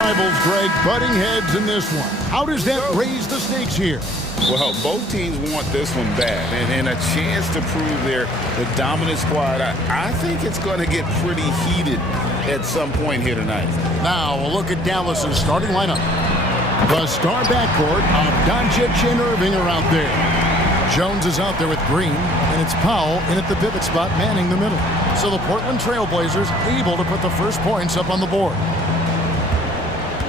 Rivals, Greg, butting heads in this one. How does that raise the stakes here? Well, both teams want this one bad, and a chance to prove they're the dominant squad. I think it's going to get pretty heated at some point here tonight. Now, we'll look at Dallas's starting lineup. The star backcourt of Doncic and Irving are out there. Jones is out there with Green, and it's Powell in at the pivot spot manning the middle. So the Portland Trail Blazers able to put the first points up on the board.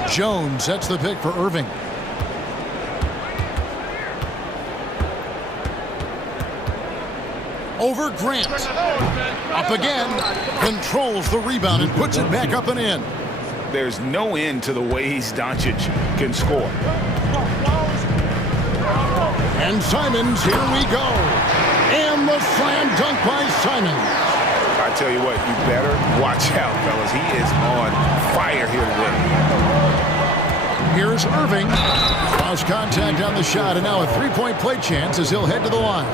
Jones sets the pick for Irving. Over Grant. Up again. Controls the rebound and puts it back up and in. There's no end to the ways Doncic can score. And Simons, here we go. And the slam dunk by Simons. I tell you what, you better watch out, fellas. He is on fire here today. Here's Irving. Lost contact on the shot, and now a three-point play chance as he'll head to the line.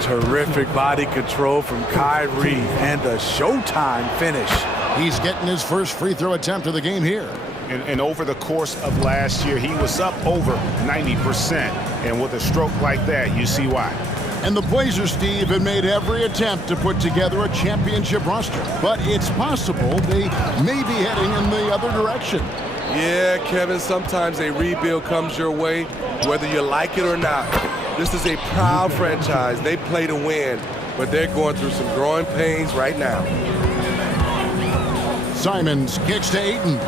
Terrific body control from Kyrie and a showtime finish. He's getting his first free throw attempt of the game here. And over the course of last year, he was up over 90%. And with a stroke like that, you see why. And the Blazers, Steve, have made every attempt to put together a championship roster. But it's possible they may be heading in the other direction. Yeah, Kevin, sometimes a rebuild comes your way, whether you like it or not. This is a proud franchise. They play to win, but they're going through some growing pains right now. Simons kicks to Ayton.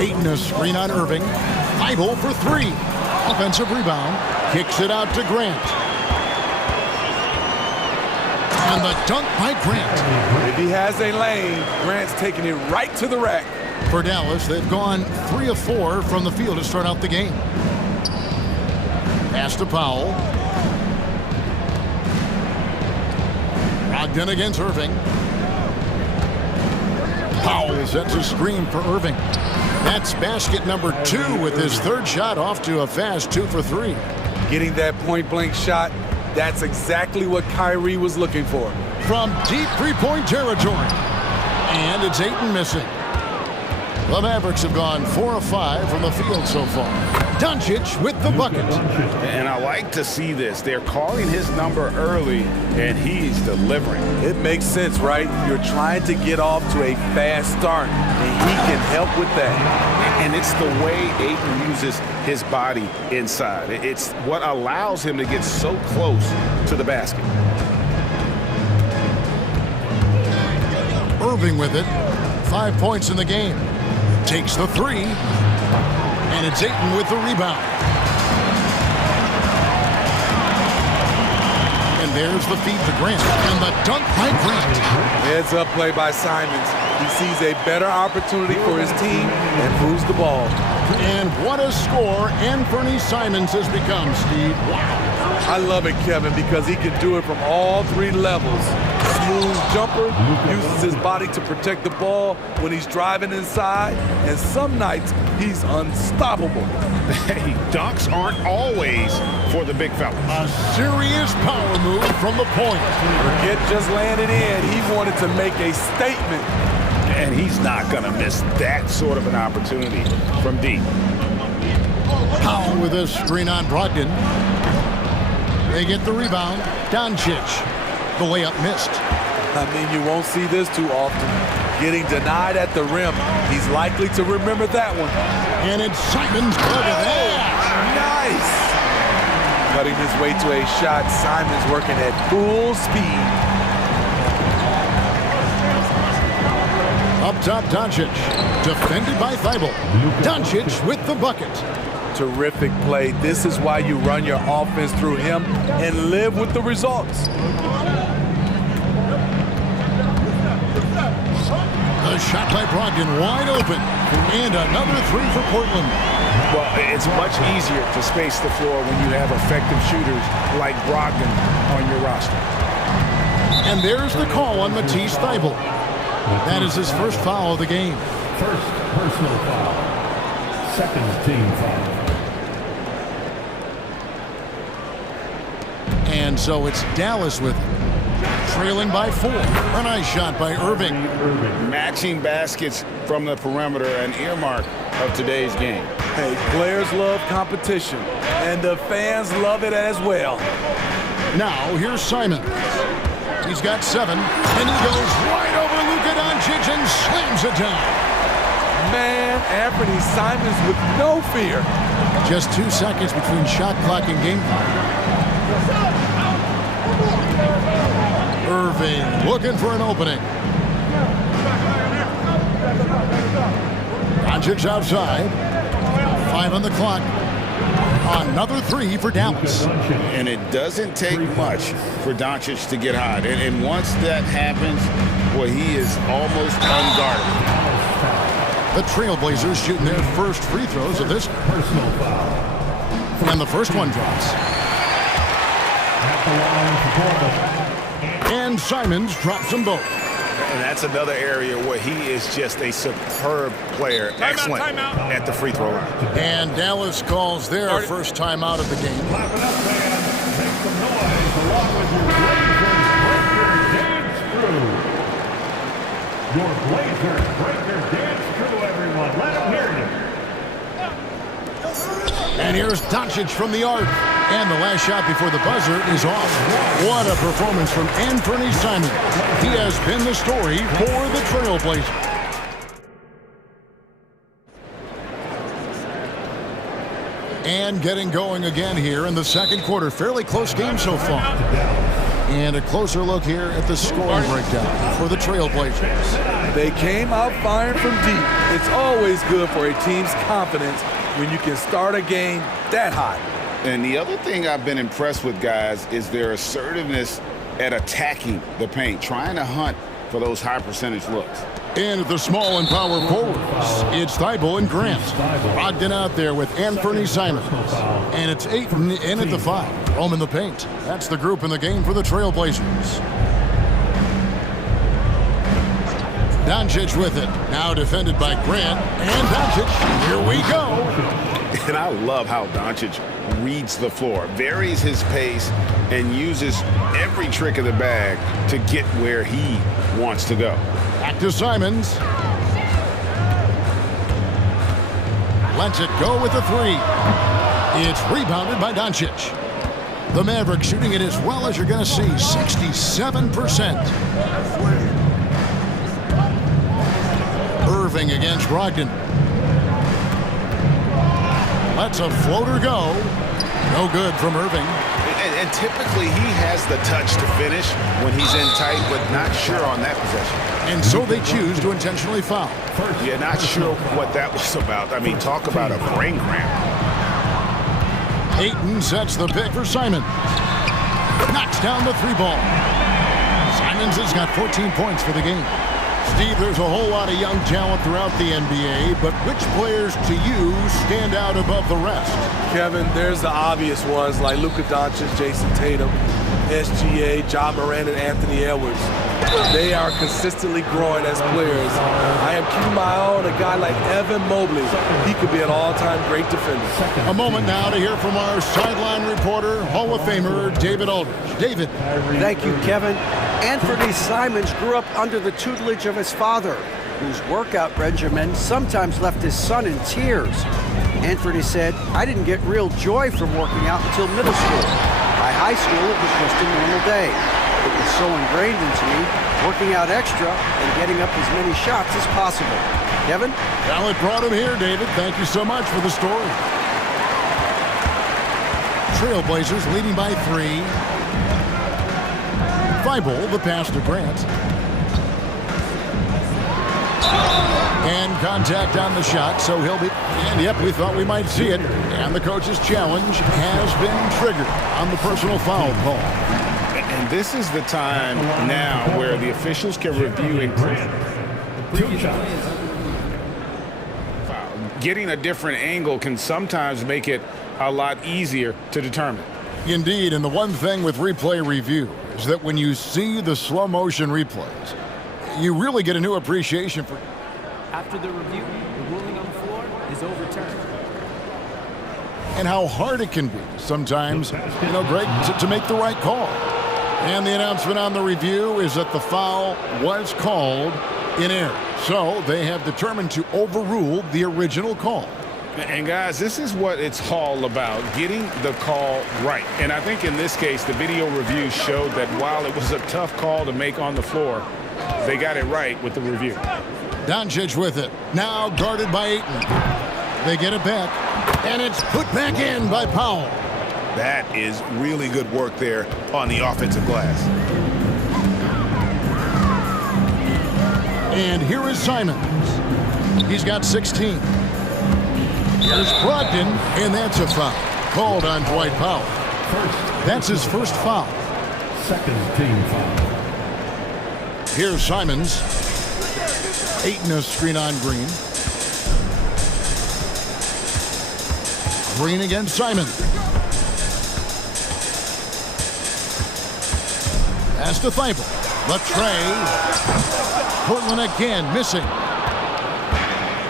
Ayton a screen on Irving. Thibault for three. Offensive rebound. Kicks it out to Grant. And the dunk by Grant. If he has a lane, Grant's taking it right to the rack. For Dallas, they've gone 3 of 4 from the field to start out the game. Pass to Powell. Brogdon against Irving. Powell sets a screen for Irving. That's basket number 2 with his third shot off to a fast 2 for 3. Getting that point-blank shot, that's exactly what Kyrie was looking for. From deep three-point territory. And it's Ayton missing. The Mavericks have gone 4 of 5 from the field so far. Doncic with the bucket. And I like to see this. They're calling his number early, and he's delivering. It makes sense, right? You're trying to get off to a fast start, and he can help with that. And it's the way Ayton uses his body inside. It's what allows him to get so close to the basket. Irving with it. 5 points in the game. Takes the three. And it's Ayton with the rebound. And there's the feed to Grant. And the dunk by Grant. Heads up play by Simons. He sees a better opportunity for his team and moves the ball. And what a score Anthony Simons has become, Steve. Wow. I love it, Kevin, because he can do it from all 3 levels. Smooth jumper, uses his body to protect the ball when he's driving inside, and some nights he's unstoppable. Hey, dunks aren't always for the big fella. A serious power move from the point. Forget just laying it in. He wanted to make a statement. And he's not going to miss that sort of an opportunity from deep. Powell with a screen on Brogdon. They get the rebound. Doncic. The layup missed. I mean, you won't see this too often. Getting denied at the rim. He's likely to remember that one. And it's Simons. Nice. Cutting his way to a shot. Simons working at full speed. Up top, Doncic. Defended by Thibault. Doncic with the bucket. terrific play. This is why you run your offense through him and live with the results. The shot by Brogdon wide open. And another three for Portland. Well, it's much easier to space the floor when you have effective shooters like Brogdon on your roster. And there's the call on Matisse Thybulle. That is his first foul of the game. First personal foul. Second team foul. And so it's Dallas with it. Trailing by 4. A nice shot by Irving. Matching baskets from the perimeter, an earmark of today's game. Hey, players love competition, and the fans love it as well. Now, here's Simon. He's got 7, and he goes right over Luka Doncic and slams it down. Man, Anthony Simons with no fear. Just 2 seconds between shot clock and game clock. Irving looking for an opening. Doncic outside. 5 on the clock. Another 3 for Dallas. And it doesn't take much for Doncic to get hot. And once that happens, well, he is almost unguardable. The Trailblazers shooting their first free throws of this. Personal foul. And the first one drops. At the line for Portland. And Simons drops them both. And that's another area where he is just a superb player. Excellent at the free throw line. And Dallas calls their first timeout of the game. Clap it up, fans. Make some noise along with your Blazers Breaker Dance Crew. Your Blazers Breaker Dance Crew, everyone. Let them hear you. And here's Doncic from the arc. And the last shot before the buzzer is off. What a performance from Anthony Simons. He has been the story for the Trailblazers. And getting going again here in the second quarter. Fairly close game so far. And a closer look here at the scoring breakdown for the Trailblazers. They came out firing from deep. It's always good for a team's confidence when you can start a game that hot. And the other thing I've been impressed with, guys, is their assertiveness at attacking the paint, trying to hunt for those high percentage looks. And at the small and power forwards, it's Thybulle and Grant. Brogdon out there with Anthony Simons. And it's Ayton in at the 5. Home in the paint. That's the group in the game for the Trailblazers. Doncic with it. Now defended by Grant. And Doncic. Here we go. And I love how Doncic reads the floor, varies his pace, and uses every trick of the bag to get where he wants to go. Back to Simons. Lets it go with the 3. It's rebounded by Doncic. The Mavericks shooting it as well as you're going to see, 67%. Irving against Brogdon. Lets a floater go. No good from Irving. And typically he has the touch to finish when he's in tight, but not sure on that possession. And so they choose to intentionally foul. Yeah, not sure what that was about. I mean, talk about a brain cramp. Ayton sets the pick for Simons. Knocks down the 3 ball. Simons has got 14 points for the game. Steve, there's a whole lot of young talent throughout the NBA, but which players to you stand out above the rest? Kevin, there's the obvious ones like Luka Doncic, Jason Tatum, SGA, Ja Morant, and Anthony Edwards. They are consistently growing as players. I am keeping my eye on a guy like Evan Mobley. He could be an all-time great defender. A moment now to hear from our sideline reporter, Hall of Famer David Aldridge. David. Thank you, Kevin. Anthony Simons grew up under the tutelage of his father, whose workout regimen sometimes left his son in tears. Anthony said, "I didn't get real joy from working out until middle school. By high school, it was just a normal day. It was so ingrained into me, working out extra and getting up as many shots as possible." Kevin? Well, it brought him here, David. Thank you so much for the story. Trailblazers leading by 3. Thybulle, the pass to Grant. And contact on the shot, so he'll be... And, yep, we thought we might see it. And the coach's challenge has been triggered on the personal foul call. And this is the time now where the officials can review and getting a different angle can sometimes make it a lot easier to determine. Indeed, and the one thing with replay review is that when you see the slow motion replays, you really get a new appreciation for... After the review, the ruling on the floor is overturned. And how hard it can be sometimes, Greg, to make the right call. And the announcement on the review is that the foul was called in error. So they have determined to overrule the original call. And guys, this is what it's all about, getting the call right. And I think in this case, the video review showed that while it was a tough call to make on the floor, they got it right with the review. Doncic with it, now guarded by Ayton. They get it back, and it's put back in by Powell. That is really good work there on the offensive glass. And here is Simons. He's got 16. Here's Brogdon, and that's a foul. Called on Dwight Powell. That's his first foul. Second team foul. Here's Simons. Ayton a screen on Green. Green against Simons. Pass to Thibault. The tray. Portland again missing.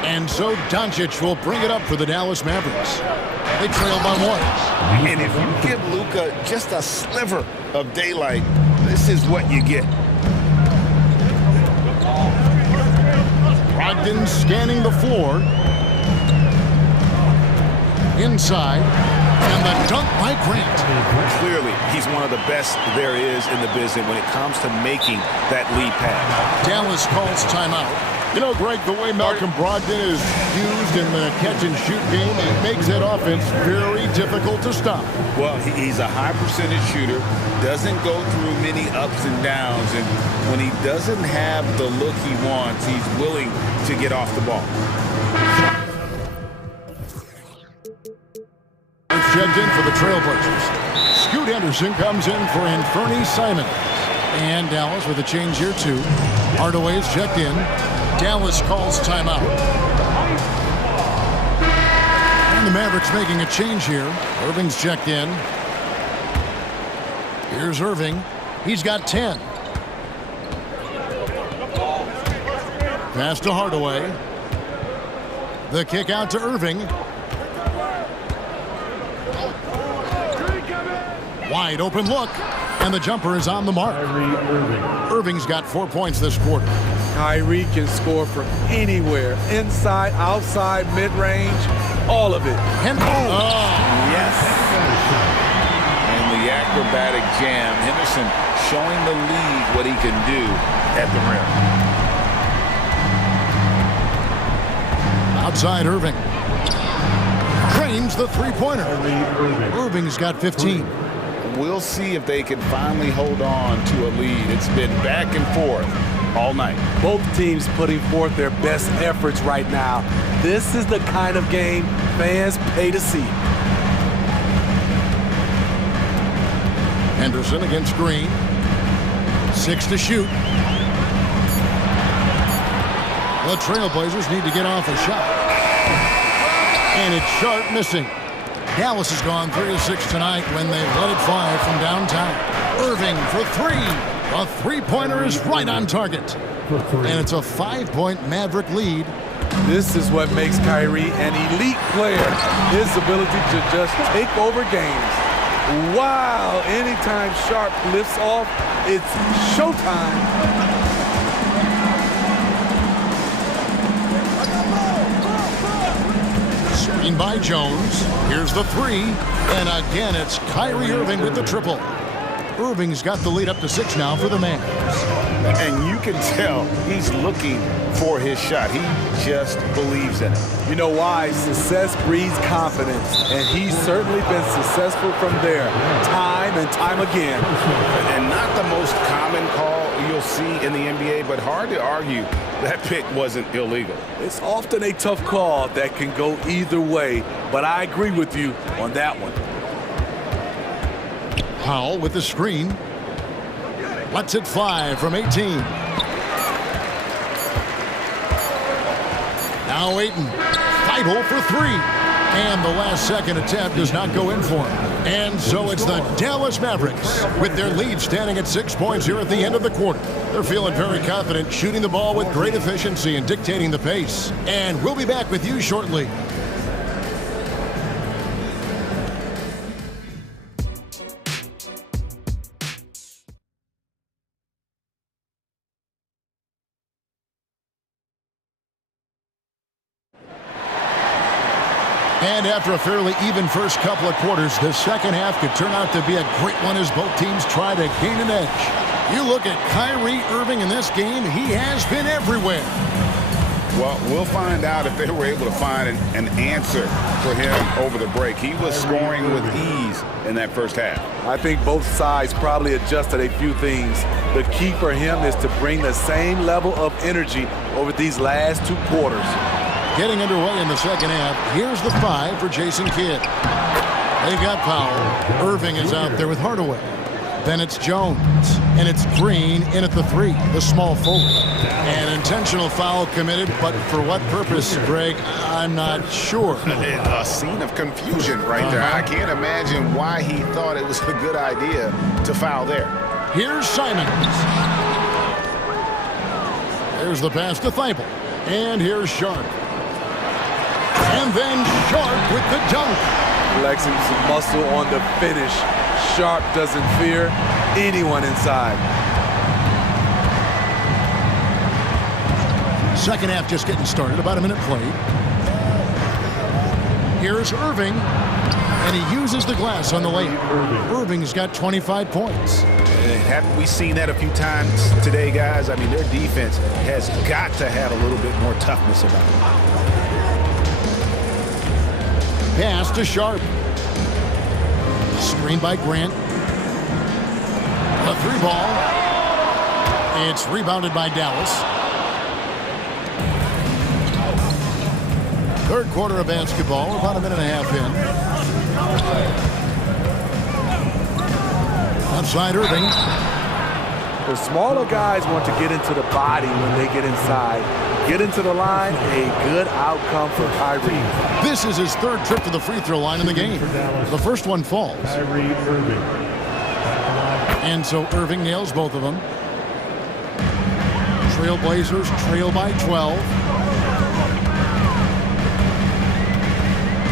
And so Doncic will bring it up for the Dallas Mavericks. They trail by 1. And if you give Luka just a sliver of daylight, this is what you get. Brogdon scanning the floor. Inside. And the dunk by Grant. Clearly, he's one of the best there is in the business when it comes to making that lead pass. Dallas calls timeout. Greg, the way Malcolm Brogdon is used in the catch-and-shoot game, it makes that offense very difficult to stop. Well, he's a high percentage shooter, doesn't go through many ups and downs, and when he doesn't have the look he wants, he's willing to get off the ball. It's checked in for the Trailblazers. Scoot Henderson comes in for Anthony Simons. And Dallas with a change here, too. Hardaway's checked in. Dallas calls timeout. And the Mavericks making a change here. Irving's checked in. Here's Irving. He's got 10. Pass to Hardaway. The kick out to Irving. Wide open look. And the jumper is on the mark. Irving's got 4 points this quarter. Kyrie can score from anywhere, inside, outside, mid-range, all of it. And Yes. And the acrobatic jam. Henderson showing the league what he can do at the rim. Outside Irving. Drains the three-pointer. Irving's got 15. We'll see if they can finally hold on to a lead. It's been back and forth all night. Both teams putting forth their best efforts right now. This is the kind of game fans pay to see. Henderson against Green. 6 to shoot. The Trailblazers need to get off a shot. And it's Sharp missing. Dallas has gone 3 of 6 tonight when they let it fly from downtown. Irving for 3. A three-pointer is right on target. And it's a 5-point Maverick lead. This is what makes Kyrie an elite player. His ability to just take over games. Wow, anytime Sharp lifts off, it's showtime. Screen by Jones. Here's the 3. And again, it's Kyrie Irving with the triple. Irving's got the lead up to 6 now for the Mavs. And you can tell he's looking for his shot. He just believes in it. You know why? Success breeds confidence, and he's certainly been successful from there, time and time again. And not the most common call you'll see in the NBA, but hard to argue that pick wasn't illegal. It's often a tough call that can go either way, but I agree with you on that one. Powell with the screen. Lets it fly from 18. Now Ayton. Feibel for three. And the last second attempt does not go in for him. And so it's the Dallas Mavericks with their lead standing at 6 points here at the end of the quarter. They're feeling very confident, shooting the ball with great efficiency and dictating the pace. And we'll be back with you shortly. And after a fairly even first couple of quarters, the second half could turn out to be a great one as both teams try to gain an edge. You look at Kyrie Irving in this game, he has been everywhere. Well, we'll find out if they were able to find an answer for him over the break. He was scoring with ease in that first half. I think both sides probably adjusted a few things. The key for him is to bring the same level of energy over these last two quarters. Getting underway in the second half. Here's the 5 for Jason Kidd. They've got Powell. Irving is out there with Hardaway. Then it's Jones. And it's Green in at the 3, the small forward. An intentional foul committed, but for what purpose, Greg, I'm not sure. A scene of confusion right there. I can't imagine why he thought it was a good idea to foul there. Here's Simons. There's the pass to Feibel. And here's Sharp. And then Sharp with the dunk. Flexing some muscle on the finish. Sharp doesn't fear anyone inside. Second half just getting started. About a minute played. Here's Irving. And he uses the glass on the layup. Irving's got 25 points. Haven't we seen that a few times today, guys? I mean, their defense has got to have a little bit more toughness about it. Pass to Sharp. Screen by Grant. A 3-ball. It's rebounded by Dallas. Third quarter of basketball, about a minute and a half in. Outside Irving. The smaller guys want to get into the body when they get inside. Get into the line, a good outcome for Kyrie. This is his third trip to the free throw line in the game. The first one falls. Kyrie Irving. And so Irving nails both of them. Trailblazers trail by 12.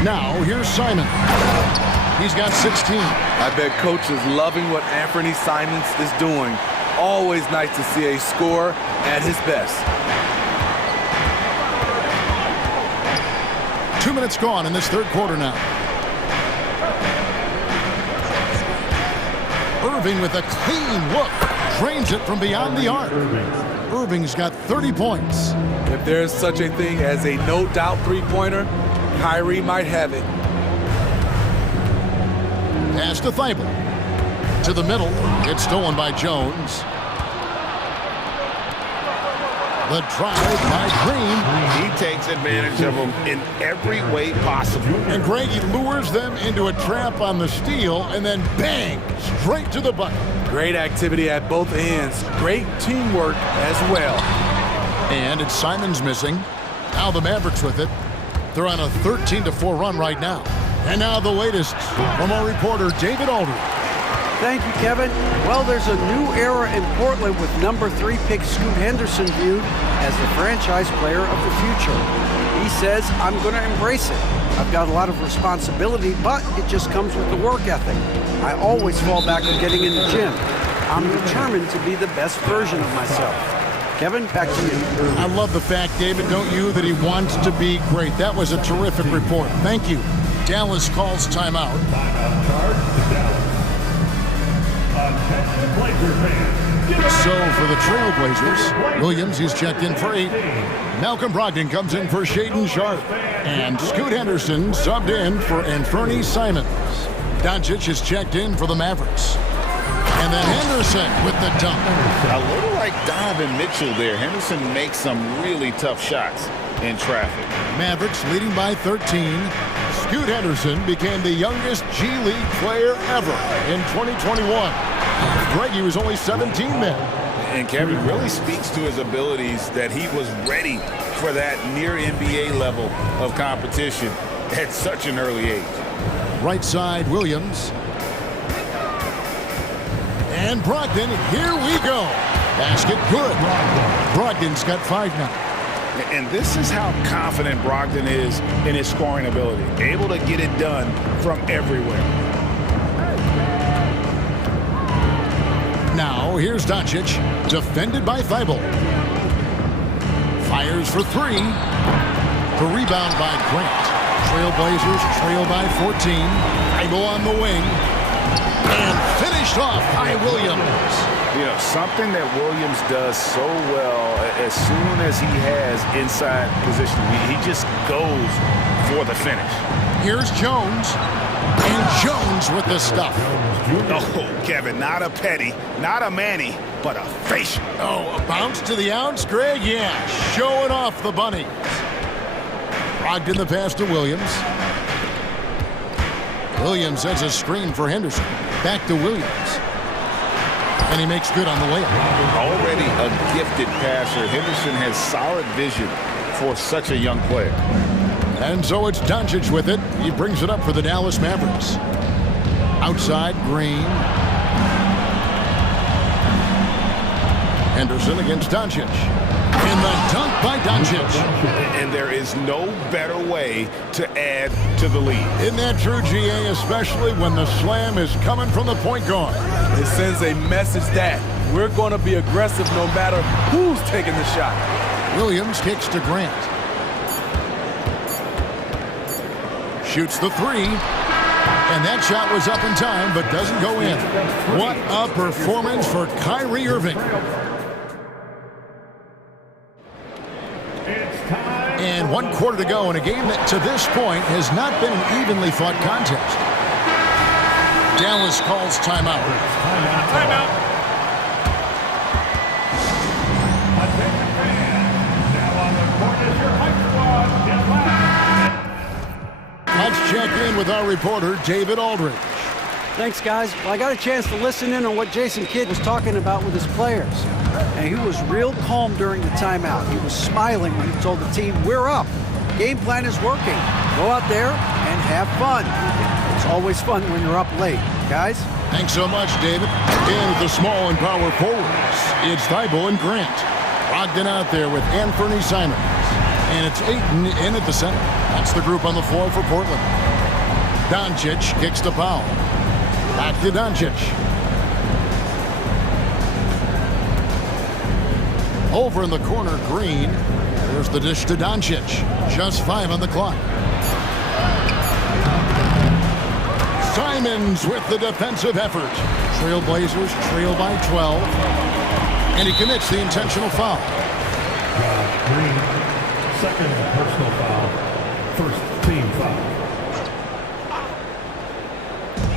Now here's Simon. He's got 16. I bet coach is loving what Anthony Simons is doing. Always nice to see a scorer at his best. 2 minutes gone in this third quarter now. Irving with a clean look. Drains it from beyond the arc. Irving's got 30 points. If there's such a thing as a no-doubt three-pointer, Kyrie might have it. Pass to Feibel. To the middle. It's stolen by Jones. The drive by Green. He takes advantage of them in every way possible. And Greg, he lures them into a trap on the steal, and then bang, straight to the bucket. Great activity at both ends. Great teamwork as well. And it's Simons missing. Now the Mavericks with it. They're on a 13-4 run right now. And now the latest from our reporter, David Aldridge. Thank you, Kevin. Well, there's a new era in Portland with number 3 pick Scoot Henderson viewed as the franchise player of the future. He says, I'm going to embrace it. I've got a lot of responsibility, but it just comes with the work ethic. I always fall back on getting in the gym. I'm determined to be the best version of myself. Kevin, back to you. I love the fact, David, don't you, that he wants to be great. That was a terrific report. Thank you. Dallas calls timeout. So for the Trailblazers, Williams, he's checked in for 8. Malcolm Brogdon comes in for Shaedon Sharp. And Scoot Henderson subbed in for Anthony Simons. Doncic is checked in for the Mavericks. And And then Henderson with the dunk. A little like Donovan Mitchell there. Henderson makes some really tough shots in traffic. Mavericks leading by 13. Scoot Henderson became the youngest G League player ever in 2021. Greg, he was only 17 then. And Kevin really speaks to his abilities that he was ready for that near NBA level of competition at such an early age. Right side, Williams. And Brogdon, here we go. Basket good. Brogdon's got 5 now. And this is how confident Brogdon is in his scoring ability. Able to get it done from everywhere. Now, here's Doncic, defended by Thibault. Fires for 3. The rebound by Grant. Trailblazers trail by 14. Thibault on the wing. And finished off by Williams. You know, something that Williams does so well as soon as he has inside position, he just goes for the finish. Here's Jones. And Jones with the stuff. Oh, Kevin, not a petty, not a Manny, but a facial. Oh, a bounce to the outs, Greg? Yeah, showing off the bunnies. Brogdon the pass to Williams. Williams sets a screen for Henderson. Back to Williams. And he makes good on the layup. Already a gifted passer, Henderson has solid vision for such a young player. And so it's Doncic with it. He brings it up for the Dallas Mavericks. Outside, Green. Henderson against Doncic. And the dunk by Doncic. And there is no better way to add to the lead. Isn't that true, GA, especially when the slam is coming from the point guard? It sends a message that we're going to be aggressive no matter who's taking the shot. Williams kicks to Grant. Shoots the 3. And that shot was up in time, but doesn't go in. What a performance for Kyrie Irving. And 1 quarter to go in a game that to this point has not been an evenly fought contest. Dallas calls timeout. Timeout. Now on the court is your hype squad. Let's check in with our reporter, David Aldridge. Thanks, guys. Well, I got a chance to listen in on what Jason Kidd was talking about with his players. And he was real calm during the timeout. He was smiling when he told the team, we're up. Game plan is working. Go out there and have fun. It's always fun when you're up late. Guys? Thanks so much, David. And with the small and power forwards, it's Thibault and Grant. Brogdon out there with Anthony Simons. And it's Ayton in at the center. That's the group on the floor for Portland. Doncic kicks to Powell. Back to Doncic. Over in the corner, Green. There's the dish to Doncic. Just 5 on the clock. Simons with the defensive effort. Trailblazers trail by 12. And he commits the intentional foul. Green, second personal foul, first team foul.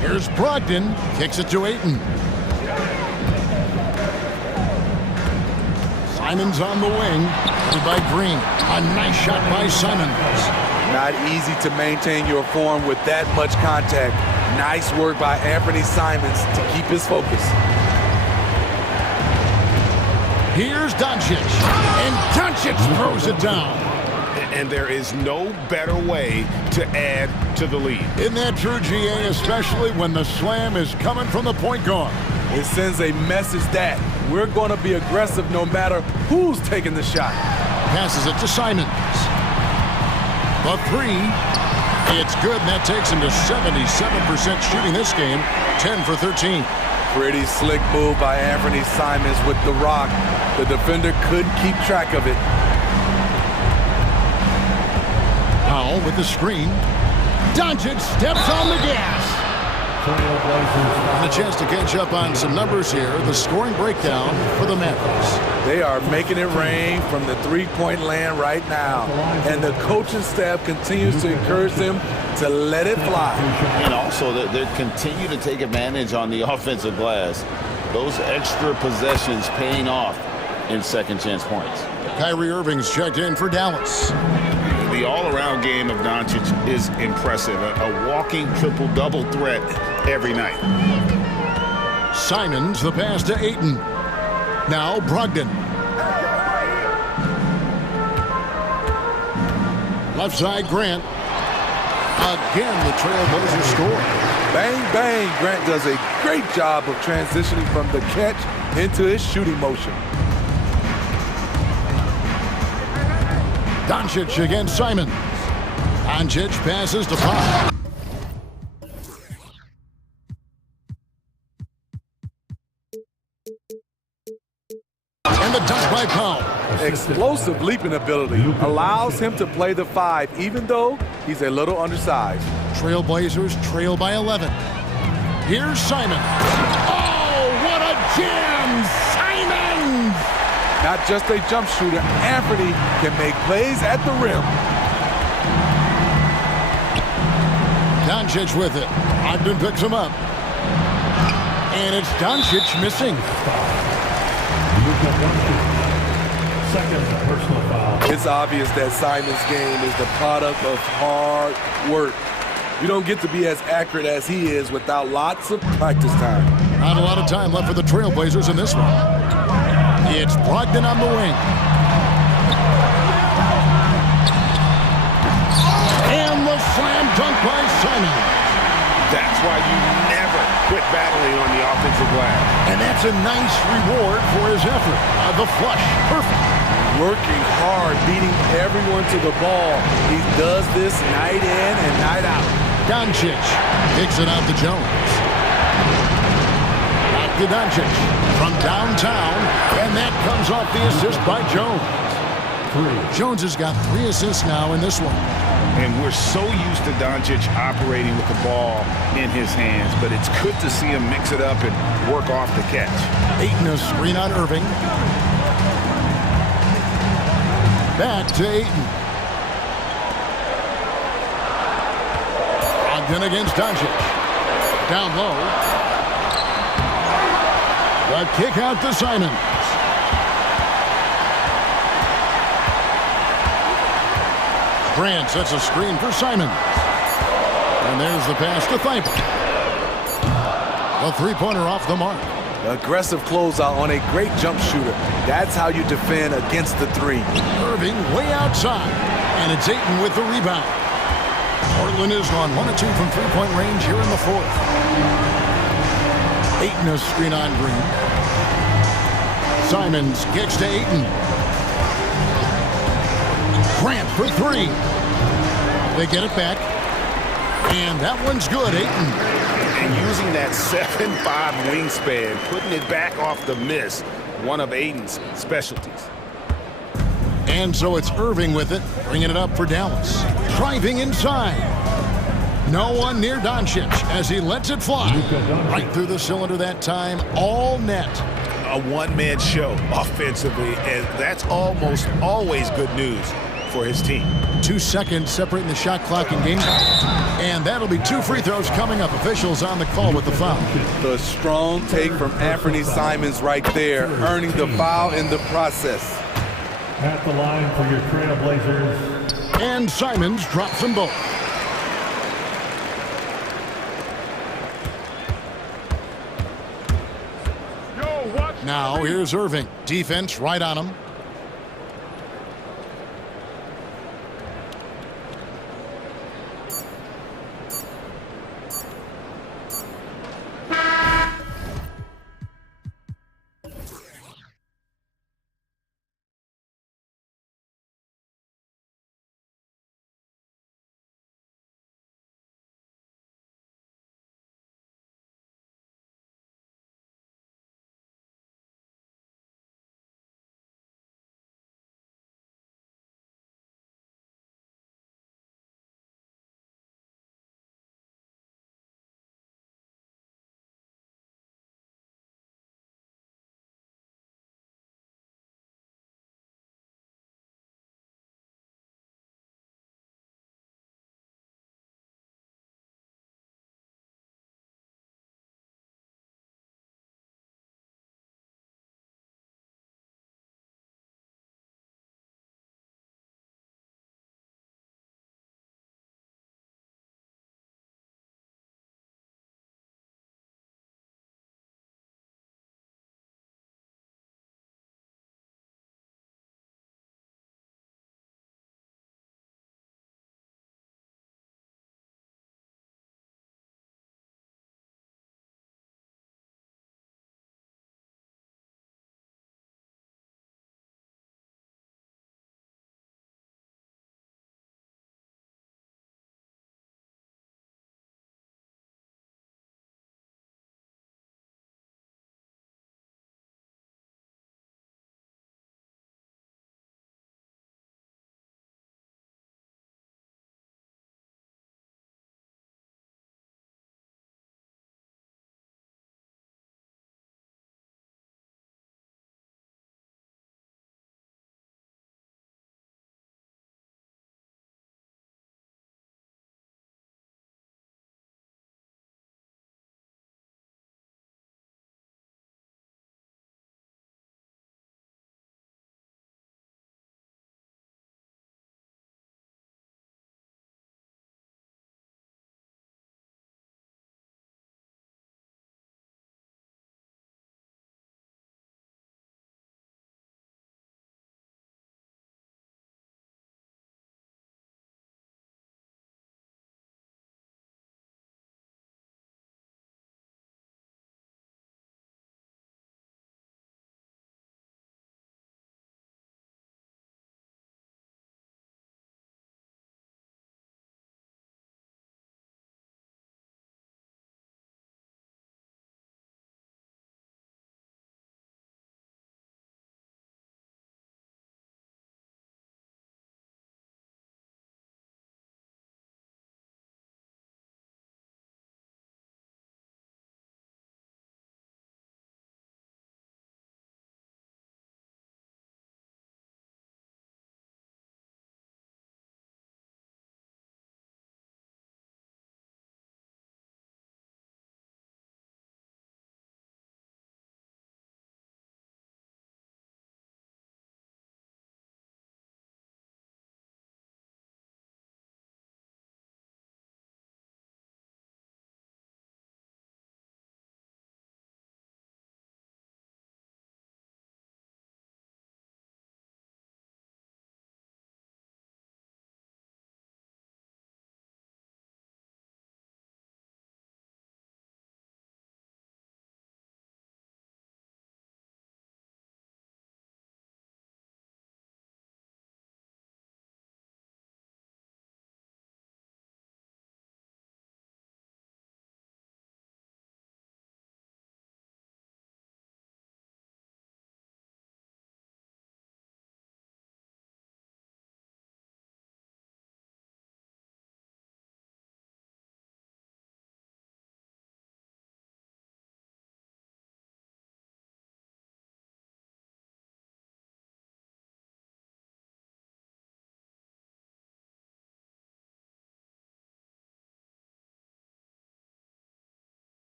Here's Brogdon. Kicks it to Ayton. Simons on the wing. By Green. A nice shot by Simons. Not easy to maintain your form with that much contact. Nice work by Anthony Simons to keep his focus. Here's Doncic. And Doncic throws it down. And there is no better way to add to the lead. Isn't that true, GA, especially when the slam is coming from the point guard? It sends a message that we're going to be aggressive no matter who's taking the shot. Passes it to Simons. The 3. It's good, and that takes him to 77% shooting this game. 10 for 13. Pretty slick move by Anthony Simons with the rock. The defender couldn't keep track of it. Powell with the screen. Doncic steps on the gas. And a chance to catch up on some numbers here. The scoring breakdown for the Mavericks. They are making it rain from the three-point land right now. And the coaching staff continues to encourage them to let it fly. And also, they continue to take advantage on the offensive glass. Those extra possessions paying off in second chance points. Kyrie Irving's checked in for Dallas. The all-around game of Doncic is impressive. A walking triple-double threat every night. Simons the pass to Ayton. Now Brogdon. Left side Grant. Again, the Trailblazers score. Bang, bang. Grant does a great job of transitioning from the catch into his shooting motion. Doncic against Simon. Doncic passes to Powell. And the dunk by Powell. Explosive leaping ability allows him to play the 5, even though he's a little undersized. Trailblazers trail by 11. Here's Simon. Oh, what a jam! Simon! Not just a jump shooter, Anthony can make plays at the rim. Doncic with it. Ogden picks him up. And it's Doncic missing. Second personal foul. It's obvious that Simon's game is the product of hard work. You don't get to be as accurate as he is without lots of practice time. Not a lot of time left for the Trailblazers in this one. It's Brogdon on the wing. And the slam dunk by Simon. That's why you never quit battling on the offensive glass. And that's a nice reward for his effort. The flush, perfect. Working hard, beating everyone to the ball. He does this night in and night out. Doncic kicks it out to Jones. Back to Doncic from downtown, and that comes off the assist by Jones. Jones has got 3 assists now in this one. And we're so used to Doncic operating with the ball in his hands, but it's good to see him mix it up and work off the catch. Ayton a screen on Irving. Back to Ayton. Ogden against Doncic. Down low. The kick out to Simon. Grant sets a screen for Simon. And there's the pass to Thibault. A three-pointer off the mark. Aggressive closeout on a great jump shooter. That's how you defend against the 3. Irving way outside. And it's Ayton with the rebound. Portland is on 1 of 2 from three-point range here in the 4th. Ayton a screen on Green. Simons kicks to Ayton. Grant for 3. They get it back. And that one's good, Ayton. And using that 7'5" wingspan, putting it back off the miss, one of Ayton's specialties. And so it's Irving with it, bringing it up for Dallas. Driving inside. No one near Doncic as he lets it fly. Right through the cylinder that time, all net. A one-man show offensively, and that's almost always good news for his team. 2 seconds separating the shot clock and game time. And that'll be 2 free throws coming up. Officials on the call with the foul. The strong take from Anthony Simons right there, earning the foul in the process. At the line for your Trailblazers. And Simons drops them both. Now here's Irving. Defense right on him.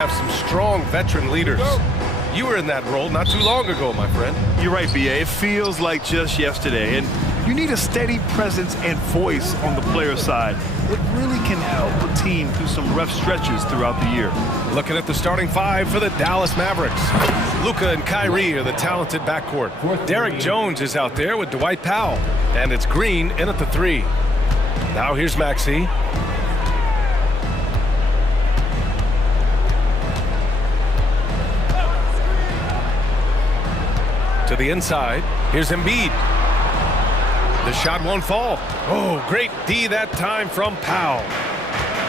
Have some strong veteran leaders. You were in that role not too long ago, my friend. You're right, BA. It feels like just yesterday. And you need a steady presence and voice on the player side. It really can help a team through some rough stretches throughout the year. Looking at the starting five for the Dallas Mavericks. Luka and Kyrie are the talented backcourt. Derek Jones is out there with Dwight Powell. And it's Green in at the three. Now here's Maxey. To the inside. Here's Embiid. The shot won't fall. Oh, great D that time from Powell.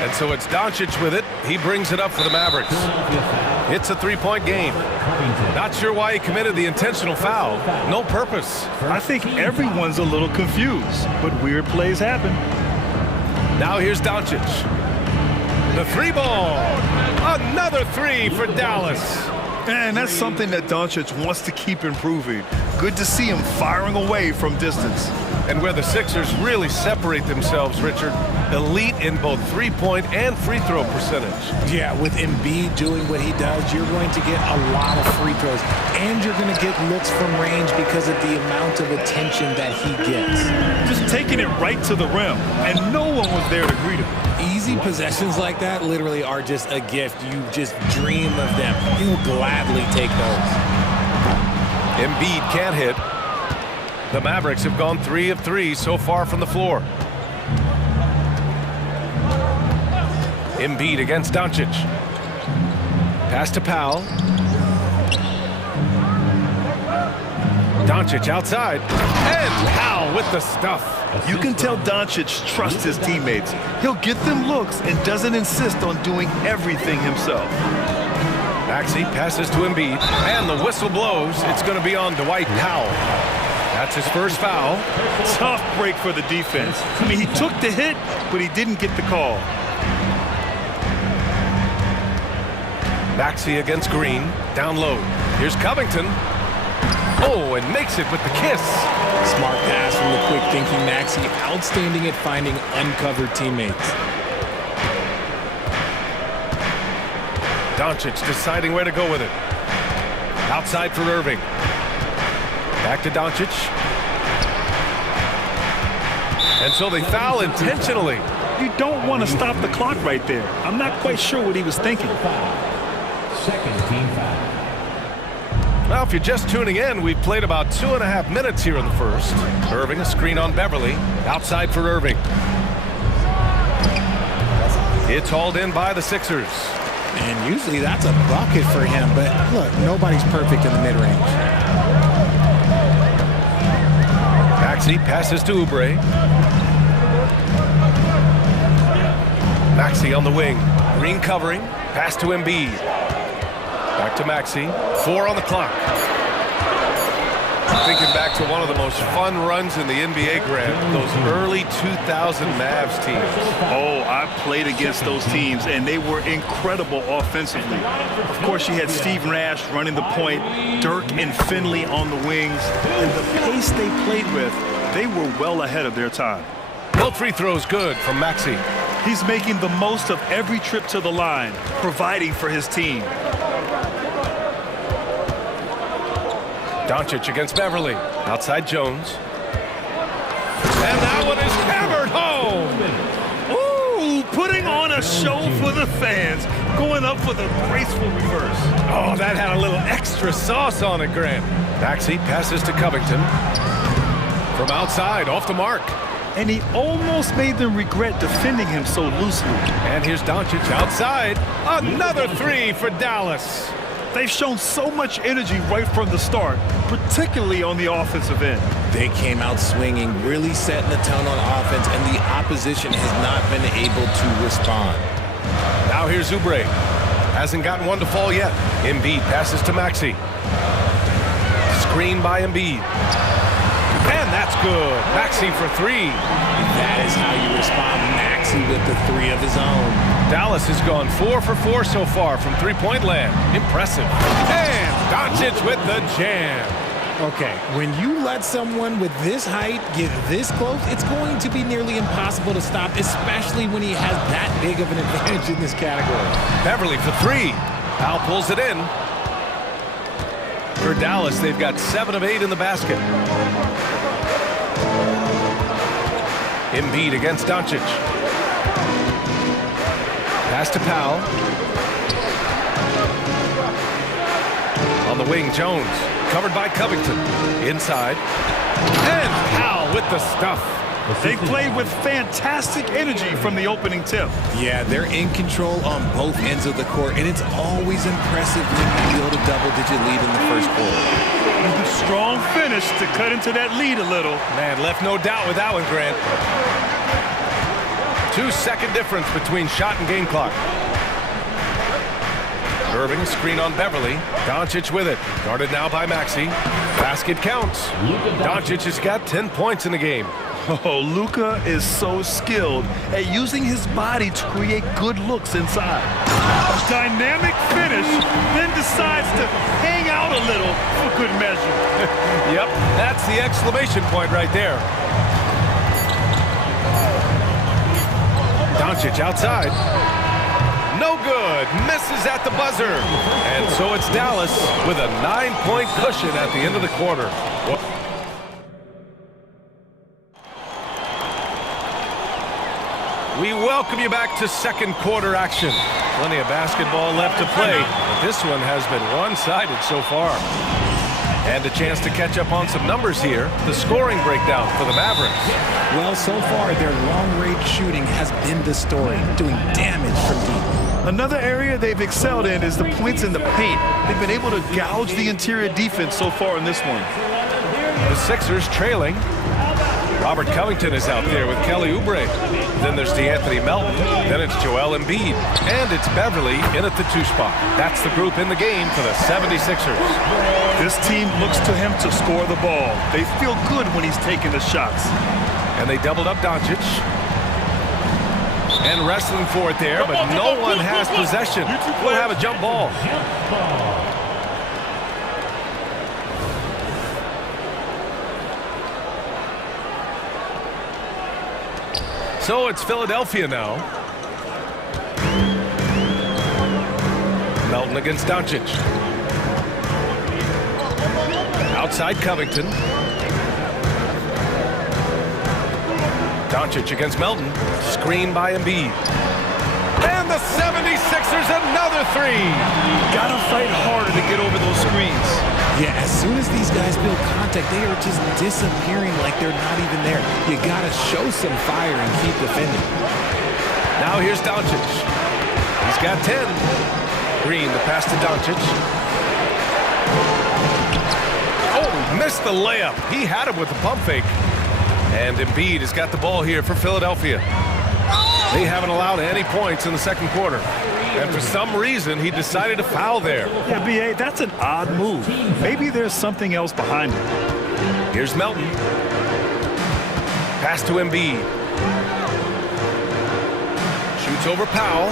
And so it's Doncic with it. He brings it up for the Mavericks. It's a three-point game. Not sure why he committed the intentional foul. No purpose. I think everyone's a little confused, but weird plays happen. Now here's Doncic. The three ball. Another three for Dallas. And that's something that Doncic wants to keep improving. Good to see him firing away from distance. And where the Sixers really separate themselves, Richard, elite in both three-point and free throw percentage. Yeah, with Embiid doing what he does, you're going to get a lot of free throws. And you're going to get looks from range because of the amount of attention that he gets. Just taking it right to the rim, and no one was there to greet him. Easy possessions like that literally are just a gift. You just dream of them. He'll gladly take those. Embiid can't hit. The Mavericks have gone 3 of 3 so far from the floor. Embiid against Doncic. Pass to Powell. Doncic outside. And Powell with the stuff. You can tell Doncic trusts his teammates. He'll get them looks and doesn't insist on doing everything himself. Maxey passes to Embiid, and the whistle blows. It's going to be on Dwight Powell. That's his first foul. Tough break for the defense. I mean, he took the hit, but he didn't get the call. Maxey against Green, down low. Here's Covington. Oh, and makes it with the kiss. Smart pass from the quick thinking Maxey. Outstanding at finding uncovered teammates. Doncic deciding where to go with it. Outside for Irving. Back to Doncic. And so they foul intentionally. You don't want to stop the clock right there. I'm not quite sure what he was thinking. Second team foul. Well, if you're just tuning in, we've played about 2.5 minutes here in the first. Irving, a screen on Beverly. Outside for Irving. It's hauled in by the Sixers. And usually that's a bucket for him, but look, nobody's perfect in the mid-range. Maxey passes to Oubre. Maxey on the wing. Green covering. Pass to Embiid. Back to Maxey. 4 on the clock. Thinking back to one of the most fun runs in the NBA, Grant, those early 2000 Mavs teams. Oh, I played against those teams, and they were incredible offensively. Of course, you had Steve Nash running the point, Dirk and Finley on the wings, and the pace they played with, they were well ahead of their time. Both free throws good from Maxey. He's making the most of every trip to the line, providing for his team. Doncic against Beverly. Outside Jones. And that one is hammered home. Ooh, putting on a show for the fans. Going up with a graceful reverse. Oh, that had a little extra sauce on it, Grant. Maxey passes to Covington. From outside, off the mark. And he almost made them regret defending him so loosely. And here's Doncic outside. Another three for Dallas. They've shown so much energy right from the start, particularly on the offensive end. They came out swinging, really setting the tone on offense, and the opposition has not been able to respond. Now here's Oubre. Hasn't gotten one to fall yet. Embiid passes to Maxey. Screen by Embiid. And that's good. Maxey for three. That is how you respond. Maxey with the three of his own. Dallas has gone 4 for 4 so far from three-point land. Impressive. And Doncic with the jam. Okay, when you let someone with this height get this close, it's going to be nearly impossible to stop, especially when he has that big of an advantage in this category. Beverly for three. Powell pulls it in. For Dallas, they've got 7 of 8 in the basket. Embiid against Doncic. Pass to Powell. On the wing, Jones. Covered by Covington. Inside. And Powell with the stuff. They played with fantastic energy from the opening tip. Yeah, they're in control on both ends of the court, and it's always impressive when you build a double-digit lead in the first quarter. Strong finish to cut into that lead a little. Man, left no doubt with that one, Grant. 2-second difference between shot and game clock. Irving, screen on Beverly. Doncic with it. Guarded now by Maxey. Basket counts. Doncic has got 10 points in the game. Oh, Luka is so skilled at using his body to create good looks inside. Dynamic finish, then decides to hang out a little for good measure. Yep, that's the exclamation point right there. Doncic outside. No good. Misses at the buzzer. And so it's Dallas with a 9-point cushion at the end of the quarter. We welcome you back to second quarter action. Plenty of basketball left to play, but this one has been one-sided so far. And a chance to catch up on some numbers here. The scoring breakdown for the Mavericks. Well, so far, their long-range shooting has been the story, doing damage from deep. Another area they've excelled in is the points in the paint. They've been able to gouge the interior defense so far in this one. The Sixers trailing. Robert Covington is out there with Kelly Oubre. Then there's DeAnthony Melton. Then it's Joel Embiid. And it's Beverly in at the 2 spot. That's the group in the game for the 76ers. This team looks to him to score the ball. They feel good when he's taking the shots. And they doubled up Doncic. And wrestling for it there, but no one has possession. We'll have a jump ball. So it's Philadelphia now. Melton against Doncic. Outside Covington. Doncic against Melton. Screen by Embiid. And the 76ers another three. Gotta fight harder to get over those screens. Yeah, as soon as these guys build contact, they are just disappearing like they're not even there. You gotta show some fire and keep defending. Now here's Doncic. He's got 10. Green, the pass to Doncic. Oh, missed the layup. He had him with the pump fake. And Embiid has got the ball here for Philadelphia. They haven't allowed any points in the second quarter. And for some reason, he decided to foul there. Yeah, B.A., that's an odd move. Maybe there's something else behind it. Here's Melton. Pass to Embiid. Shoots over Powell.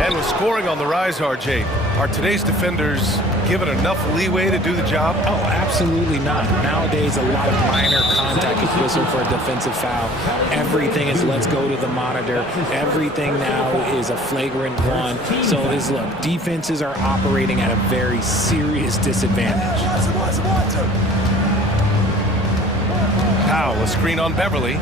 And with scoring on the rise, RJ, are today's defenders given enough leeway to do the job? Oh, absolutely not. Nowadays, a lot of minor contact is whistled for a defensive foul. Everything is let's go to the monitor. Everything now is a flagrant one. So look, defenses are operating at a very serious disadvantage. Powell, a screen on Beverly.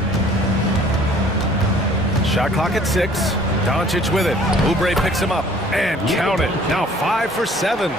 Shot clock at 6. Doncic with it. Oubre picks him up and count it. Now 5 for 7.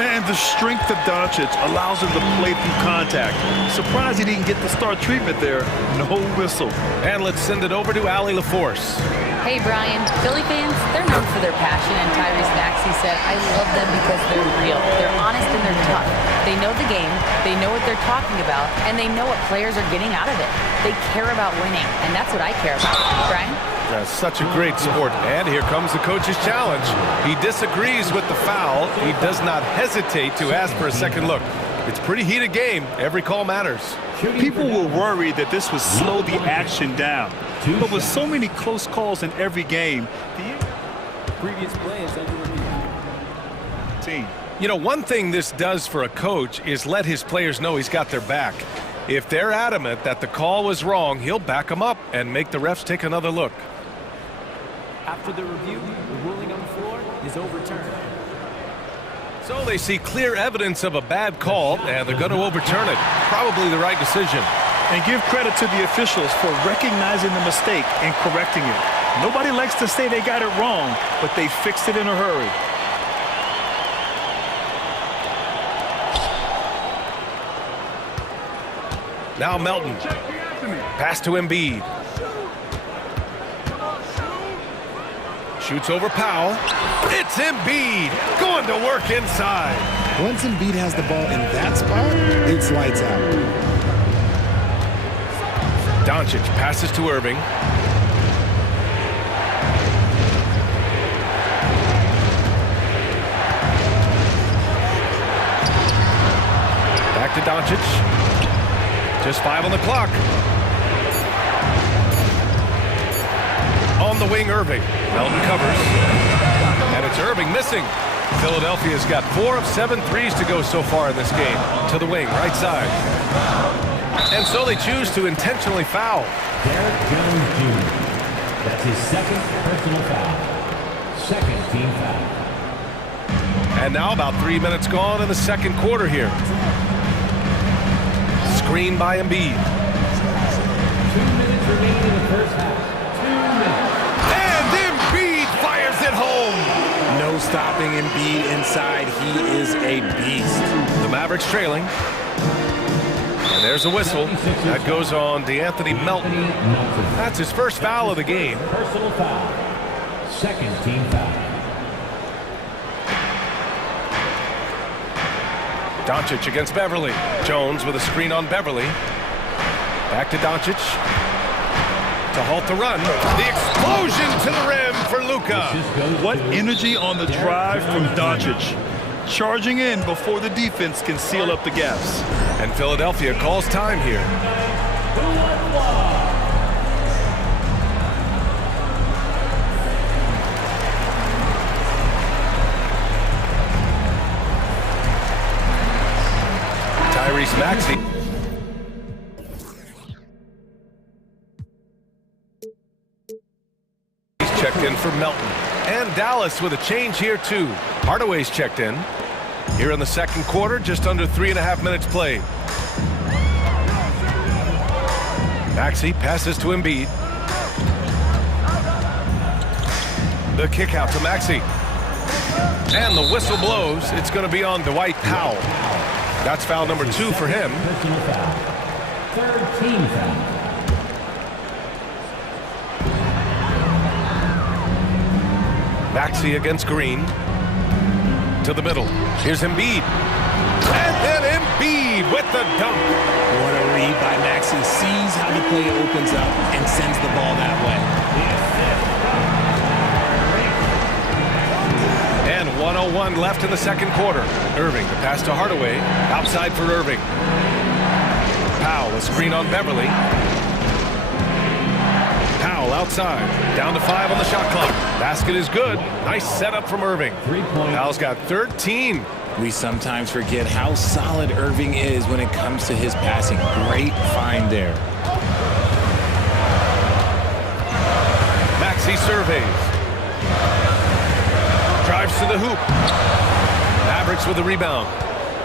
And the strength of Doncic allows him to play through contact. Surprised he didn't get the star treatment there. No whistle. And let's send it over to Allie LaForce. Hey, Brian. Philly fans, they're known for their passion, and Tyrese Maxey said, I love them because they're real. They're honest and they're tough. They They know the game, they know what they're talking about, and they know what players are getting out of it. They care about winning, and that's what I care about. Brian? That's such a great sport. And here comes the coach's challenge. He disagrees with the foul. He does not hesitate to ask for a second look. It's a pretty heated game. Every call matters. People were worried that this would slow the action down. But with so many close calls in every game, the Previous play is under review. team. You know, one thing this does for a coach is let his players know he's got their back. If they're adamant that the call was wrong, he'll back them up and make the refs take another look. After the review, the ruling on the floor is overturned. So they see clear evidence of a bad call, and they're going to overturn it. Probably the right decision. And give credit to the officials for recognizing the mistake and correcting it. Nobody likes to say they got it wrong, but they fixed it in a hurry. Now Melton. Pass to Embiid. Shoots over Powell. It's Embiid going to work inside. Once Embiid has the ball in that spot, it's lights out. Doncic passes to Irving. Back to Doncic. Just 5 on the clock. On the wing, Irving. Melton covers. And it's Irving missing. Philadelphia's got 4 of 7 threes to go so far in this game. To the wing, right side. And so they choose to intentionally foul. Derek Jones Jr. That's his second personal foul. Second team foul. And now about 3 minutes gone in the second quarter here. Screen by Embiid. 2 minutes remaining in the first half. 2 minutes. And Embiid fires it home. No stopping Embiid inside. He is a beast. The Mavericks trailing. And there's a whistle. That goes on DeAnthony Melton. That's his first foul of the game. Personal foul. Second team foul. Doncic against Beverly. Jones with a screen on Beverly. Back to Doncic. To halt the run. The explosion to the rim for Luka. What energy on the drive from Doncic. Charging in before the defense can seal up the gaps. And Philadelphia calls time here. Tyrese Maxey. He's checked in for Melton. And Dallas with a change here too. Hardaway's checked in. Here in the second quarter, just under 3.5 minutes played. Maxey passes to Embiid. The kick out to Maxey. And the whistle blows. It's going to be on Dwight Powell. That's foul number 2 for him. Personal foul. Third team foul. Maxey against Green. To the middle. Here's Embiid. And then Embiid with the dunk. What a read by Maxey. Sees how the play opens up and sends the ball that way. And 1:01 left in the second quarter. Irving, the pass to Hardaway. Outside for Irving. Powell, a screen on Beverly. Powell outside. Down to 5 on the shot clock. Basket is good. Nice setup from Irving. Powell's got 13. We sometimes forget how solid Irving is when it comes to his passing. Great find there. Maxey surveys. Drives to the hoop. Mavericks with the rebound.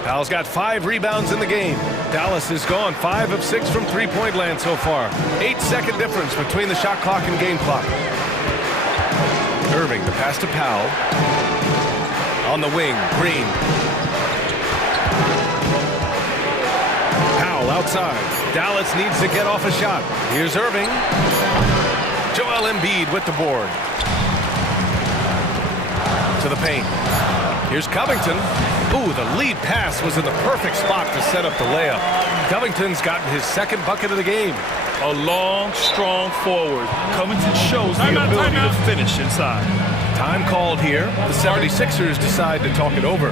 Powell's got 5 rebounds in the game. Dallas is gone 5 of 6 from three-point land so far. 8-second difference between the shot clock and game clock. Irving, the pass to Powell. On the wing, Green. Powell outside. Dallas needs to get off a shot. Here's Irving. Joel Embiid with the board. To the paint. Here's Covington. Ooh, the lead pass was in the perfect spot to set up the layup. Covington's gotten his second bucket of the game. A long, strong forward. Covington shows the ability to finish inside. Time called here. The 76ers decide to talk it over.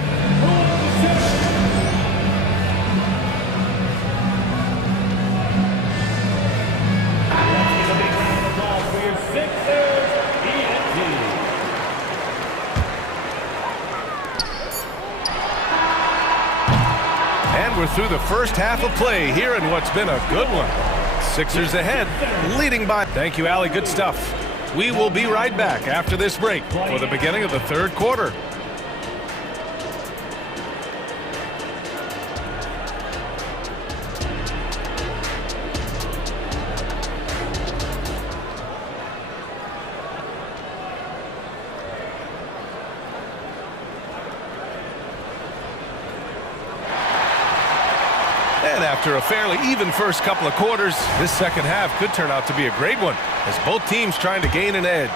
And we're through the first half of play here in what's been a good one. Sixers ahead, leading by. Thank you, Allie. Good stuff. We will be right back after this break for the beginning of the third quarter. And after a fairly even first couple of quarters, this second half could turn out to be a great one as both teams trying to gain an edge.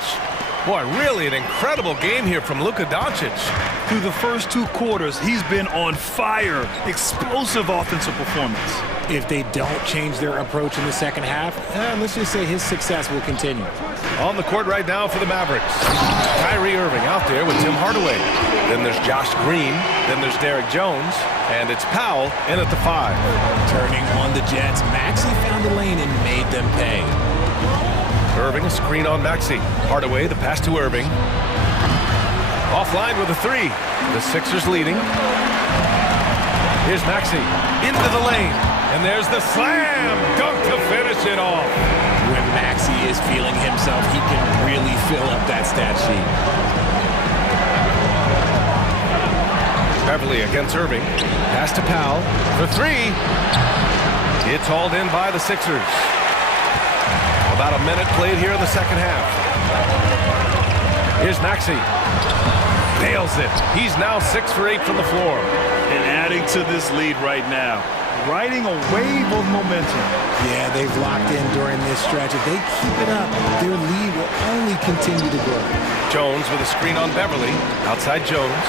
Boy, really an incredible game here from Luka Doncic. Through the first two quarters, he's been on fire. Explosive offensive performance. If they don't change their approach in the second half, let's just say his success will continue. On the court right now for the Mavericks. Kyrie Irving out there with Tim Hardaway. Then there's Josh Green. Then there's Derek Jones. And it's Powell in at the 5. Turning on the Jets, Maxey found the lane and made them pay. Irving, a screen on Maxey. Hardaway, the pass to Irving. Offline with a 3. The Sixers leading. Here's Maxey into the lane. And there's the slam dunk to finish it off. When Maxey is feeling himself, he can really fill up that stat sheet. Beverly against Irving. Pass to Powell for 3. It's hauled in by the Sixers. About a minute played here in the second half. Here's Maxey. Nails it. He's now 6 for 8 from the floor. And adding to this lead right now. Riding a wave of momentum. Yeah, they've locked in during this stretch. If they keep it up, their lead will only continue to grow. Jones with a screen on Beverly. Outside Jones.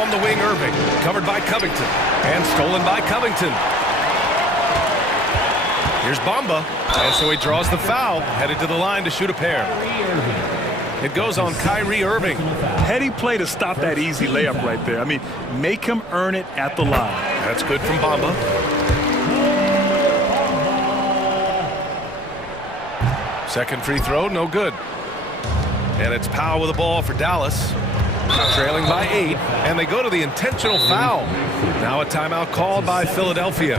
On the wing, Irving. Covered by Covington. And stolen by Covington. Here's Bamba. And so he draws the foul. Headed to the line to shoot a pair. It goes on Kyrie Irving. Heady play to stop that easy layup right there. I mean, make him earn it at the line. That's good from Bamba. Second free throw, no good. And it's Powell with the ball for Dallas. Trailing by 8, and they go to the intentional foul. Now a timeout called by Philadelphia.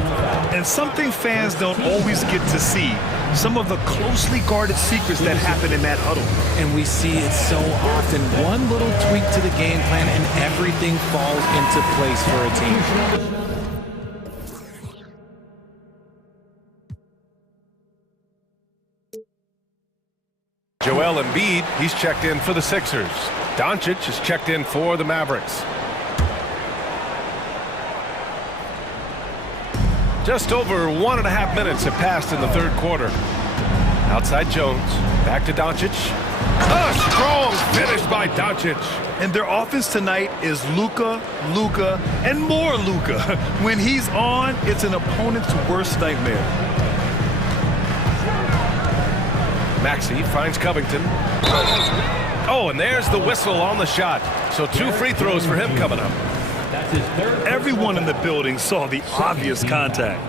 And something fans don't always get to see. Some of the closely guarded secrets that happen in that huddle. And we see it so often. One little tweak to the game plan and everything falls into place for a team. Joel Embiid, he's checked in for the Sixers. Doncic is checked in for the Mavericks. Just over 1.5 minutes have passed in the third quarter. Outside Jones, back to Doncic. A strong finish by Doncic. And their offense tonight is Luka, Luka, and more Luka. When he's on, it's an opponent's worst nightmare. Maxey finds Covington. Oh, and there's the whistle on the shot. So 2 free throws for him coming up. Everyone in the building saw the obvious contact.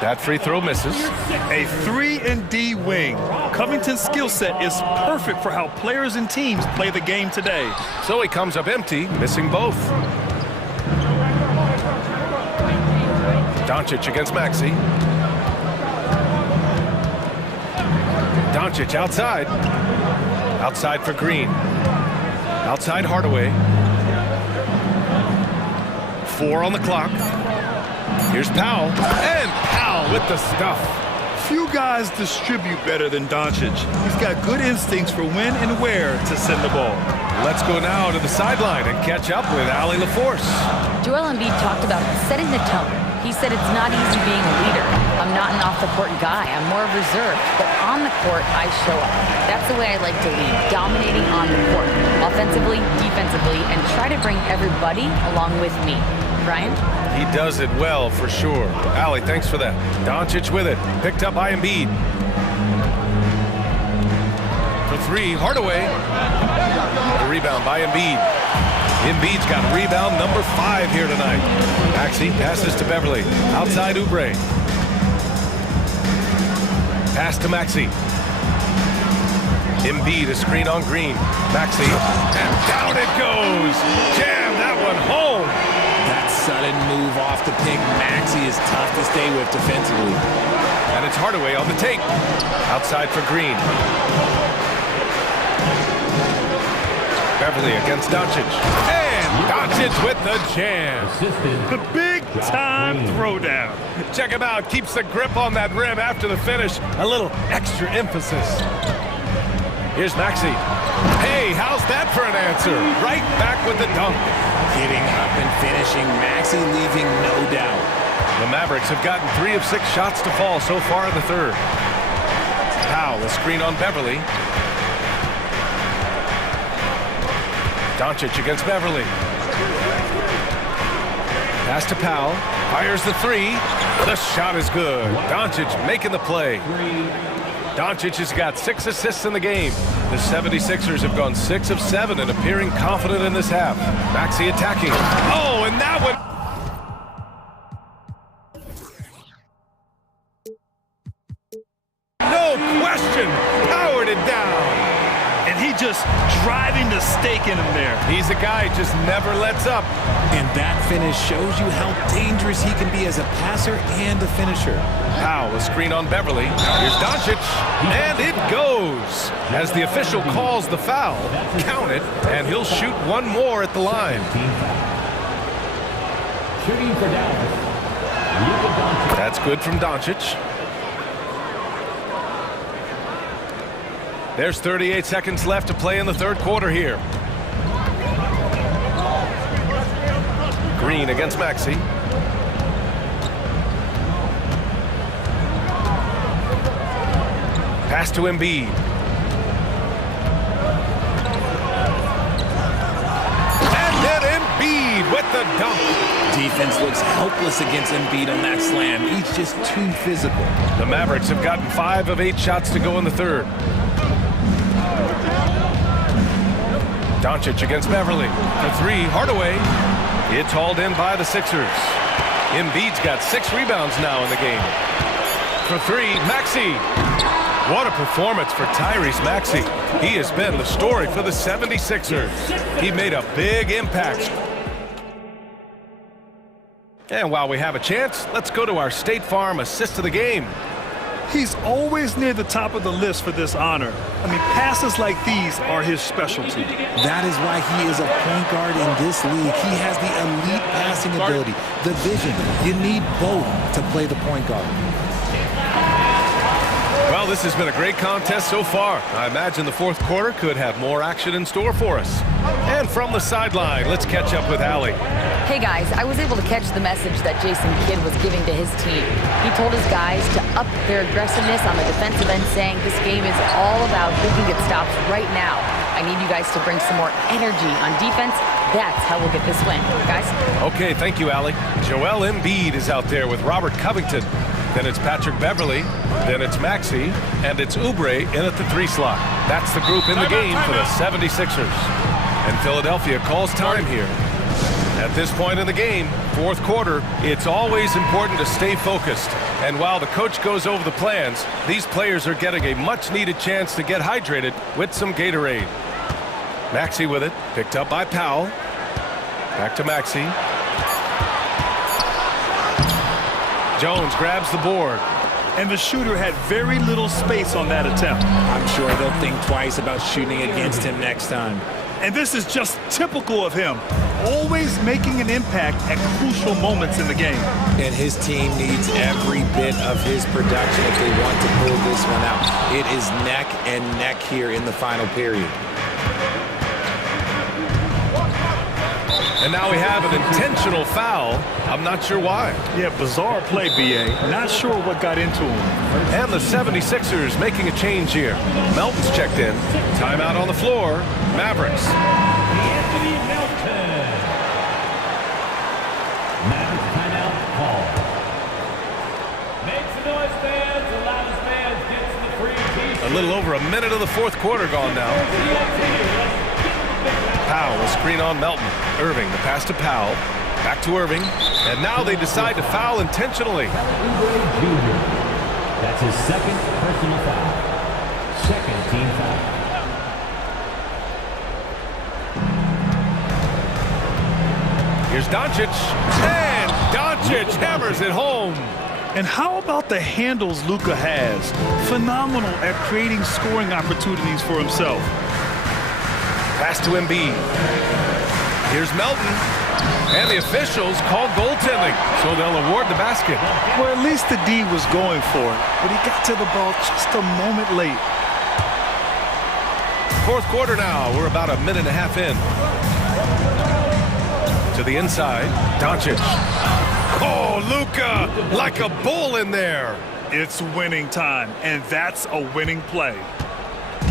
That free throw misses. A 3-and-D wing. Covington's skill set is perfect for how players and teams play the game today. So he comes up empty, missing both. Doncic against Maxey. Doncic outside. Outside for Green. Outside Hardaway. 4 on the clock. Here's Powell. And Powell with the stuff. Few guys distribute better than Doncic. He's got good instincts for when and where to send the ball. Let's go now to the sideline and catch up with Allie LaForce. Joel Embiid talked about setting the tone. He said it's not easy being a leader. I'm not an off-the-court guy. I'm more reserved. But on the court, I show up. That's the way I like to lead, dominating on the court, offensively, defensively, and try to bring everybody along with me. Brian? He does it well, for sure. Allie, thanks for that. Doncic with it. Picked up by Embiid. For three, Hardaway. The rebound by Embiid. Embiid's got rebound number 5 here tonight. Maxey passes to Beverly. Outside Oubre. Pass to Maxey. Embiid, a screen on Green. Maxey, and down it goes. Jam that one home. That sudden move off the pick, Maxey, is tough to stay with defensively. And it's Hardaway on the take. Outside for Green. Beverly against Doncic. And Doncic with the jam. The big-time throwdown. Check him out. Keeps the grip on that rim after the finish. A little extra emphasis. Here's Maxey. Hey, how's that for an answer? Right back with the dunk. Getting up and finishing. Maxey leaving no doubt. The Mavericks have gotten 3 of 6 shots to fall so far in the third. Powell, a screen on Beverly. Doncic against Beverly. Pass to Powell. Fires the 3. The shot is good. Doncic making the play. Doncic has got 6 assists in the game. The 76ers have gone 6 of 7 and appearing confident in this half. Maxey attacking. Oh, and that one. No question. Powered it down. And he just driving the stake in him there. He's a guy just never lets up. And that finish shows you how dangerous he can be as a passer and a finisher. Powell, a screen on Beverly. Here's Doncic, and it goes. As the official calls the foul, count it, and he'll shoot one more at the line. Shooting for Dallas. That's good from Doncic. There's 38 seconds left to play in the third quarter here. Green against Maxey. Pass to Embiid. And then Embiid with the dunk. Defense looks helpless against Embiid on that slam. He's just too physical. The Mavericks have gotten 5 of 8 shots to go in the third. Doncic against Beverly. For 3, Hardaway. It's hauled in by the Sixers. Embiid's got 6 rebounds now in the game. For 3, Maxey. What a performance for Tyrese Maxey. He has been the story for the 76ers. He made a big impact. And while we have a chance, let's go to our State Farm assist of the game. He's always near the top of the list for this honor. I mean, passes like these are his specialty. That is why he is a point guard in this league. He has the elite passing ability, the vision. You need both to play the point guard. Well, this has been a great contest so far. I imagine the fourth quarter could have more action in store for us. And from the sideline, let's catch up with Allie. Hey guys, I was able to catch the message that Jason Kidd was giving to his team. He told his guys to up their aggressiveness on the defensive end, saying this game is all about who can get stops right now. I need you guys to bring some more energy on defense. That's how we'll get this win. Guys? Okay, thank you, Allie. Joel Embiid is out there with Robert Covington. Then it's Patrick Beverly. Then it's Maxey. And it's Oubre in at the 3 slot. That's the group in the game for the 76ers. And Philadelphia calls time here. At this point in the game, fourth quarter, it's always important to stay focused. And while the coach goes over the plans, these players are getting a much-needed chance to get hydrated with some Gatorade. Maxey with it, picked up by Powell. Back to Maxey. Jones grabs the board. And the shooter had very little space on that attempt. I'm sure they'll think twice about shooting against him next time. And this is just typical of him. Always making an impact at crucial moments in the game. And his team needs every bit of his production if they want to pull this one out. It is neck and neck here in the final period. And now we have an intentional foul. I'm not sure why. Yeah, bizarre play, B.A. Not sure what got into him. And the 76ers making a change here. Melton's checked in. Timeout on the floor. Mavericks. Anthony Melton. Mavericks timeout call. Make some noise, fans. The loudest fans gets the free t-shirt. A little over a minute of the fourth quarter gone now. Powell will screen on Melton. Irving, the pass to Powell. Back to Irving. And now they decide to foul intentionally. That's his second personal foul. Second team foul. Here's Doncic. And Doncic hammers it home. And how about the handles Luka has? Phenomenal at creating scoring opportunities for himself. Pass to Embiid. Here's Melton. And the officials called goaltending, so they'll award the basket. Well, at least the D was going for it, but he got to the ball just a moment late. Fourth quarter now. We're about a minute and a half in. To the inside. Doncic. Oh, Luka, like a bull in there. It's winning time, and that's a winning play.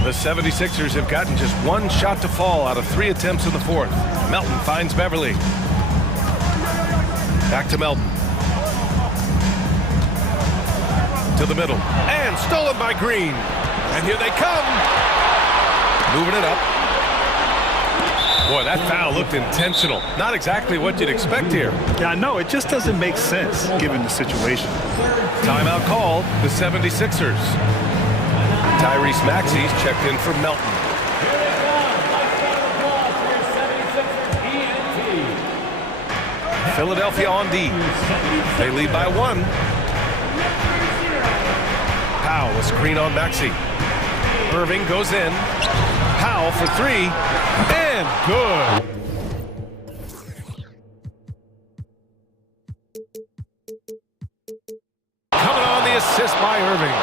The 76ers have gotten just one shot to fall out of 3 attempts in the fourth. Melton finds Beverly. Back to Melton. To the middle. And stolen by Green. And here they come. Moving it up. Boy, that foul looked intentional. Not exactly what you'd expect here. Yeah, I know. It just doesn't make sense given the situation. Timeout called. The 76ers. Tyrese Maxey's checked in for Melton. Philadelphia on D. They lead by 1. Powell will screen on Maxey. Irving goes in. Powell for 3. And good. Coming on the assist by Irving.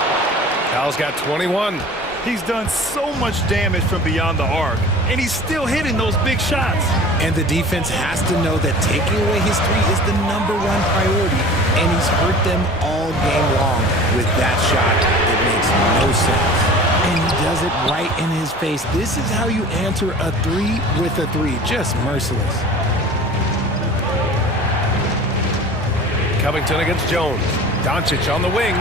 Powell's got 21. He's done so much damage from beyond the arc, and he's still hitting those big shots. And the defense has to know that taking away his 3 is the #1 priority, and he's hurt them all game long with that shot. It makes no sense. And he does it right in his face. This is how you answer a 3 with a 3. Just merciless. Covington against Jones. Doncic on the wing.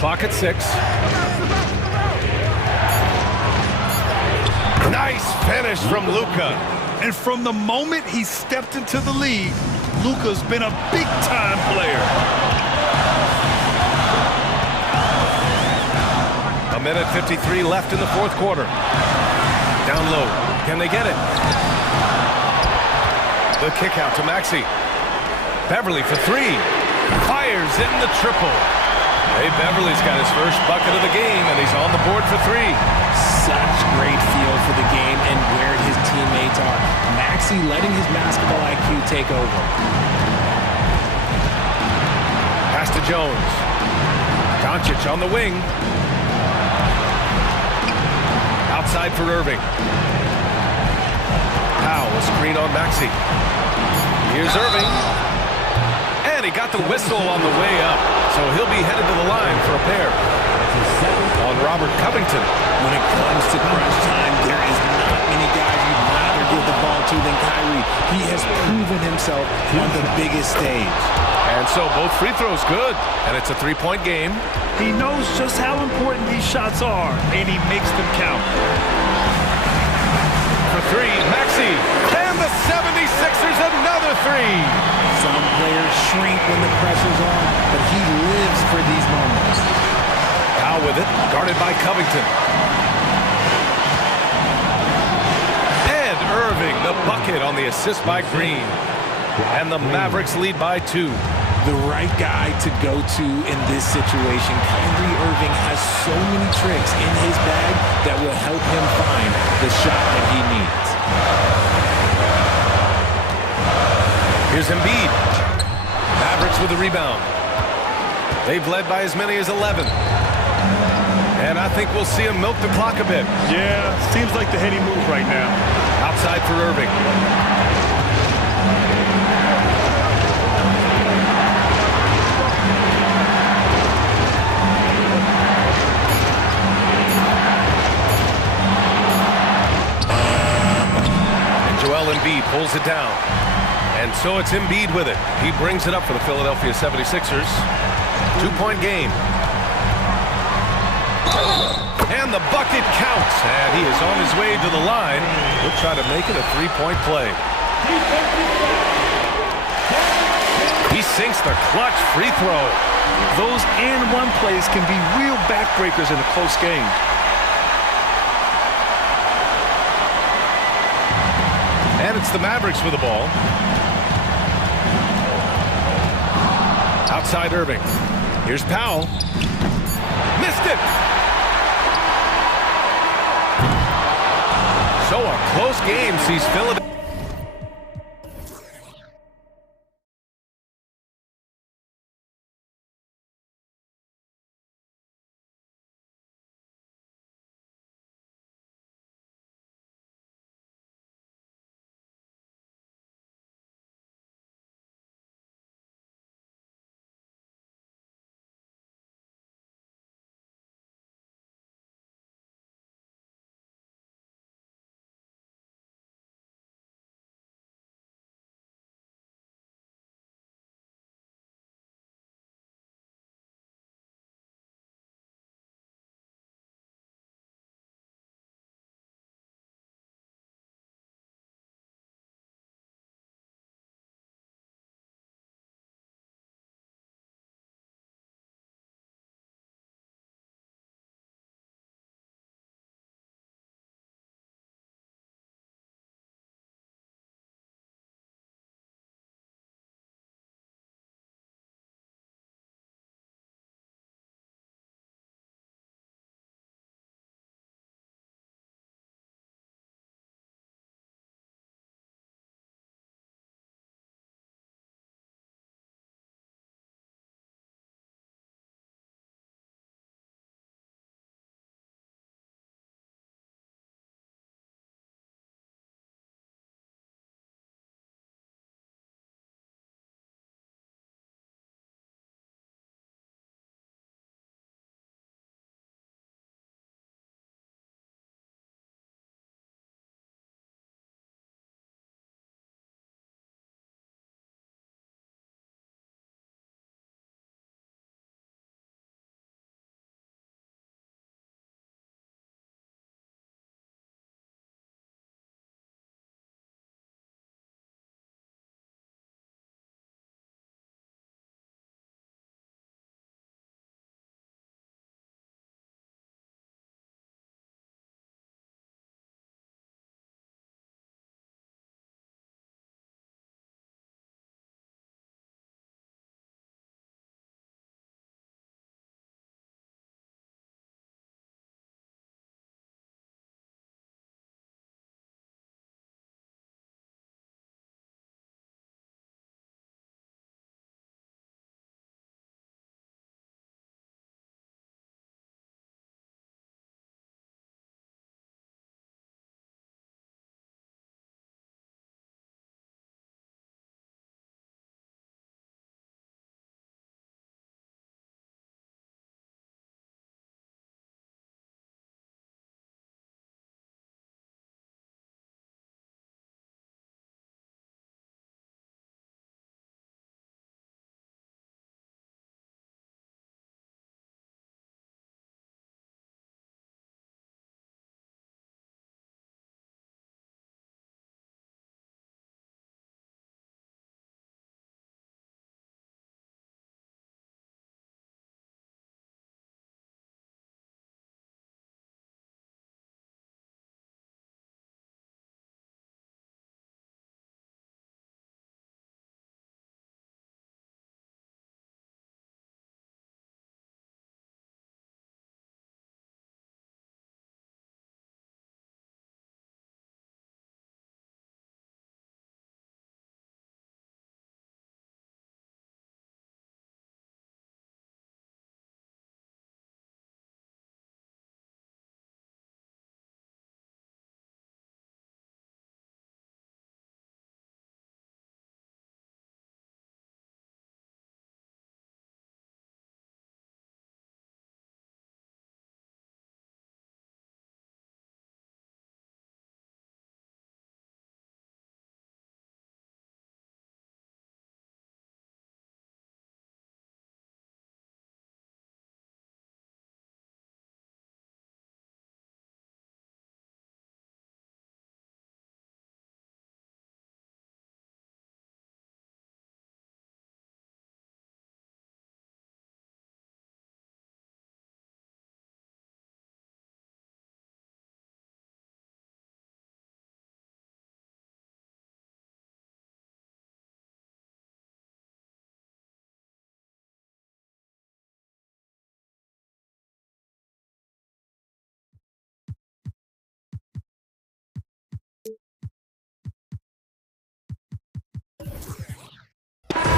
Clock at 6. Nice finish from Luka. And from the moment he stepped into the league, Luka's been a big-time player. A minute 53 left in the fourth quarter. Down low. Can they get it? The kick out to Maxey. Beverly for 3. Fires in the triple. Hey, Beverly's got his first bucket of the game, and he's on the board for 3. Such great feel for the game and where his teammates are. Maxey letting his basketball IQ take over. Pass to Jones. Doncic on the wing. Outside for Irving. Powell, a screen on Maxey. Here's Irving. And he got the whistle on the way up, so he'll be headed to the line for a pair. On Robert Covington. When it comes to crunch time, there is not many guys you'd rather give the ball to than Kyrie. He has proven himself on the biggest stage. And so both free throws good, and it's a 3-point game. He knows just how important these shots are, and he makes them count. For 3, Maxey. And the 76ers another 3. Some players shrink when the pressure's on, but he lives for these moments. Powell with it, guarded by Covington. And Irving, the bucket on the assist by Green. And the Mavericks lead by 2. The right guy to go to in this situation. Kyrie Irving has so many tricks in his bag that will help him find the shot that he needs. Here's Embiid. Mavericks with the rebound. They've led by as many as 11. And I think we'll see him milk the clock a bit. Yeah, seems like the heady move right now. Outside for Irving. And Joel Embiid pulls it down. And so it's Embiid with it. He brings it up for the Philadelphia 76ers. 2-point game. And the bucket counts. And he is on his way to the line. He'll try to make it a 3-point play. He sinks the clutch free throw. Those and-one plays can be real backbreakers in a close game. And it's the Mavericks with the ball. Outside Irving. Here's Powell. Missed it! So a close game sees Philadelphia.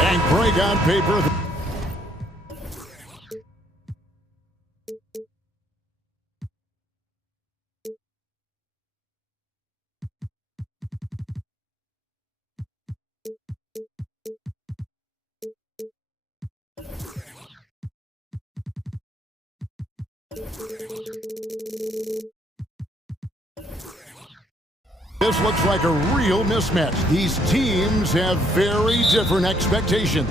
And break on paper. This looks like a real mismatch. These teams have very different expectations.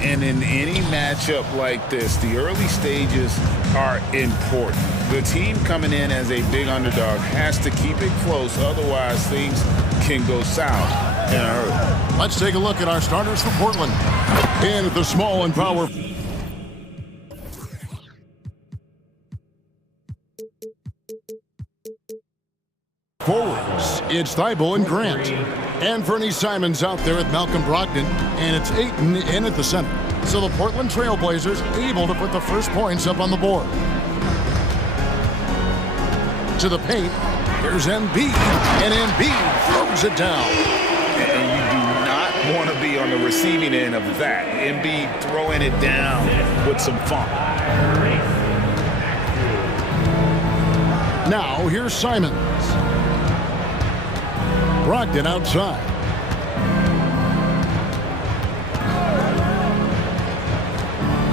And in any matchup like this, the early stages are important. The team coming in as a big underdog has to keep it close, otherwise things can go south in a hurry. Let's take a look at our starters for Portland. And at the small and power forwards, it's Thibault and Grant. Anthony Simons out there with Malcolm Brogdon, and it's Ayton in at the center. So the Portland Trailblazers able to put the first points up on the board. To the paint, here's Embiid, and Embiid throws it down. And you do not want to be on the receiving end of that. Embiid throwing it down with some funk. Now here's Simons. Brogdon outside.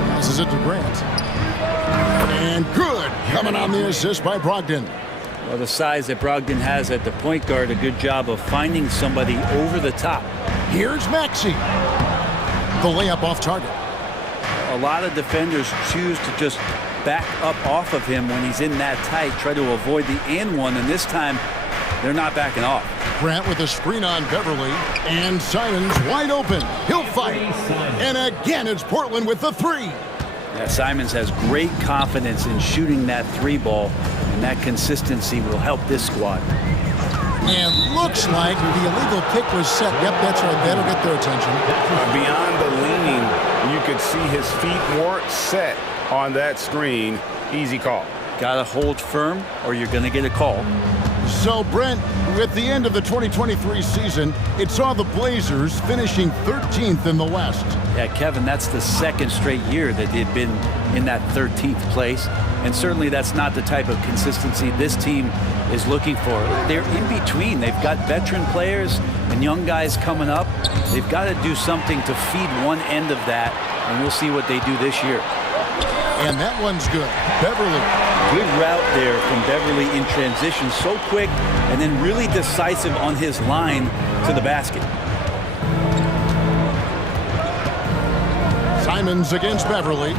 Passes it to Grant. And good. Coming on the assist by Brogdon. Well, the size that Brogdon has at the point guard, a good job of finding somebody over the top. Here's Maxey. The layup off target. A lot of defenders choose to just back up off of him when he's in that tight, try to avoid the and one, and this time they're not backing off. Grant with a screen on Beverly, and Simons wide open. He'll fight. And again, it's Portland with the three. Yeah, Simons has great confidence in shooting that three ball, and that consistency will help this squad. And looks like the illegal kick was set. Yep, that's right. That'll get their attention. Beyond the leaning, you could see his feet weren't set on that screen. Easy call. Gotta hold firm or you're gonna get a call. So, Brent, with the end of the 2023 season, it saw the Blazers finishing 13th in the West. Yeah, Kevin, that's the second straight year that they've been in that 13th place. And certainly that's not the type of consistency this team is looking for. They're in between. They've got veteran players and young guys coming up. They've got to do something to feed one end of that, and we'll see what they do this year. And that one's good. Beverly. Good route there from Beverly in transition. So quick and then really decisive on his line to the basket. Simons against Beverly.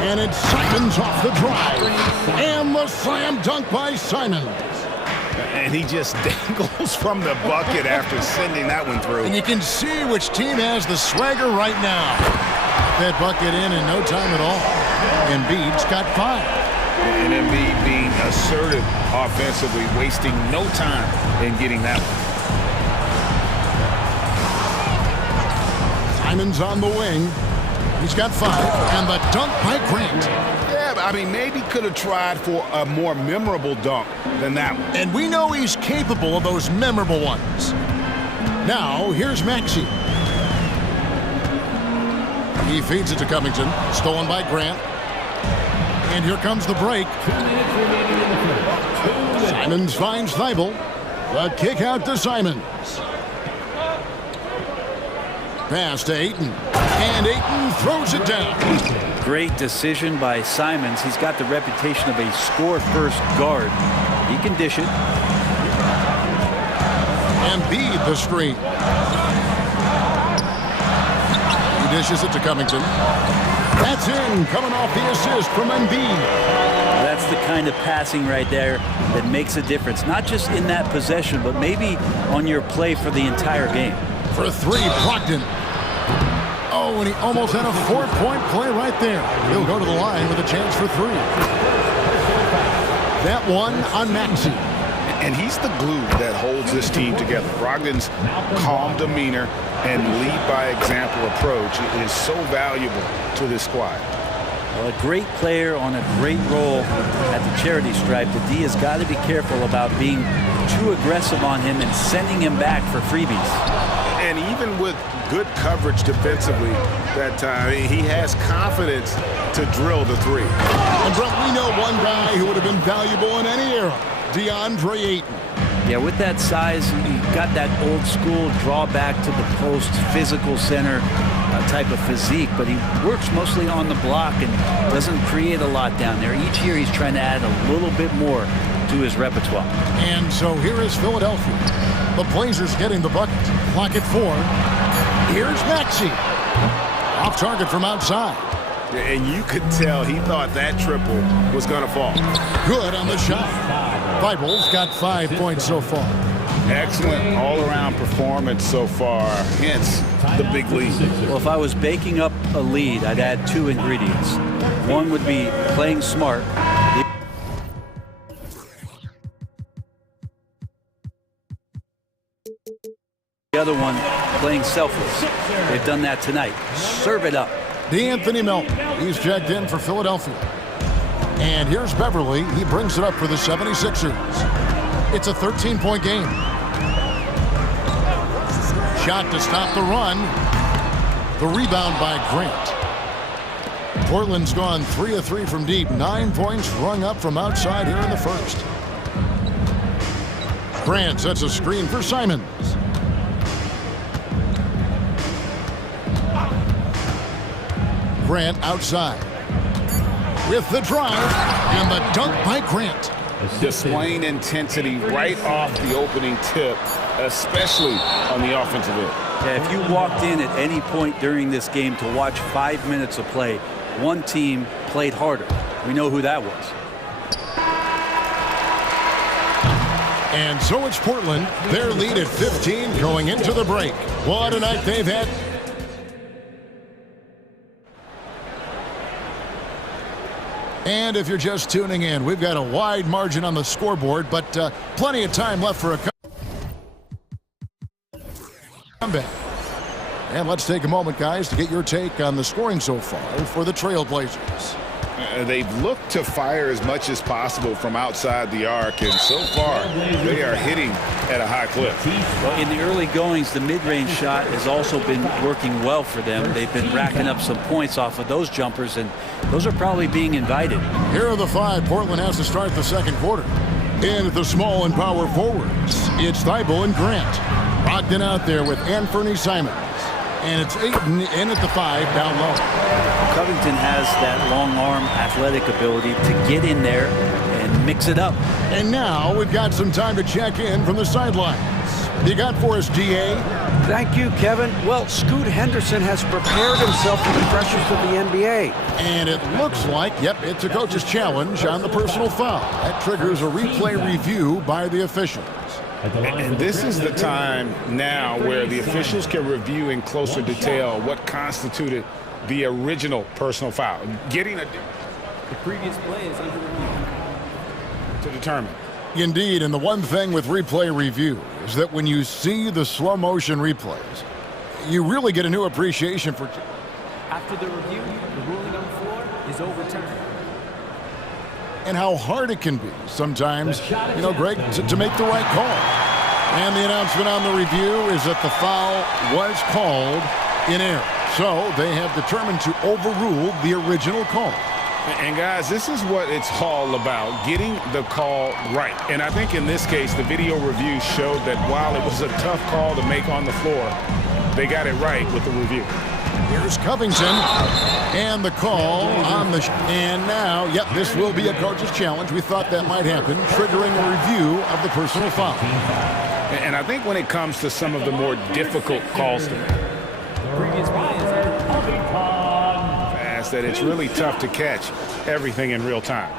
And it's Simons off the drive. And the slam dunk by Simons. And he just dangles from the bucket after sending that one through. And you can see which team has the swagger right now. That bucket in no time at all. Embiid's got 5. And Embiid being assertive offensively, wasting no time in getting that one. Simons on the wing. He's got 5. And the dunk by Grant. Yeah, but I mean, maybe could have tried for a more memorable dunk than that one. And we know he's capable of those memorable ones. Now, here's Maxey. He feeds it to Covington. Stolen by Grant. And here comes the break. Simons finds Thibault. The kick out to Simons. Pass to Ayton. And Ayton throws it down. Great decision by Simons. He's got the reputation of a score-first guard. He can dish it. Embiid the screen. He dishes it to Covington. That's in, coming off the assist from Embiid. That's the kind of passing right there that makes a difference. Not just in that possession, but maybe on your play for the entire game. For 3, Brogdon. Oh, and he almost had a 4-point play right there. He'll go to the line with a chance for 3. That one on Maxey. And he's the glue that holds this team together. Brogdon's calm demeanor and lead by example approach is so valuable to this squad. Well, a great player on a great role at the charity stripe. The D has got to be careful about being too aggressive on him and sending him back for freebies. And even with good coverage defensively that time, he has confidence to drill the three. And Brett, we know one guy who would have been valuable in any era, DeAndre Ayton. Yeah, with that size, you got that old school drawback to the post, physical center type of physique, but he works mostly on the block and doesn't create a lot down there. Each year he's trying to add a little bit more to his repertoire. And so here is Philadelphia. The Blazers getting the bucket. Clock at 4. Here's Maxey. Off target from outside. And you could tell he thought that triple was going to fall. Good on the shot. Bibles got 5 points so far. Excellent all-around performance so far, hence the big lead. Well, if I was baking up a lead, I'd add 2 ingredients. One would be playing smart. The other one, playing selfless. They've done that tonight. Serve it up. D'Anthony Melton, he's checked in for Philadelphia. And here's Beverly. He brings it up for the 76ers. It's a 13-point game. Shot to stop the run. The rebound by Grant. Portland's gone 3 of 3 from deep. 9 points rung up from outside here in the first. Grant sets a screen for Simons. Grant outside. With the drive and the dunk by Grant. Displaying intensity right off the opening tip, especially on the offensive end. Yeah, if you walked in at any point during this game to watch 5 minutes of play, one team played harder. We know who that was. And so it's Portland. Their lead at 15 going into the break. What a night they've had. And if you're just tuning in, we've got a wide margin on the scoreboard, but plenty of time left for a comeback. And let's take a moment, guys, to get your take on the scoring so far for the Trailblazers. They've looked to fire as much as possible from outside the arc, and so far they are hitting at a high clip. Well, in the early goings, the mid-range shot has also been working well for them. They've been racking up some points off of those jumpers, and those are probably being invited. Here are the 5 Portland has to start the second quarter. In at the small and power forwards, it's Thibault and Grant. Brogdon out there with Anthony Simons. And it's Ayton in at the 5 down low. Covington has that long arm athletic ability to get in there and mix it up. And now we've got some time to check in from the sidelines. You got for us, DA? Thank you, Kevin. Well, Scoot Henderson has prepared himself for the pressures of the NBA. And it looks like, yep, it's a coach's challenge on the personal foul. That triggers a replay review by the officials. And this is the time now where the officials can review in closer detail what constituted the original personal foul. Getting a... The previous play is under review. To determine. Indeed, and the one thing with replay review is that when you see the slow motion replays, you really get a new appreciation for... After the review, the ruling on the floor is overturned. And how hard it can be sometimes, you know, Greg, to make the right call. And the announcement on the review is that the foul was called in error. So they have determined to overrule the original call. And guys, this is what it's all about, getting the call right. And I think in this case, the video review showed that while it was a tough call to make on the floor, they got it right with the review. Here's Covington, and the call on the... And now, yep, this will be a coach's challenge. We thought that might happen, triggering a review of the personal foul. And I think when it comes to some of the more difficult calls to make, fast, that it's really tough to catch everything in real time.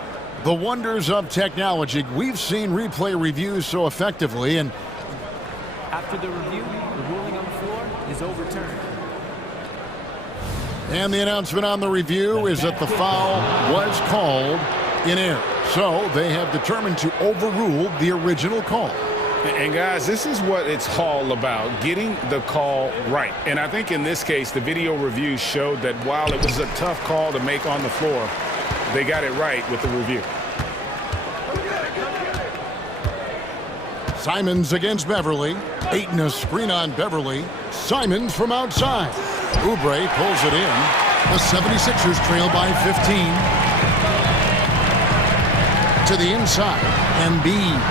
The wonders of technology. We've seen replay reviews so effectively, and... After the review, the ruling on the floor is overturned. And the announcement on the review is that the foul was called in error. So they have determined to overrule the original call. And guys, this is what it's all about, getting the call right. And I think in this case, the video review showed that while it was a tough call to make on the floor, they got it right with the review. Simons against Beverly. Ayton a screen on Beverly. Simons from outside. Oubre pulls it in. The 76ers trail by 15. To the inside. Embiid.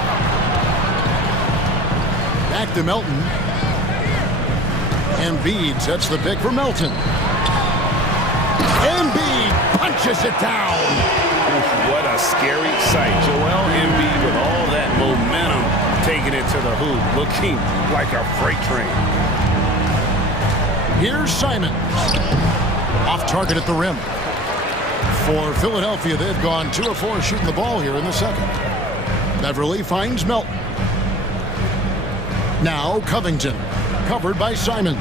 Back to Melton. Embiid sets the pick for Melton. Embiid punches it down. What a scary sight. Joel Embiid with all that momentum taking it to the hoop, looking like a freight train. Here's Simons. Off target at the rim. For Philadelphia, they've gone 2 of 4 shooting the ball here in the second. Beverly finds Melton. Now Covington, covered by Simons.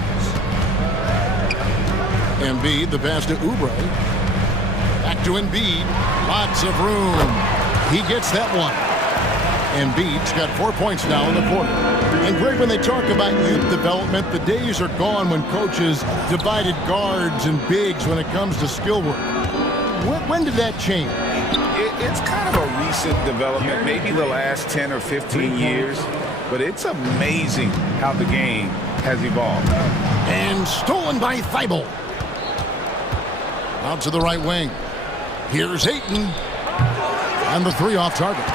Embiid, the pass to Oubre. Back to Embiid. Lots of room. He gets that one. Embiid's got 4 points now in the quarter. And Greg, when they talk about youth development, the days are gone when coaches divided guards and bigs when it comes to skill work. When did that change? It's kind of a recent development, maybe the last 10 or 15 years. But it's amazing how the game has evolved. And stolen by Thibault. Out to the right wing. Here's Ayton. And the 3 off target.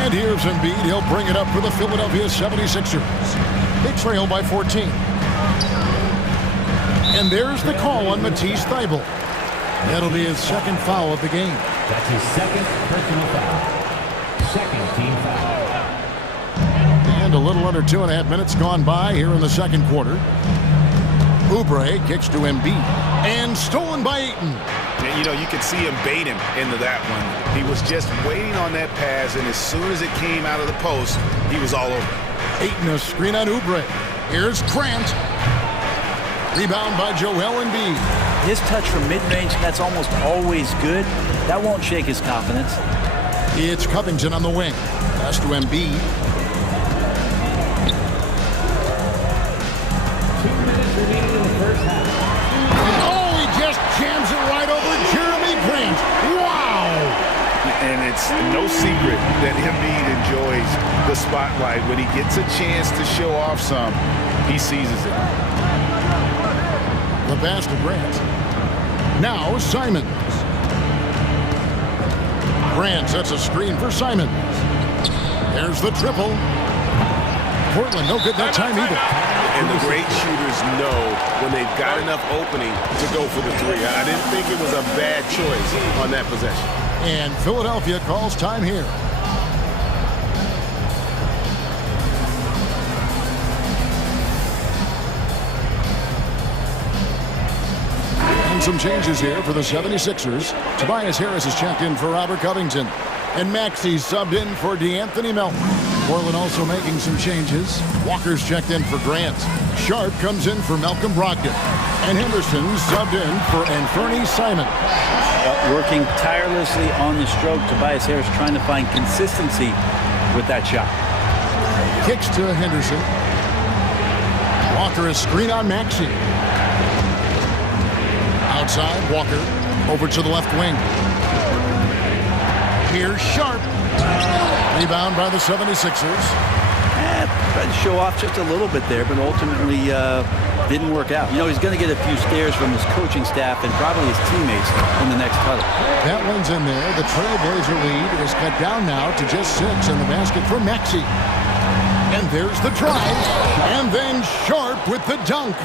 And here's Embiid. He'll bring it up for the Philadelphia 76ers. They trail by 14. And there's the call on Matisse Thybulle. That'll be his second foul of the game. That's his second personal foul. Second team foul. And a little under 2.5 minutes gone by here in the second quarter. Oubre kicks to Embiid. And stolen by Ayton. And, you know, you could see him baiting into that one. He was just waiting on that pass, and as soon as it came out of the post, he was all over. Ayton a screen on Oubre. Here's Grant. Rebound by Joel Embiid. His touch from mid-range, that's almost always good. That won't shake his confidence. It's Covington on the wing. Pass to Embiid. 2 minutes remaining in the first half. Oh, he just jams it right over Jeremy Grant. Wow! And it's no secret that Embiid enjoys the spotlight. When he gets a chance to show off some, he seizes it. The pass to Grant. Now Simons. Grant sets a screen for Simons. There's the triple. Portland no good that time either. And the great shooters know when they've got enough opening to go for the 3. I didn't think it was a bad choice on that possession. And Philadelphia calls time here. And some changes here for the 76ers. Tobias Harris is checked in for Robert Covington. And Maxey's subbed in for DeAnthony Melton. Portland also making some changes. Walker's checked in for Grant. Sharp comes in for Malcolm Brogdon. And Henderson subbed in for Anthony Simons. Working tirelessly on the stroke, Tobias Harris trying to find consistency with that shot. Kicks to Henderson. Walker is screen on Maxey. Outside, Walker over to the left wing. Here's Sharp. Rebound by the 76ers. Tried to show off just a little bit there, but ultimately didn't work out. You know, he's going to get a few stares from his coaching staff and probably his teammates in the next huddle. That one's in there. The Trailblazer lead is cut down now to just 6 in the basket for Maxey. And there's the drive. And then Sharp with the dunk.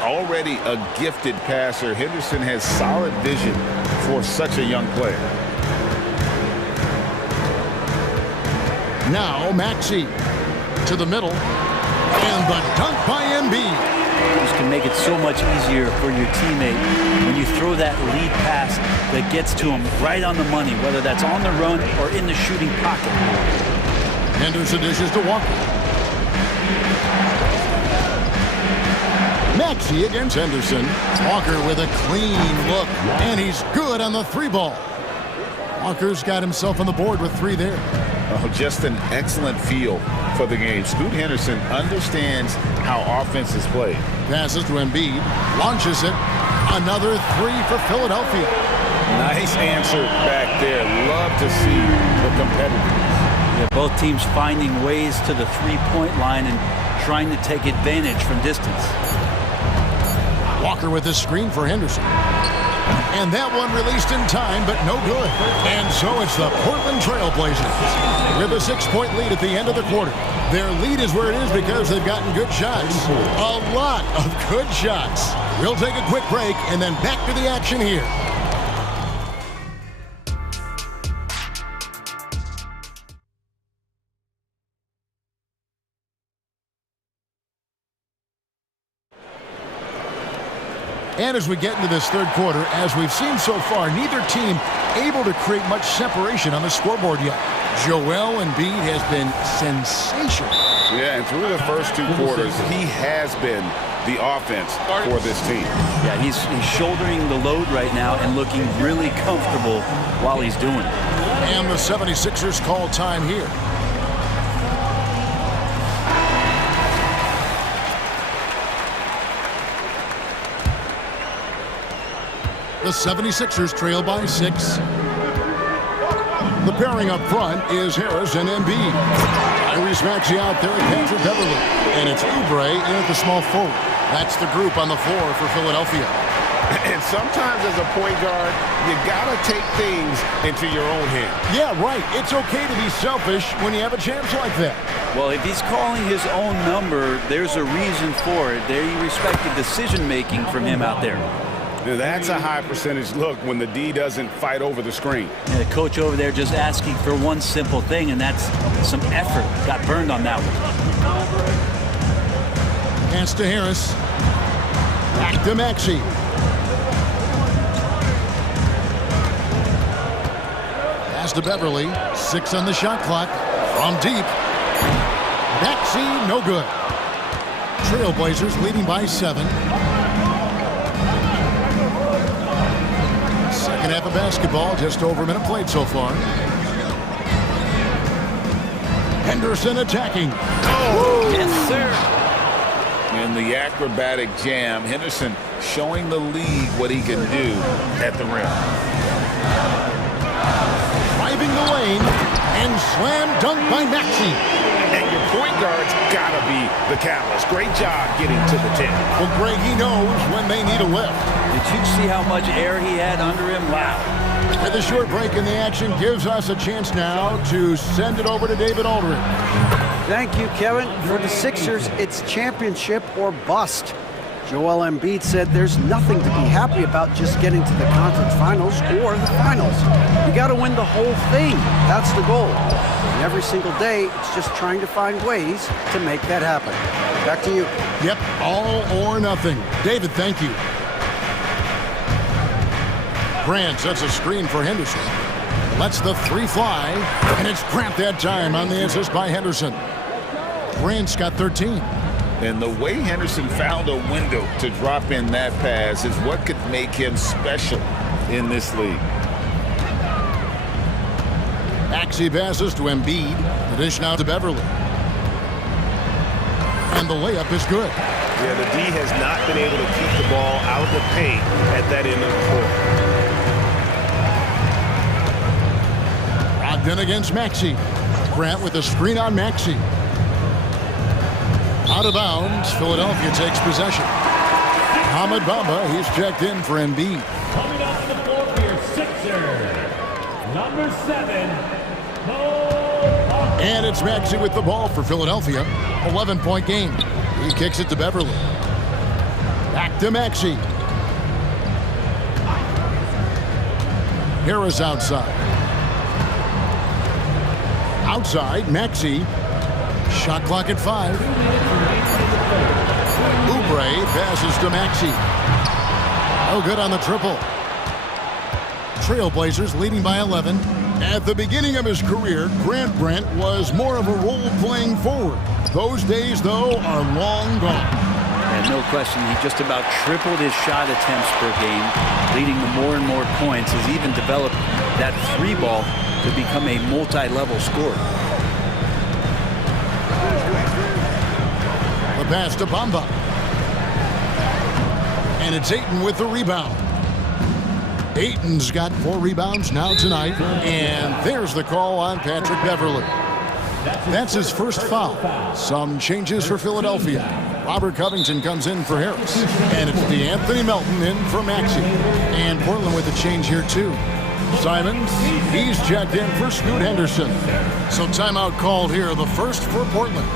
Already a gifted passer, Henderson has solid vision for such a young player. Now Maxey to the middle. And the dunk by Embiid. This can make it so much easier for your teammate when you throw that lead pass that gets to him right on the money, whether that's on the run or in the shooting pocket. Henderson dishes to Walker. Maxey against Henderson. Walker with a clean look, and he's good on the 3-ball. Walker's got himself on the board with 3 there. Oh, just an excellent feel for the game. Scoot Henderson understands how offense is played. Passes to Embiid, launches it. Another 3 for Philadelphia. Nice answer back there. Love to see the competitiveness. Yeah, both teams finding ways to the 3-point line, and trying to take advantage from distance. Walker with the screen for Henderson. And that one released in time, but no good. And so it's the Portland Trailblazers with a 6-point lead at the end of the quarter. Their lead is where it is because they've gotten good shots. A lot of good shots. We'll take a quick break and then back to the action here. And as we get into this third quarter, as we've seen so far, neither team able to create much separation on the scoreboard yet. Joel Embiid has been sensational. Yeah, and through the first 2 quarters, he has been the offense for this team. Yeah, he's shouldering the load right now and looking really comfortable while he's doing it. And the 76ers call time here. The 76ers trail by 6. The pairing up front is Harris and Embiid. Tyrese Maxey out there at Patrick Beverly. And it's Oubre in at the small forward. That's the group on the floor for Philadelphia. And sometimes as a point guard, you gotta take things into your own hands. Yeah, right. It's okay to be selfish when you have a chance like that. Well, if he's calling his own number, there's a reason for it. There you respect the decision-making from him out there. Now, that's a high percentage look when the D doesn't fight over the screen. And the coach over there just asking for one simple thing, and that's some effort. Got burned on that one. Pass to Harris. Back to Maxey. Pass to Beverly. 6 on the shot clock. From deep. Maxey, no good. Trailblazers leading by 7. Second half of basketball, just over a minute played so far. Henderson attacking. Oh, yes, sir. In the acrobatic jam, Henderson showing the league what he can do at the rim. Driving the lane and slam dunk by Maxey. And your point guard's gotta be the catalyst. Great job getting to the 10. Well, Greg, he knows when they need a lift. Did you see how much air he had under him? Wow. With a short break in the action gives us a chance now to send it over to David Aldridge. Thank you, Kevin. For the Sixers, it's championship or bust. Joel Embiid said there's nothing to be happy about just getting to the conference finals or the finals. You got to win the whole thing. That's the goal. And every single day, it's just trying to find ways to make that happen. Back to you. Yep, all or nothing. David, thank you. Grant sets a screen for Henderson. Lets the 3 fly, and it's cramped that time on the assist by Henderson. Grant's got 13. And the way Henderson found a window to drop in that pass is what could make him special in this league. Maxey passes to Embiid. The dish now to Beverly. And the layup is good. Yeah, the D has not been able to keep the ball out of the paint at that end of the court. Brogdon against Maxey. Grant with a screen on Maxey. Out of bounds, Philadelphia takes possession. Ahmed Bamba, he's checked in for Embiid. Coming off the floor for your Sixers, number 7, And it's Maxey with the ball for Philadelphia. 11-point game. He kicks it to Beverly. Back to Maxey. Harris outside. Outside, Maxey. Shot clock at 5. Oubre passes to Maxey. No good on the triple. Trailblazers leading by 11. At the beginning of his career, Grant Brent was more of a role-playing forward. Those days, though, are long gone. And no question, he just about tripled his shot attempts per game, leading to more and more points. He's even developed that 3-ball to become a multi-level scorer. The pass to Bamba. And it's Ayton with the rebound. Ayton's got 4 rebounds now tonight. And there's the call on Patrick Beverly. That's his first foul. Some changes for Philadelphia. Robert Covington comes in for Harris. And it's DeAnthony Melton in for Maxey. And Portland with a change here too. Simons, he's checked in for Scoot Henderson. So timeout called here, the first for Portland.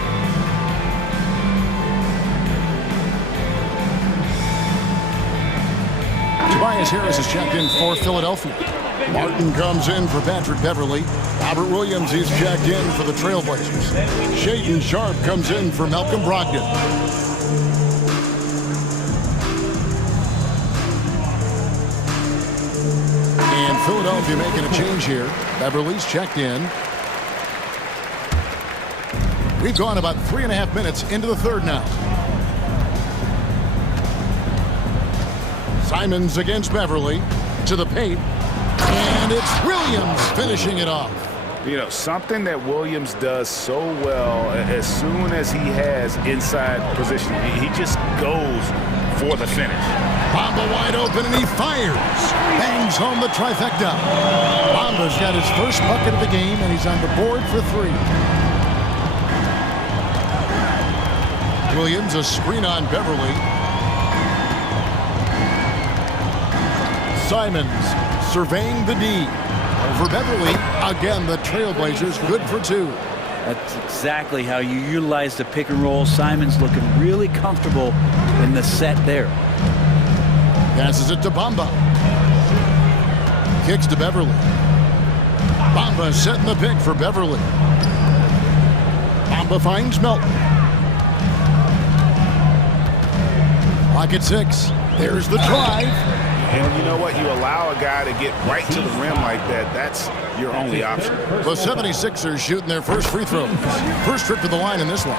Tobias Harris is checked in for Philadelphia. Martin comes in for Patrick Beverly. Robert Williams, he's checked in for the Trailblazers. Shaden Sharp comes in for Malcolm Brogdon. And Philadelphia making a change here. Beverly's checked in. We've gone about 3.5 minutes into the third now. Simons against Beverly to the paint. And it's Williams finishing it off. You know, something that Williams does so well as soon as he has inside position, he just goes for the finish. Bamba wide open and he fires. Bangs home the trifecta. Bamba's got his first bucket of the game and he's on the board for 3. Williams, a screen on Beverly. Simons surveying the D. Over Beverly, again, the Trailblazers good for 2. That's exactly how you utilize the pick and roll. Simons looking really comfortable in the set there. Passes it to Bamba. Kicks to Beverly. Bamba setting the pick for Beverly. Bamba finds Melton. Clock at 6. There's the drive. And you know what? You allow a guy to get right to the rim like that. That's your only option. The 76ers shooting their first free throws. First trip to the line in this one.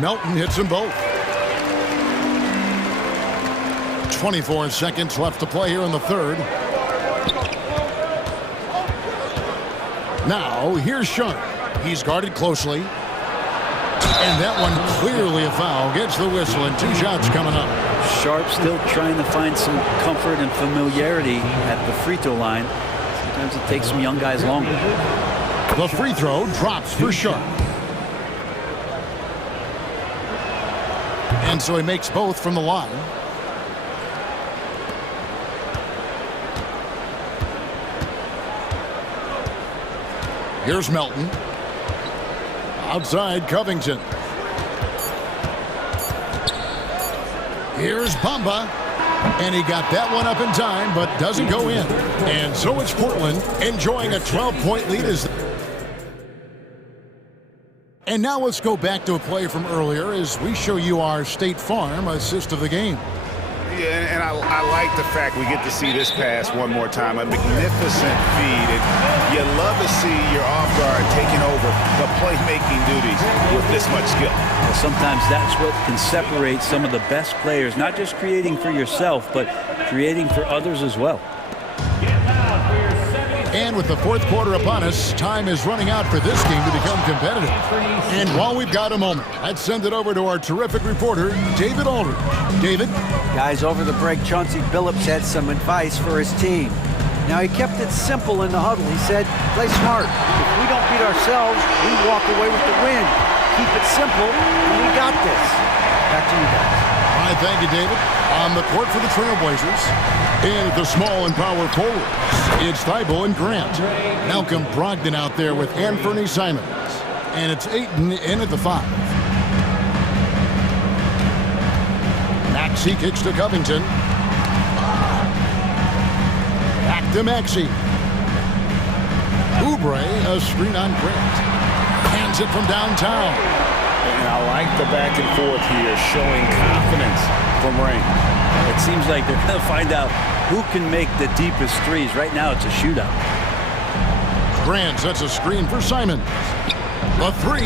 Melton hits them both. 24 seconds left to play here in the third. Now, here's Sharp. He's guarded closely. And that one clearly a foul. Gets the whistle and 2 shots coming up. Sharp still trying to find some comfort and familiarity at the free throw line. Sometimes it takes some young guys longer. The free throw drops for Sharp. And so he makes both from the line. Here's Melton. Outside Covington. Here's Bamba. And he got that one up in time, but doesn't go in. And so it's Portland enjoying a 12-point lead. And now let's go back to a play from earlier as we show you our State Farm assist of the game. Yeah, and I like the fact we get to see this pass one more time. A magnificent feed. And you love to see your off guard taking over the playmaking duties with this much skill. Well, sometimes that's what can separate some of the best players, not just creating for yourself, but creating for others as well. And with the fourth quarter upon us, time is running out for this game to become competitive. And while we've got a moment, let's send it over to our terrific reporter, David Aldridge. David? Guys, over the break, Chauncey Billups had some advice for his team. Now, he kept it simple in the huddle. He said, play smart. If we don't beat ourselves, we walk away with the win. Keep it simple, and we got this. Back to you guys. All right, thank you, David. On the court for the Trailblazers. And at the small and power forwards, it's Thibault and Grant. Malcolm Brogdon out there with Anthony Simons. And it's Ayton in at the 5. Maxey kicks to Covington. Back to Maxey. Oubre, a screen on Grant. Hands it from downtown. And I like the back and forth here, showing confidence from Rain. It seems like they're going to find out who can make the deepest threes. Right now, it's a shootout. Grant sets a screen for Simons. The 3.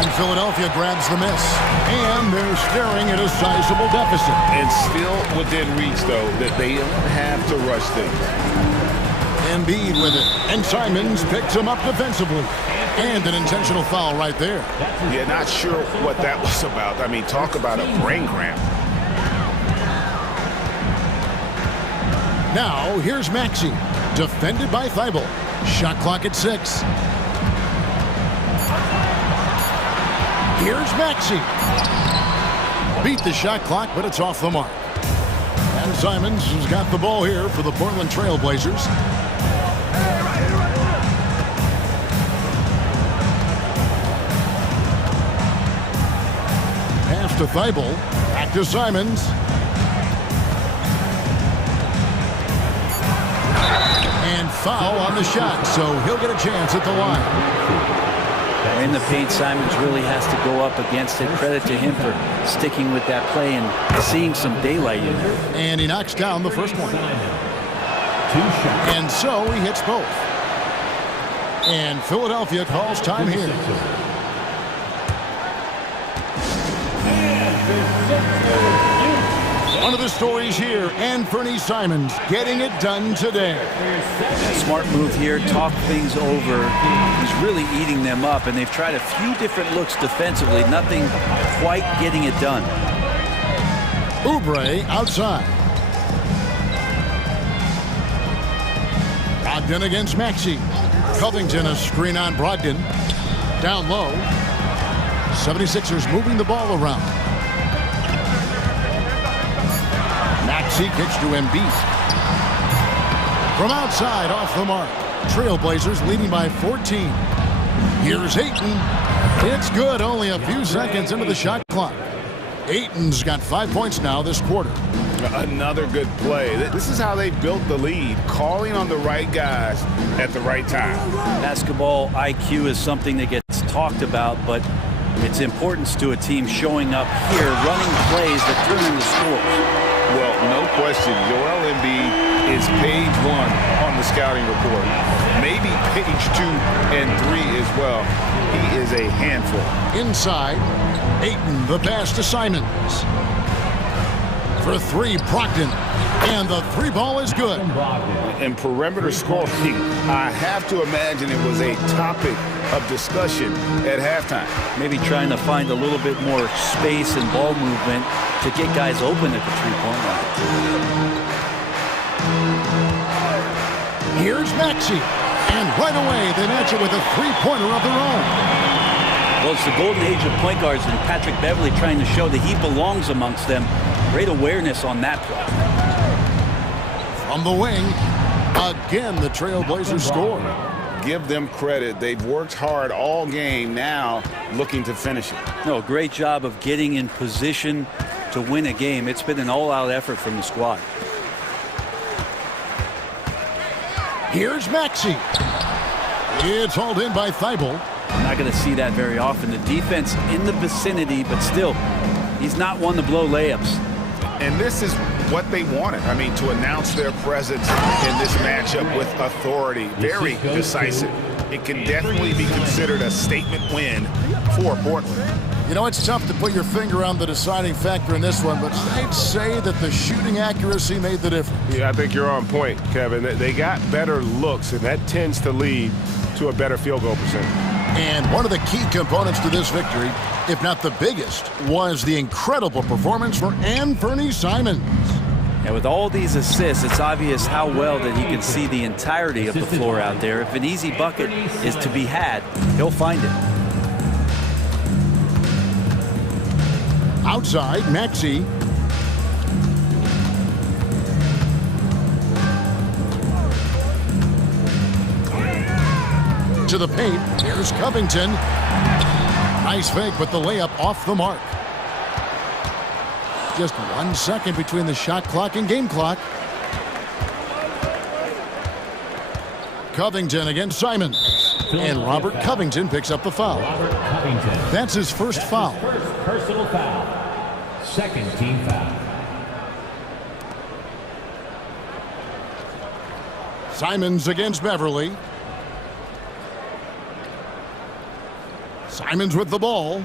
And Philadelphia grabs the miss. And they're staring at a sizable deficit. And still within reach, though, that they don't have to rush things. Embiid with it. And Simons picks him up defensively. And an intentional foul right there. Yeah, not sure what that was about. I mean, talk about a brain cramp. Now, here's Maxey. Defended by Thibault. Shot clock at 6. Here's Maxey. Beat the shot clock, but it's off the mark. And Simons has got the ball here for the Portland Trail Blazers. Pass to Thibault. Back to Simons. And foul on the shot, so he'll get a chance at the line. In the paint, Simons really has to go up against it. Credit to him for sticking with that play and seeing some daylight in there. And he knocks down the first one. And so he hits both. And Philadelphia calls time here. One of the stories here, Anthony Simons getting it done today. A smart move here, talk things over. He's really eating them up, and they've tried a few different looks defensively. Nothing quite getting it done. Oubre outside. Brogdon against Maxey. Covington a screen on Brogdon. Down low. 76ers moving the ball around. Maxey kicks to Embiid. From outside, off the mark. Trailblazers leading by 14. Here's Ayton. It's good, only a few seconds into the shot clock. Ayton's got 5 points now this quarter. Another good play. This is how they built the lead, calling on the right guys at the right time. Basketball IQ is something that gets talked about, but its importance to a team showing up here, running plays that turn into scores. Well, no question, Joel Embiid is page 1 on the scouting report. Maybe page 2 and 3 as well. He is a handful. Inside, Ayton, the pass to Simons. For 3, Brogdon. And the 3 ball is good. In perimeter scoring, I have to imagine it was a topic of discussion at halftime. Maybe trying to find a little bit more space and ball movement to get guys open at the three-point line. Here's Maxey. And right away, they match it with a three-pointer of their own. Well, it's the golden age of point guards, and Patrick Beverley trying to show that he belongs amongst them. Great awareness on that play. From the wing, again, the Trailblazers score. Give them credit. They've worked hard all game, now looking to finish it. No, great job of getting in position to win a game. It's been an all-out effort from the squad. Here's Maxey. It's hauled in by Thibault. Not going to see that very often. The defense in the vicinity, but still, he's not one to blow layups. And this is what they wanted. I mean, to announce their presence in this matchup with authority. Very decisive. It can definitely be considered a statement win for Portland. You know, it's tough to put your finger on the deciding factor in this one, but I'd say that the shooting accuracy made the difference. Yeah, I think you're on point, Kevin. They got better looks, and that tends to lead to a better field goal percentage. And one of the key components to this victory, if not the biggest, was the incredible performance for Anthony Simons. And with all these assists, it's obvious how well that he can see the entirety of the floor out there. If an easy bucket is to be had, he'll find it. Outside, Maxey. To the paint. Here's Covington. Nice fake, but the layup off the mark. Just 1 second between the shot clock and game clock. Covington against Simons. And Robert Covington picks up the foul. That's his first foul. First personal foul. Second team foul. Simons against Beverley. Simons with the ball.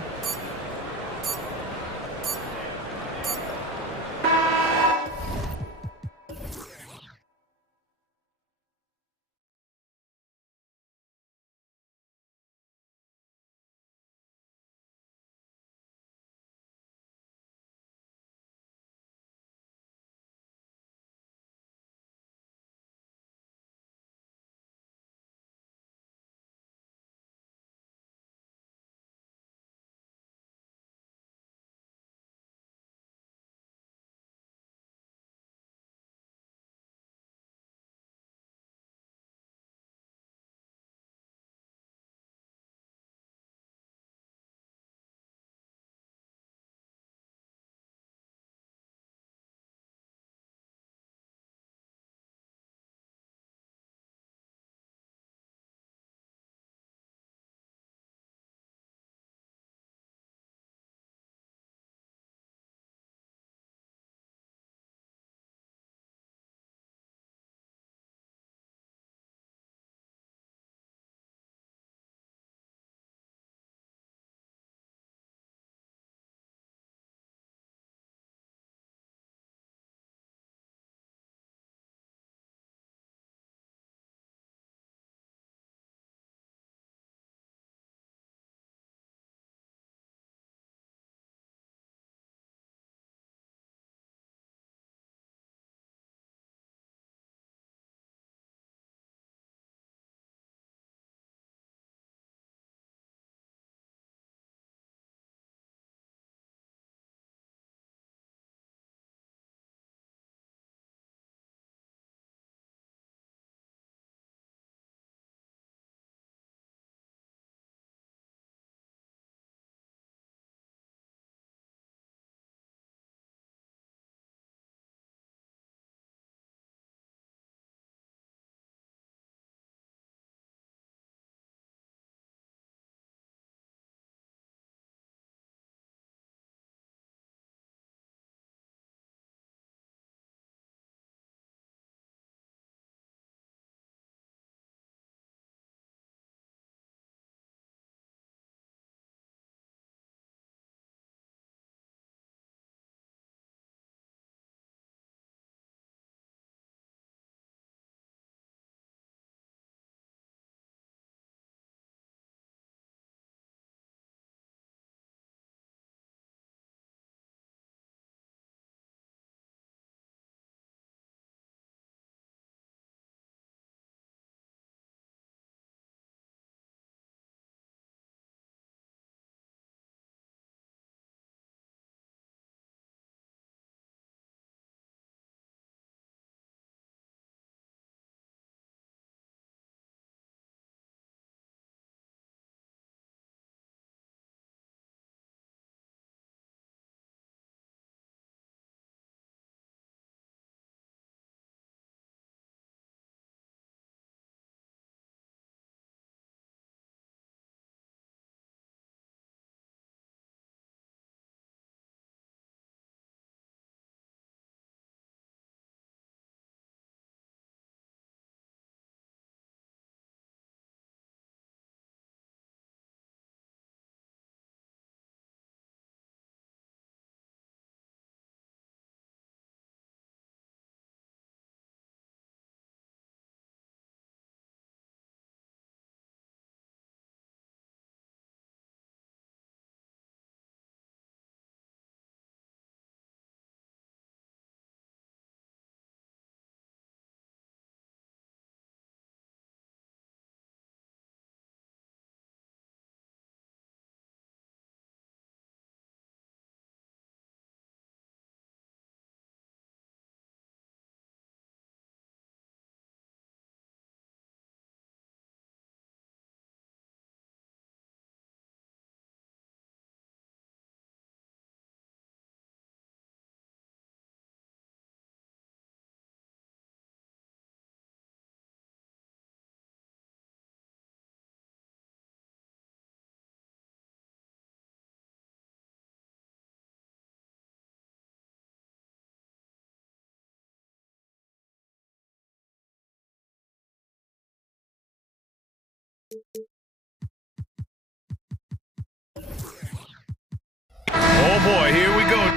Oh boy, here we go.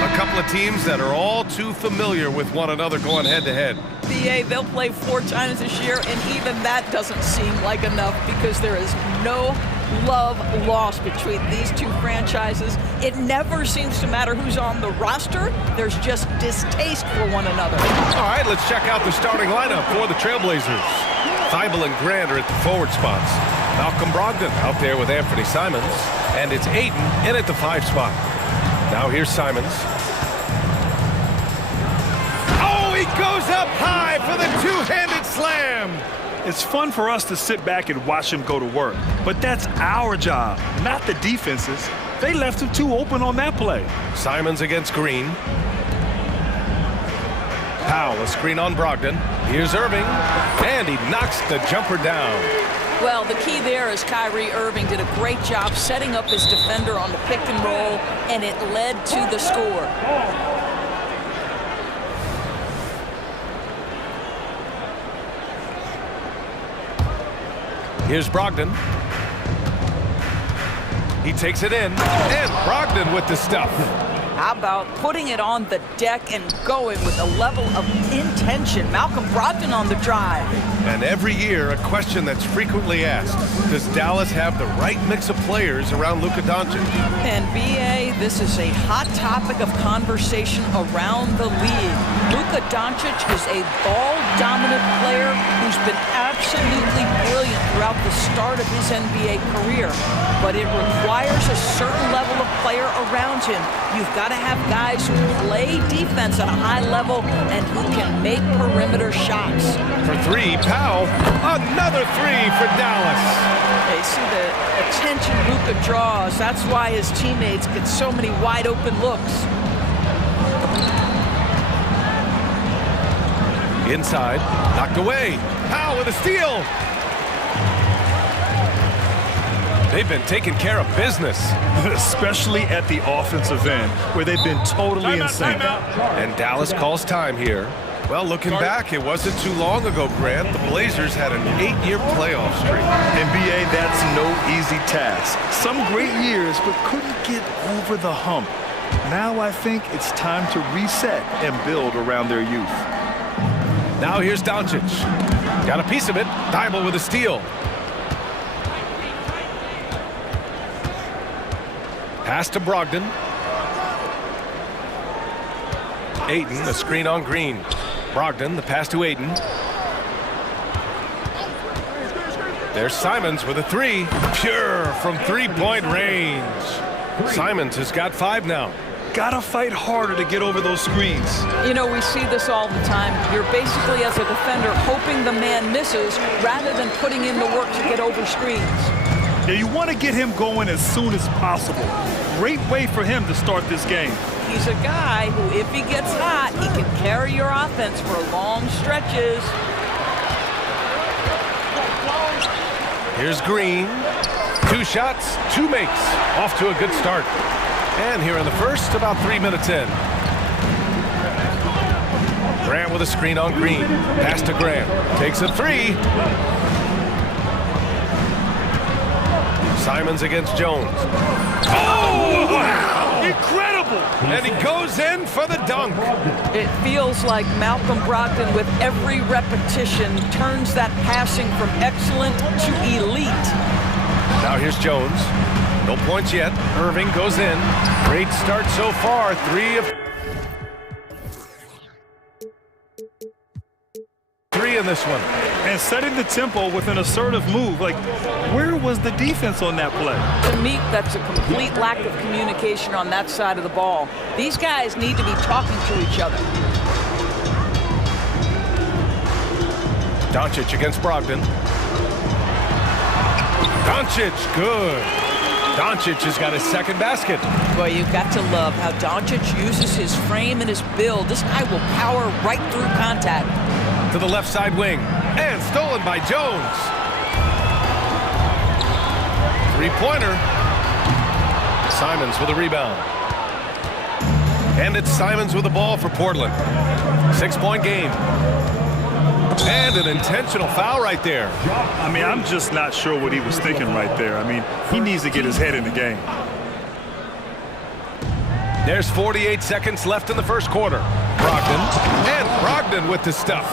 A couple of teams that are all too familiar with one another going head-to-head. BA, they'll play 4 times this year, and even that doesn't seem like enough because there is no love lost between these two franchises. It never seems to matter who's on the roster. There's just distaste for one another. All right, let's check out the starting lineup for the Trailblazers. Thibault and Grant are at the forward spots. Malcolm Brogdon out there with Anthony Simons, and it's Ayton in at the 5 spot. Now here's Simons. Oh, he goes up high for the two-handed slam. It's fun for us to sit back and watch him go to work, but that's our job, not the defense's. They left him too open on that play. Simons against Green. Powell, a screen on Brogdon. Here's Irving, and he knocks the jumper down. Well, the key there is Kyrie Irving did a great job setting up his defender on the pick and roll, and it led to the score. Here's Brogdon. He takes it in, and Brogdon with the stuff. How about putting it on the deck and going with a level of intention? Malcolm Brogdon on the drive. And every year, a question that's frequently asked, does Dallas have the right mix of players around Luka Doncic? And BA, this is a hot topic of conversation around the league. Luka Doncic is a ball-dominant player who's been absolutely brilliant throughout the start of his NBA career. But it requires a certain level of player around him. You've got to have guys who play defense at a high level and who can make perimeter shots. For 3, Powell, another 3 for Dallas. They see the attention Luka draws. That's why his teammates get so many wide open looks. Inside, knocked away. Powell with a steal. They've been taking care of business. Especially at the offensive end, where they've been totally in sync. And Dallas calls time here. Well, looking back, it wasn't too long ago, Grant. The Blazers had an 8-year playoff streak. NBA, that's no easy task. Some great years, but couldn't get over the hump. Now I think it's time to reset and build around their youth. Now here's Doncic. Got a piece of it. Thibault with a steal. Pass to Brogdon. Ayton, a screen on Green. Brogdon, the pass to Ayton. There's Simons with a 3. Pure from 3-point range. Simons has got 5 now. Gotta fight harder to get over those screens. You know, we see this all the time. You're basically, as a defender, hoping the man misses rather than putting in the work to get over screens. Yeah, you want to get him going as soon as possible. Great way for him to start this game. He's a guy who, if he gets hot, he can carry your offense for long stretches. Here's Green. 2 shots, 2 makes. Off to a good start. And here in the first, about 3 minutes in. Grant with a screen on Green. Pass to Grant. Takes a 3. Simons against Jones. Oh, wow! Incredible! And he goes in for the dunk. It feels like Malcolm Brogdon, with every repetition, turns that passing from excellent to elite. Now here's Jones. No points yet. Irving goes in. Great start so far. 3 of... three in this one. And setting the tempo with an assertive move. Like, where was the defense on that play? To me, that's a complete lack of communication on that side of the ball. These guys need to be talking to each other. Doncic against Brogdon. Doncic, good. Doncic has got his second basket. Boy, you've got to love how Doncic uses his frame and his build. This guy will power right through contact. To the left side wing. And stolen by Jones. Three-pointer. Simons with a rebound. And it's Simons with the ball for Portland. 6-point game. And an intentional foul right there. I mean, I'm just not sure what he was thinking right there. I mean, he needs to get his head in the game. There's 48 seconds left in the first quarter. Brogdon. And Brogdon with the stuff.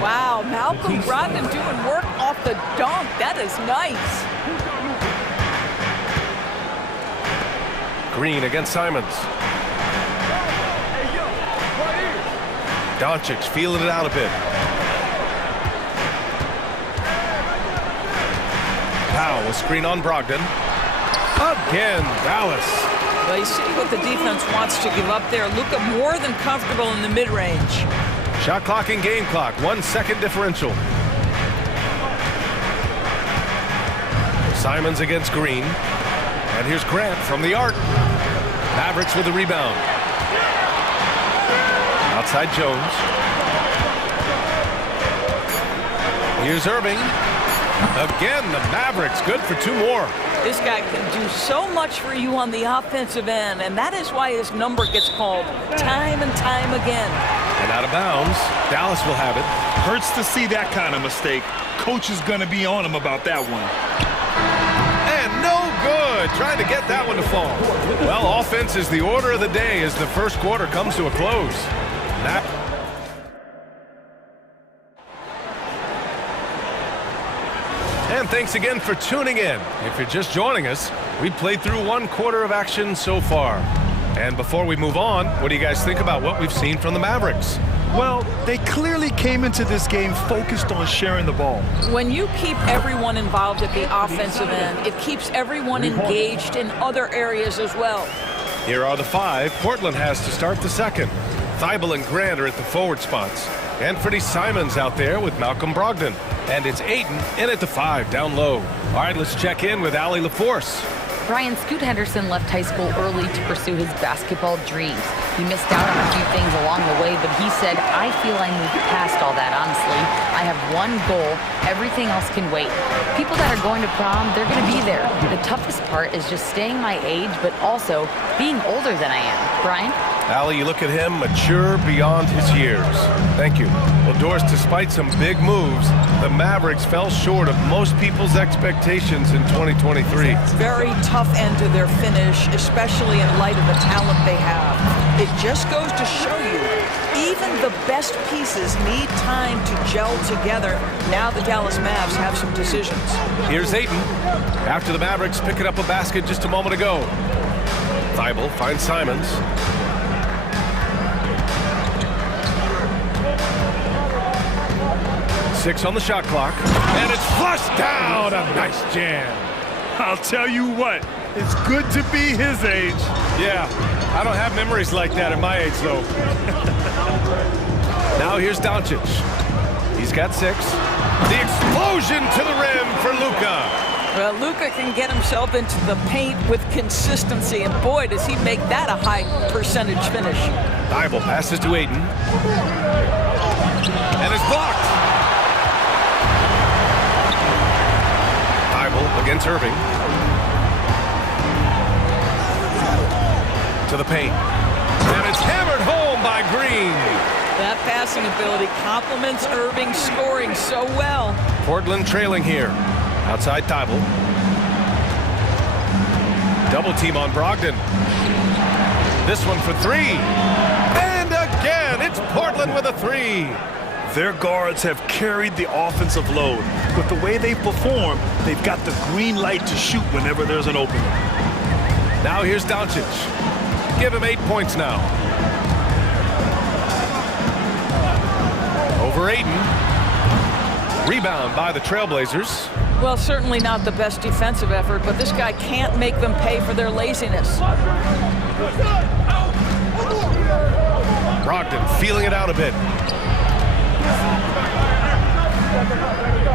Wow, Malcolm Brogdon doing work off the dunk. That is nice. Green against Simons. Doncic feeling it out a bit. Powell, a screen on Brogdon. Again, Dallas. Well, you see what the defense wants to give up there. Luka more than comfortable in the mid-range. Shot clock and game clock, 1 second differential. Simons against Green. And here's Grant from the arc. Mavericks with the rebound. Outside Jones. Here's Irving. Again, the Mavericks, good for 2 more. This guy can do so much for you on the offensive end, and that is why his number gets called time and time again. And out of bounds, Dallas will have it. Hurts to see that kind of mistake. Coach is going to be on him about that one. And no good, trying to get that one to fall. Well, offense is the order of the day as the first quarter comes to a close. And thanks again for tuning in. If you're just joining us, we played through 1 quarter of action so far. And before we move on, what do you guys think about what we've seen from the Mavericks? Well, they clearly came into this game focused on sharing the ball. When you keep everyone involved at the offensive end, it keeps everyone engaged in other areas as well. Here are the 5 Portland has to start the second. Thibault and Grant are at the forward spots. Anthony Simons out there with Malcolm Brogdon. And it's Ayton in at the 5, down low. All right, let's check in with Allie LaForce. Brian, Scoot Henderson left high school early to pursue his basketball dreams. He missed out on a few things along the way, but he said, I feel I moved past all that, honestly. I have one goal. Everything else can wait. People that are going to prom, they're going to be there. The toughest part is just staying my age, but also being older than I am. Brian? Allie, you look at him, mature beyond his years. Thank you. Well, Doris, despite some big moves, the Mavericks fell short of most people's expectations in 2023. Very tough end to their finish, especially in light of the talent they have. It just goes to show you, even the best pieces need time to gel together. Now the Dallas Mavs have some decisions. Here's Ayton. After the Mavericks picking up a basket just a moment ago. Thibault finds Simons. Six on the shot clock. And it's flushed down. A nice jam. I'll tell you what, it's good to be his age. Yeah, I don't have memories like that at my age, though. Now here's Doncic. He's got 6. The explosion to the rim for Luka. Well, Luka can get himself into the paint with consistency, and boy, does he make that a high percentage finish. Thibault passes to Ayton. And it's blocked. Thibault against Irving. To the paint. And it's hammered home by Green. That passing ability complements Irving's scoring so well. Portland trailing here. Outside Thibault. Double team on Brogdon. This one for 3. And again, it's Portland with a 3. Their guards have carried the offensive load. With the way they perform, they've got the green light to shoot whenever there's an opening. Now here's Doncic. Give him 8 points now. Over Ayton. Rebound by the Trailblazers. Well, certainly not the best defensive effort, but this guy can't make them pay for their laziness. Brogdon feeling it out a bit.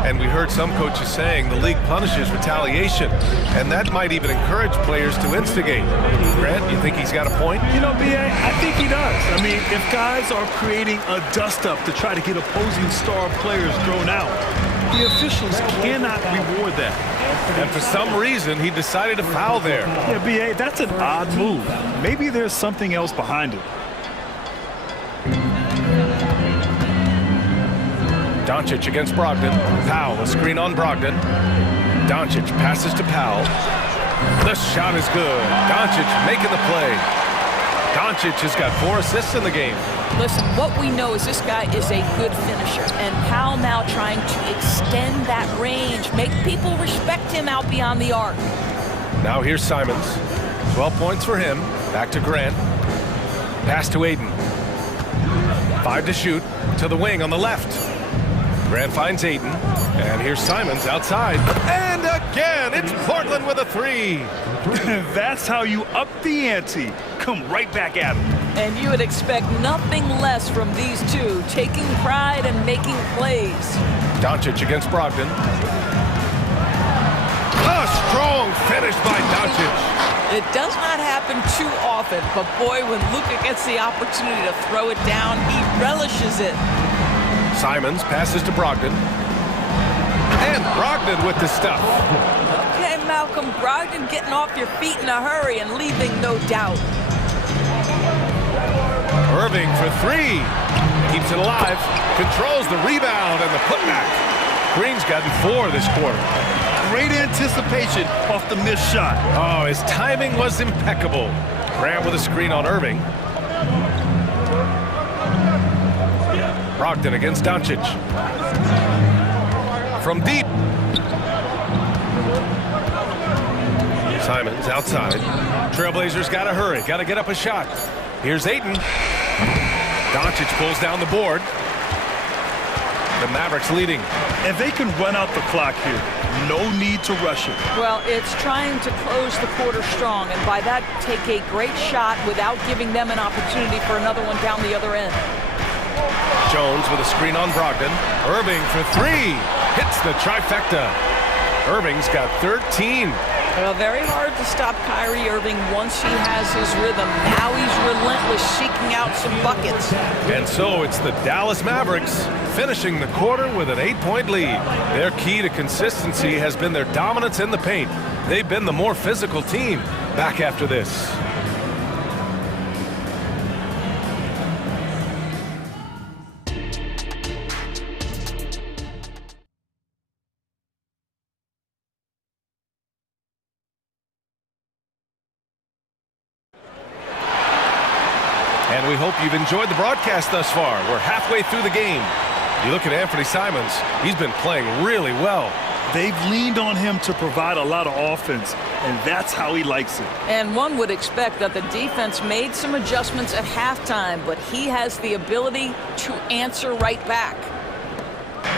And we heard some coaches saying the league punishes retaliation, and that might even encourage players to instigate. Grant, you think he's got a point? You know, B.A., I think he does. I mean, if guys are creating a dust-up to try to get opposing star players thrown out, the officials cannot reward that. And for some reason, he decided to foul there. Yeah, B.A., that's an odd move. Maybe there's something else behind it. Doncic against Brogdon. Powell, a screen on Brogdon. Doncic passes to Powell. The shot is good. Doncic making the play. Doncic has got 4 assists in the game. Listen, what we know is this guy is a good finisher, and Powell now trying to extend that range, make people respect him out beyond the arc. Now here's Simons. 12 points for him. Back to Grant. Pass to Aiden. 5 to shoot. To the wing on the left. Grant finds Aiden, and here's Simons outside. And again, it's Portland with a 3. That's how you up the ante. Come right back at him. And you would expect nothing less from these two, taking pride and making plays. Doncic against Brogdon. A strong finish by Doncic. It does not happen too often, but boy, when Luka gets the opportunity to throw it down, he relishes it. Simons passes to Brogdon. And Brogdon with the stuff. Okay, Malcolm, Brogdon getting off your feet in a hurry and leaving no doubt. Irving for 3. Keeps it alive. Controls the rebound and the putback. Green's gotten 4 this quarter. Great anticipation off the missed shot. Oh, his timing was impeccable. Grant with a screen on Irving. Brogdon against Doncic. From deep. Simons outside. Trailblazers got to hurry. Got to get up a shot. Here's Aiden. Doncic pulls down the board. The Mavericks leading. And they can run out the clock here. No need to rush it. Well, it's trying to close the quarter strong, and by that, take a great shot without giving them an opportunity for another one down the other end. Jones with a screen on Brogdon. Irving for 3. Hits the trifecta. Irving's got 13. Well, very hard to stop Kyrie Irving once he has his rhythm. Now he's relentless, seeking out some buckets. And so it's the Dallas Mavericks finishing the quarter with an 8-point lead. Their key to consistency has been their dominance in the paint. They've been the more physical team. Back after this. And we hope you've enjoyed the broadcast thus far. We're halfway through the game. You look at Anthony Simons, he's been playing really well. They've leaned on him to provide a lot of offense, and that's how he likes it. And one would expect that the defense made some adjustments at halftime, but he has the ability to answer right back.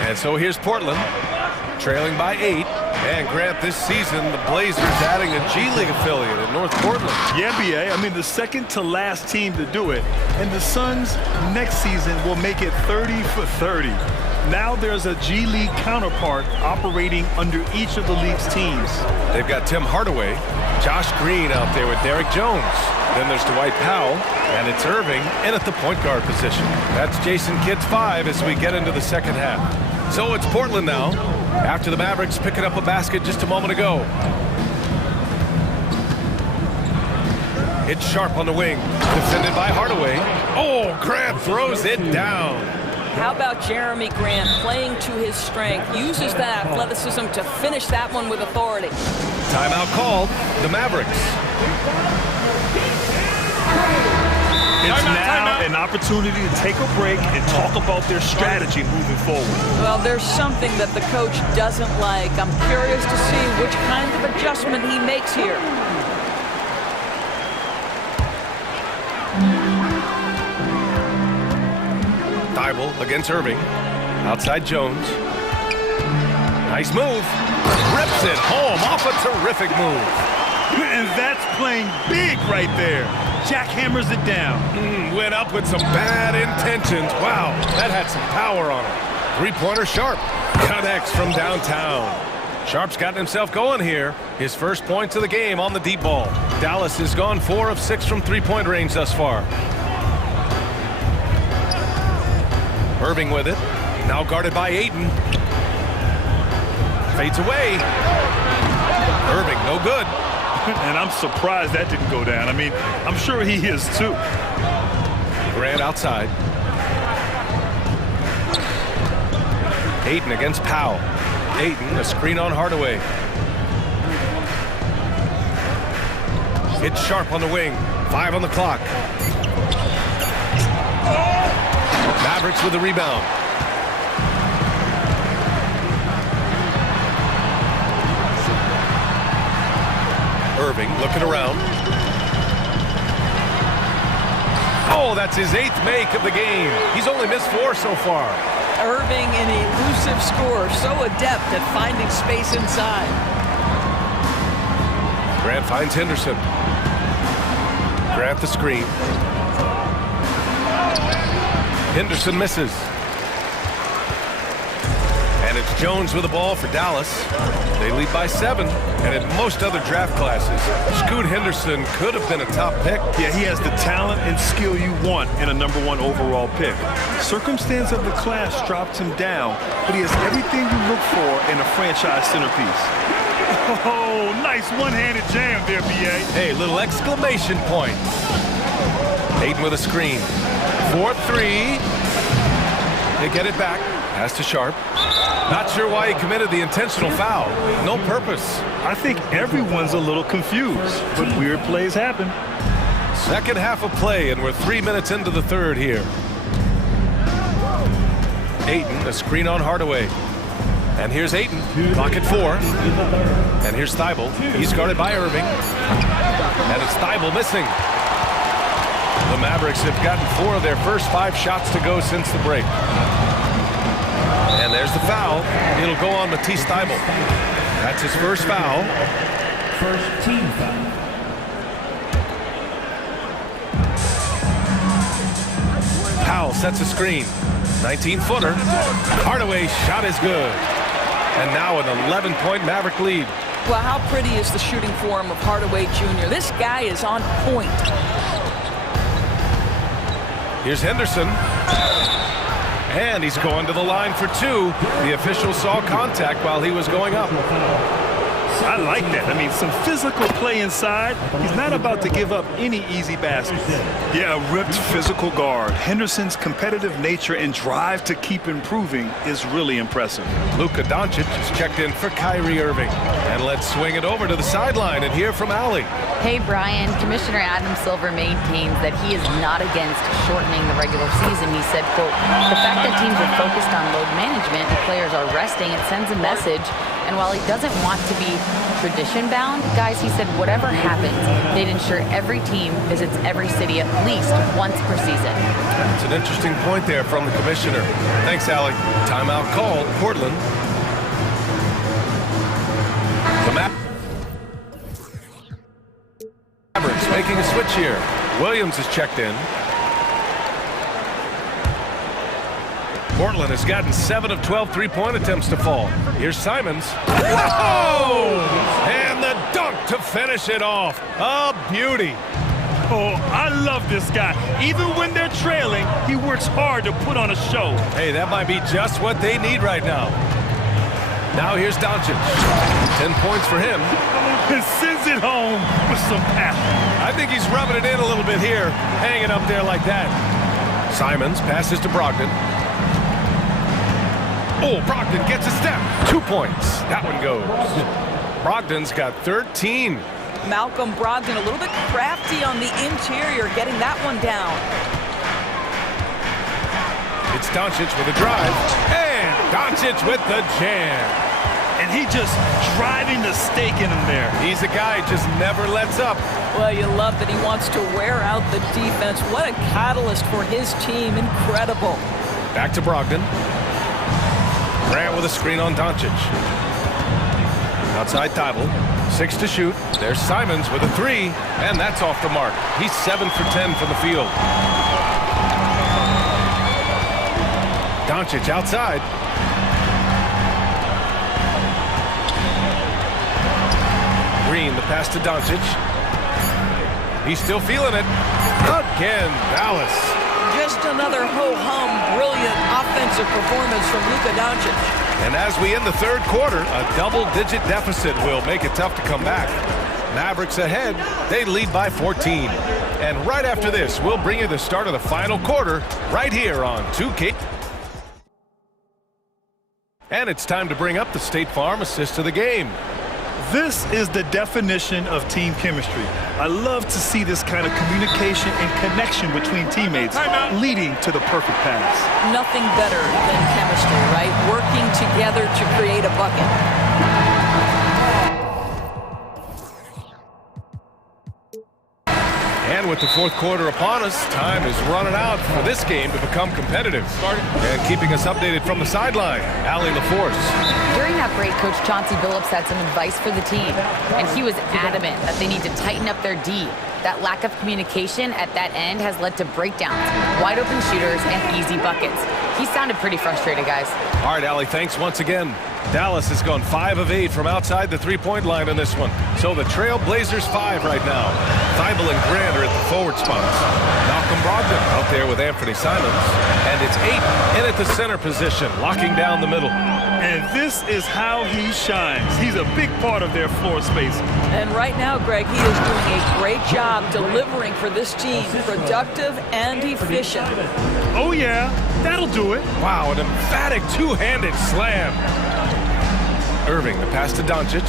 And so here's Portland, trailing by 8. And Grant, this season, the Blazers adding a G League affiliate in North Portland. Yeah, B.A. I mean, the second to last team to do it. And the Suns next season will make it 30 for 30. Now there's a G League counterpart operating under each of the league's teams. They've got Tim Hardaway, Josh Green out there with Derek Jones. Then there's Dwight Powell, and it's Irving in at the point guard position. That's Jason Kidd's 5 as we get into the second half. So it's Portland now, after the Mavericks picking up a basket just a moment ago. It's Sharp on the wing, defended by Hardaway. Oh, Grant throws it down. How about Jeremy Grant playing to his strength, uses that athleticism to finish that one with authority. Timeout called, the Mavericks. It's now an opportunity to take a break and talk about their strategy moving forward. Well, there's something that the coach doesn't like. I'm curious to see which kind of adjustment he makes here. Thibault against Irving. Outside Jones. Nice move. Rips it home off a terrific move. And that's playing big right there. Jackhammers it down. Went up with some bad intentions. Wow, that had some power on it. Three-pointer Sharp. Connects from downtown. Sharp's gotten himself going here. His first points of the game on the deep ball. Dallas has gone 4 of 6 from three-point range thus far. Irving with it. Now guarded by Ayton. Fades away. Irving, no good. And I'm surprised that didn't go down. I mean, I'm sure he is too. Grant outside. Ayton against Powell. Ayton, a screen on Hardaway. It's Sharp on the wing. 5 on the clock. Mavericks with the rebound. Irving looking around. Oh, that's his 8th make of the game. He's only missed 4 so far. Irving, an elusive scorer, so adept at finding space inside. Grant finds Henderson. Grant the screen. Henderson misses. And it's Jones with the ball for Dallas. They lead by 7. And in most other draft classes, Scoot Henderson could have been a top pick. Yeah, he has the talent and skill you want in a #1 overall pick. Circumstance of the class dropped him down, but he has everything you look for in a franchise centerpiece. Oh, nice one-handed jam there, B.A. Hey, little exclamation point. Ayton with a screen. 4-3. They get it back. Pass to Sharp. Not sure why he committed the intentional foul. No purpose. I think everyone's a little confused, but weird plays happen. Second half of play, and we're 3 minutes into the third here. Ayton, a screen on Hardaway. And here's Ayton, clock at 4. And here's Thibault. He's guarded by Irving. And it's Thibault missing. The Mavericks have gotten 4 of their first 5 shots to go since the break. And there's the foul. It'll go on Matisse Thibault. That's his first foul. First team foul. Powell sets a screen. 19-footer. Hardaway's shot is good. And now an 11-point Maverick lead. Well, how pretty is the shooting form of Hardaway Jr.? This guy is on point. Here's Henderson. And he's going to the line for 2. The official saw contact while he was going up. I like that. I mean, some physical play inside. He's not about to give up any easy baskets. Yeah, a ripped physical guard. Henderson's competitive nature and drive to keep improving is really impressive. Luka Doncic is checked in for Kyrie Irving. And let's swing it over to the sideline and hear from Allie. Hey, Brian. Commissioner Adam Silver maintains that he is not against shortening the regular season. He said, quote, the fact that teams are focused on load management and players are resting, it sends a message. And while he doesn't want to be tradition-bound, guys, he said whatever happens, they'd ensure every team visits every city at least once per season. It's an interesting point there from the commissioner. Thanks, Allie. Timeout called. Portland. The Mavericks making a switch here. Williams is checked in. Portland has gotten 7 of 12 three-point attempts to fall. Here's Simons. Whoa! And the dunk to finish it off. A beauty. Oh, I love this guy. Even when they're trailing, he works hard to put on a show. Hey, that might be just what they need right now. Now here's Doncic. 10 points for him. And sends it home with some passion. I think he's rubbing it in a little bit here, hanging up there like that. Simons passes to Brogdon. Oh, Brogdon gets a step. 2 points. That one goes. Brogdon's got 13. Malcolm Brogdon a little bit crafty on the interior, getting that one down. It's Doncic with a drive. And Doncic with the jam. And he just driving the stake in him there. He's a guy who just never lets up. Well, you love that he wants to wear out the defense. What a catalyst for his team. Incredible. Back to Brogdon. Grant with a screen on Doncic. Outside Thibault. 6 to shoot. There's Simons with a 3, and that's off the mark. He's 7 for 10 from the field. Doncic outside. Green, the pass to Doncic. He's still feeling it. Again, Dallas. Just another ho-hum, brilliant offensive performance from Luka Doncic. And as we end the third quarter, a double-digit deficit will make it tough to come back. Mavericks ahead. They lead by 14. And right after this, we'll bring you the start of the final quarter right here on 2K. And it's time to bring up the State Farm assist of the game. This is the definition of team chemistry. I love to see this kind of communication and connection between teammates leading to the perfect pass. Nothing better than chemistry, right? Working together to create a bucket. And with the fourth quarter upon us, time is running out for this game to become competitive. And keeping us updated from the sideline, Allie LaForce. During that break, Coach Chauncey Billups had some advice for the team, and he was adamant that they need to tighten up their D. That lack of communication at that end has led to breakdowns, wide open shooters, and easy buckets. He sounded pretty frustrated, guys. All right, Allie, thanks once again. Dallas has gone 5 of 8 from outside the three-point line in this one. So the Trail Blazers 5 right now. Thibault and Grant are at the forward spots. Malcolm Brogdon out there with Anthony Simons. And it's Ayton in at the center position, locking down the middle. And this is how he shines. He's a big part of their floor space. And right now, Greg, he is doing a great job delivering for this team. Productive and efficient. Oh, yeah. That'll do it. Wow, an emphatic two-handed slam. Irving, the pass to Doncic.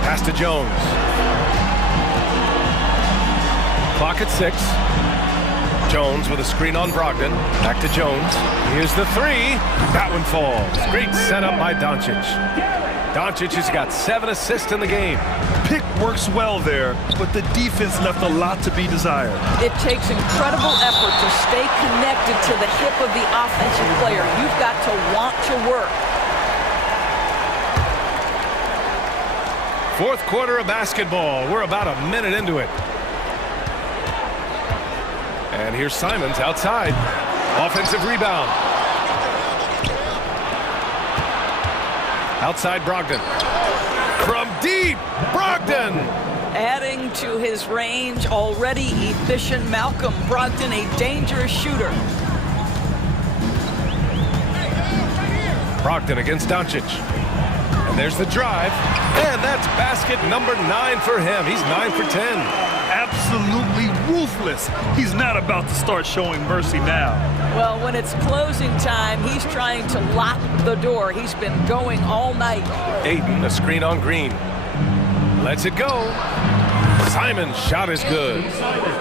Pass to Jones. Clock at 6. Jones with a screen on Brogdon. Back to Jones. Here's the 3. That one falls. Great setup by Doncic. Doncic has got 7 assists in the game. Pick works well there, but the defense left a lot to be desired. It takes incredible effort to stay connected to the hip of the offensive player. You've got to want to work. Fourth quarter of basketball. We're about a minute into it. And here's Simons outside. Offensive rebound. Outside Brogdon. From deep, Brogdon! Adding to his range, already efficient Malcolm Brogdon, a dangerous shooter. Brogdon against Doncic. And there's the drive. And that's basket number 9 for him. He's 9 for 10. Absolutely ruthless. He's not about to start showing mercy now. Well, when it's closing time, he's trying to lock the door. He's been going all night. Ayton, a screen on Green. Lets it go. Simons' shot is good.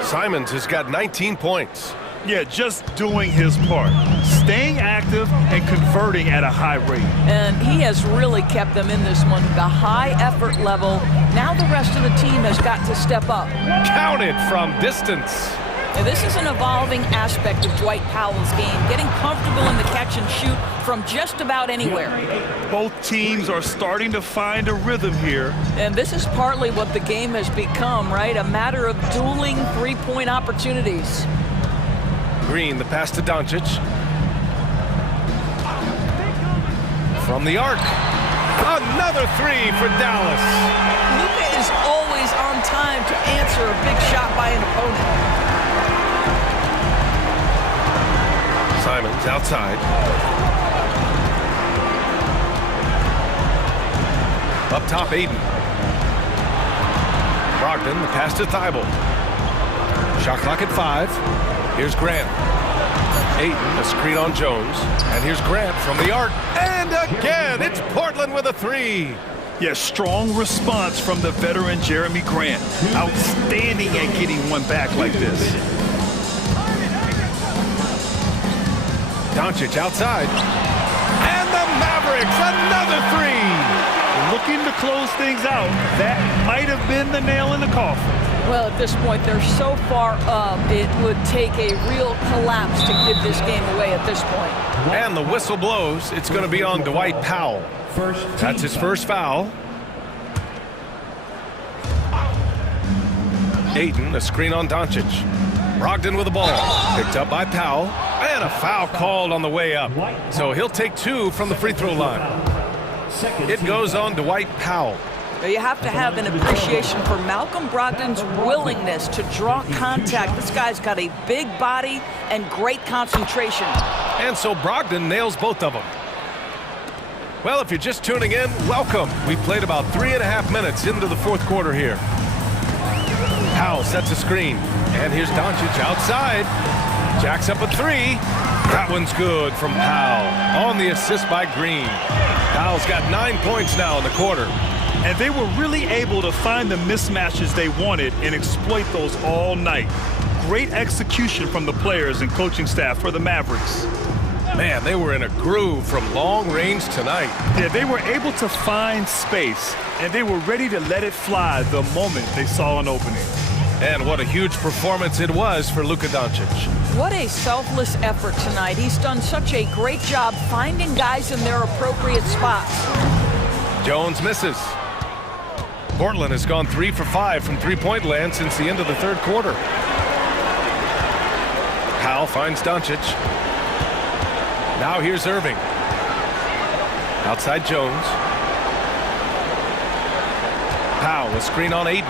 Simons has got 19 points. Yeah, just doing his part. Staying active and converting at a high rate. And he has really kept them in this one. The high effort level. Now the rest of the team has got to step up. Counted from distance. And this is an evolving aspect of Dwight Powell's game, getting comfortable in the catch and shoot from just about anywhere. Both teams are starting to find a rhythm here. And this is partly what the game has become, right? A matter of dueling three-point opportunities. Green, the pass to Doncic. From the arc. Another 3 for Dallas. Luka is always on time to answer a big shot by an opponent. Simons outside. Up top, Ayton. Brogdon, the pass to Thibault. Shot clock at 5. Here's Grant. Ayton, a screen on Jones. And here's Grant from the arc. And again, it's Portland with a 3. Yes, strong response from the veteran Jeremy Grant. Outstanding at getting one back like this. Doncic outside. And the Mavericks, another 3. Looking to close things out. That might have been the nail in the coffin. Well, at this point, they're so far up, it would take a real collapse to give this game away at this point. And the whistle blows. It's going to be on Dwight Powell. That's his first foul. Ayton, a screen on Doncic. Brogdon with the ball. Picked up by Powell. And a foul called on the way up. So he'll take 2 from the free throw line. It goes on Dwight Powell. You have to have an appreciation for Malcolm Brogdon's willingness to draw contact. This guy's got a big body and great concentration. And so Brogdon nails both of them. Well, if you're just tuning in, welcome. We played about 3.5 minutes into the fourth quarter here. Powell sets a screen. And here's Doncic outside. Jacks up a 3. That one's good from Powell. On the assist by Green. Powell's got 9 points now in the quarter. And they were really able to find the mismatches they wanted and exploit those all night. Great execution from the players and coaching staff for the Mavericks. Man, they were in a groove from long range tonight. Yeah, they were able to find space, and they were ready to let it fly the moment they saw an opening. And what a huge performance it was for Luka Doncic. What a selfless effort tonight. He's done such a great job finding guys in their appropriate spots. Jones misses. Portland has gone 3 for 5 from three-point land since the end of the third quarter. Powell finds Doncic. Now here's Irving. Outside Jones. Powell, a screen on Ayton.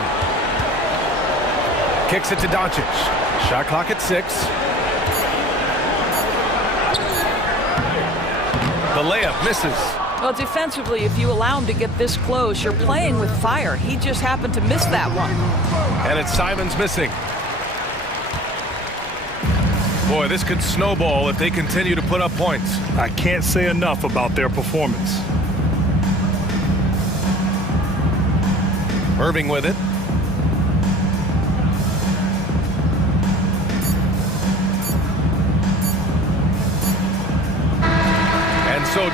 Kicks it to Doncic. Shot clock at 6. The layup misses. Well, defensively, if you allow him to get this close, you're playing with fire. He just happened to miss that one. And it's Simons missing. Boy, this could snowball if they continue to put up points. I can't say enough about their performance. Irving with it. And so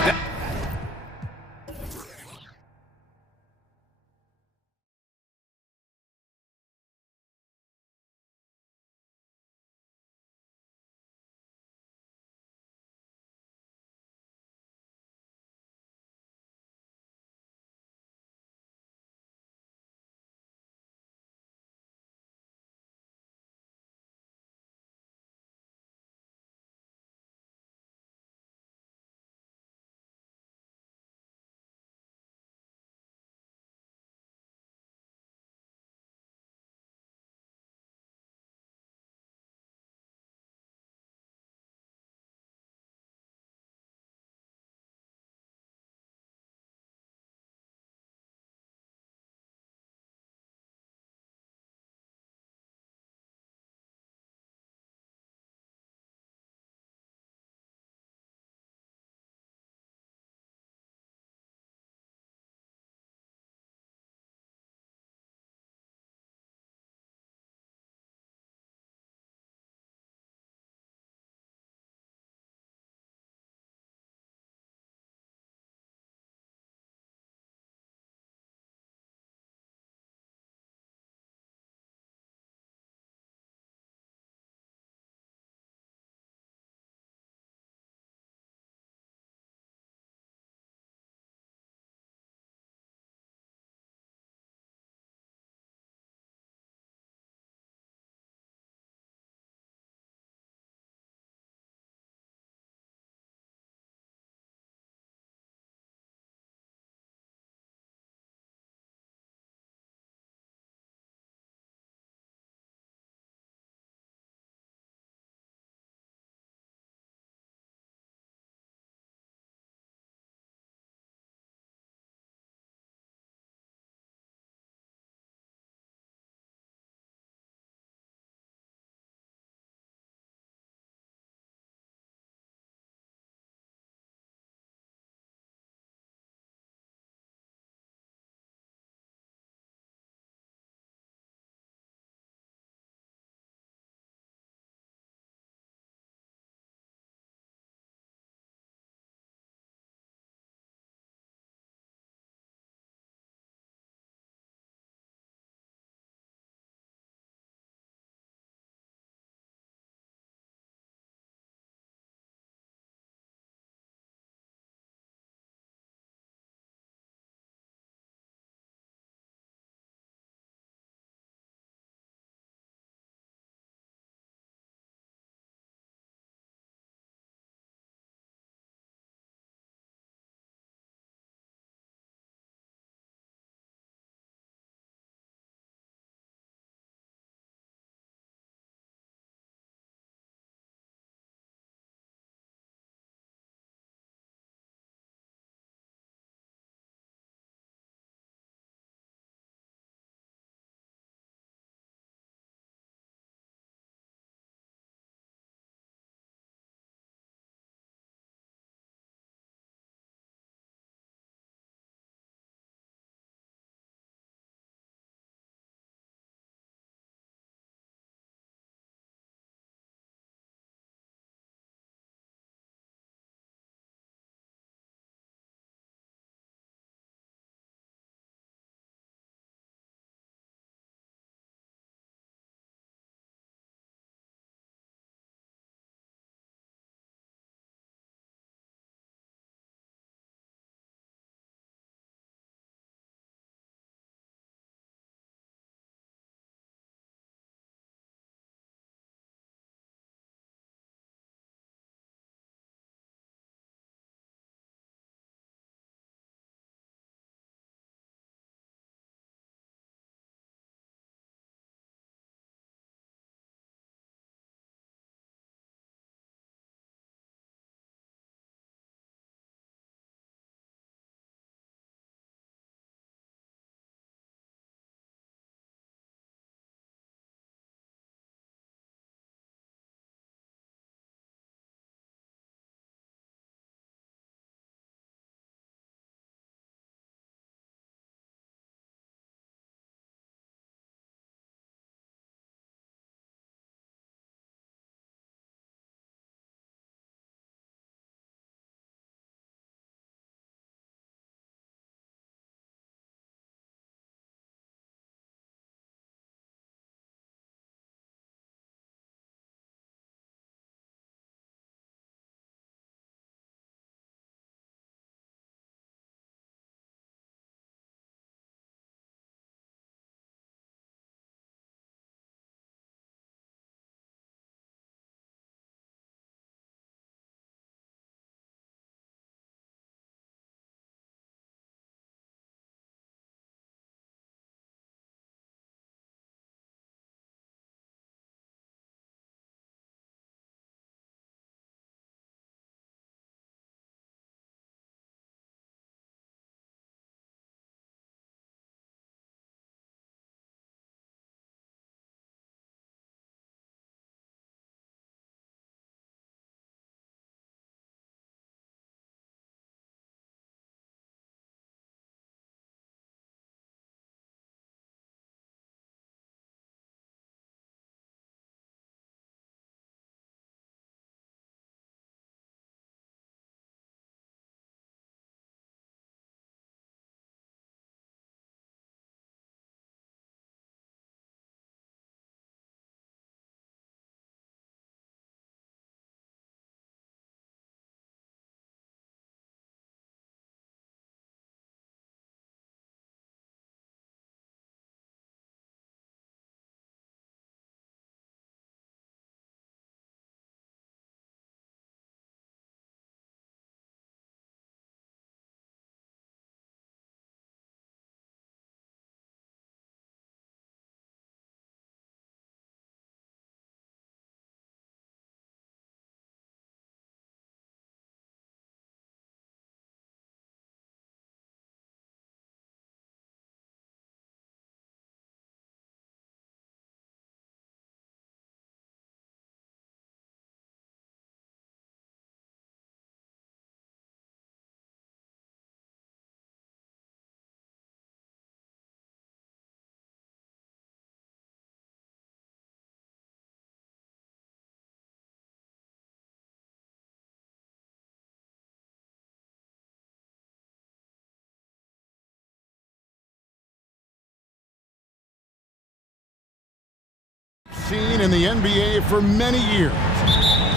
seen in the NBA for many years.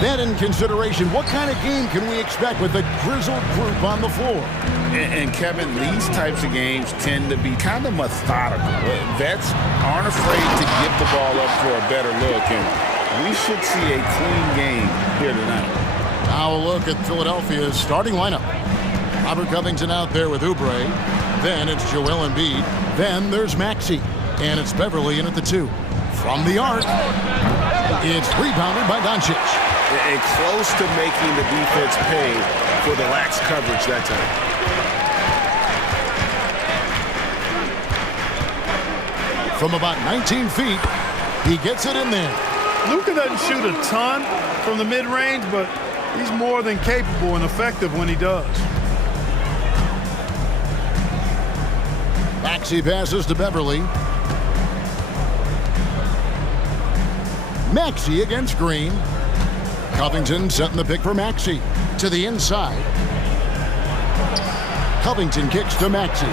That in consideration, what kind of game can we expect with the grizzled group on the floor? And Kevin, these types of games tend to be kind of methodical. Vets aren't afraid to give the ball up for a better look, and we should see a clean game here tonight. Now a look at Philadelphia's starting lineup. Robert Covington out there with Oubre. Then it's Joel Embiid. Then there's Maxey. And it's Beverly in at the 2. From the arc, it's rebounded by Doncic. And close to making the defense pay for the lax coverage that time. From about 19 feet, he gets it in there. Luka doesn't shoot a ton from the mid-range, but he's more than capable and effective when he does. Maxey passes to Beverly. Maxey against Green. Covington setting the pick for Maxey. To the inside. Covington kicks to Maxey.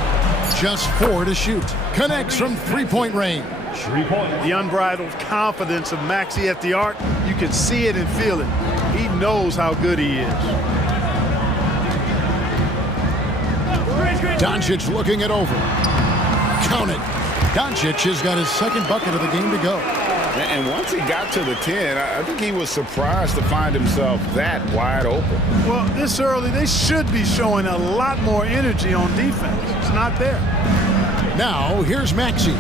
Just 4 to shoot. Connects from three-point range. 3 points. The unbridled confidence of Maxey at the arc, you can see it and feel it. He knows how good he is. Doncic looking it over. Count it. Doncic has got his second bucket of the game to go. And once he got to the 10, I think he was surprised to find himself that wide open. Well, this early, they should be showing a lot more energy on defense. It's not there. Now, here's Maxey.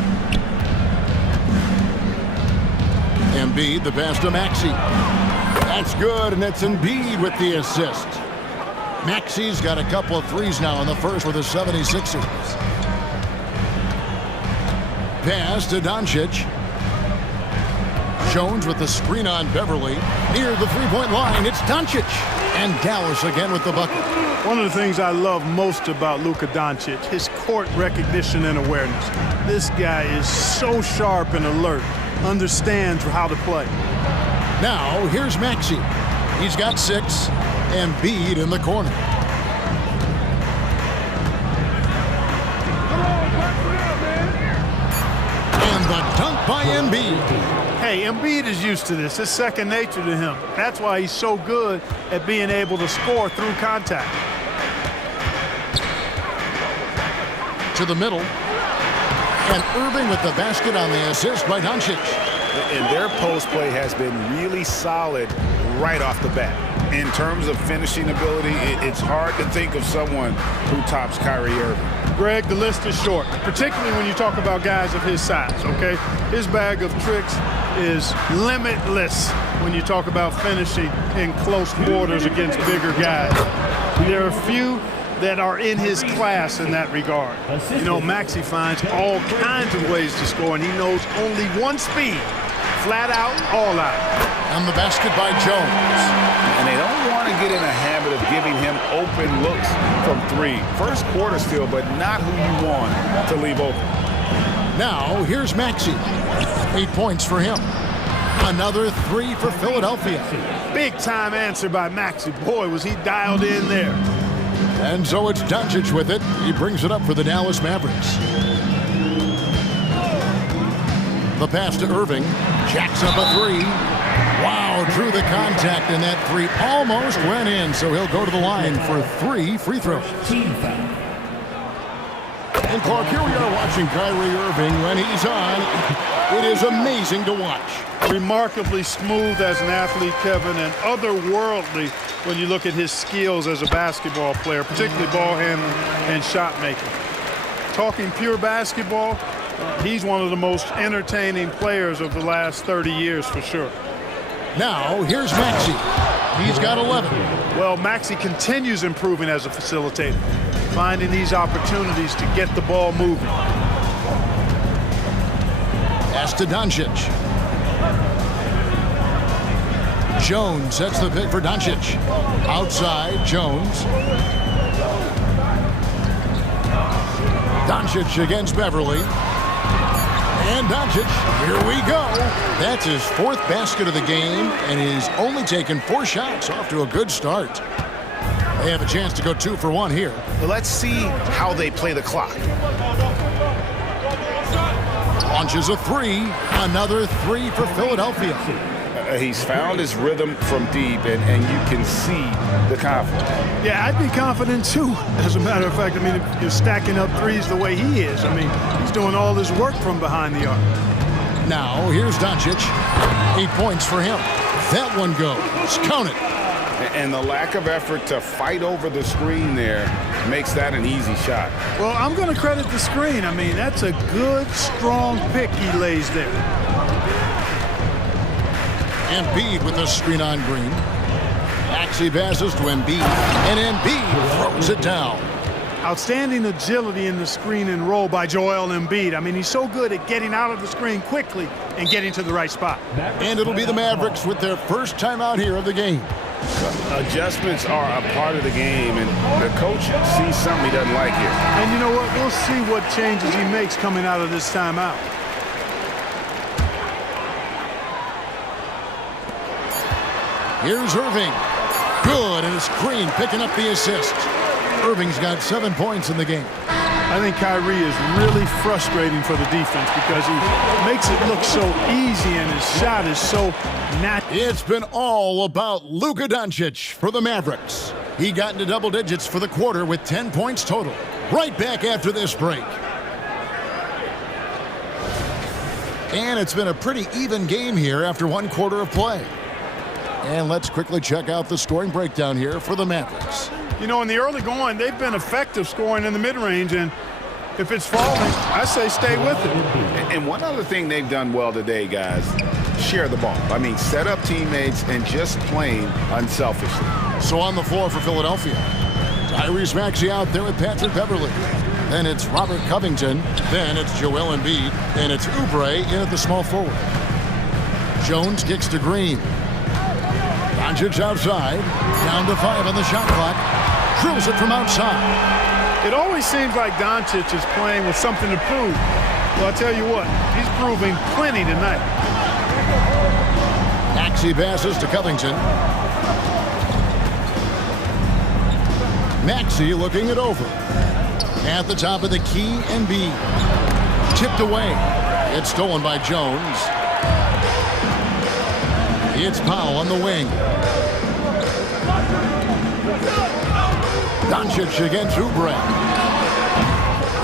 Embiid, the pass to Maxey. That's good, and it's Embiid with the assist. Maxey's got a couple of threes now in the first for the 76ers. Pass to Doncic. Jones with the screen on Beverly. Near the three-point line, it's Doncic. And Dallas again with the bucket. One of the things I love most about Luka Doncic, his court recognition and awareness. This guy is so sharp and alert, understands how to play. Now, here's Maxey. He's got 6. Embiid in the corner. And the dunk by Embiid. Hey, Embiid is used to this. It's second nature to him. That's why he's so good at being able to score through contact. To the middle. And Irving with the basket on the assist by Doncic. And their post play has been really solid right off the bat. In terms of finishing ability, it's hard to think of someone who tops Kyrie Irving. Greg, the list is short, particularly when you talk about guys of his size, okay? His bag of tricks is limitless when you talk about finishing in close quarters against bigger guys. There are few that are in his class in that regard. You know, Maxey finds all kinds of ways to score, and he knows only one speed. Flat out, all out. And the basket by Jones. And they don't want to get in a habit of giving him open looks from 3. First quarter still, but not who you want to leave open. Now, here's Maxey. 8 points for him. Another 3 for Philadelphia. Big time answer by Maxey. Boy, was he dialed in there. And so it's Doncic with it. He brings it up for the Dallas Mavericks. The pass to Irving. Jacks up a 3. Wow, drew the contact, and that 3 almost went in, so he'll go to the line for 3 free throws. And Clark, here we are watching Kyrie Irving. When he's on, it is amazing to watch. Remarkably smooth as an athlete, Kevin, and otherworldly when you look at his skills as a basketball player, particularly ball handling and shot making. Talking pure basketball, he's one of the most entertaining players of the last 30 years for sure. Now, here's Maxey. He's got 11. Well, Maxey continues improving as a facilitator, finding these opportunities to get the ball moving. Pass to Doncic. Jones sets the pick for Doncic. Outside, Jones. Doncic against Beverly. And Doncic, here we go. That's his 4th basket of the game, and he's only taken 4 shots. Off to a good start. They have a chance to go 2 for 1 here. Well, let's see how they play the clock. Launches a three. Another three for Philadelphia. He's found his rhythm from deep, and you can see the confidence. Yeah, I'd be confident too. As a matter of fact, I mean, if you're stacking up threes the way he is, I mean, he's doing all this work from behind the arc. Now, here's Doncic. 8 points for him. That one goes. Count it. And the lack of effort to fight over the screen there makes that an easy shot. Well, I'm going to credit the screen. I mean, that's a good, strong pick he lays there. Embiid with the screen on Green. Maxey passes to Embiid, and Embiid throws it down. Outstanding agility in the screen and roll by Joel Embiid. I mean, he's so good at getting out of the screen quickly and getting to the right spot. And it'll be the Mavericks with their first time out here of the game. Adjustments are a part of the game, and the coach sees something he doesn't like here. And you know what? We'll see what changes he makes coming out of this timeout. Here's Irving. Good, and it's Green picking up the assist. Irving's got 7 points in the game. I think Kyrie is really frustrating for the defense because he makes it look so easy and his shot is so natural. It's been all about Luka Doncic for the Mavericks. He got into double digits for the quarter with 10 points total. Right back after this break. And it's been a pretty even game here after 1 quarter of play. And let's quickly check out the scoring breakdown here for the Mavericks. You know, in the early going, they've been effective scoring in the mid-range, and if it's falling, I say stay with it. And one other thing they've done well today, guys, share the ball. I mean, set up teammates and just playing unselfishly. So on the floor for Philadelphia, Tyrese Maxey out there with Patrick Beverley. Then it's Robert Covington. Then it's Joel Embiid. And it's Oubre in at the small forward. Jones kicks to Green. Doncic outside. Down to 5 on the shot clock. Drills it from outside. It always seems like Doncic is playing with something to prove. Well, I'll tell you what, he's proving plenty tonight. Maxey passes to Covington. Maxey looking it over. At the top of the key, Embiid. Tipped away. It's stolen by Jones. It's Powell on the wing. Doncic against Oubre.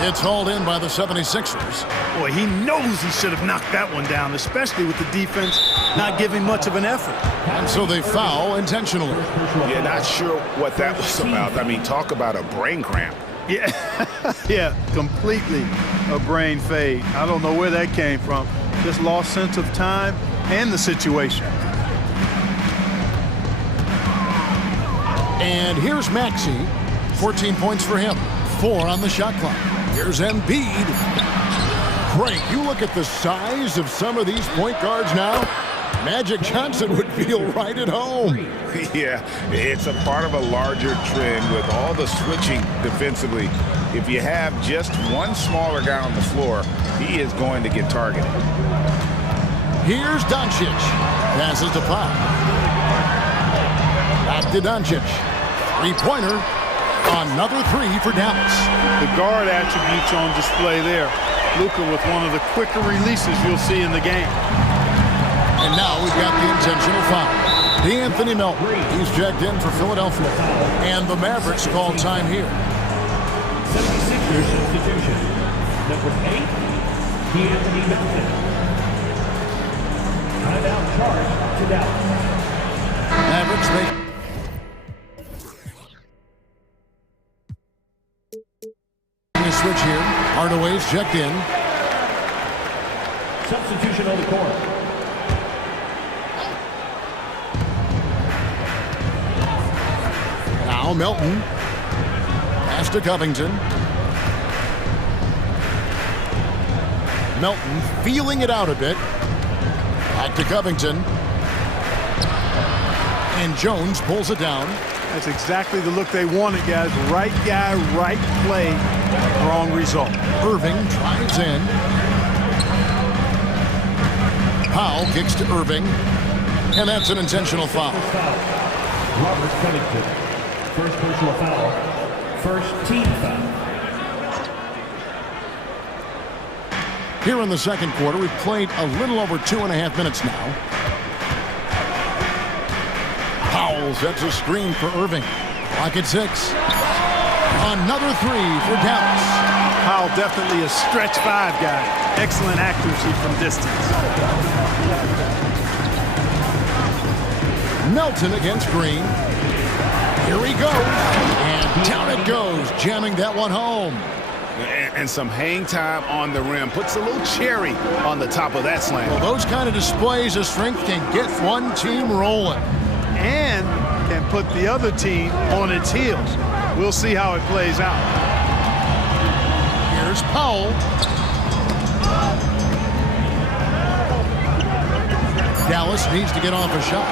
It's hauled in by the 76ers. Boy, he knows he should have knocked that one down, especially with the defense not giving much of an effort. And so they foul intentionally. Yeah, not sure what that was about. I mean, talk about a brain cramp. Yeah, yeah, completely a brain fade. I don't know where that came from. Just lost sense of time and the situation. And here's Maxey. 14 points for him. 4 on the shot clock. Here's Embiid. Great. You look at the size of some of these point guards now. Magic Johnson would feel right at home. Yeah, it's a part of a larger trend with all the switching defensively. If you have just one smaller guy on the floor, he is going to get targeted. Here's Doncic. Passes to Powell. Back to Doncic. Three-pointer. Another 3 for Dallas. The guard attributes on display there. Luka with one of the quicker releases you'll see in the game. And now we've got the intentional foul. D'Anthony Melton. He's checked in for Philadelphia. And the Mavericks call time here. 76ers substitution. Number 8, D'Anthony Melton. Timeout charge to Dallas. Mavericks make... Switch here. Hardaway's checked in. Substitution on the court. Now Melton. Pass to Covington. Melton feeling it out a bit. Back to Covington. And Jones pulls it down. That's exactly the look they wanted, guys. Right guy, right play, wrong result. Irving drives in. Powell kicks to Irving. And that's an intentional foul. Robert Covington. First personal foul. First team foul. Here in the second quarter, we've played a little over 2.5 minutes now. Powell sets a screen for Irving. Clock at 6. Another three for Dallas. Powell definitely a stretch 5 guy. Excellent accuracy from distance. Melton against Green. Here he goes. And down it goes, jamming that one home. And some hang time on the rim. Puts a little cherry on the top of that slam. Well, those kind of displays of strength can get one team rolling. And can put the other team on its heels. We'll see how it plays out. Here's Powell. Dallas needs to get off a shot.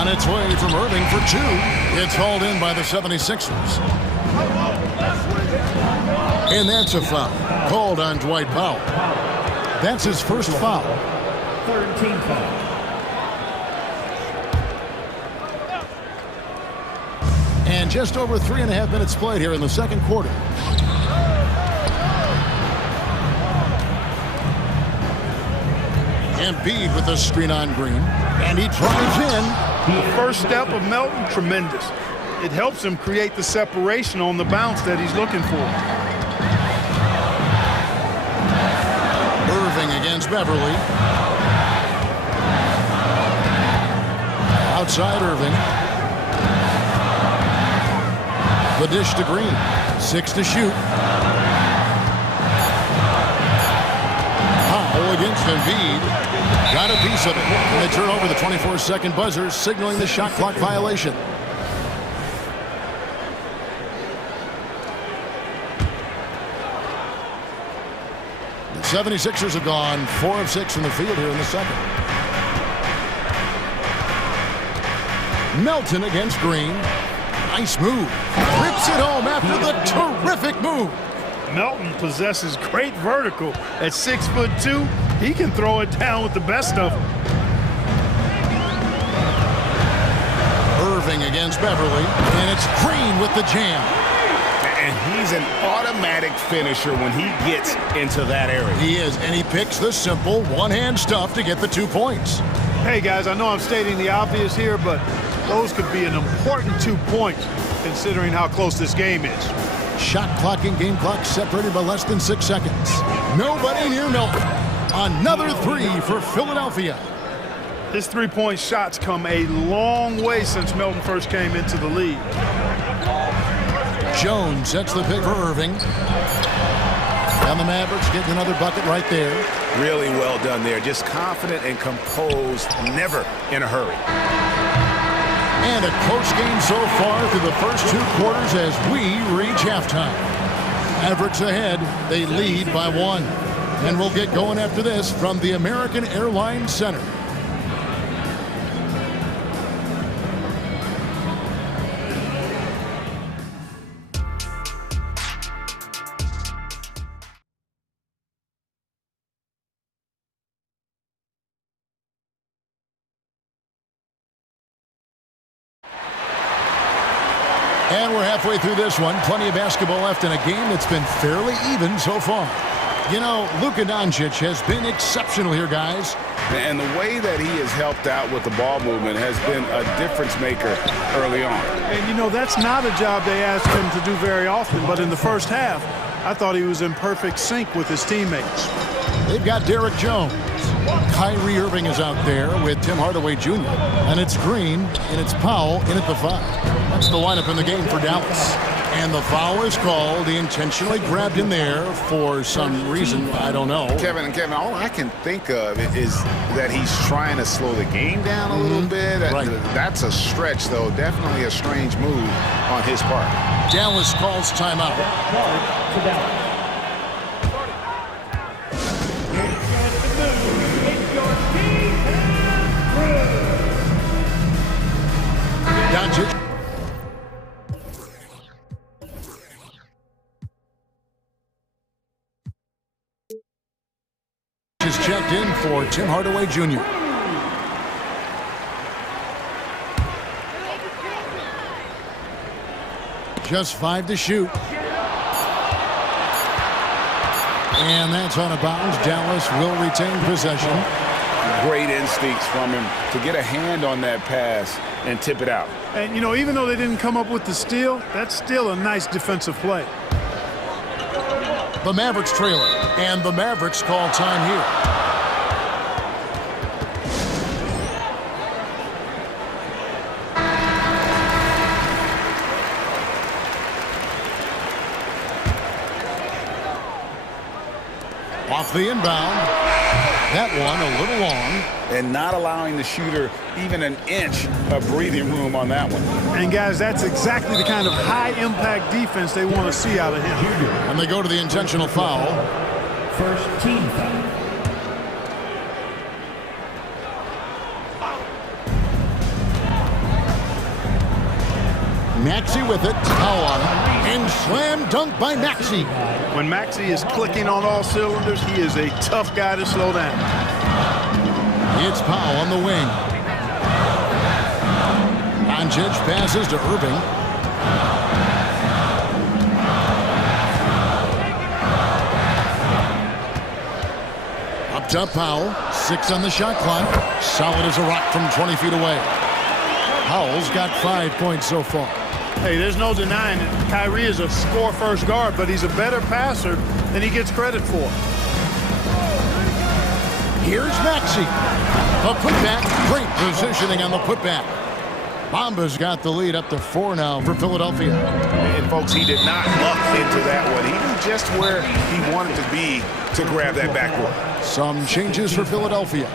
On its way from Irving for 2. It's hauled in by the 76ers. And that's a foul called on Dwight Powell. That's his first foul. Third team foul. And just over 3.5 minutes played here in the second quarter. Embiid with the screen on Green. And he drives in. The first step of Melton, tremendous. It helps him create the separation on the bounce that he's looking for. Irving against Beverly. Outside Irving. The dish to Green. 6 to shoot. Powell against Embiid. Got a piece of it. And they turn over the 24-second buzzer, signaling the shot clock violation. The 76ers have gone 4 of 6 from the field here in the second. Melton against Green. Nice move. Rips it home after the terrific move. Melton possesses great vertical. At 6'2", he can throw it down with the best of them. Irving against Beverly, and it's Green with the jam. And he's an automatic finisher when he gets into that area. He is, and he picks the simple one-hand stuff to get the 2 points. Hey, guys, I know I'm stating the obvious here, but those could be an important 2 points considering how close this game is. Shot clock and game clock separated by less than 6 seconds. Nobody near Melton. Another 3 for Philadelphia. His three-point shots come a long way since Melton first came into the league. Jones sets the pick for Irving. And the Mavericks getting another bucket right there. Really well done there. Just confident and composed, never in a hurry. And a close game so far through the first 2 quarters as we reach halftime. Mavericks ahead. They lead by 1. And we'll get going after this from the American Airlines Center. And we're halfway through this one. Plenty of basketball left in a game that's been fairly even so far. You know, Luka Doncic has been exceptional here, guys. And the way that he has helped out with the ball movement has been a difference maker early on. And, you know, that's not a job they asked him to do very often. But in the first half, I thought he was in perfect sync with his teammates. They've got Derrick Jones. Kyrie Irving is out there with Tim Hardaway Jr. And it's Green, and it's Powell in at the 5. That's the lineup in the game for Dallas. And the foul is called. He intentionally grabbed him there for some reason. I don't know. Kevin, all I can think of is that he's trying to slow the game down a little bit. Right. That's a stretch, though. Definitely a strange move on his part. Dallas calls timeout. Doncic. Is checked in for Tim Hardaway Jr. Just 5 to shoot. And that's out of bounds. Dallas will retain possession. Great instincts from him to get a hand on that pass and tip it out. And, you know, even though they didn't come up with the steal, that's still a nice defensive play. The Mavericks trailing, and the Mavericks call time here. Off the inbound. That one a little long. And not allowing the shooter even an inch of breathing room on that one. And guys, that's exactly the kind of high-impact defense they want to see out of him. And they go to the intentional foul. First team foul. Maxey with it. Foul on him. And slam dunk by Maxey. When Maxey is clicking on all cylinders, he is a tough guy to slow down. It's Powell on the wing. Doncic passes to Irving. Up top Powell. 6 on the shot clock. Solid as a rock from 20 feet away. Powell's got 5 points so far. Hey, there's no denying it. Kyrie is a score-first guard, but he's a better passer than he gets credit for. Here's Maxey. A putback. Great positioning on the putback. Bamba's got the lead up to 4 now for Philadelphia. And, folks, he did not luck into that one. He knew just where he wanted to be to grab that backboard. Some changes for Philadelphia.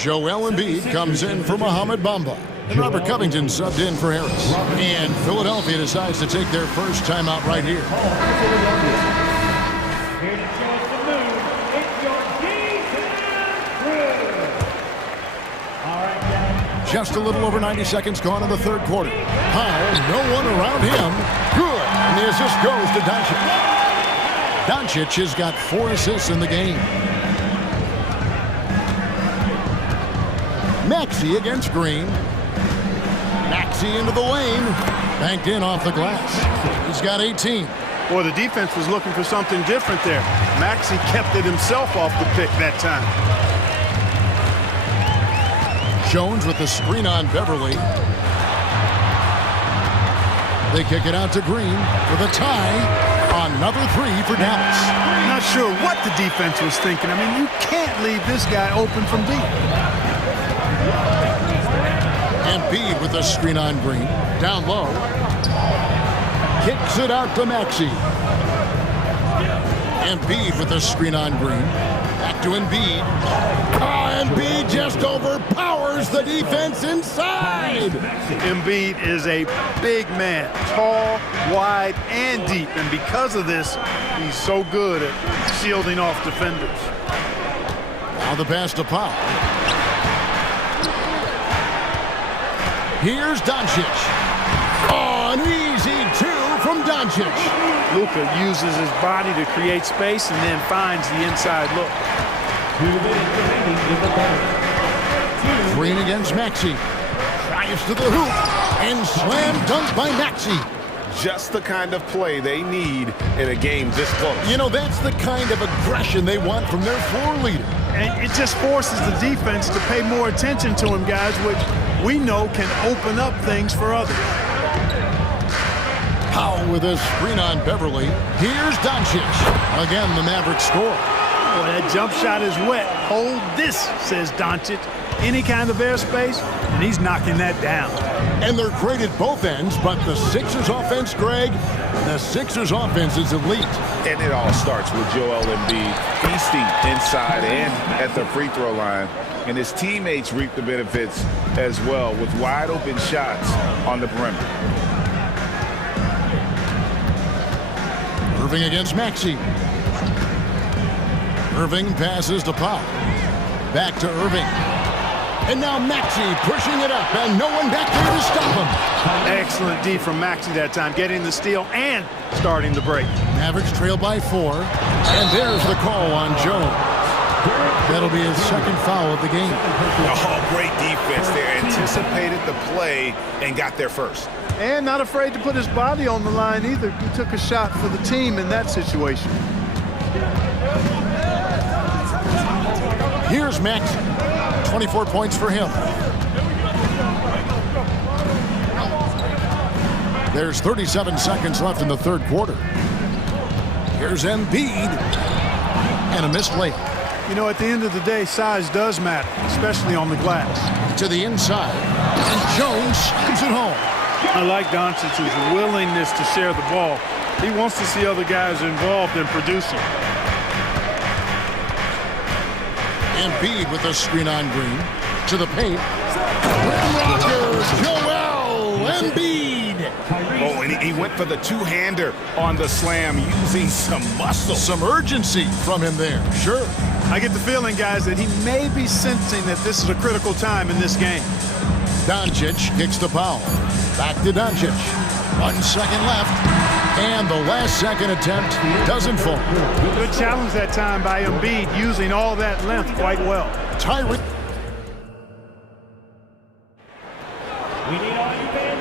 Joel Embiid comes in for Mohamed Bamba. And Robert Covington subbed in for Harris. And Philadelphia decides to take their first timeout right here. Just a little over 90 seconds gone in the third quarter. Powell, no one around him. Good. And the assist goes to Doncic. Doncic has got 4 assists in the game. Maxey against Green. Maxey into the lane. Banked in off the glass. He's got 18. Boy, the defense was looking for something different there. Maxey kept it himself off the pick that time. Jones with the screen on Beverly. They kick it out to Green for the tie. Another 3 for Dallas. Not sure what the defense was thinking. I mean, you can't leave this guy open from deep. Embiid with the screen on Green. Down low. Kicks it out to Maxey. Embiid with the screen on Green. Back to Embiid. Embiid just overpowers the defense inside. Embiid is a big man. Tall, wide, and deep. And because of this, he's so good at shielding off defenders. Now the pass to Powell. Here's Doncic. Oh, an easy 2 from Doncic. Luka uses his body to create space and then finds the inside look. Green against Maxey. Drives to the hoop. And slam dunk by Maxey. Just the kind of play they need in a game this close. You know, that's the kind of aggression they want from their floor leader. And it just forces the defense to pay more attention to him, guys, which we know can open up things for others. Powell with a screen on Beverly. Here's Doncic. Again, the Mavericks score. Boy, that jump shot is wet. Hold this, says Doncic. Any kind of airspace, and he's knocking that down. And they're great at both ends, but the Sixers offense, Greg, the Sixers offense is elite. And it all starts with Joel Embiid feasting inside and at the free throw line. And his teammates reap the benefits as well with wide open shots on the perimeter. Irving against Maxey. Irving passes to Powell. Back to Irving. And now Maxey pushing it up, and no one back there to stop him. Excellent D from Maxey that time, getting the steal and starting the break. Mavericks trail by 4, and there's the call on Jones. That'll be his second foul of the game. Oh, great defense there. Anticipated the play and got there first. And not afraid to put his body on the line either. He took a shot for the team in that situation. Maxey. 24 points for him. There's 37 seconds left in the third quarter. Here's Embiid. And a missed layup. You know, at the end of the day, size does matter, especially on the glass. To the inside. And Jones slams it home. I like Doncic's willingness to share the ball. He wants to see other guys involved in producing. Embiid with a screen on Green. To the paint. Rim rocker, Joel Embiid. Oh, and he went for the two-hander on the slam, using some muscle. Some urgency from him there, sure. I get the feeling, guys, that he may be sensing that this is a critical time in this game. Doncic kicks the foul. Back to Doncic. 1 second left. And the last second attempt doesn't fall. Good challenge that time by Embiid, using all that length quite well. Tyree.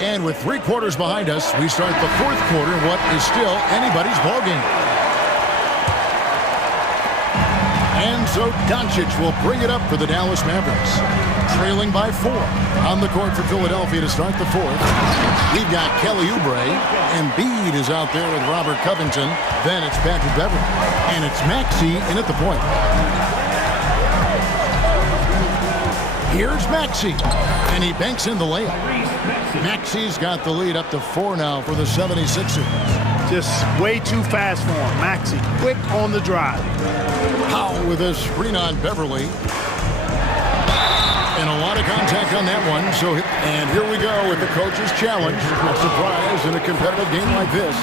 And with 3 quarters behind us, we start the fourth quarter in what is still anybody's ballgame. And so Doncic will bring it up for the Dallas Mavericks. Trailing by 4 on the court for Philadelphia to start the fourth. We've got Kelly Oubre. Embiid is out there with Robert Covington. Then it's Patrick Beverley. And it's Maxey in at the point. Here's Maxey. And he banks in the layup. Maxey's got the lead up to 4 now for the 76ers. Just way too fast for him. Maxey, quick on the drive. Powell with a screen on Beverley. And a lot of contact on that one. And here we go with the coach's challenge. A surprise in a competitive game like this.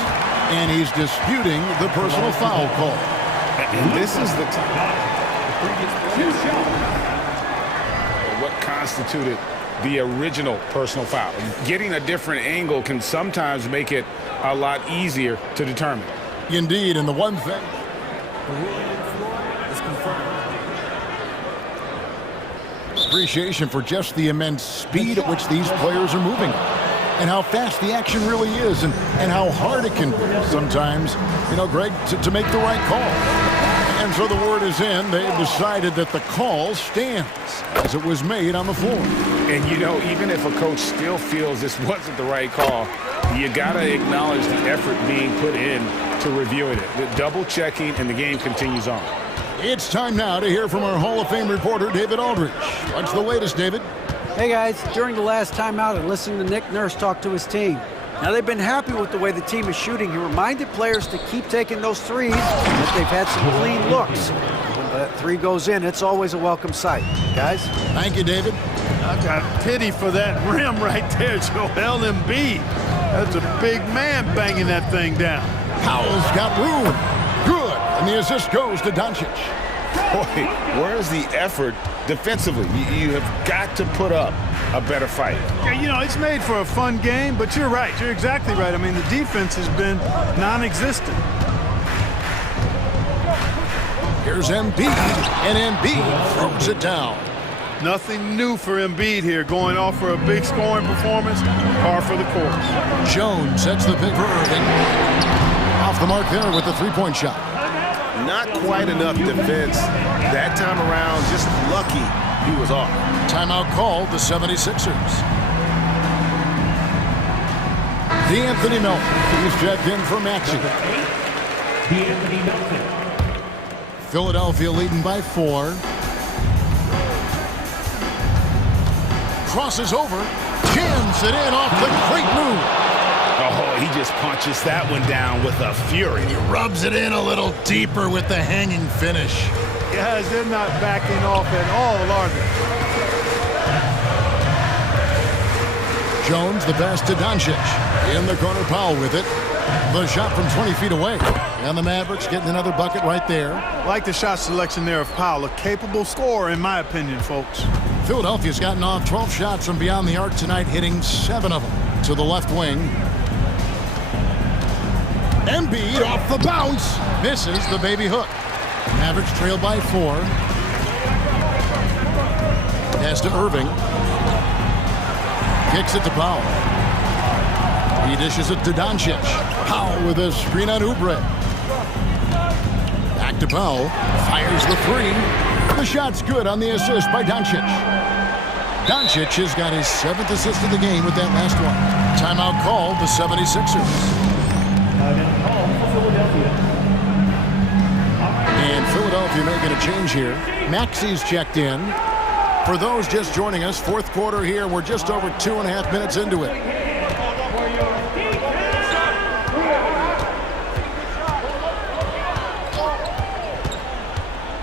And he's disputing the personal foul call. And this is the time. What constituted the original personal foul? Getting a different angle can sometimes make it a lot easier to determine. Indeed, and the one thing. Appreciation for just the immense speed at which these players are moving and how fast the action really is and how hard it can be sometimes, Greg, to make the right call. And so the word is in. They've decided that the call stands as it was made on the floor. And, even if a coach still feels this wasn't the right call, you got to acknowledge the effort being put in to reviewing it. The double checking, and the game continues on. It's time now to hear from our Hall of Fame reporter, David Aldridge. What's the latest, David? Hey, guys. During the last timeout, I listened to Nick Nurse talk to his team. Now, they've been happy with the way the team is shooting. He reminded players to keep taking those threes, that they've had some clean looks. When that 3 goes in, it's always a welcome sight. Guys? Thank you, David. I've got pity for that rim right there, Joel Embiid. That's a big man banging that thing down. Powell's got room. Good. And the assist goes to Doncic. Boy, where's the effort defensively? You have got to put up a better fight. Yeah, it's made for a fun game, but you're right. You're exactly right. I mean, the defense has been non-existent. Here's Embiid, and Embiid throws it down. Nothing new for Embiid here, going off for a big scoring performance, par for the course. Jones sets the pick for Irving. Off the mark there with the three-point shot. Not quite enough defense that time around, just lucky he was off. Timeout called, the 76ers. DeAnthony Melton is checked in for Maxey. DeAnthony Melton. Philadelphia leading by 4. Crosses over, jams it in off the great move. Oh, he just punches that one down with a fury. He rubs it in a little deeper with the hanging finish. Guys, they're not backing off at all, are they? Jones, the pass to Doncic. In the corner, Powell with it. The shot from 20 feet away. And the Mavericks getting another bucket right there. Like the shot selection there of Powell. A capable scorer, in my opinion, folks. Philadelphia's gotten off 12 shots from beyond the arc tonight, hitting 7 of them to the left wing. Embiid off the bounce. Misses the baby hook. Mavericks trail by 4. Pass to Irving. Kicks it to Powell. He dishes it to Doncic. Powell with a screen on Oubre. Back to Powell. Fires the 3. The shot's good on the assist by Doncic. Doncic has got his 7th assist of the game with that last one. Timeout called the 76ers. And Philadelphia making a change here. Maxi's checked in. For those just joining us, fourth quarter here. We're just over 2.5 minutes into it.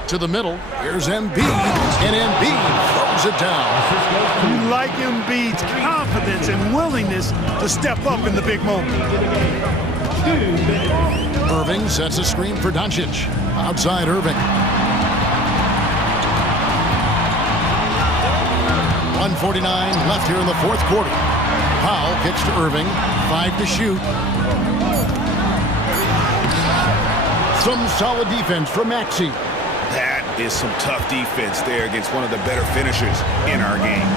To the middle. Here's Embiid. And Embiid throws it down. You like Embiid's confidence and willingness to step up in the big moment. Irving sets a screen for Doncic. Outside Irving. 1:49 left here in the fourth quarter. Powell kicks to Irving. 5 to shoot. Some solid defense from Maxey. That is some tough defense there against one of the better finishers in our game.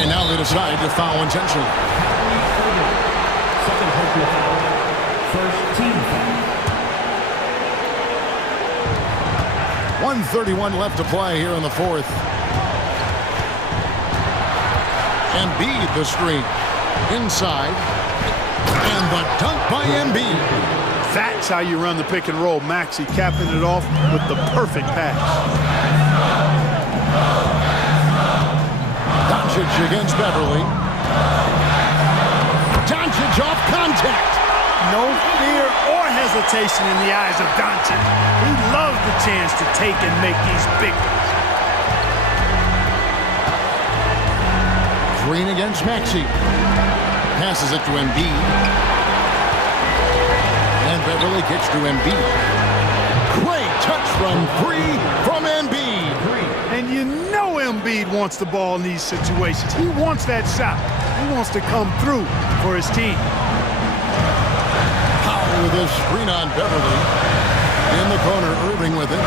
And now they decide to foul intentionally. Second personal foul. First team foul. 1:31 left to play here in the fourth. Embiid the screen. Inside. And the dunk by Embiid. That's how you run the pick and roll. Maxey capping it off with the perfect pass. Doncic against Beverly. Doncic off contact. No fear or hesitation in the eyes of Doncic. He loves the chance to take and make these big ones. Green against Maxey. Passes it to Embiid. And Beverly kicks to Embiid. Great touch from 3 from Embiid. And you know Embiid wants the ball in these situations. He wants that shot. He wants to come through for his team. Powell with a screen on Beverly. In the corner, Irving with it.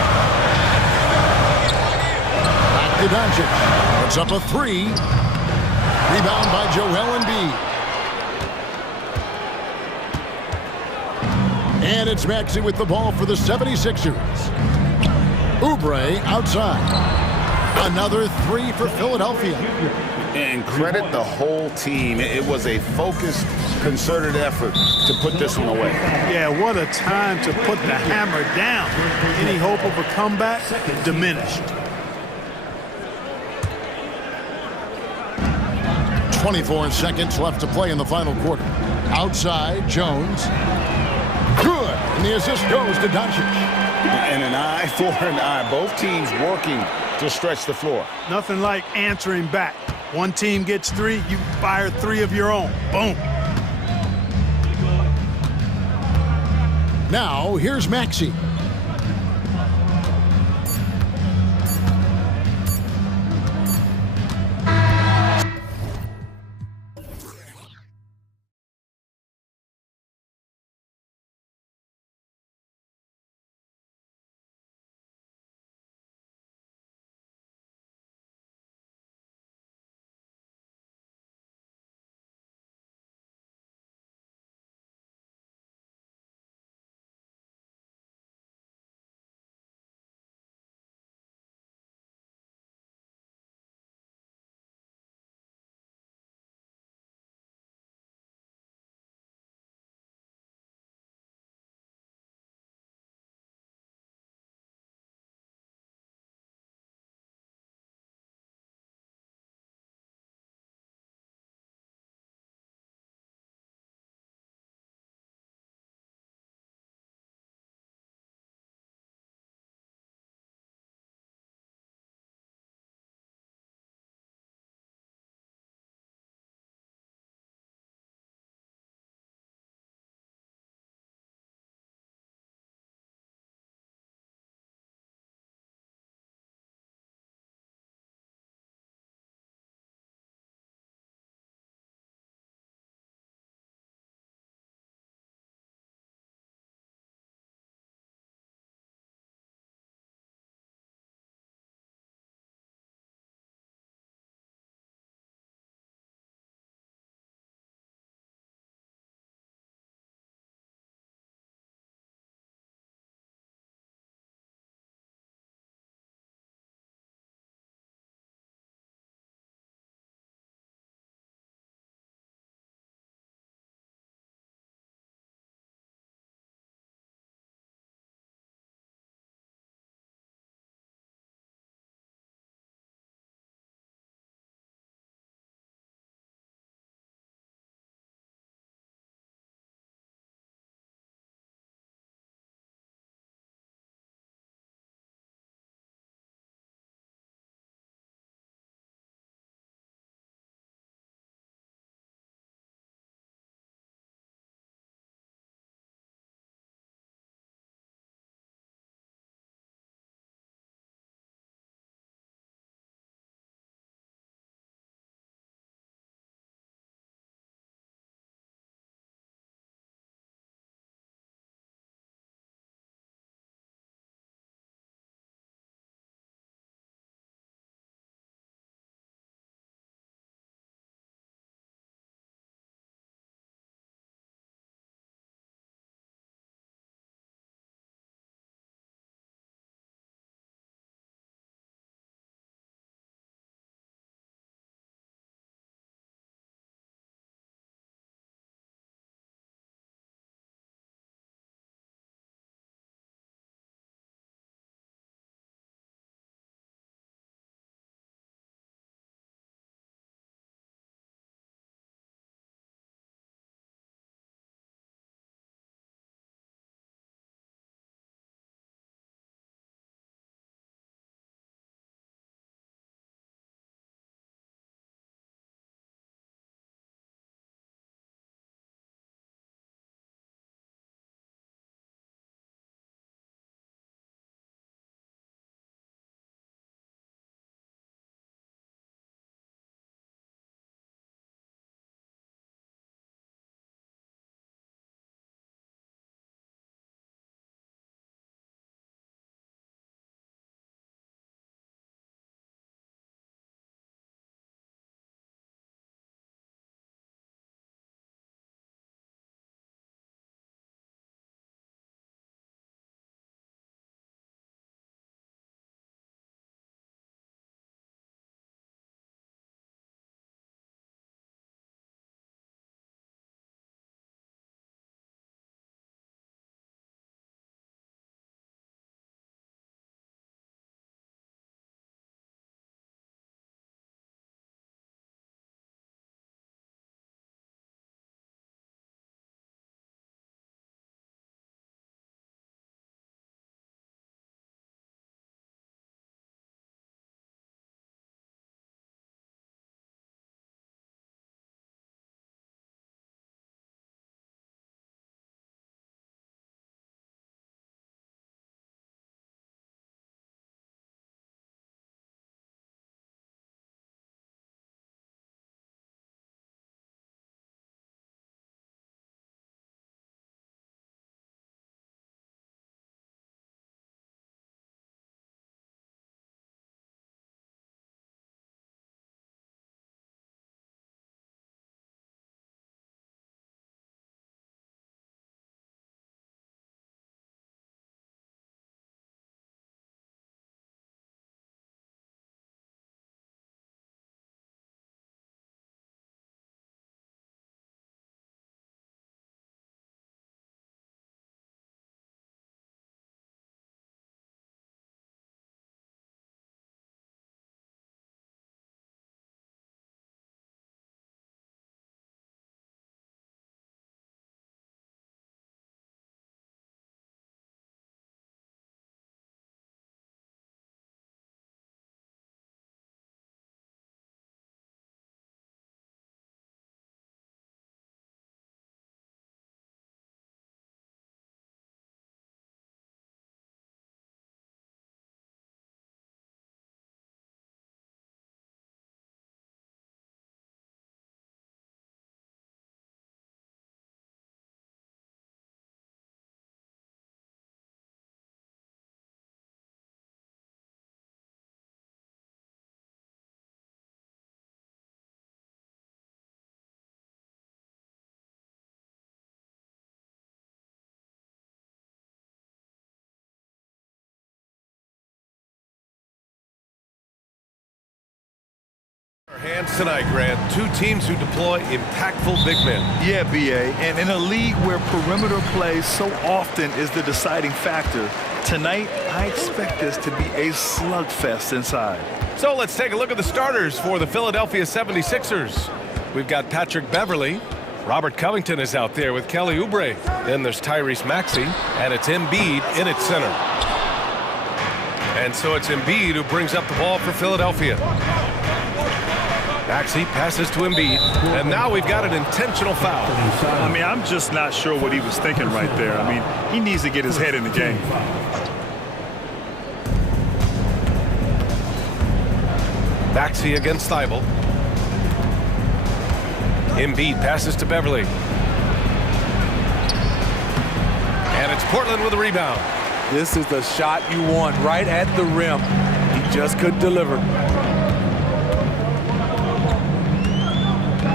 Back to Doncic. Puts up a 3. Rebound by Joel Embiid. And it's Maxey with the ball for the 76ers. Oubre outside. Another 3 for Philadelphia. And credit the whole team. It was a focused, concerted effort to put this one away. Yeah, what a time to put the hammer down. Any hope of a comeback diminished. 24 seconds left to play in the final quarter. Outside, Jones. Good. And the assist goes to Doncic. And an eye for an eye. Both teams working to stretch the floor. Nothing like answering back. One team gets 3, you fire 3 of your own. Boom. Now, here's Maxey. chance tonight, Grant. Two teams who deploy impactful big men. Yeah, B.A. And in a league where perimeter play so often is the deciding factor, tonight I expect this to be a slugfest inside. So let's take a look at the starters for the Philadelphia 76ers. We've got Patrick Beverley. Robert Covington is out there with Kelly Oubre. Then there's Tyrese Maxey, and it's Embiid in its center. And so it's Embiid who brings up the ball for Philadelphia. Maxey passes to Embiid, and now we've got an intentional foul. I mean, I'm just not sure what he was thinking right there. I mean, he needs to get his head in the game. Maxey against Thibault. Embiid passes to Beverley. And it's Portland with a rebound. This is the shot you want, right at the rim. He just couldn't deliver.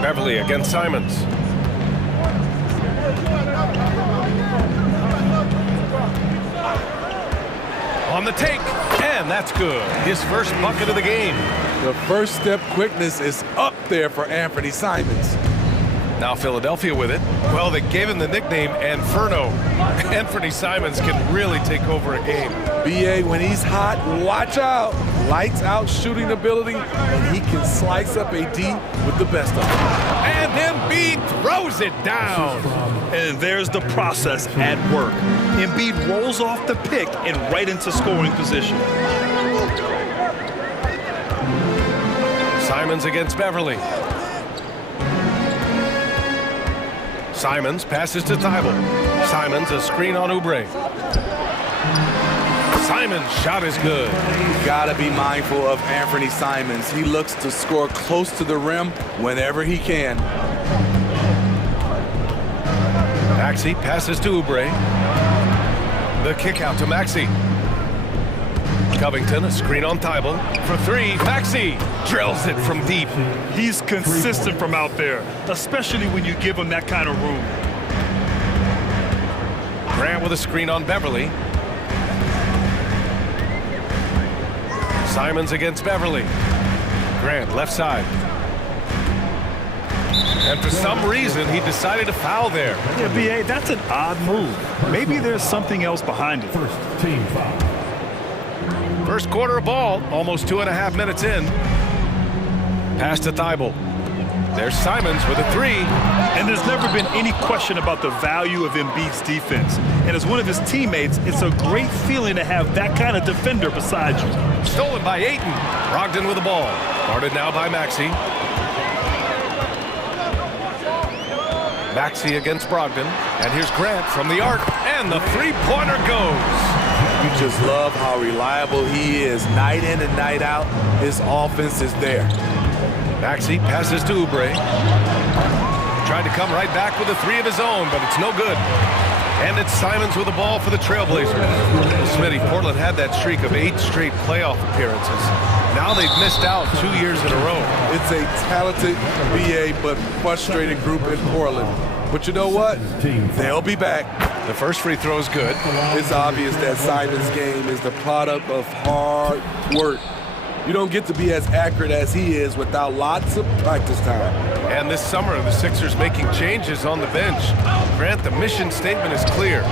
Beverley against Simons. On the take, and that's good. His first bucket of the game. The first step quickness is up there for Anthony Simons. Now Philadelphia with it. Well, they gave him the nickname Inferno. Anthony Simons can really take over a game. B.A., when he's hot, watch out. Lights out shooting ability, and he can slice up a D with the best of them. And Embiid throws it down. And there's the process at work. Embiid rolls off the pick and right into scoring position. Simons against Beverley. Simons passes to Thibault. Simons a screen on Oubre. Simons' shot is good. You gotta be mindful of Anthony Simons. He looks to score close to the rim whenever he can. Maxey passes to Oubre. The kick out to Maxey. Covington, a screen on Thibault. For three, Maxey drills it from deep. He's consistent from out there, especially when you give him that kind of room. Grant with a screen on Beverley. Simons against Beverley. Grant, left side. And for some reason, he decided to foul there. Yeah, B.A., that's an odd move. Maybe there's something else behind it. First team foul. First quarter of ball, almost 2.5 minutes in. Pass to Thibault. There's Simons with a three. And there's never been any question about the value of Embiid's defense. And as one of his teammates, it's a great feeling to have that kind of defender beside you. Stolen by Ayton. Brogdon with the ball. Guarded now by Maxey. Maxey against Brogdon. And here's Grant from the arc. And the three-pointer goes. You just love how reliable he is. Night in and night out, his offense is there. Maxey passes to Oubre. Tried to come right back with a three of his own, but it's no good. And it's Simons with the ball for the Trailblazers. Well, Smitty, Portland had that streak of 8 straight playoff appearances. Now they've missed out 2 years in a row. It's a talented BA but frustrated group in Portland. But you know what? They'll be back. The first free throw is good. It's obvious that Simons' game is the product of hard work. You don't get to be as accurate as he is without lots of practice time. And this summer, the Sixers making changes on the bench. Grant, the mission statement is clear.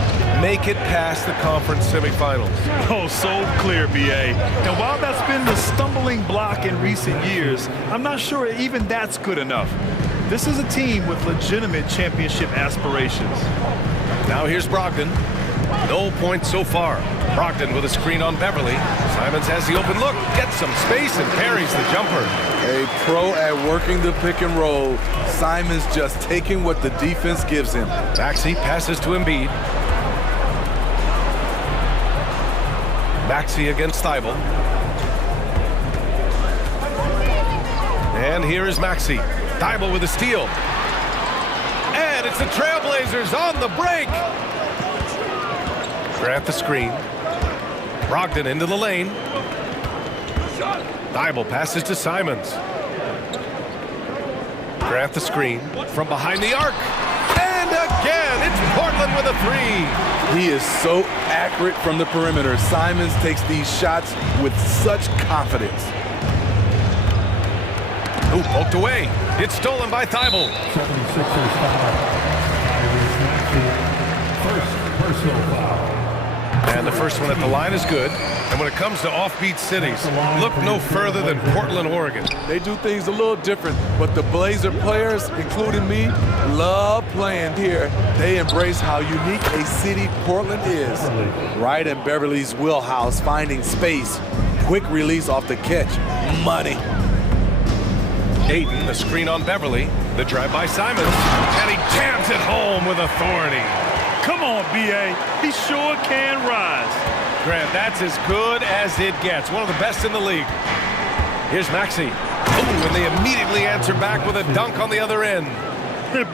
Make it past the conference semifinals. Oh, so clear, B.A. And while that's been the stumbling block in recent years, I'm not sure even that's good enough. This is a team with legitimate championship aspirations. Now here's Brogdon. No points so far. Brogdon with a screen on Beverley. Simons has the open look, gets some space, and parries the jumper. A pro at working the pick and roll. Simons just taking what the defense gives him. Maxey passes to Embiid. Maxey against Thibault. And here is Maxey. Thibault with a steal. And it's the Trailblazers on the break. Grant the screen. Brogdon into the lane. Thibault passes to Simons. Grant the screen from behind the arc. And again, it's Portland with a three. He is so accurate from the perimeter. Simons takes these shots with such confidence. Ooh, poked away. It's stolen by Thibault. 76ers foul. First personal foul. And the first one at the line is good. And when it comes to offbeat cities, look no further than Portland, Oregon. They do things a little different, but the Blazer players, including me, love playing here. They embrace how unique a city Portland is. Right in Beverly's wheelhouse, finding space. Quick release off the catch. Money. Ayton, the screen on Beverly. The drive by Simons. And he jams it home with authority. Come on, B.A. He sure can rise. Grant, that's as good as it gets. One of the best in the league. Here's Maxey. Ooh, and they immediately answer back with a dunk on the other end.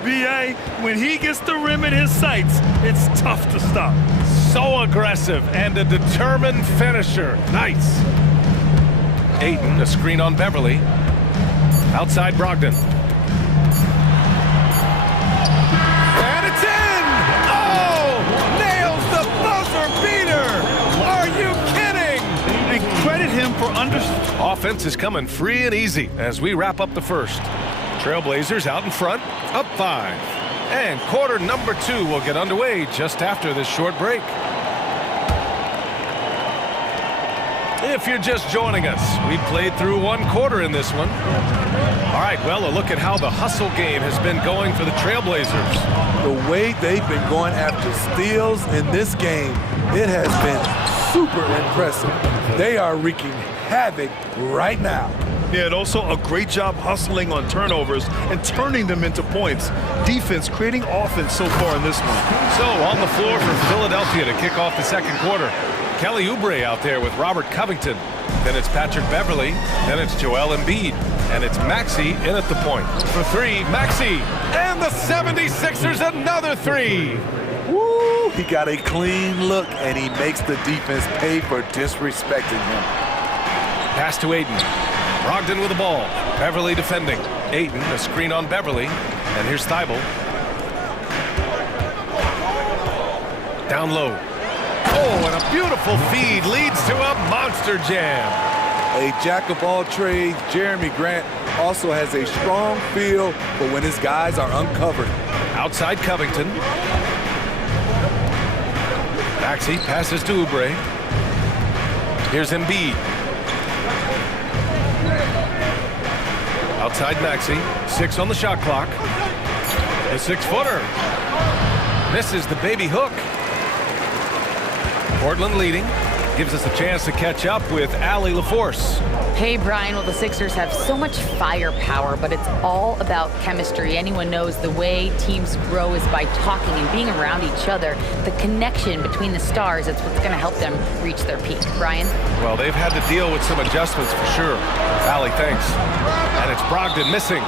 B.A., when he gets the rim in his sights, it's tough to stop. So aggressive and a determined finisher. Nice. Ayton, a screen on Beverly. Outside Brogdon. And it's in! Oh! Nails the buzzer beater! Are you kidding? And credit him for Offense is coming free and easy as we wrap up the first. Trailblazers out in front, up 5. And quarter number 2 will get underway just after this short break. If you're just joining us, we played through 1 quarter in this one. All right, well, a look at how the hustle game has been going for the Trailblazers. The way they've been going after steals in this game, it has been super impressive. They are wreaking havoc right now. Yeah, and also a great job hustling on turnovers and turning them into points. Defense creating offense so far in this one. So on the floor for Philadelphia to kick off the second quarter. Kelly Oubre out there with Robert Covington. Then it's Patrick Beverly. Then it's Joel Embiid. And it's Maxey in at the point. For 3, Maxey. And the 76ers another 3. Woo! He got a clean look, and he makes the defense pay for disrespecting him. Pass to Ayton. Brogdon with the ball. Beverly defending. Ayton, a screen on Beverly. And here's Thibault. Down low. Oh, and a beautiful feed leads to a monster jam. A jack of all trades, Jeremy Grant also has a strong feel for when his guys are uncovered. Outside Covington. Maxey passes to Oubre. Here's Embiid. Outside Maxey. 6 on the shot clock. The 6-footer. Misses the baby hook. Portland leading. Gives us a chance to catch up with Allie LaForce. Hey, Brian. Well, the Sixers have so much firepower, but it's all about chemistry. Anyone knows the way teams grow is by talking and being around each other. The connection between the stars, that's what's going to help them reach their peak. Brian? Well, they've had to deal with some adjustments for sure. Allie, thanks. And it's Brogdon missing.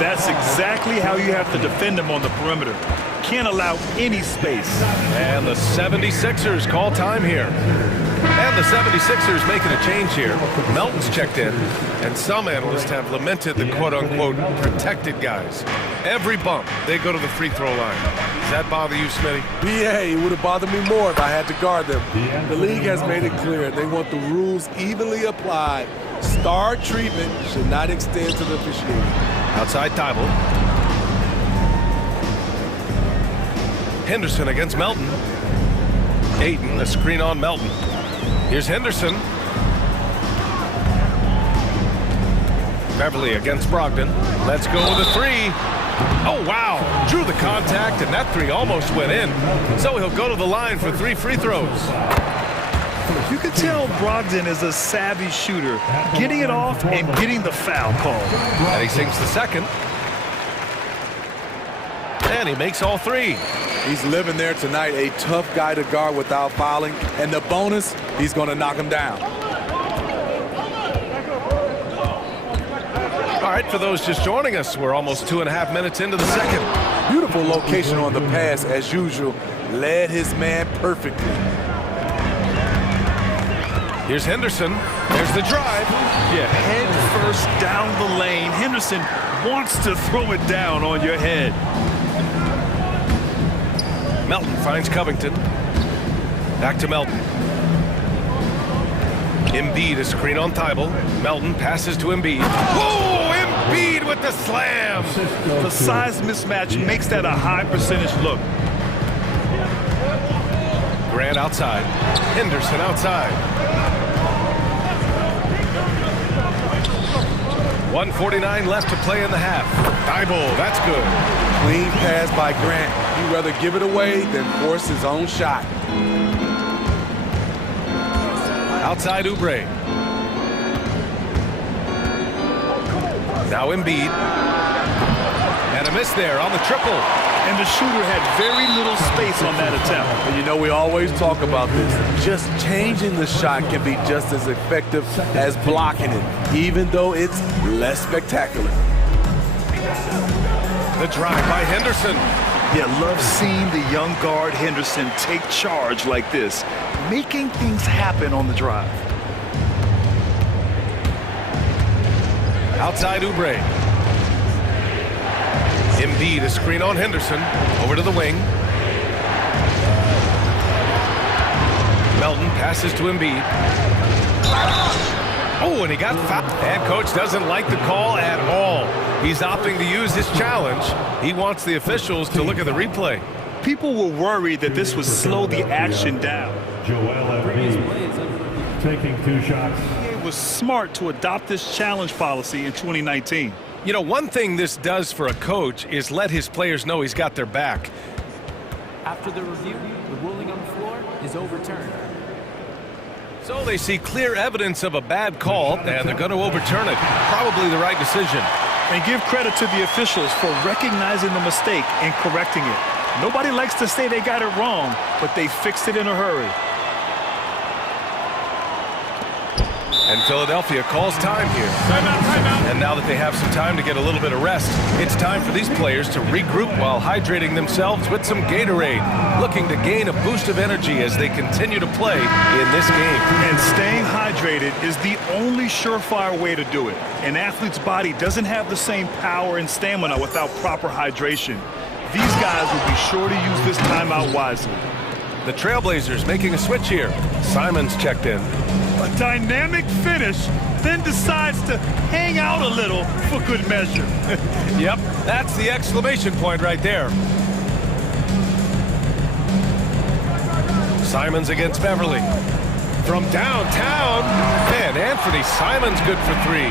That's exactly how you have to defend him on the perimeter. Can't allow any space. And the 76ers call time here. And the 76ers making a change here. Melton's checked in, and some analysts have lamented the quote-unquote protected guys. Every bump, they go to the free throw line. Does that bother you, Smitty? Yeah, it would have bothered me more if I had to guard them. The league has made it clear they want the rules evenly applied. Star treatment should not extend to the officiating. Outside Thibault. Henderson against Melton. Ayton, a screen on Melton. Here's Henderson. Beverly against Brogdon. Let's go with a 3. Oh, wow. Drew the contact, and that 3 almost went in. So he'll go to the line for 3 free throws. You can tell Brogdon is a savvy shooter, getting it off and getting the foul call. And he sinks the second. And he makes all 3. He's living there tonight, a tough guy to guard without fouling. And the bonus, he's going to knock him down. All right, for those just joining us, we're almost 2.5 minutes into the second. Beautiful location on the pass, as usual. Led his man perfectly. Here's Henderson. There's the drive. Yeah, head first down the lane. Henderson wants to throw it down on your head. Melton finds Covington. Back to Melton. Embiid, a screen on Thibault. Melton passes to Embiid. Oh, Embiid with the slam. The size mismatch makes that a high percentage look. Grant outside. Henderson outside. 1:49 left to play in the half. Thibault, that's good. Clean pass by Grant. He'd rather give it away than force his own shot. Outside Oubre. Now Embiid. And a miss there on the triple. And the shooter had very little space on that attempt. And you know, we always talk about this. Just changing the shot can be just as effective as blocking it, even though it's less spectacular. The drive by Henderson. Yeah, love seeing the young guard Henderson take charge like this, making things happen on the drive. Outside Oubre. Embiid, a screen on Henderson. Over to the wing. Melton passes to Embiid. Oh, and he got fouled. And coach doesn't like the call at all. He's opting to use his challenge. He wants the officials to look at the replay. People were worried that this would slow the action down. Joel Embiid taking 2 shots. It was smart to adopt this challenge policy in 2019. You know, one thing this does for a coach is let his players know he's got their back. After the review, the ruling on the floor is overturned. So they see clear evidence of a bad call, and they're going to overturn it. Probably the right decision. And give credit to the officials for recognizing the mistake and correcting it. Nobody likes to say they got it wrong, but they fixed it in a hurry. And Philadelphia calls time here. And now that they have some time to get a little bit of rest, it's time for these players to regroup while hydrating themselves with some Gatorade, looking to gain a boost of energy as they continue to play in this game. And staying hydrated is the only surefire way to do it. An athlete's body doesn't have the same power and stamina without proper hydration. These guys will be sure to use this timeout wisely. The Trailblazers making a switch here. Simons checked in. A dynamic finish, then decides to hang out a little for good measure. Yep, that's the exclamation point right there. Simons against Beverly. From downtown, and Anthony Simons good for 3.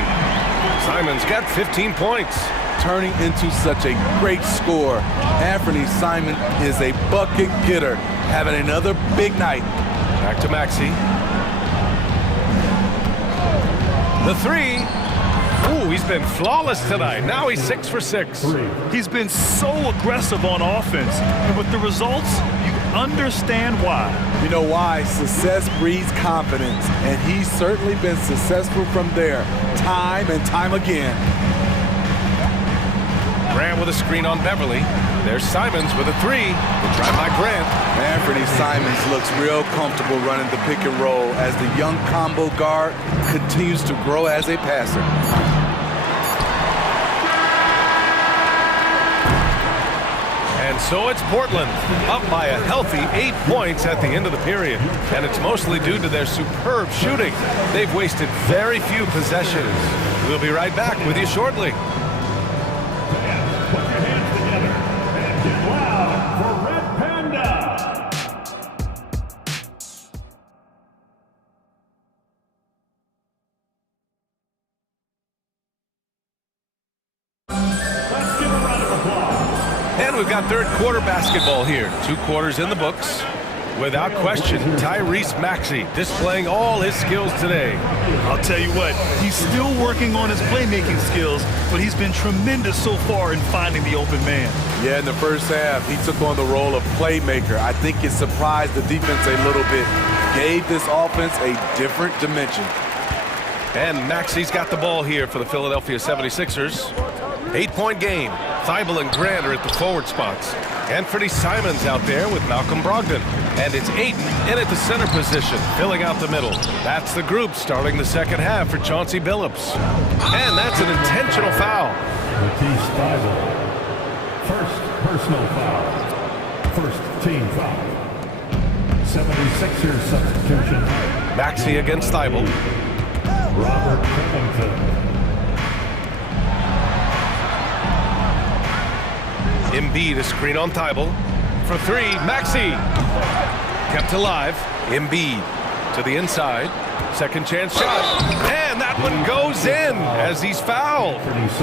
Simons got 15 points. Turning into such a great scorer, Anthony Simon is a bucket getter, having another big night. Back to Maxey. The 3. Ooh, he's been flawless tonight. Now he's 6 for 6. He's been so aggressive on offense, and with the results, you understand why. You know why? Success breeds confidence, and he's certainly been successful from there, time and time again. Grant with a screen on Beverly. There's Simons with a 3. The drive by Grant. Anthony Simons looks real comfortable running the pick and roll as the young combo guard continues to grow as a passer. And so it's Portland, up by a healthy 8 points at the end of the period. And it's mostly due to their superb shooting. They've wasted very few possessions. We'll be right back with you shortly. We've got third quarter basketball here. 2 quarters in the books. Without question, Tyrese Maxey displaying all his skills today. I'll tell you what, he's still working on his playmaking skills, but he's been tremendous so far in finding the open man. Yeah, in the first half, he took on the role of playmaker. I think it surprised the defense a little bit. Gave this offense a different dimension. And Maxey's got the ball here for the Philadelphia 76ers. 8-point game. Thibault and Grant are at the forward spots. Anthony Simons out there with Malcolm Brogdon. And it's Ayton in at the center position, filling out the middle. That's the group starting the second half for Chauncey Billups. And that's an intentional foul. Matisse Thibault. First personal foul. First team foul. 76ers substitution. Maxey against Thibault. Robert Covington. Embiid, a screen on Thibault. For three, Maxey. Kept alive. Embiid to the inside. Second chance shot. And that one goes in as he's fouled.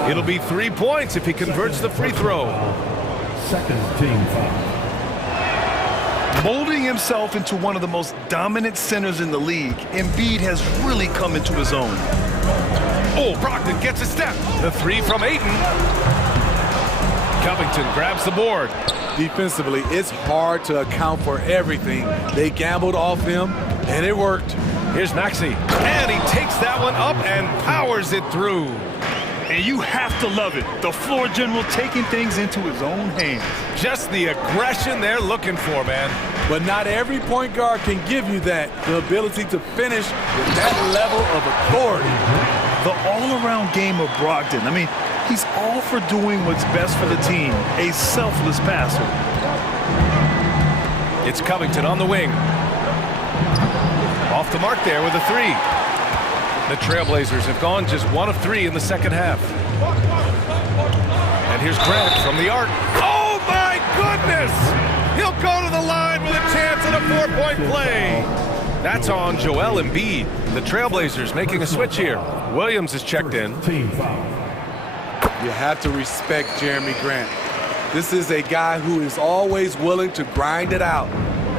It'll be 3 points if he converts the free throw. Second team foul. Molding himself into one of the most dominant centers in the league, Embiid has really come into his own. Oh, Brogdon gets a step. The three from Ayton. Covington grabs the board. Defensively, it's hard to account for everything. They gambled off him, and it worked. Here's Maxey. And he takes that one up and powers it through. And you have to love it. The floor general taking things into his own hands. Just the aggression they're looking for, man. But not every point guard can give you that. The ability to finish with that level of authority. The all-around game of Brogdon. I mean, he's all for doing what's best for the team. A selfless passer. It's Covington on the wing. Off the mark there with a three. The Trailblazers have gone just 1 of 3 in the second half. And here's Grant from the arc. Oh my goodness! He'll go to the line with a chance at a 4-point play. That's on Joel Embiid. The Trailblazers making a switch here. Williams is checked in. You have to respect Jeremy Grant. This is a guy who is always willing to grind it out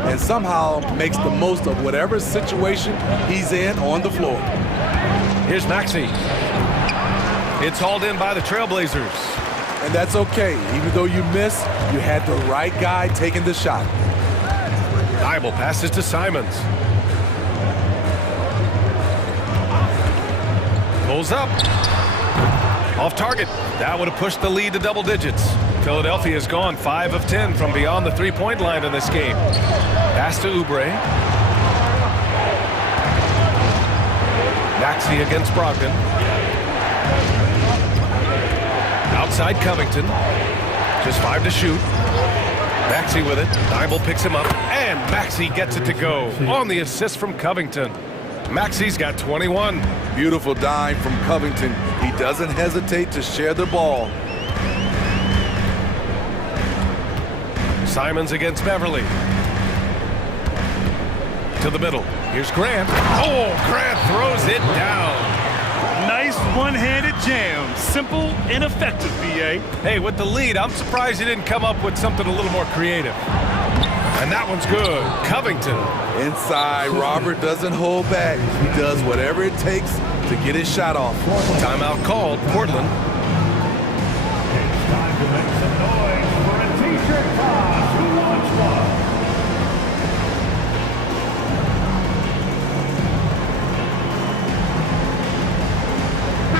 and somehow makes the most of whatever situation he's in on the floor. Here's Maxey. It's hauled in by the Trailblazers. And that's okay. Even though you missed, you had the right guy taking the shot. Thibault passes to Simons. Pulls up. Off target. That would have pushed the lead to double digits. Philadelphia's gone 5 of 10 from beyond the three-point line in this game. Pass to Oubre. Maxey against Brogdon. Outside Covington. Just 5 to shoot. Maxey with it. Thibault picks him up. And Maxey gets it to go on the assist from Covington. Maxey's got 21. Beautiful dime from Covington. He doesn't hesitate to share the ball. Simons against Beverly. To the middle. Here's Grant. Oh, Grant throws it down. Nice one-handed jam. Simple and effective, B.A. Hey, with the lead, I'm surprised he didn't come up with something a little more creative. And that one's good. Covington. Inside, Robert doesn't hold back. He does whatever it takes to get his shot off. Timeout called, Portland. It's time to make some noise for a t-shirt toss. Who wants one?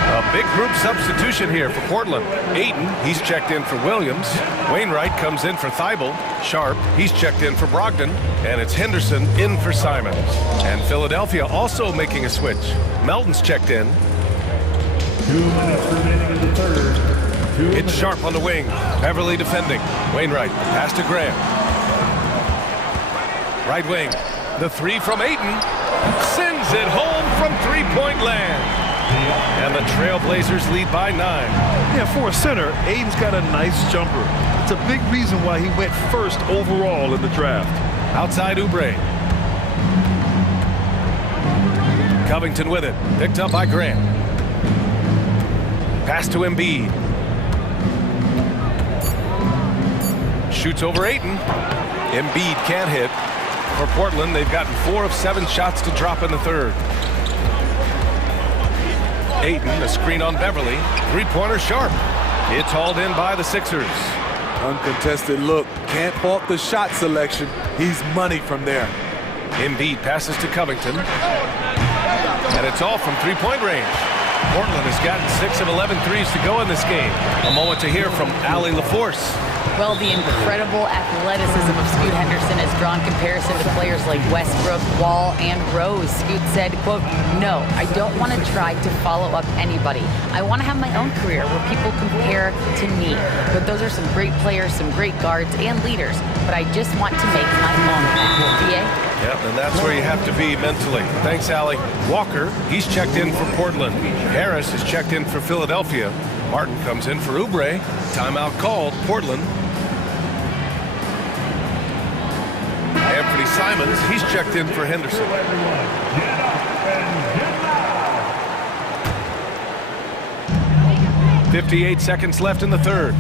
A big group substitution here for Portland. Ayton, he's checked in for Williams. Wainwright comes in for Thibault. Sharp, he's checked in for Brogdon. And it's Henderson in for Simons. And Philadelphia also making a switch. Melton's checked in. 2 minutes remaining in the third. It's Sharp on the wing. Beverly defending. Wainwright, pass to Graham. Right wing. The three from Ayton. Sends it home from three-point land. And the Trailblazers lead by 9. Yeah, for a center, Ayton's got a nice jumper. It's a big reason why he went first overall in the draft. Outside Oubre. Covington with it. Picked up by Grant. Pass to Embiid. Shoots over Ayton. Embiid can't hit. For Portland, they've gotten 4 of 7 shots to drop in the third. Ayton, a screen on Beverly. Three-pointer Sharp. It's hauled in by the Sixers. Uncontested look. Can't fault the shot selection. He's money from there. Embiid passes to Covington. And it's all from three-point range. Portland has gotten 6 of 11 threes to go in this game. A moment to hear from Allie LaForce. Well, the incredible athleticism of Scoot Henderson has drawn comparison to players like Westbrook, Wall, and Rose. Scoot said, quote, "No, I don't want to try to follow up anybody. I want to have my own career where people compare to me. But those are some great players, some great guards, and leaders. But I just want to make my own path." DA? Yep, and that's where you have to be mentally. Thanks, Allie. Walker, he's checked in for Portland. Harris is checked in for Philadelphia. Martin comes in for Oubre. Timeout called, Portland. Simons. He's checked in for Henderson. 58 seconds left in the third.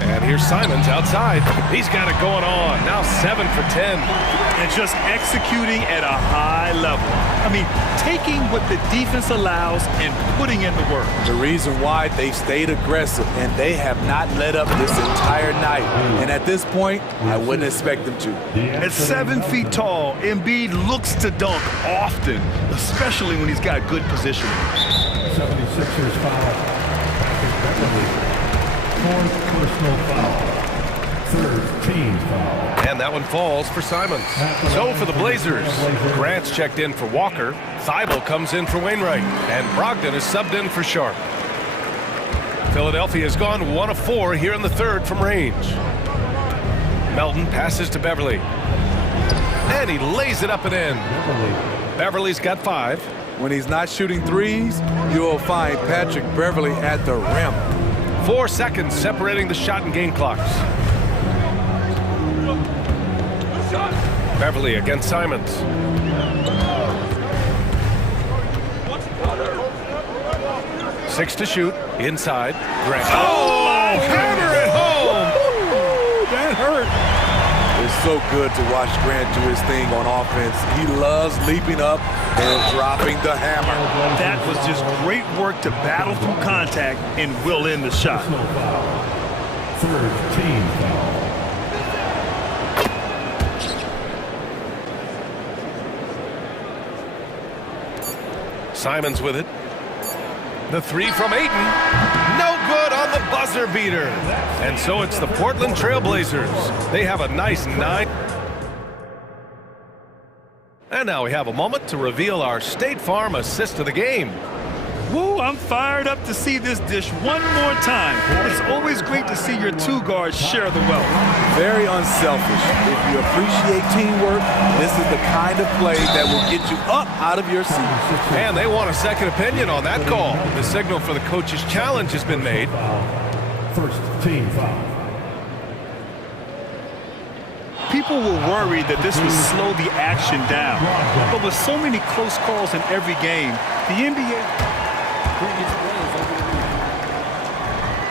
And here's Simons outside. He's got it going on. Now 7 for 10. And just executing at a high level. I mean, taking what the defense allows and putting in the work. The reason why they stayed aggressive, and they have not let up this entire night. And at this point, I wouldn't expect them to. At 7 feet tall, Embiid looks to dunk often, especially when he's got good position. 76ers foul. Fourth personal foul. Third team foul. And that one falls for Simons. So for the Blazers, Grant's checked in for Walker. Thibault comes in for Wainwright. And Brogdon is subbed in for Sharp. Philadelphia has gone 1 of 4 here in the third from range. Melton passes to Beverly. And he lays it up and in. Beverly's got 5. When he's not shooting threes, you'll find Patrick Beverly at the rim. 4 seconds separating the shot and game clocks. Beverly against Simons. Six to shoot. Inside. Grant. Oh! Hammer it home! That hurt. It's so good to watch Grant do his thing on offense. He loves leaping up and dropping the hammer. That was just great work to battle through contact and will in the shot. Third team foul. Simons with it. The three from Ayton. No good on the buzzer beater. And so it's the Portland Trailblazers. They have a nice 9. And now we have a moment to reveal our State Farm assist of the game. Woo, I'm fired up to see this dish one more time. It's always great to see your two guards share the wealth. Very unselfish. If you appreciate teamwork, this is the kind of play that will get you up out of your seat. And they want a second opinion on that call. The signal for the coach's challenge has been made. First team foul. People were worried that this would slow the action down. But with so many close calls in every game, the NBA...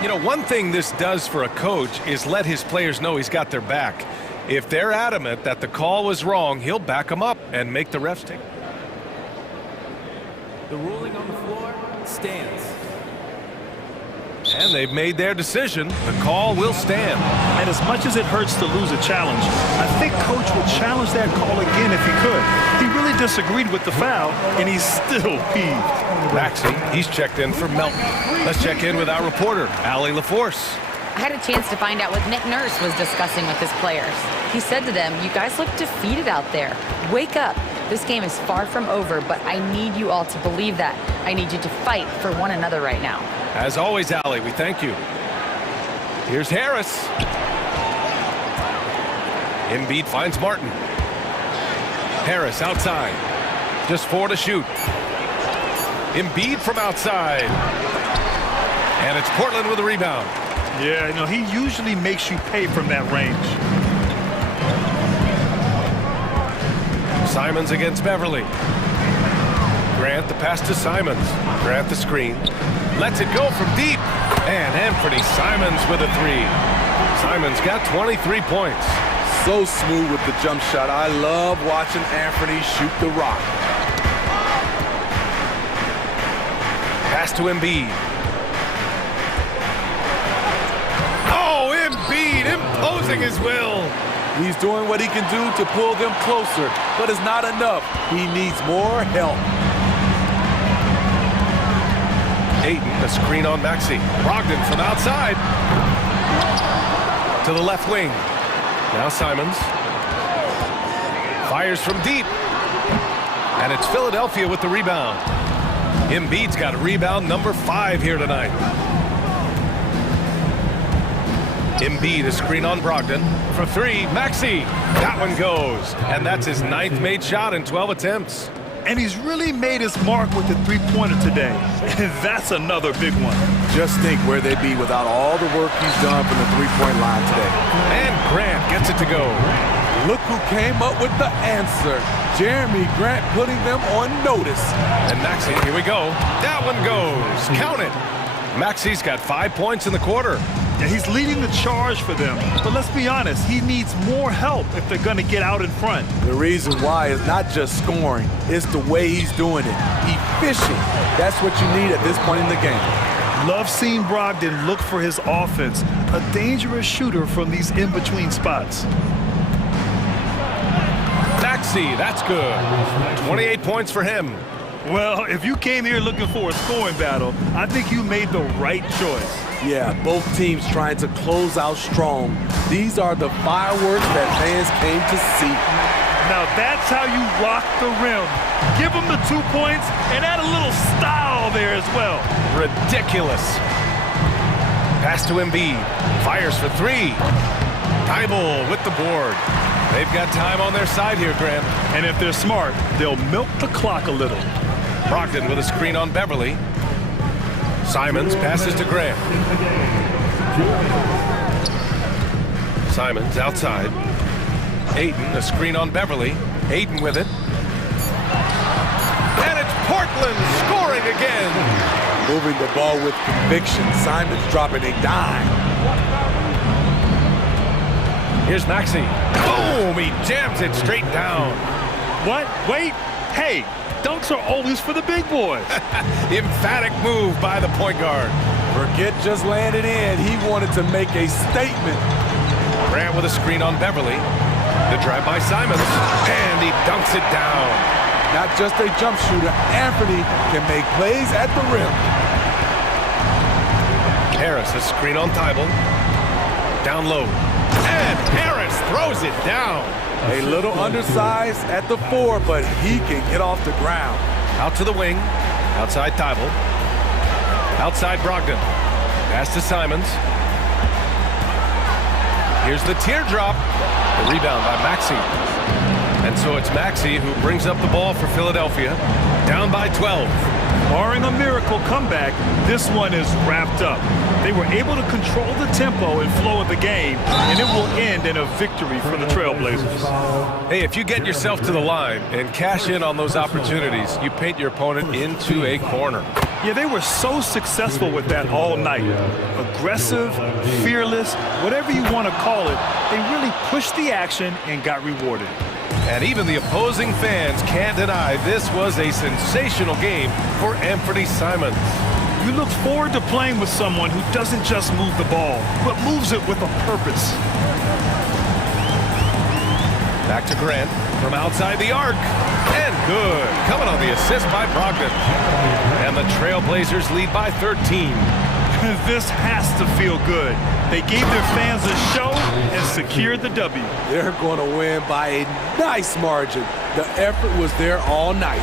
You know, one thing this does for a coach is let his players know he's got their back. If they're adamant that the call was wrong, he'll back them up and make the refs take. The ruling on the floor stands. And they've made their decision. The call will stand. And as much as it hurts to lose a challenge, I think Coach would challenge that call again if he could. He really disagreed with the foul, and he's still peeved. Maxey, he's checked in for Melton. Let's check in with our reporter, Allie LaForce. I had a chance to find out what Nick Nurse was discussing with his players. He said to them, "You guys look defeated out there. Wake up. This game is far from over, but I need you all to believe that. I need you to fight for one another right now." As always, Allie, we thank you. Here's Harris. Embiid finds Martin. Harris outside. Just 4 to shoot. Embiid from outside. And it's Portland with a rebound. Yeah, you know, he usually makes you pay from that range. Simons against Beverly. Grant the pass to Simons. Grant the screen. Lets it go from deep. And Anthony Simons with a 3. Simons got 23 points. So smooth with the jump shot. I love watching Anthony shoot the rock. Pass to Embiid. Oh, Embiid imposing his will. He's doing what he can do to pull them closer, but it's not enough. He needs more help. Ayton, a screen on Maxey. Brogdon from outside. To the left wing. Now Simons. Fires from deep. And it's Philadelphia with the rebound. Embiid's got a rebound number 5 here tonight. Embiid, a screen on Brogdon. For 3, Maxey. That one goes. And that's his 9th made shot in 12 attempts. And he's really made his mark with the three-pointer today. And that's another big one. Just think where they'd be without all the work he's done from the three-point line today. And Grant gets it to go. Look who came up with the answer. Jeremy Grant putting them on notice. And Maxey, here we go. That one goes. Count it. Maxey's got 5 points in the quarter. And he's leading the charge for them. But let's be honest, he needs more help if they're going to get out in front. The reason why is not just scoring, it's the way he's doing it. Efficient. That's what you need at this point in the game. Love seeing Brogdon look for his offense. A dangerous shooter from these in-between spots. Maxey, that's good. 28 points for him. Well, if you came here looking for a scoring battle, I think you made the right choice. Yeah, both teams trying to close out strong. These are the fireworks that fans came to see. Now that's how you rock the rim. Give them the 2 points and add a little style there as well. Ridiculous. Pass to Embiid. Fires for three. Thibault with the board. They've got time on their side here, Grant. And if they're smart, they'll milk the clock a little. Brogdon with a screen on Beverly. Simons passes to Grant. Simons outside. Ayton, a screen on Beverly. Ayton with it. And it's Portland scoring again. Moving the ball with conviction. Simons dropping a dime. Here's Maxey. Boom! He jams it straight down. What? Wait. Hey, dunks are always for the big boys. Emphatic move by the point guard. Forget just landed in. He wanted to make a statement. Grant with a screen on Beverly. The drive by Simons. And he dunks it down. Not just a jump shooter. Anthony can make plays at the rim. Harris, a screen on Thibault. Down low. And Harris throws it down. A little undersized at the 4, but he can get off the ground. Out to the wing. Outside Thibault. Outside Brogdon. Pass to Simons. Here's the teardrop. The rebound by Maxey. And so it's Maxey who brings up the ball for Philadelphia. Down by 12. Barring a miracle comeback, this one is wrapped up. They were able to control the tempo and flow of the game, and it will end in a victory for the Trailblazers. Hey, if you get yourself to the line and cash in on those opportunities, you paint your opponent into a corner. Yeah, they were so successful with that all night. Aggressive, fearless, whatever you want to call it, they really pushed the action and got rewarded. And even the opposing fans can't deny this was a sensational game for Anthony Simons. You look forward to playing with someone who doesn't just move the ball, but moves it with a purpose. Back to Grant from outside the arc. And good. Coming on the assist by Brogdon. And the Trailblazers lead by 13. This has to feel good. They gave their fans a show and secured the W. They're going to win by a nice margin. The effort was there all night.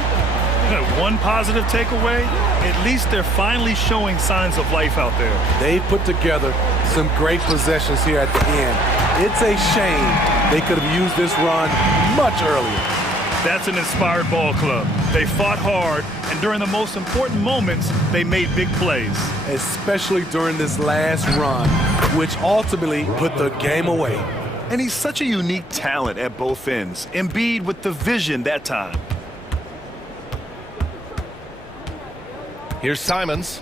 One positive takeaway, at least they're finally showing signs of life out there. They put together some great possessions here at the end. It's a shame they could have used this run much earlier. That's an inspired ball club. They fought hard, and during the most important moments, they made big plays. Especially during this last run, which ultimately put the game away. And he's such a unique talent at both ends. Embiid with the vision that time. Here's Simons.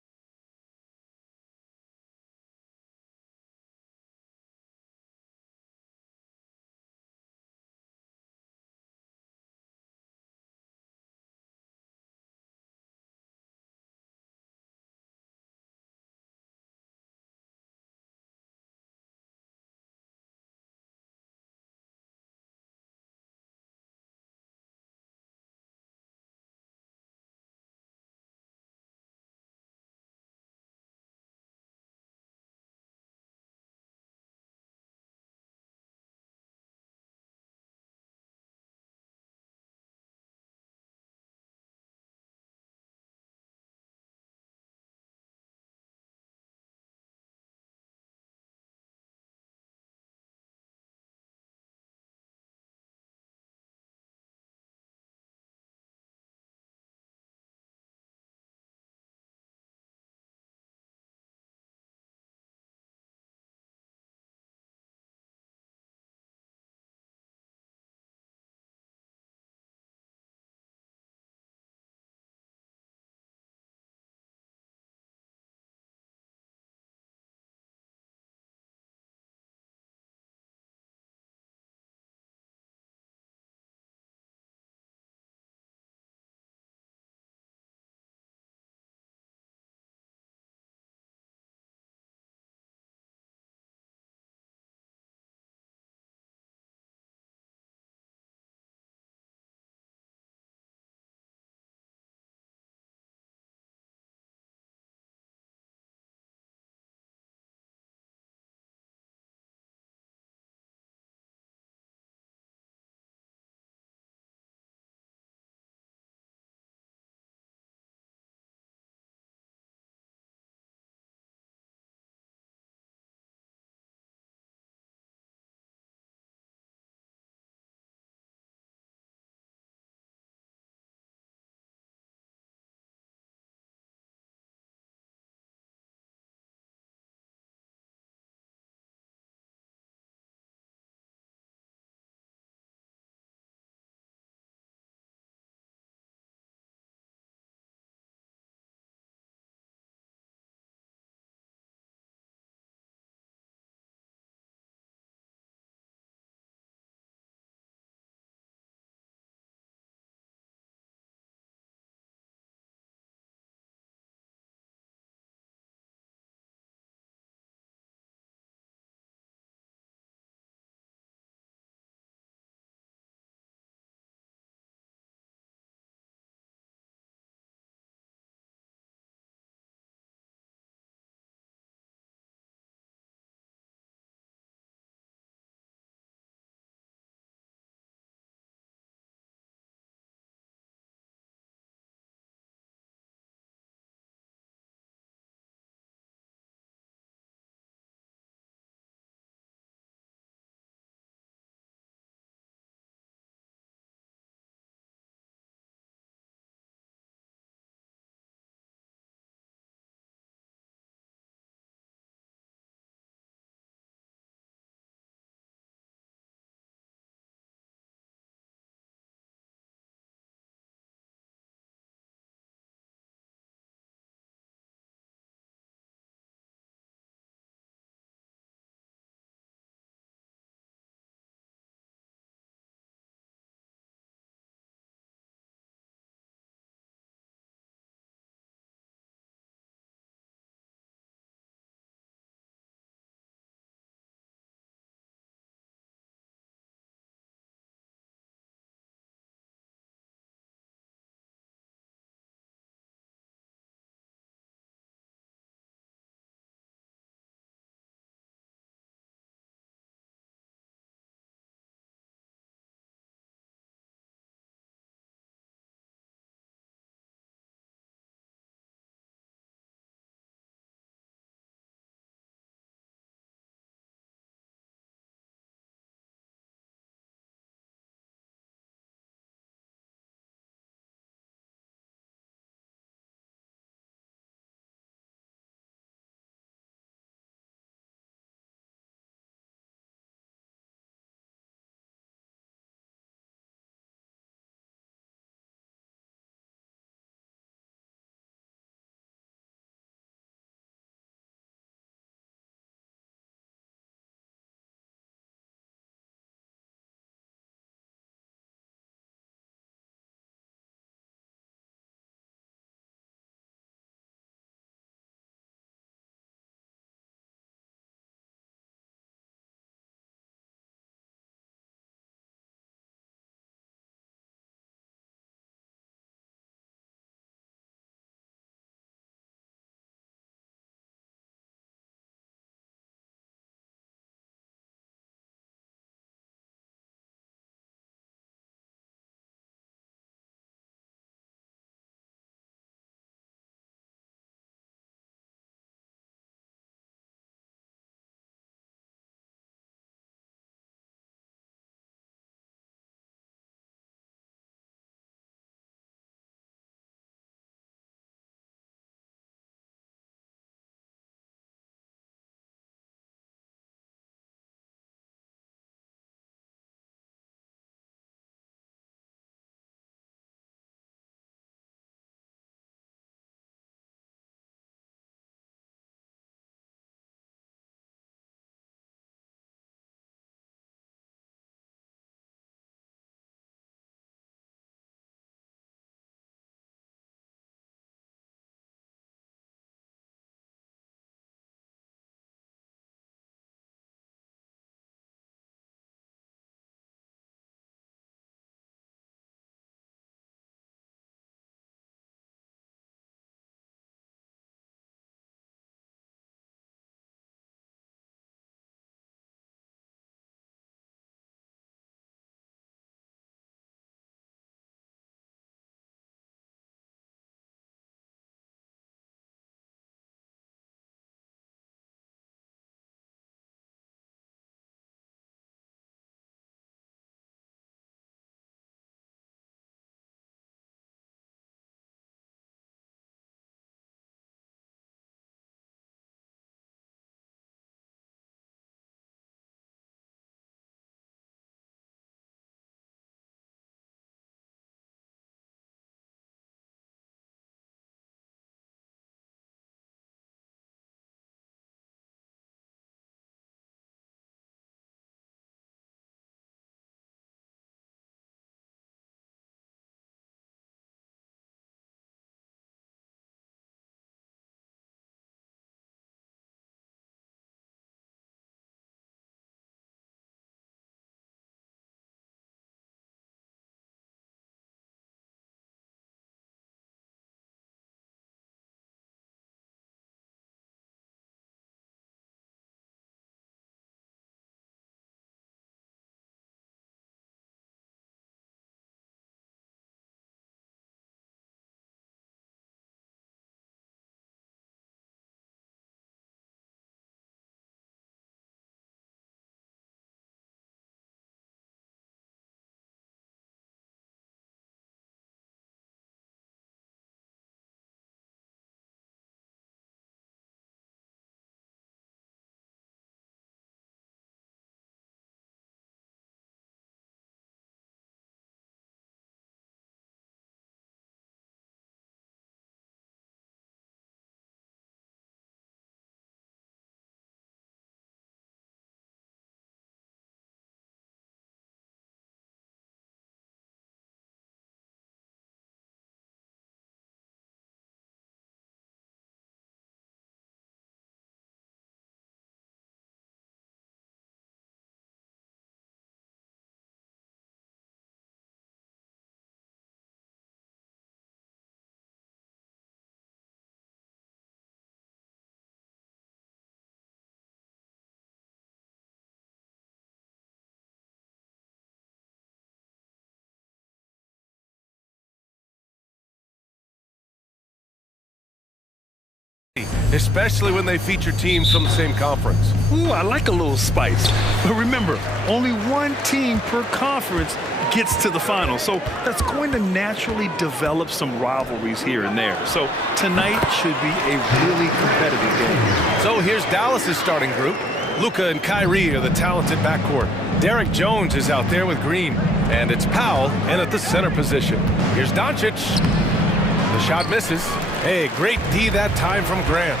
especially when they feature teams from the same conference. Ooh, I like a little spice. But remember, only one team per conference gets to the final. So that's going to naturally develop some rivalries here and there. So tonight should be a really competitive game. So here's Dallas's starting group. Luka and Kyrie are the talented backcourt. Derek Jones is out there with Green. And it's Powell in at the center position. Here's Doncic. The shot misses. Hey, great D that time from Grant.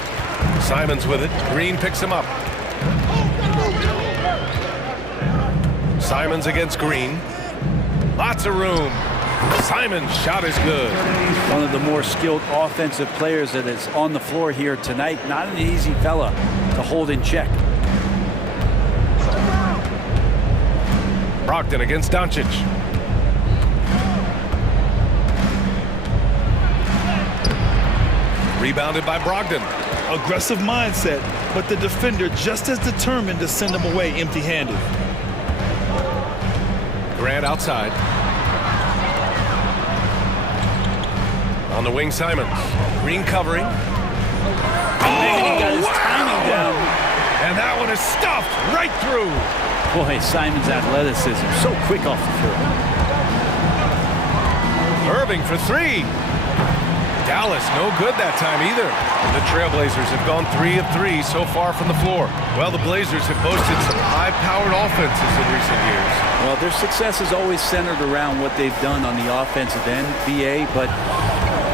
Simons with it. Green picks him up. Simons against Green. Lots of room. Simon's shot is good. One of the more skilled offensive players that is on the floor here tonight. Not an easy fella to hold in check. Brogdon against Doncic. Rebounded by Brogdon. Aggressive mindset, but the defender just as determined to send him away empty-handed. Grant outside. On the wing, Simons. Green covering. He got his timing down. And that one is stuffed right through. Boy, Simons' athleticism so quick off the floor. Irving for three. Dallas no good that time either. The Trailblazers have gone 3 of 3 so far from the floor. Well, the Blazers have boasted some high-powered offenses in recent years. Well, their success is always centered around what they've done on the offensive end, BA, but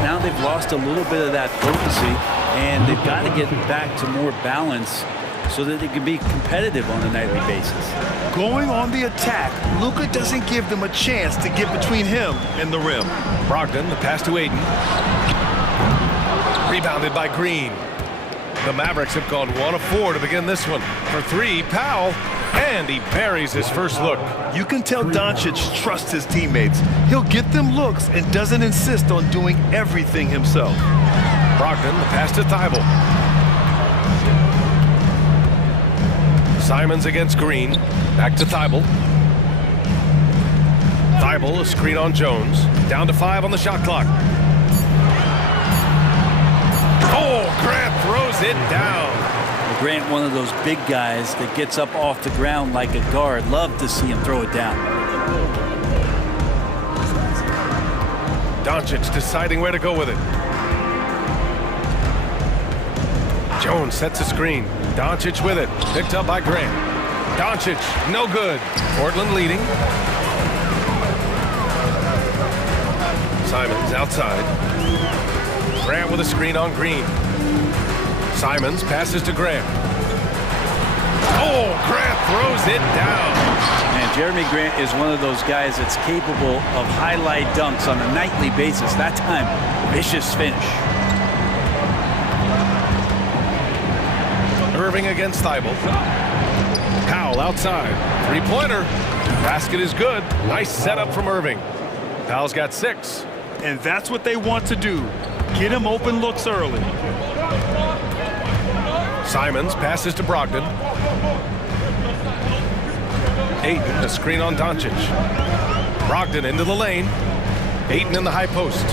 now they've lost a little bit of that potency, and they've got to get back to more balance so that they can be competitive on a nightly basis. Going on the attack, Luka doesn't give them a chance to get between him and the rim. Brogdon, the pass to Aiden. Rebounded by Green. The Mavericks have gone 1 of 4 to begin this one. For three, Powell, and he buries his first look. You can tell Doncic trusts his teammates. He'll get them looks and doesn't insist on doing everything himself. Brogdon, the pass to Thibault. Simons against Green. Back to Thibault. Thibault, a screen on Jones. Down to 5 on the shot clock. Oh, Grant throws it down. Grant, one of those big guys that gets up off the ground like a guard. Love to see him throw it down. Doncic deciding where to go with it. Jones sets a screen. Doncic with it. Picked up by Grant. Doncic, no good. Portland leading. Simons outside. Grant with a screen on Green. Simons passes to Grant. Oh, Grant throws it down. And Jeremy Grant is one of those guys that's capable of highlight dunks on a nightly basis. That time, vicious finish. Irving against Thibault. Powell outside. Three-pointer. Basket is good. Nice setup from Irving. Powell's got 6. And that's what they want to do. Get him open looks early. Simons passes to Brogdon. Ayton, a screen on Doncic. Brogdon into the lane. Ayton in the high post.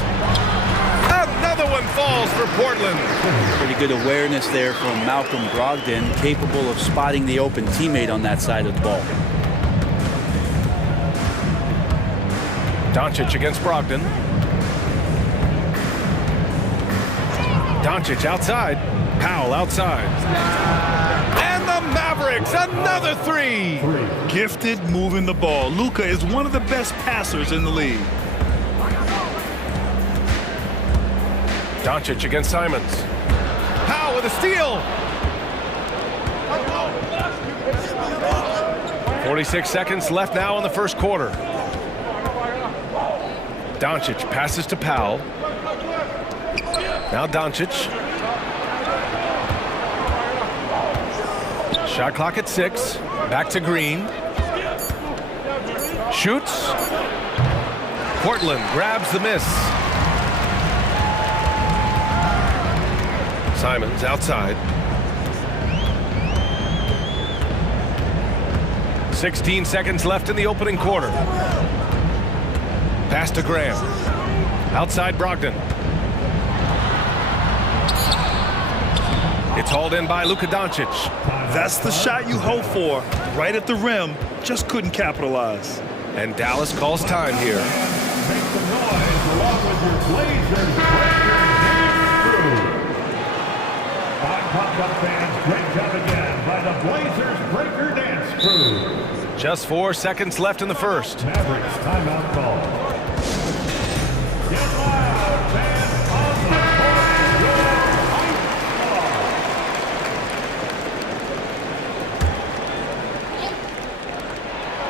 Another one falls for Portland. Pretty good awareness there from Malcolm Brogdon, capable of spotting the open teammate on that side of the ball. Doncic against Brogdon. Doncic outside. Powell outside. And the Mavericks, another 3. Gifted moving the ball. Luka is one of the best passers in the league. Doncic against Simons. Powell with a steal. 46 seconds left now in the first quarter. Doncic passes to Powell. Now Doncic. Shot clock at 6. Back to Green. Shoots. Portland grabs the miss. Simons outside. 16 seconds left in the opening quarter. Pass to Graham. Outside Brogdon. It's hauled in by Luka Doncic. That's the shot you hope for, right at the rim, just couldn't capitalize. And Dallas calls time here. Make some noise along with your Blazers breaker dance crew. On-pop fans, great job again by the Blazers breaker dance crew. Just 4 seconds left in the first. Mavericks timeout call. Get loud, fans, on the court, your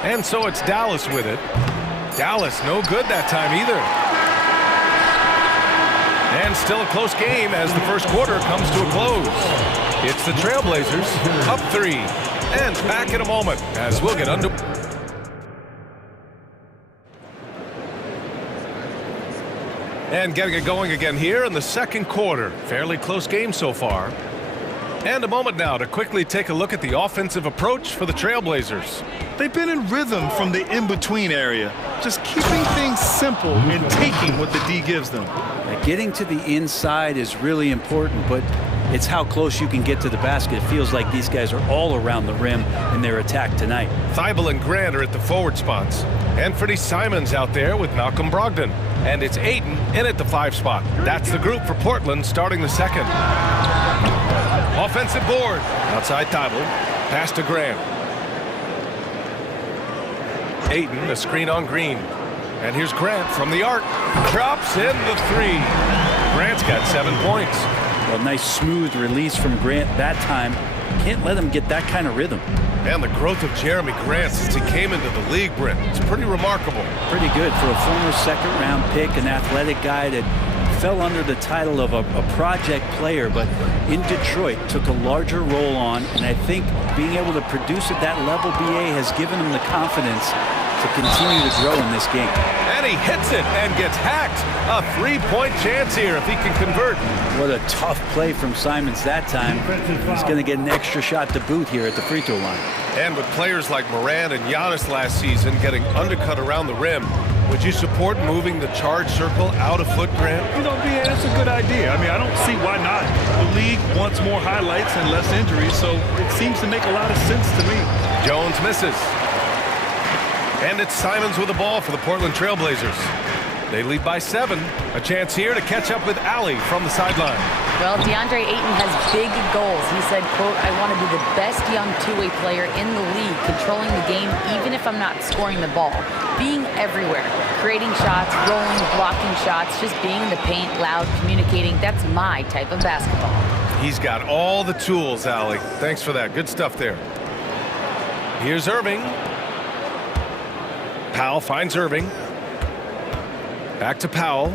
And so it's Dallas with it. Dallas no good that time either. And still a close game as the first quarter comes to a close. It's the Trailblazers up 3. And back in a moment as we'll get under. And getting it going again here in the second quarter. Fairly close game so far. And a moment now to quickly take a look at the offensive approach for the Trailblazers. They've been in rhythm from the in-between area, just keeping things simple and taking what the D gives them. Getting to the inside is really important, but it's how close you can get to the basket. It feels like these guys are all around the rim in their attack tonight. Thibault and Grant are at the forward spots. Anthony Simons out there with Malcolm Brogdon. And it's Ayton in at the 5 spot. That's the group for Portland starting the second. Offensive board. Outside Thibault. Pass to Grant. Ayton, a screen on Green. And here's Grant from the arc. Drops in the 3. Grant's got 7 points. Well, nice smooth release from Grant that time. Can't let him get that kind of rhythm. And the growth of Jeremy Grant since he came into the league, Brent. It's pretty remarkable. Pretty good for a former second-round pick, an athletic guy that fell under the title of a project player, but in Detroit took a larger role on, and I think being able to produce at that level, BA, has given him the confidence to continue to grow in this game. And he hits it and gets hacked. A 3-point chance here if he can convert. What a tough play from Simons that time. He's going to get an extra shot to boot here at the free throw line. And with players like Morant and Giannis last season getting undercut around the rim, would you support moving the charge circle out a foot, Grant? You know, BA, that's a good idea. I mean, I don't see why not. The league wants more highlights and less injuries, so it seems to make a lot of sense to me. Jones misses. And it's Simons with the ball for the Portland Trailblazers. They lead by 7. A chance here to catch up with Allie from the sideline. Well, DeAndre Ayton has big goals. He said, quote, "I want to be the best young two-way player in the league, controlling the game even if I'm not scoring the ball. Being everywhere, creating shots, rolling, blocking shots, just being in the paint, loud, communicating. That's my type of basketball." He's got all the tools, Allie. Thanks for that. Good stuff there. Here's Irving. Powell finds Irving. Back to Powell.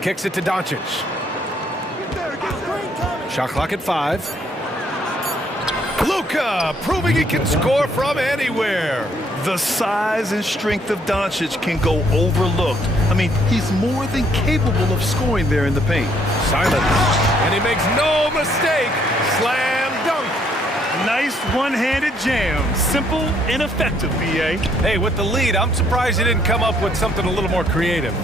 Kicks it to Doncic. Shot clock at 5. Luka proving he can score from anywhere. The size and strength of Doncic can go overlooked. I mean, he's more than capable of scoring there in the paint. Simons. And he makes no mistake. Slam dunk. Nice one-handed jam. Simple and effective, BA. Hey, with the lead, I'm surprised he didn't come up with something a little more creative.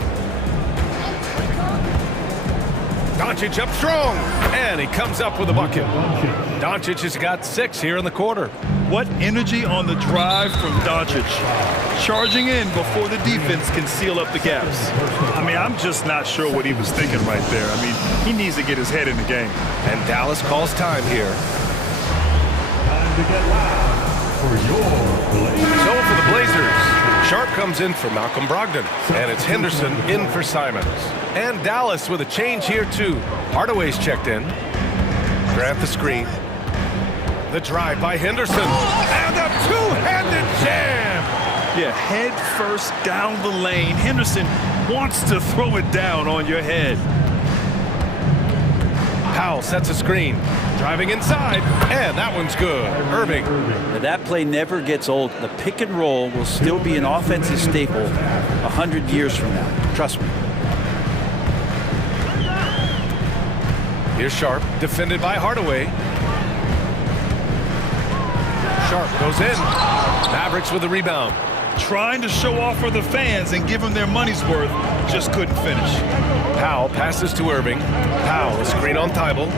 Doncic up strong, and he comes up with a bucket. Doncic has got 6 here in the quarter. What energy on the drive from Doncic. Charging in before the defense can seal up the gaps. I mean, I'm just not sure what he was thinking right there. I mean, he needs to get his head in the game. And Dallas calls time here. Time to get loud for your Blazers. So for the Blazers, Sharp comes in for Malcolm Brogdon, and it's Henderson in for Simons. And Dallas with a change here too. Hardaway's checked in. Grant the screen. The drive by Henderson. And a two-handed jam. Yeah, head first down the lane. Henderson wants to throw it down on your head. Powell sets a screen. Driving inside, and that one's good. Irving. Now that play never gets old. The pick and roll will still be an offensive staple 100 years from now. Trust me. Here's Sharp, defended by Hardaway. Sharp goes in. Mavericks with the rebound. Trying to show off for the fans and give them their money's worth, just couldn't finish. Powell passes to Irving. Powell, a screen on Thibault.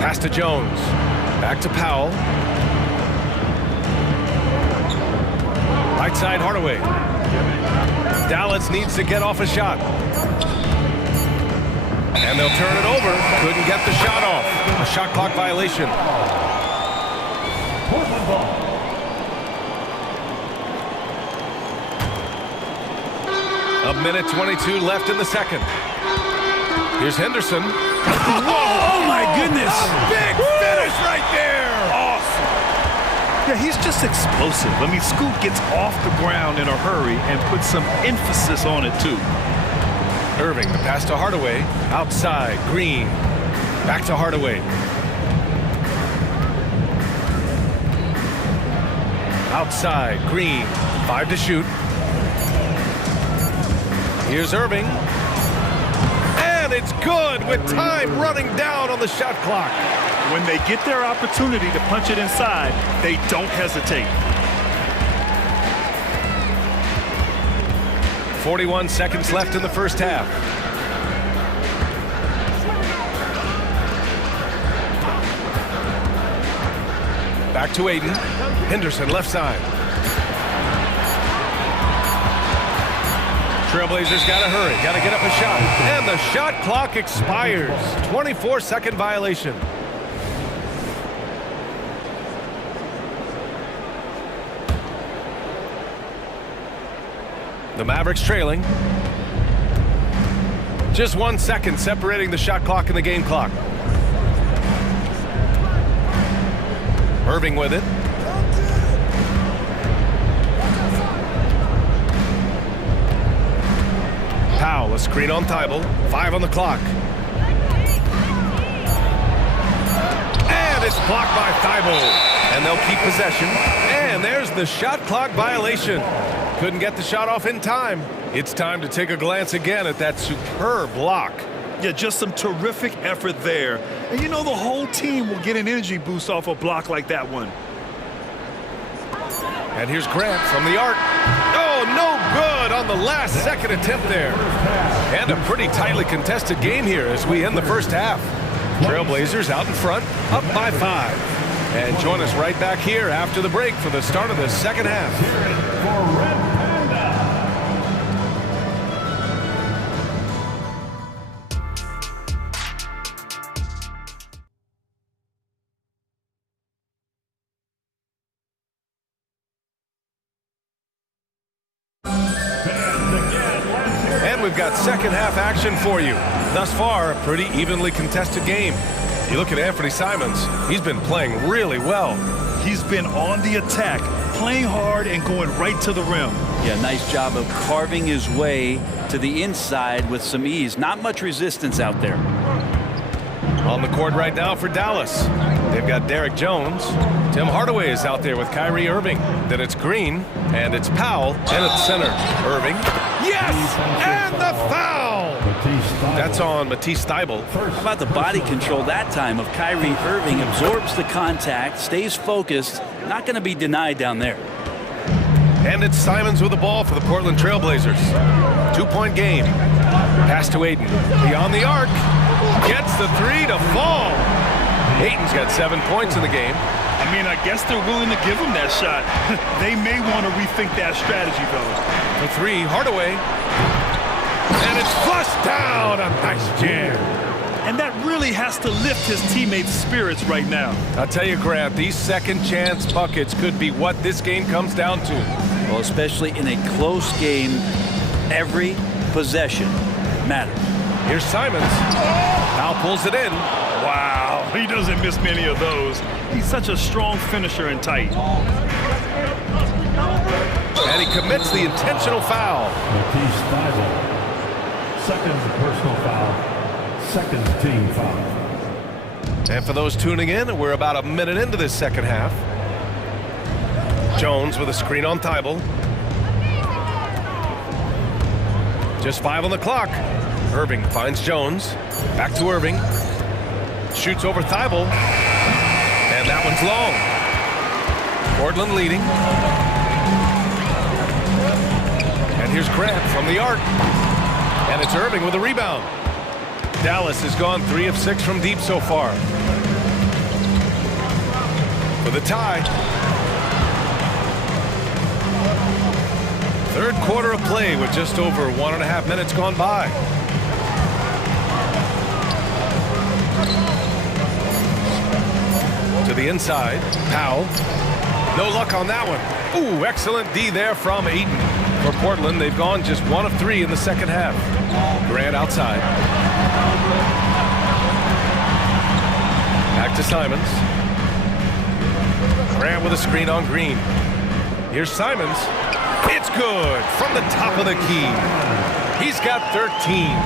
Pass to Jones. Back to Powell. Right side, Hardaway. Dallas needs to get off a shot. And they'll turn it over. Couldn't get the shot off. A shot clock violation. A minute 22 left in the second. Here's Henderson. Whoa! Oh my goodness! Big finish right there! Awesome. Yeah, he's just explosive. I mean, Scoot gets off the ground in a hurry and puts some emphasis on it too. Irving, the pass to Hardaway. Outside, Green. Back to Hardaway. Outside, Green. 5 to shoot. Here's Irving. And it's good with time running down on the shot clock. When they get their opportunity to punch it inside, they don't hesitate. 41 seconds left in the first half. Back to Aiden. Henderson left side. Trailblazers got to hurry. Got to get up a shot. And the shot clock expires. 24-second violation. The Mavericks trailing. Just 1 second separating the shot clock and the game clock. Irving with it. Powell, a screen on Thibault. 5 on the clock. And it's blocked by Thibault. And they'll keep possession. And there's the shot clock violation. Couldn't get the shot off in time. It's time to take a glance again at that superb block. Yeah, just some terrific effort there. And you know, the whole team will get an energy boost off a block like that one. And here's Grant from the arc. Oh, no good on the last second attempt there. And a pretty tightly contested game here as we end the first half. Trailblazers out in front, up by 5. And join us right back here after the break for the start of the second half. And we've got second half action for you. Thus far, a pretty evenly contested game. You look at Anthony Simons, he's been playing really well. He's been on the attack, playing hard and going right to the rim. Yeah, nice job of carving his way to the inside with some ease. Not much resistance out there. On the court right now for Dallas. They've got Derek Jones. Tim Hardaway is out there with Kyrie Irving. Then it's Green, and it's Powell, and it's center. Irving. Yes! And the foul! That's on Matisse Thybulle. How about the body control that time of Kyrie Irving? Absorbs the contact, stays focused. Not going to be denied down there. And it's Simons with the ball for the Portland Trailblazers. 2-point game. Pass to Aiden. Beyond the arc. Gets the 3 to fall. Aiden's got 7 points in the game. I mean, I guess they're willing to give him that shot. They may want to rethink that strategy, though. The 3, Hardaway. And it's flushed down. A nice jam. And that really has to lift his teammates' spirits right now. I'll tell you, Grant, these second chance buckets could be what this game comes down to. Well, especially in a close game, every possession matters. Here's Simons. Now pulls it in. Wow, he doesn't miss many of those. He's such a strong finisher and tight. And he commits the intentional foul. Matisse Thybulle. Second personal foul. Second team foul. And for those tuning in, we're about a minute into this second half. Jones with a screen on Thybulle. Just 5 on the clock. Irving finds Jones. Back to Irving. Shoots over Thybulle. And that one's long. Portland leading. And here's Grant from the arc. And it's Irving with a rebound. Dallas has gone 3 of 6 from deep so far. for the tie. Third quarter of play with just over 1.5 minutes gone by. To the inside, Powell. No luck on that one. Ooh, excellent D there from Eaton. For Portland, they've gone just 1 of 3 in the second half. Grant outside. Back to Simons. Grant with a screen on Green. Here's Simons. It's good from the top of the key. He's got 13.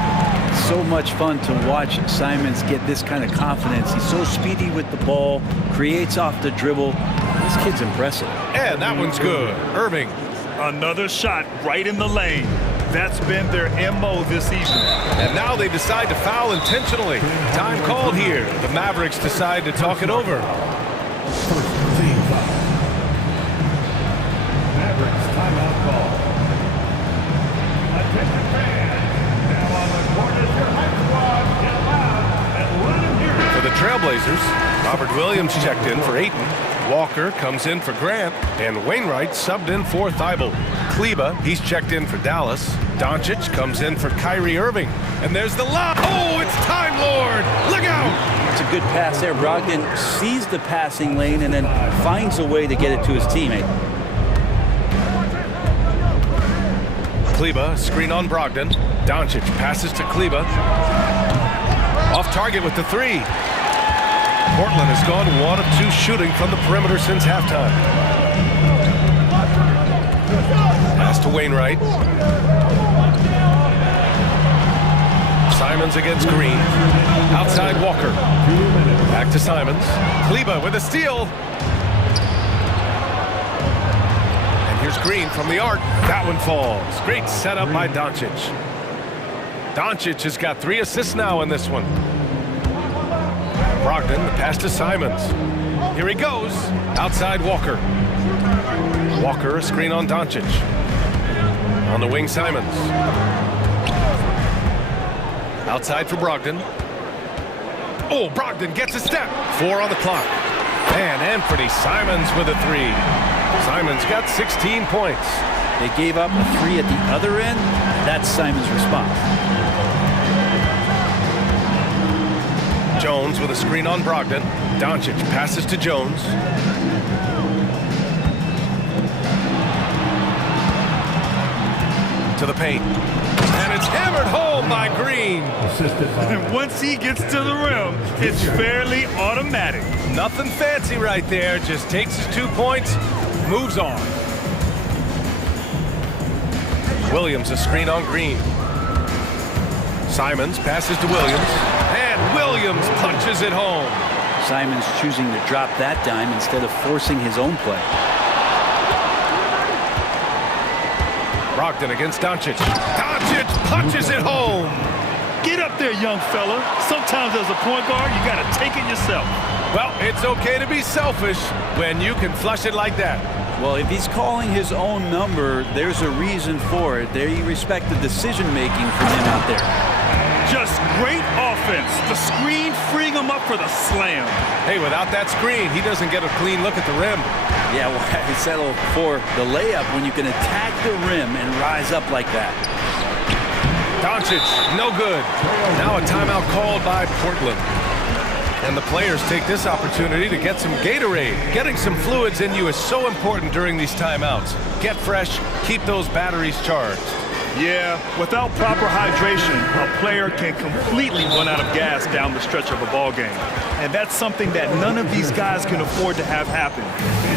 So much fun to watch Simons get this kind of confidence. He's so speedy with the ball, creates off the dribble. This kid's impressive. And that one's good. Irving. Another shot right in the lane. That's been their MO this season. And now they decide to foul intentionally. Time called here. The Mavericks decide to talk it over. Mavericks timeout call. Attention fans. Now on the court is your high squad. Get loud and let them hear it. For the Trailblazers, Robert Williams checked in for Ayton. Walker comes in for Grant, and Wainwright subbed in for Thibault. Kleba, he's checked in for Dallas. Doncic comes in for Kyrie Irving. And there's the lob. Oh, it's Time Lord. Look out. It's a good pass there. Brogdon sees the passing lane and then finds a way to get it to his teammate. Kleba, screen on Brogdon. Doncic passes to Kleba. Off target with the 3. Portland has gone 1 of 2 shooting from the perimeter since halftime. Pass to Wainwright. Simons against Green. Outside Walker. Back to Simons. Kleba with a steal. And here's Green from the arc. That one falls. Great setup by Doncic. Doncic has got 3 assists now in this one. Brogdon, the pass to Simons. Here he goes. Outside Walker. Walker, a screen on Doncic. On the wing, Simons. Outside for Brogdon. Oh, Brogdon gets a step. 4 on the clock. And Anthony Simons with a 3. Simons got 16 points. They gave up a 3 at the other end. That's Simons' response. Jones with a screen on Brogdon. Doncic passes to Jones. To the paint. And it's hammered home by Green. And once he gets to the rim, it's fairly automatic. Nothing fancy right there. Just takes his 2 points, moves on. Williams, a screen on Green. Simons passes to Williams. And Williams punches it home. Simons choosing to drop that dime instead of forcing his own play. Brogdon against Doncic. Doncic punches it home. Get up there, young fella. Sometimes as a point guard, you got to take it yourself. Well, it's okay to be selfish when you can flush it like that. Well, if he's calling his own number, there's a reason for it. They respect the decision-making from him out there. Just great offense. The screen freeing him up for the slam. Hey, without that screen, he doesn't get a clean look at the rim. Yeah, why settle for the layup when you can attack the rim and rise up like that? Doncic, no good. Now a timeout called by Portland. And the players take this opportunity to get some Gatorade. Getting some fluids in you is so important during these timeouts. Get fresh, keep those batteries charged. Yeah, without proper hydration, a player can completely run out of gas down the stretch of a ball game. And that's something that none of these guys can afford to have happen.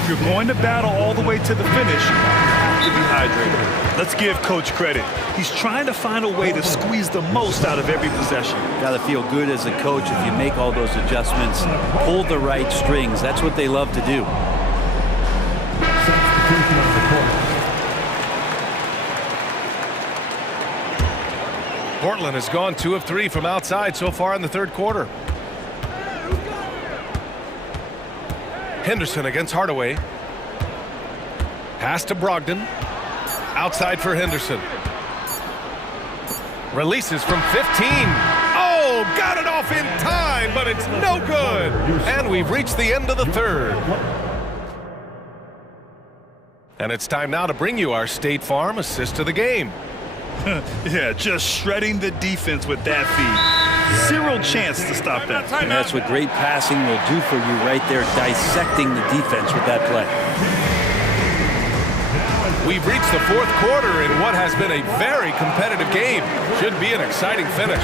If you're going to battle all the way to the finish, you have to be hydrated. Let's give Coach credit. He's trying to find a way to squeeze the most out of every possession. Got to feel good as a coach if you make all those adjustments, pull the right strings. That's what they love to do. Substitution on the court. Portland has gone 2 of 3 from outside so far in the third quarter. Henderson against Hardaway. Pass to Brogdon. Outside for Henderson. Releases from 15. Oh, got it off in time, but but it's no good. And we've reached the end of the third. And it's time now to bring you our State Farm assist of the game. Yeah, just shredding the defense with that feed. Zero chance to stop that. And that's what great passing will do for you right there, dissecting the defense with that play. We've reached the fourth quarter in what has been a very competitive game. Should be an exciting finish.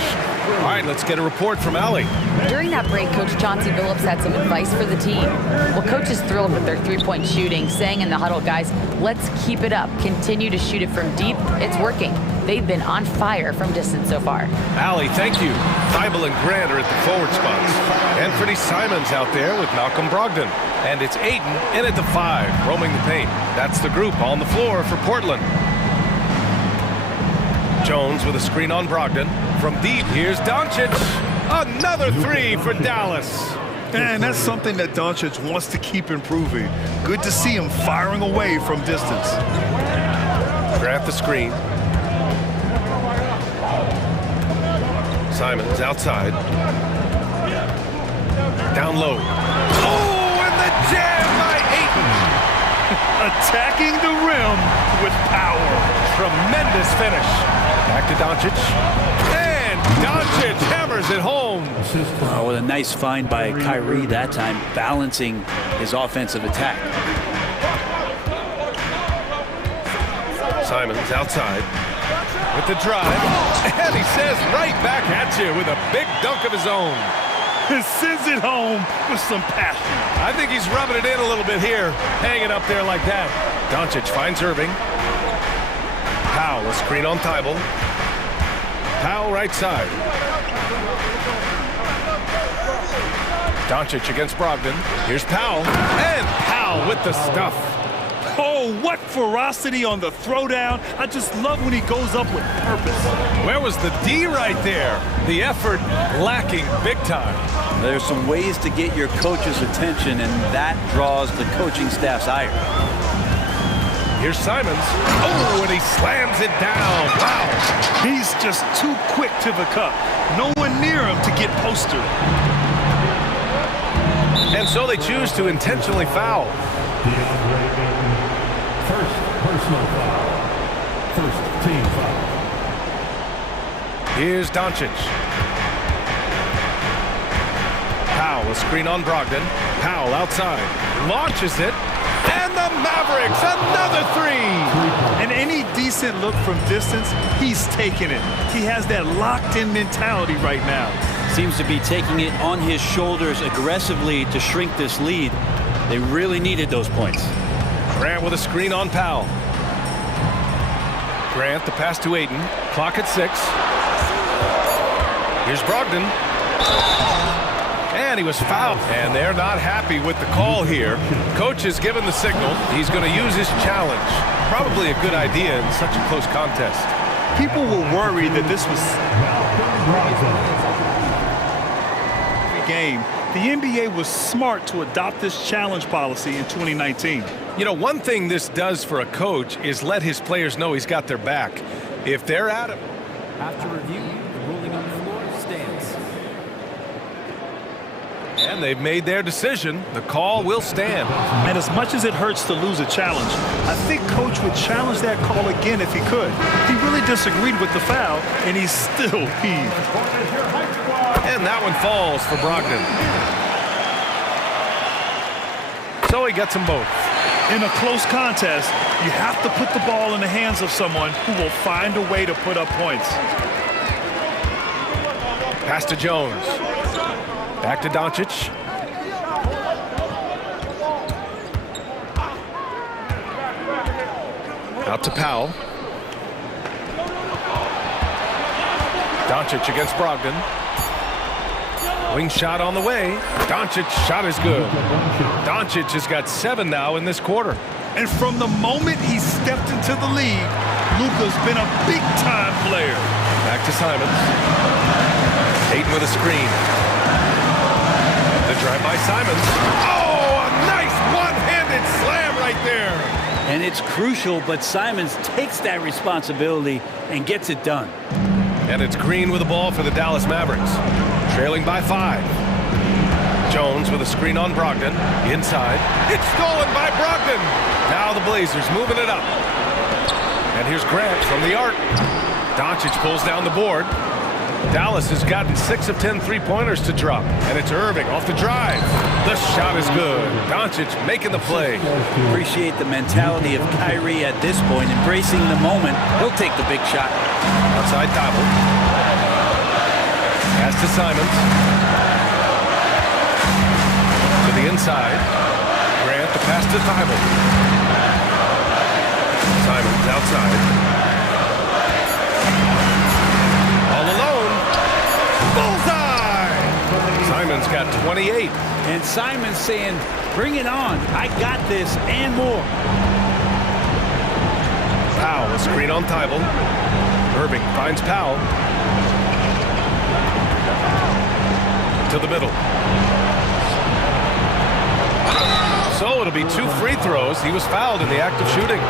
All right, let's get a report from Allie. During that break, Coach Chauncey Billups had some advice for the team. Well, Coach is thrilled with their three-point shooting, saying in the huddle, guys, let's keep it up. Continue to shoot it from deep. It's working. They've been on fire from distance so far. Allie, thank you. Thibault and Grant are at the forward spots. Anthony Simons out there with Malcolm Brogdon. And it's Ayton in at the 5, roaming the paint. That's the group on the floor for Portland. Jones with a screen on Brogdon. From deep, here's Doncic. Another 3 for Dallas. And that's something that Doncic wants to keep improving. Good to see him firing away from distance. Grant the screen. Simons outside. Down low. Oh, and the jam by Ayton. Attacking the rim with power. Tremendous finish. Back to Doncic. And Doncic hammers it home. Oh, what a nice find by Kyrie that time, balancing his offensive attack. Simons outside with the drive. And he says right back at you with a big dunk of his own. He sends it home with some passion. I think he's rubbing it in a little bit here, hanging up there like that. Doncic finds Irving. Powell, a screen on Thibault. Powell right side. Doncic against Brogdon. Here's Powell. And Powell with the stuff. Oh, what ferocity on the throwdown. I just love when he goes up with purpose. Where was the D right there? The effort lacking big time. There's some ways to get your coach's attention, and that draws the coaching staff's ire. Here's Simons. Oh, and he slams it down. Wow. He's just too quick to the cup. No one near him to get postered. And so they choose to intentionally foul. First personal foul. First team foul. Here's Doncic. Powell, a screen on Brogdon. Powell outside. Launches it. And the Mavericks, another 3. And any decent look from distance, he's taking it. He has that locked-in mentality right now. Seems to be taking it on his shoulders aggressively to shrink this lead. They really needed those points. Grant with a screen on Powell. Grant, the pass to Ayton. Clock at 6. Here's Brogdon. And he was fouled. And they're not happy with the call here. Coach has given the signal. He's going to use his challenge. Probably a good idea in such a close contest. People were worried that this was game. The NBA was smart to adopt this challenge policy in 2019. You know, one thing this does for a coach is let his players know he's got their back. If they're at him. After review, the ruling on the floor stands. And they've made their decision. The call will stand. And as much as it hurts to lose a challenge, I think Coach would challenge that call again if he could. He really disagreed with the foul, and he's still peeved. And that one falls for Brogdon. So he gets them both. In a close contest, you have to put the ball in the hands of someone who will find a way to put up points. Pass to Jones. Back to Doncic. Out to Powell. Doncic against Brogdon. Wing shot on the way. Doncic's shot is good. Doncic has got 7 now in this quarter. And from the moment he stepped into the league, Luka's been a big-time player. Back to Simons. Ayton with a screen. The drive by Simons. Oh, a nice one-handed slam right there. And it's crucial, but Simons takes that responsibility and gets it done. And it's Green with the ball for the Dallas Mavericks. Trailing by 5. Jones with a screen on Brogdon. Inside. It's stolen by Brogdon. Now the Blazers moving it up. And here's Grant from the arc. Doncic pulls down the board. Dallas has gotten 6 of 10 three-pointers to drop. And it's Irving off the drive. The shot is good. Doncic making the play. Appreciate the mentality of Kyrie at this point, embracing the moment. He'll take the big shot. Outside Thibault. Pass to Simons. To the inside. Grant, the pass to Thibault. Simons outside. All alone. Bullseye! Simons got 28. And Simons saying, bring it on. I got this and more. Powell, a screen on Thibault. Irving finds Powell. To the middle. So it'll be 2 free throws. He was fouled in the act of shooting.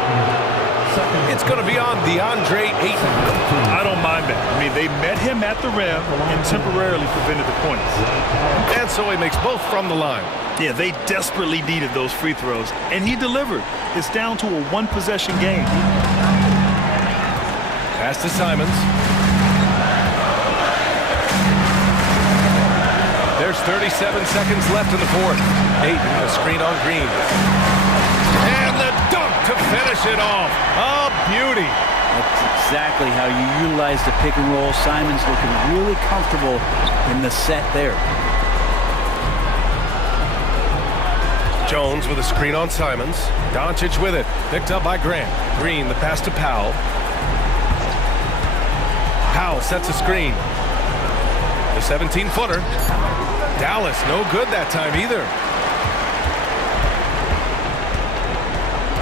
It's going to be on DeAndre Ayton. I don't mind that. I mean, they met him at the rim and temporarily prevented the points. And so he makes both from the line. Yeah, they desperately needed those free throws, and he delivered. It's down to a one-possession game. Pass to Simons. There's 37 seconds left in the fourth. Ayton, a screen on Green. And the dunk to finish it off. A beauty. That's exactly how you utilize the pick and roll. Simons looking really comfortable in the set there. Jones with a screen on Simons. Doncic with it. Picked up by Grant. Green, the pass to Powell. Powell sets a screen. The 17-footer. Dallas, no good that time either.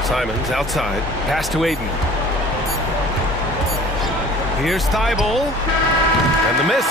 Simons outside. Pass to Ayton. Here's Thibault. And the miss.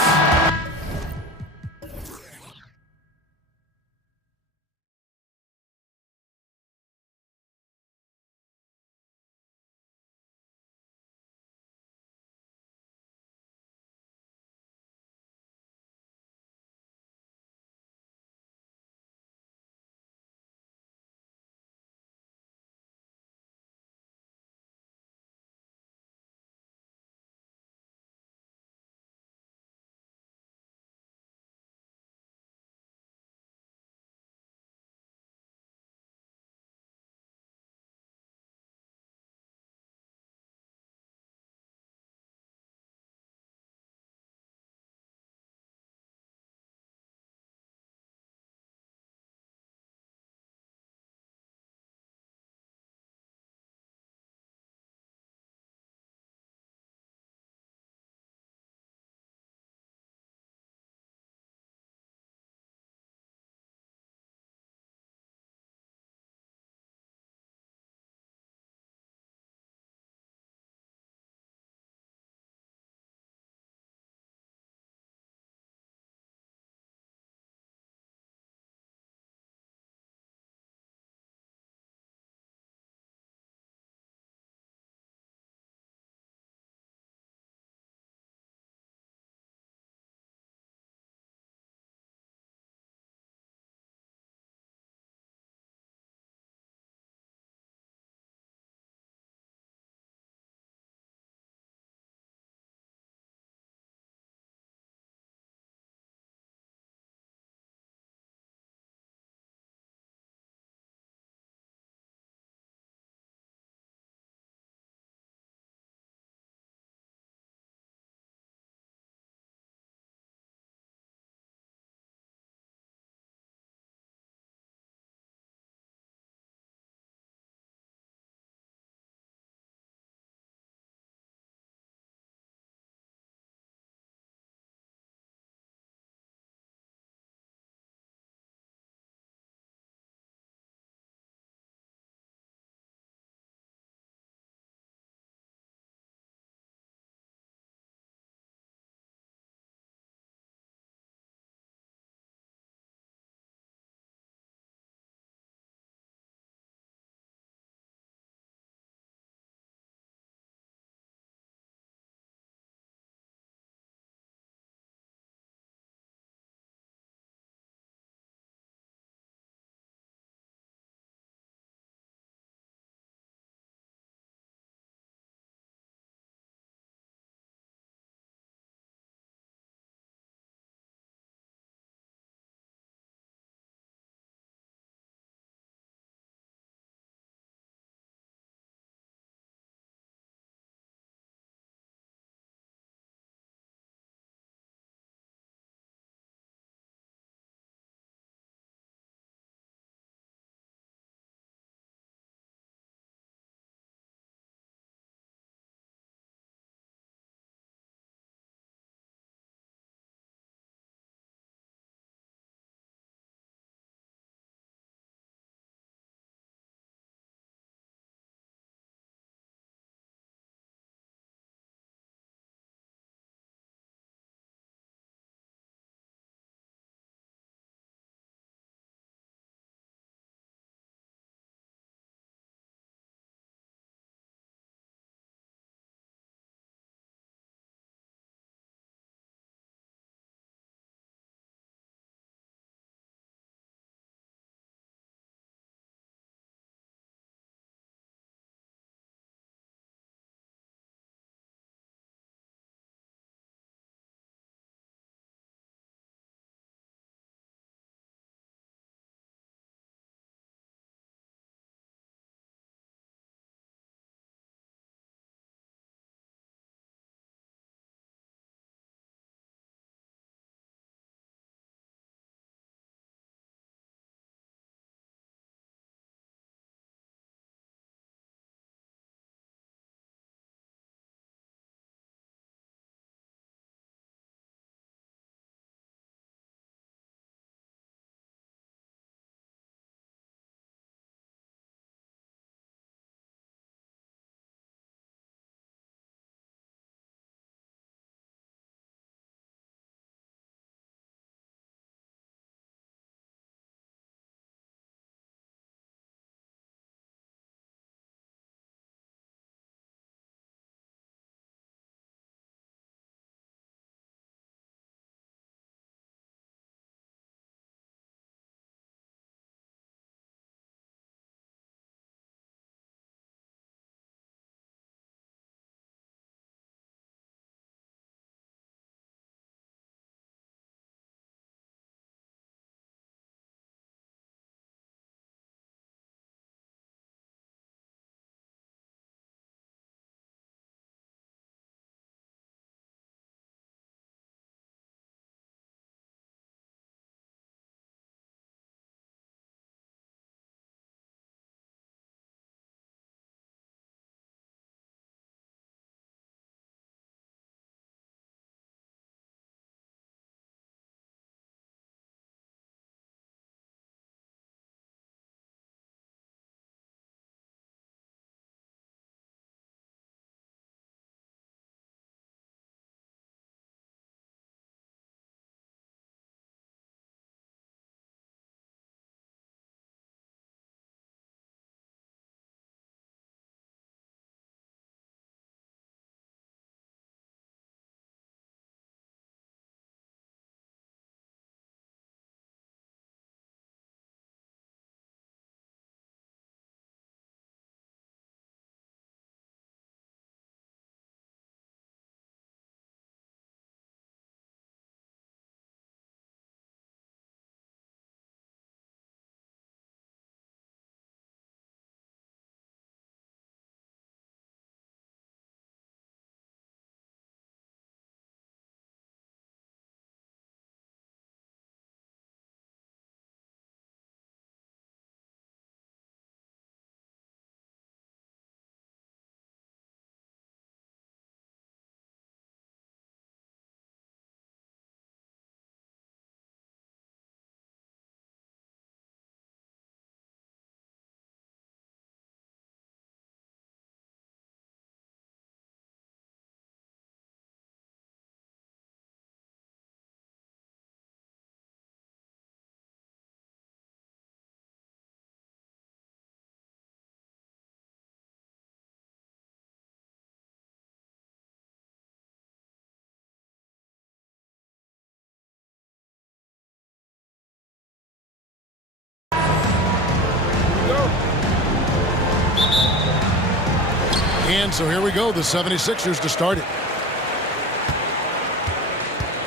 And so here we go, the 76ers to start it.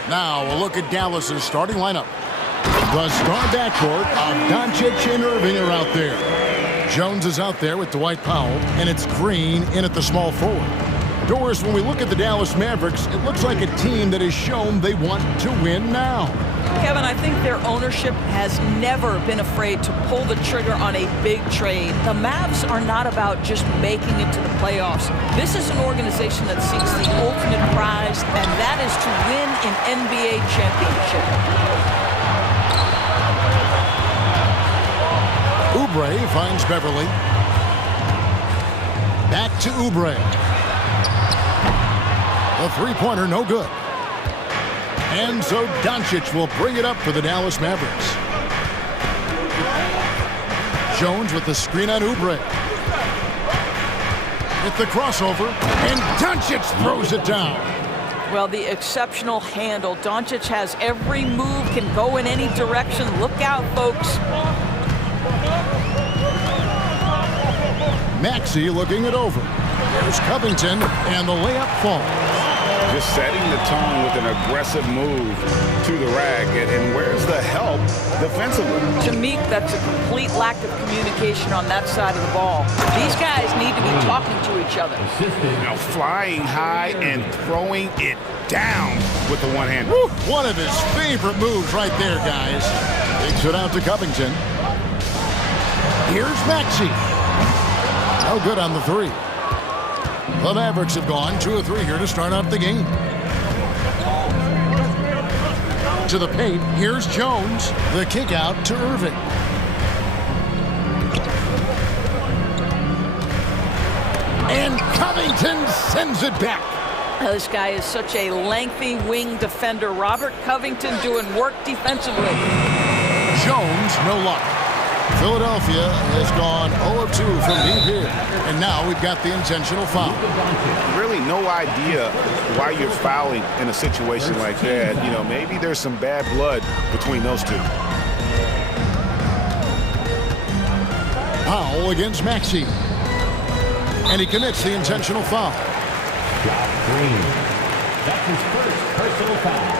Now a look at Dallas's starting lineup. The star backcourt of Doncic and Irving are out there. Jones is out there with Dwight Powell, and it's Green in at the small forward. Doris, when we look at the Dallas Mavericks, it looks like a team that has shown they want to win now. Kevin, I think their ownership has never been afraid to pull the trigger on a big trade. The Mavs are not about just making it to the playoffs. This is an organization that seeks the ultimate prize, and that is to win an NBA championship. Oubre finds Beverly. Back to Oubre. A three-pointer, no good. And so Doncic will bring it up for the Dallas Mavericks. Jones with the screen on Oubre. With the crossover, and Doncic throws it down. Well, the exceptional handle. Doncic has every move, can go in any direction. Look out, folks. Maxey looking it over. There's Covington, and the layup falls. Just setting the tone with an aggressive move to the rack. And where's the help defensively? To me, that's a complete lack of communication on that side of the ball. These guys need to be talking to each other. Now flying high and throwing it down with the one hand. One of his favorite moves right there, guys. Takes it out to Covington. Here's Maxey. No good on the three. The Mavericks have gone 2 of 3 here to start out the game. To the paint, here's Jones. The kick out to Irving. And Covington sends it back. This guy is such a lengthy wing defender. Robert Covington doing work defensively. Jones, no luck. Philadelphia has gone 0 of 2 from deep here. And now we've got the intentional foul. Really no idea why you're fouling in a situation like that. You know, maybe there's some bad blood between those two. Powell against Maxey. And he commits the intentional foul. Green. That's his first personal foul.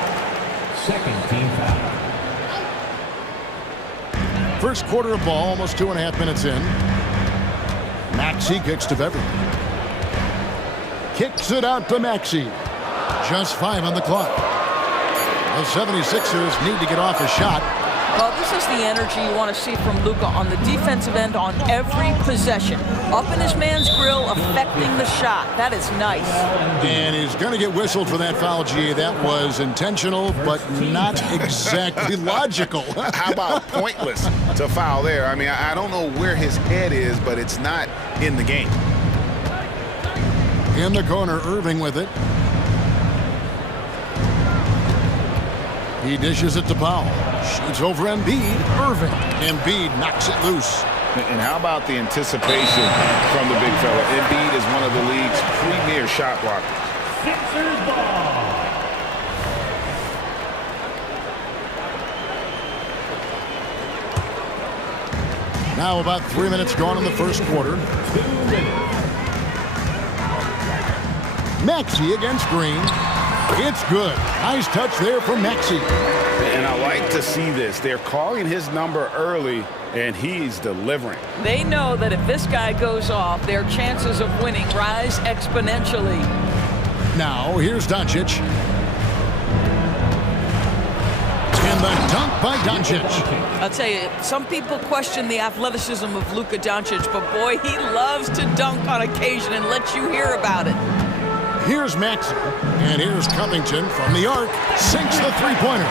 Second team foul. First quarter of ball, almost 2.5 minutes in. Maxey kicks to Beverly. Kicks it out to Maxey. Just 5 on the clock. The 76ers need to get off a shot. Well, this is the energy you want to see from Luka on the defensive end on every possession. Up in his man's grill, affecting the shot. That is nice. And he's going to get whistled for that foul, G. That was intentional, but not exactly logical. How about pointless to foul there? I mean, I don't know where his head is, but it's not in the game. In the corner, Irving with it. He dishes it to Powell. Shoots over Embiid. Irving. Embiid knocks it loose. And how about the anticipation from the big fella? Embiid is one of the league's premier shot blockers. Sixers ball. Now about 3 minutes gone in the first quarter. Maxey against Green. It's good. Nice touch there from Maxey. And I like to see this. They're calling his number early, and he's delivering. They know that if this guy goes off, their chances of winning rise exponentially. Now, here's Doncic. And the dunk by Doncic. I'll tell you, some people question the athleticism of Luka Doncic, but boy, he loves to dunk on occasion and let you hear about it. Here's Maxey, and here's Covington from the arc. Sinks the three-pointer.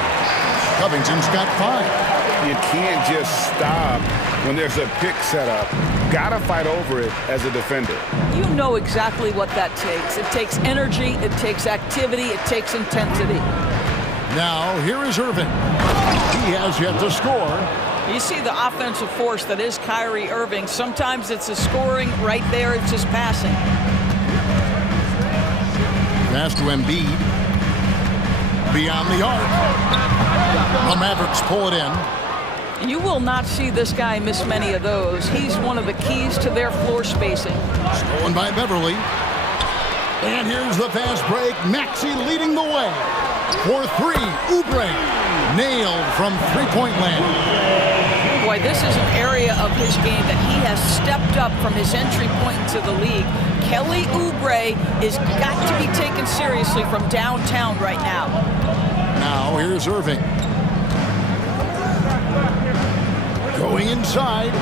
Covington's got 5. You can't just stop when there's a pick set up. Gotta fight over it as a defender. You know exactly what that takes. It takes energy, it takes activity, it takes intensity. Now, here is Irving. He has yet to score. You see the offensive force that is Kyrie Irving. Sometimes it's his scoring, right there it's his passing. Pass to Embiid. Beyond the arc. The Mavericks pull it in. You will not see this guy miss many of those. He's one of the keys to their floor spacing. Stolen by Beverly. And here's the fast break. Maxey leading the way. For three, Oubre. Nailed from three-point land. Boy, this is an area of his game that he has stepped up from his entry point into the league. Kelly Oubre is got to be taken seriously from downtown right now. Now here's Irving. Going inside.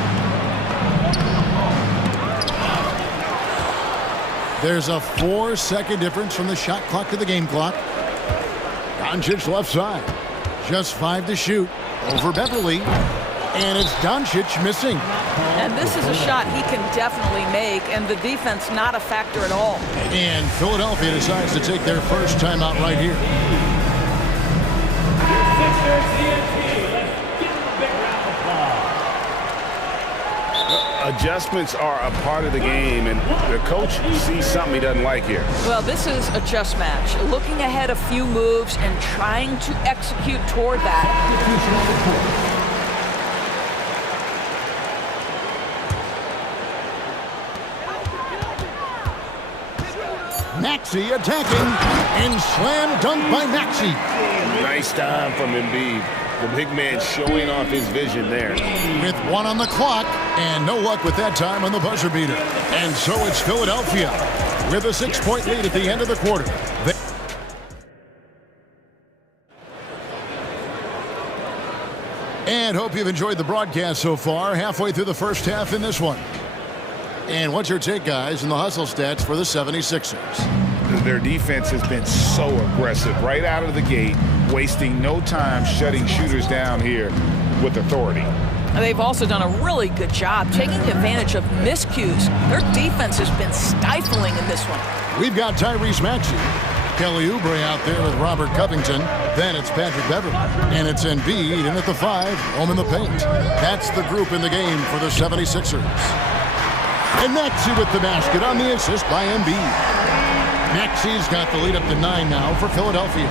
There's a 4-second difference from the shot clock to the game clock. Doncic left side. Just 5 to shoot. Over Beverly. And it's Doncic missing. And this is a shot he can definitely make, and the defense not a factor at all. And Philadelphia decides to take their first timeout right here. Adjustments are a part of the game, and the coach sees something he doesn't like here. Well, this is a chess match. Looking ahead a few moves and trying to execute toward that. Maxey attacking, and slam dunk by Maxey. Nice time from Embiid. The big man showing off his vision there. With 1 on the clock, and no luck with that time on the buzzer beater. And so it's Philadelphia with a 6-point lead at the end of the quarter. And hope you've enjoyed the broadcast so far. Halfway through the first half in this one. And what's your take, guys, in the hustle stats for the 76ers? Their defense has been so aggressive right out of the gate, wasting no time shutting shooters down here with authority. They've also done a really good job taking advantage of miscues. Their defense has been stifling in this one. We've got Tyrese Maxey, Kelly Oubre out there with Robert Covington. Then it's Patrick Beverly. And it's Embiid in at the 5, home in the paint. That's the group in the game for the 76ers. And Maxey with the basket on the assist by Embiid. Maxey's got the lead up to 9 now for Philadelphia.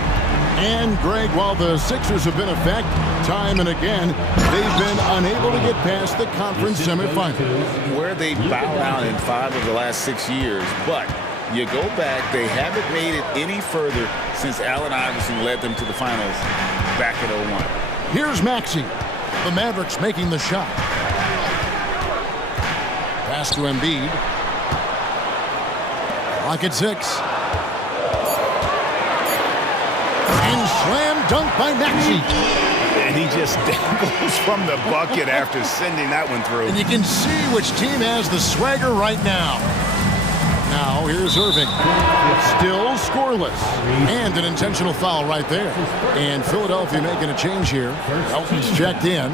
And Greg, while the Sixers have been a fact time and again, they've been unable to get past the conference semifinals. Where they bow out in 5 of the last 6 years, but you go back, they haven't made it any further since Allen Iverson led them to the finals back in 01. Here's Maxey. The Mavericks making the shot. Pass to Embiid. Clock at 6. And slam dunk by Maxey. And he just dangles from the bucket after sending that one through. And you can see which team has the swagger right now. Now here's Irving. Still scoreless. And an intentional foul right there. And Philadelphia making a change here. Elton's checked in.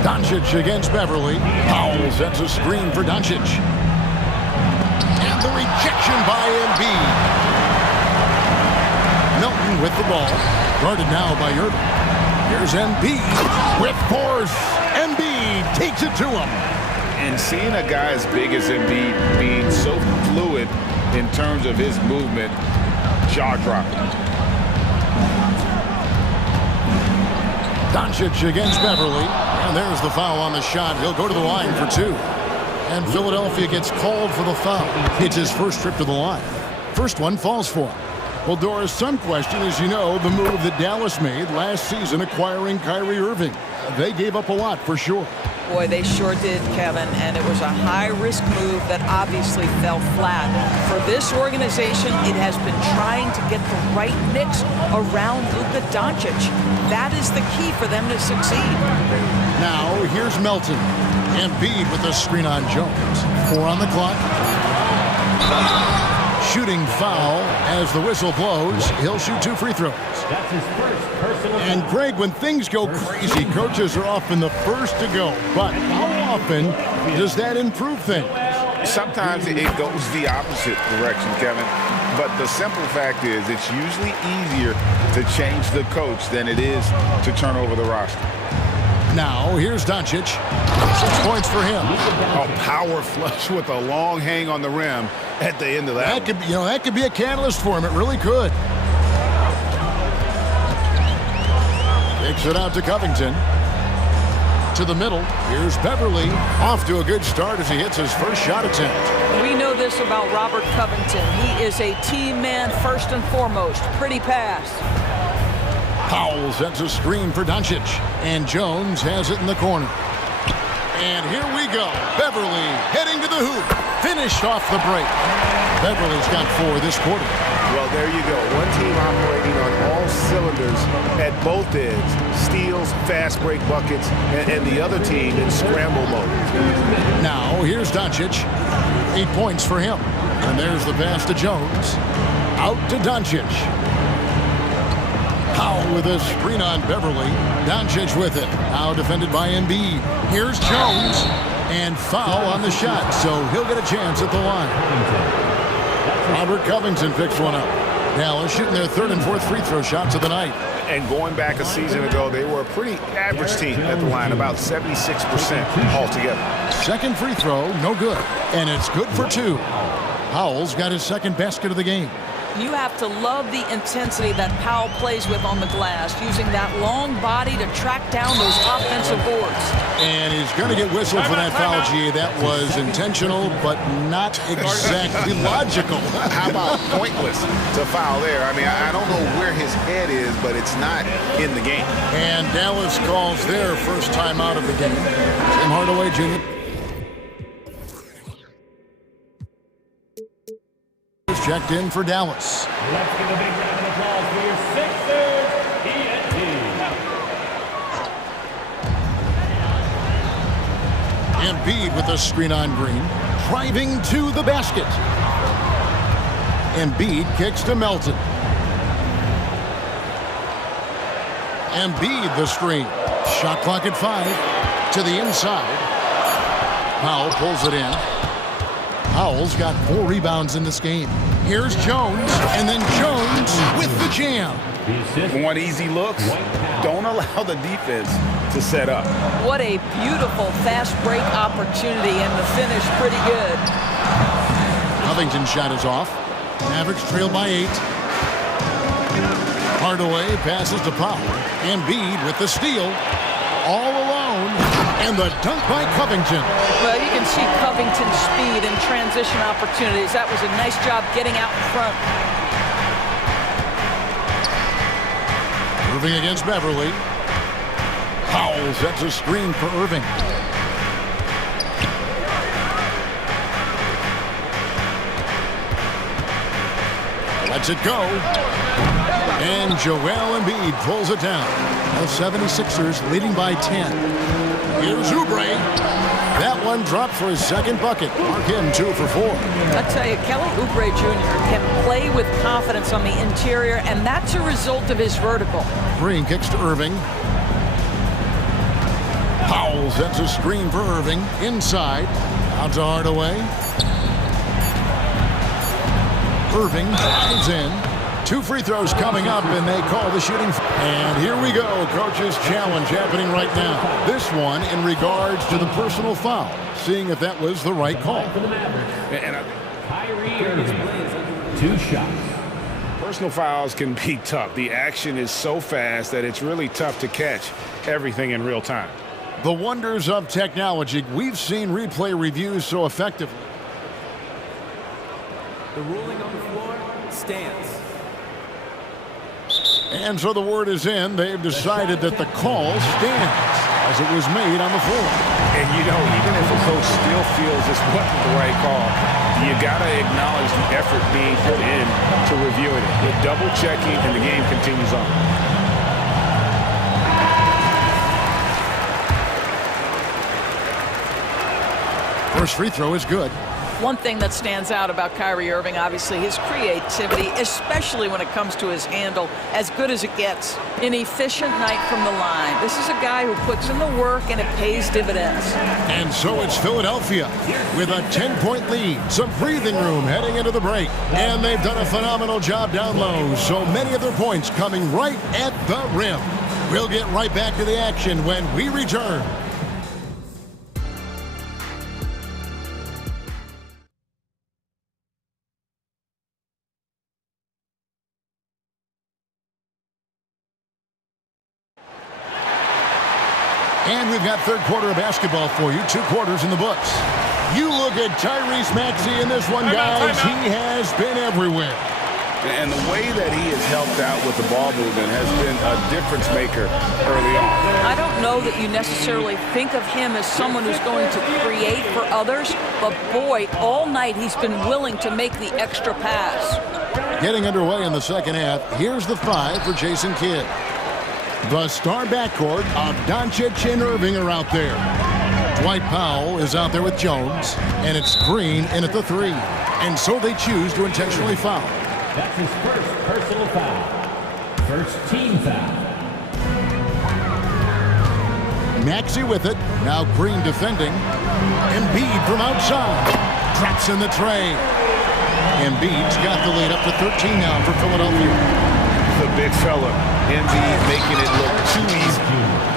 Doncic against Beverly. Powell sets a screen for Doncic. And the rejection by Embiid. Milton with the ball. Guarded now by Irving. Here's Embiid with force. Embiid takes it to him. And seeing a guy as big as Embiid being so fluid in terms of his movement, jaw-dropping. Doncic against Beverly. And there's the foul on the shot. He'll go to the line for 2. And Philadelphia gets called for the foul. It's his first trip to the line. First one falls for him. Well, Doris, some question, as you know, the move that Dallas made last season acquiring Kyrie Irving. They gave up a lot for sure. Boy, they sure did, Kevin, and it was a high-risk move that obviously fell flat. For this organization, it has been trying to get the right mix around Luka Doncic. That is the key for them to succeed. Now, here's Melton. Embiid with the screen on Jones. 4 on the clock. Shooting foul as the whistle blows. He'll shoot 2 free throws. That's his first personal. And Greg, when things go crazy, coaches are often the first to go. But how often does that improve things? Sometimes it goes the opposite direction, Kevin. But the simple fact is it's usually easier to change the coach than it is to turn over the roster. Now, here's Doncic. 6 points for him. A power flush with a long hang on the rim at the end of that. That could be a catalyst for him. It really could. Takes it out to Covington. To the middle. Here's Beverly. Off to a good start as he hits his first shot attempt. We know this about Robert Covington. He is a team man first and foremost. Pretty pass. Powell sets a screen for Doncic. And Jones has it in the corner. And here we go. Beverly heading to the hoop. Finished off the break. Beverly's got 4 this quarter. Well, there you go. One team operating on all cylinders at both ends. Steals, fast break buckets, and the other team in scramble mode. Now, here's Doncic. 8 points for him. And there's the pass to Jones. Out to Doncic. Powell with a screen on Beverly. Doncic with it. Now defended by Embiid. Here's Jones. And foul on the shot, so he'll get a chance at the line. Robert Covington picks one up. Dallas shooting their 3rd and 4th free throw shots of the night. And going back a season ago, they were a pretty average team at the line, about 76% altogether. Second free throw, no good. And it's good for 2. Powell's got his second basket of the game. You have to love the intensity that Powell plays with on the glass, using that long body to track down those offensive boards. And he's going to get whistled for that foul, G. That was intentional, but not exactly logical. How about pointless to foul there? I mean, I don't know where his head is, but it's not in the game. And Dallas calls their first time out of the game. Tim Hardaway Jr. Checked in for Dallas. Let's give a big round of applause for your Sixers, ENT. Embiid with a screen on Green. Driving to the basket. Embiid kicks to Melton. Embiid the screen. Shot clock at 5. To the inside. Powell pulls it in. Powell's got 4 rebounds in this game. Here's Jones, and then Jones with the jam. Want easy looks? Don't allow the defense to set up. What a beautiful fast break opportunity, and the finish pretty good. Covington's shot is off. Mavericks trail by 8. Hardaway passes to Powell. Embiid with the steal. All alone. And the dunk by Covington. Well, you can see Covington's speed and transition opportunities. That was a nice job getting out in front. Irving against Beverly. Powell sets a screen for Irving. Lets it go. And Joel Embiid pulls it down. The 76ers leading by 10. Here's Oubre. That one dropped for his second bucket. Mark him 2 for 4. I tell you, Kelly Oubre Jr. can play with confidence on the interior, and that's a result of his vertical. Green kicks to Irving. Powell sets a screen for Irving. Inside. Out to Hardaway. Irving drives in. 2 free throws coming up, and they call the shooting. And here we go. Coach's challenge happening right now. This one in regards to the personal foul. Seeing if that was the right call. And Kyrie Irving, 2 shots. personal fouls can be tough. The action is so fast that it's really tough to catch everything in real time. The wonders of technology. We've seen replay reviews so effectively. The ruling on the floor stands. And so the word is in. They've decided that the call stands as it was made on the floor. And, you know, even if a coach still feels this wasn't the right call, you got to acknowledge the effort being put in to reviewing it. With double checking, and the game continues on. First free throw is good. One thing that stands out about Kyrie Irving, obviously, his creativity, especially when it comes to his handle, as good as it gets. An efficient night from the line. This is a guy who puts in the work, and it pays dividends. And so it's Philadelphia with a 10-point lead. Some breathing room heading into the break. And they've done a phenomenal job down low. So many of their points coming right at the rim. We'll get right back to the action when we return. And we've got third quarter of basketball for you. 2 quarters in the books. You look at Tyrese Maxey in this one, guys. He has been everywhere. And the way that he has helped out with the ball movement has been a difference maker early on. I don't know that you necessarily think of him as someone who's going to create for others, but boy, all night he's been willing to make the extra pass. Getting underway in the second half, here's the 5 for Jason Kidd. The star backcourt of Doncic and Irving are out there. Dwight Powell is out there with Jones, and it's Green in at the 3. And so they choose to intentionally foul. That's his first personal foul. First team foul. Maxey with it. Now Green defending. Embiid from outside. Drops in the tray. Embiid's got the lead up to 13 now for Philadelphia. The big fella. Embiid making it look too easy.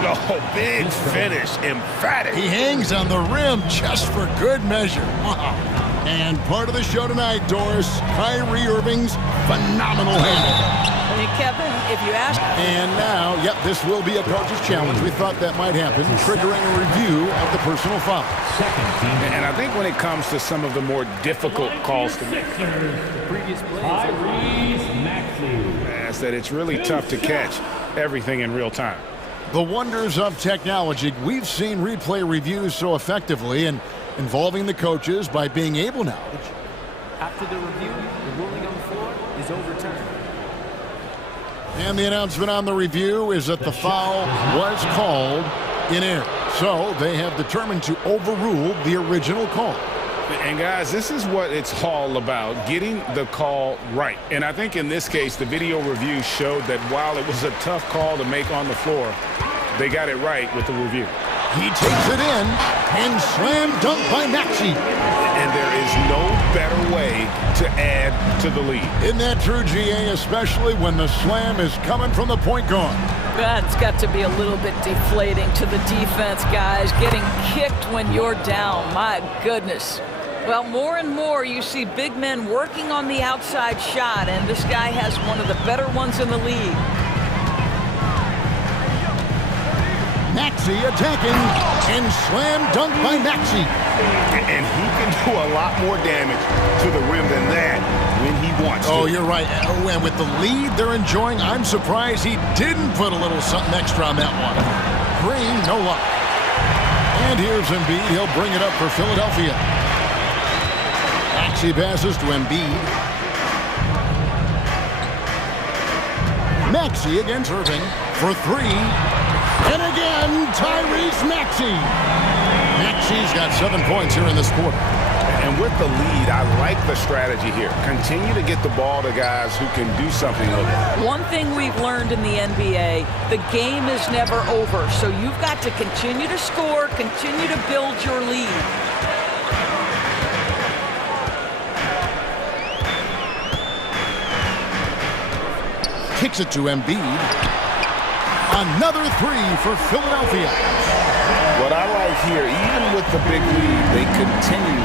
Oh, big finish. Emphatic. He hangs on the rim just for good measure. Wow. And part of the show tonight, Doris, Kyrie Irving's phenomenal handle. I mean, Kevin, if you ask... And now, yep, this will be a coach's challenge. We thought that might happen, triggering a review of the personal foul. And I think when it comes to some of the more difficult calls to make, is that it's really tough to catch everything in real time. The wonders of technology. We've seen replay reviews so effectively and involving the coaches by being able now. After the review, the ruling on the floor is overturned. And the announcement on the review is that the foul was called in error. So they have determined to overrule the original call. And guys, this is what it's all about, getting the call right. And I think in this case, the video review showed that while it was a tough call to make on the floor, they got it right with the review. He takes it in and slam dunk by Maxey. And there is no better way to add to the lead. Isn't that true, GA, especially when the slam is coming from the point guard? That's got to be a little bit deflating to the defense, guys. Getting kicked when you're down, my goodness. Well, more and more you see big men working on the outside shot, and this guy has one of the better ones in the league. Maxey attacking, and slam dunk by Maxey. And he can do a lot more damage to the rim than that when he wants to. Oh, you're right. Oh, and with the lead they're enjoying, I'm surprised he didn't put a little something extra on that one. Green, no luck. And here's Embiid. He'll bring it up for Philadelphia. Maxey passes to Embiid. Maxey against Irving for 3. And again, Tyrese Maxey. Maxey's got 7 points here in this quarter. And with the lead, I like the strategy here. Continue to get the ball to guys who can do something with it. One thing we've learned in the NBA, the game is never over. So you've got to continue to score, continue to build your lead. Kicks it to Embiid. Another 3 for Philadelphia. What I like here, even with the big lead, they continue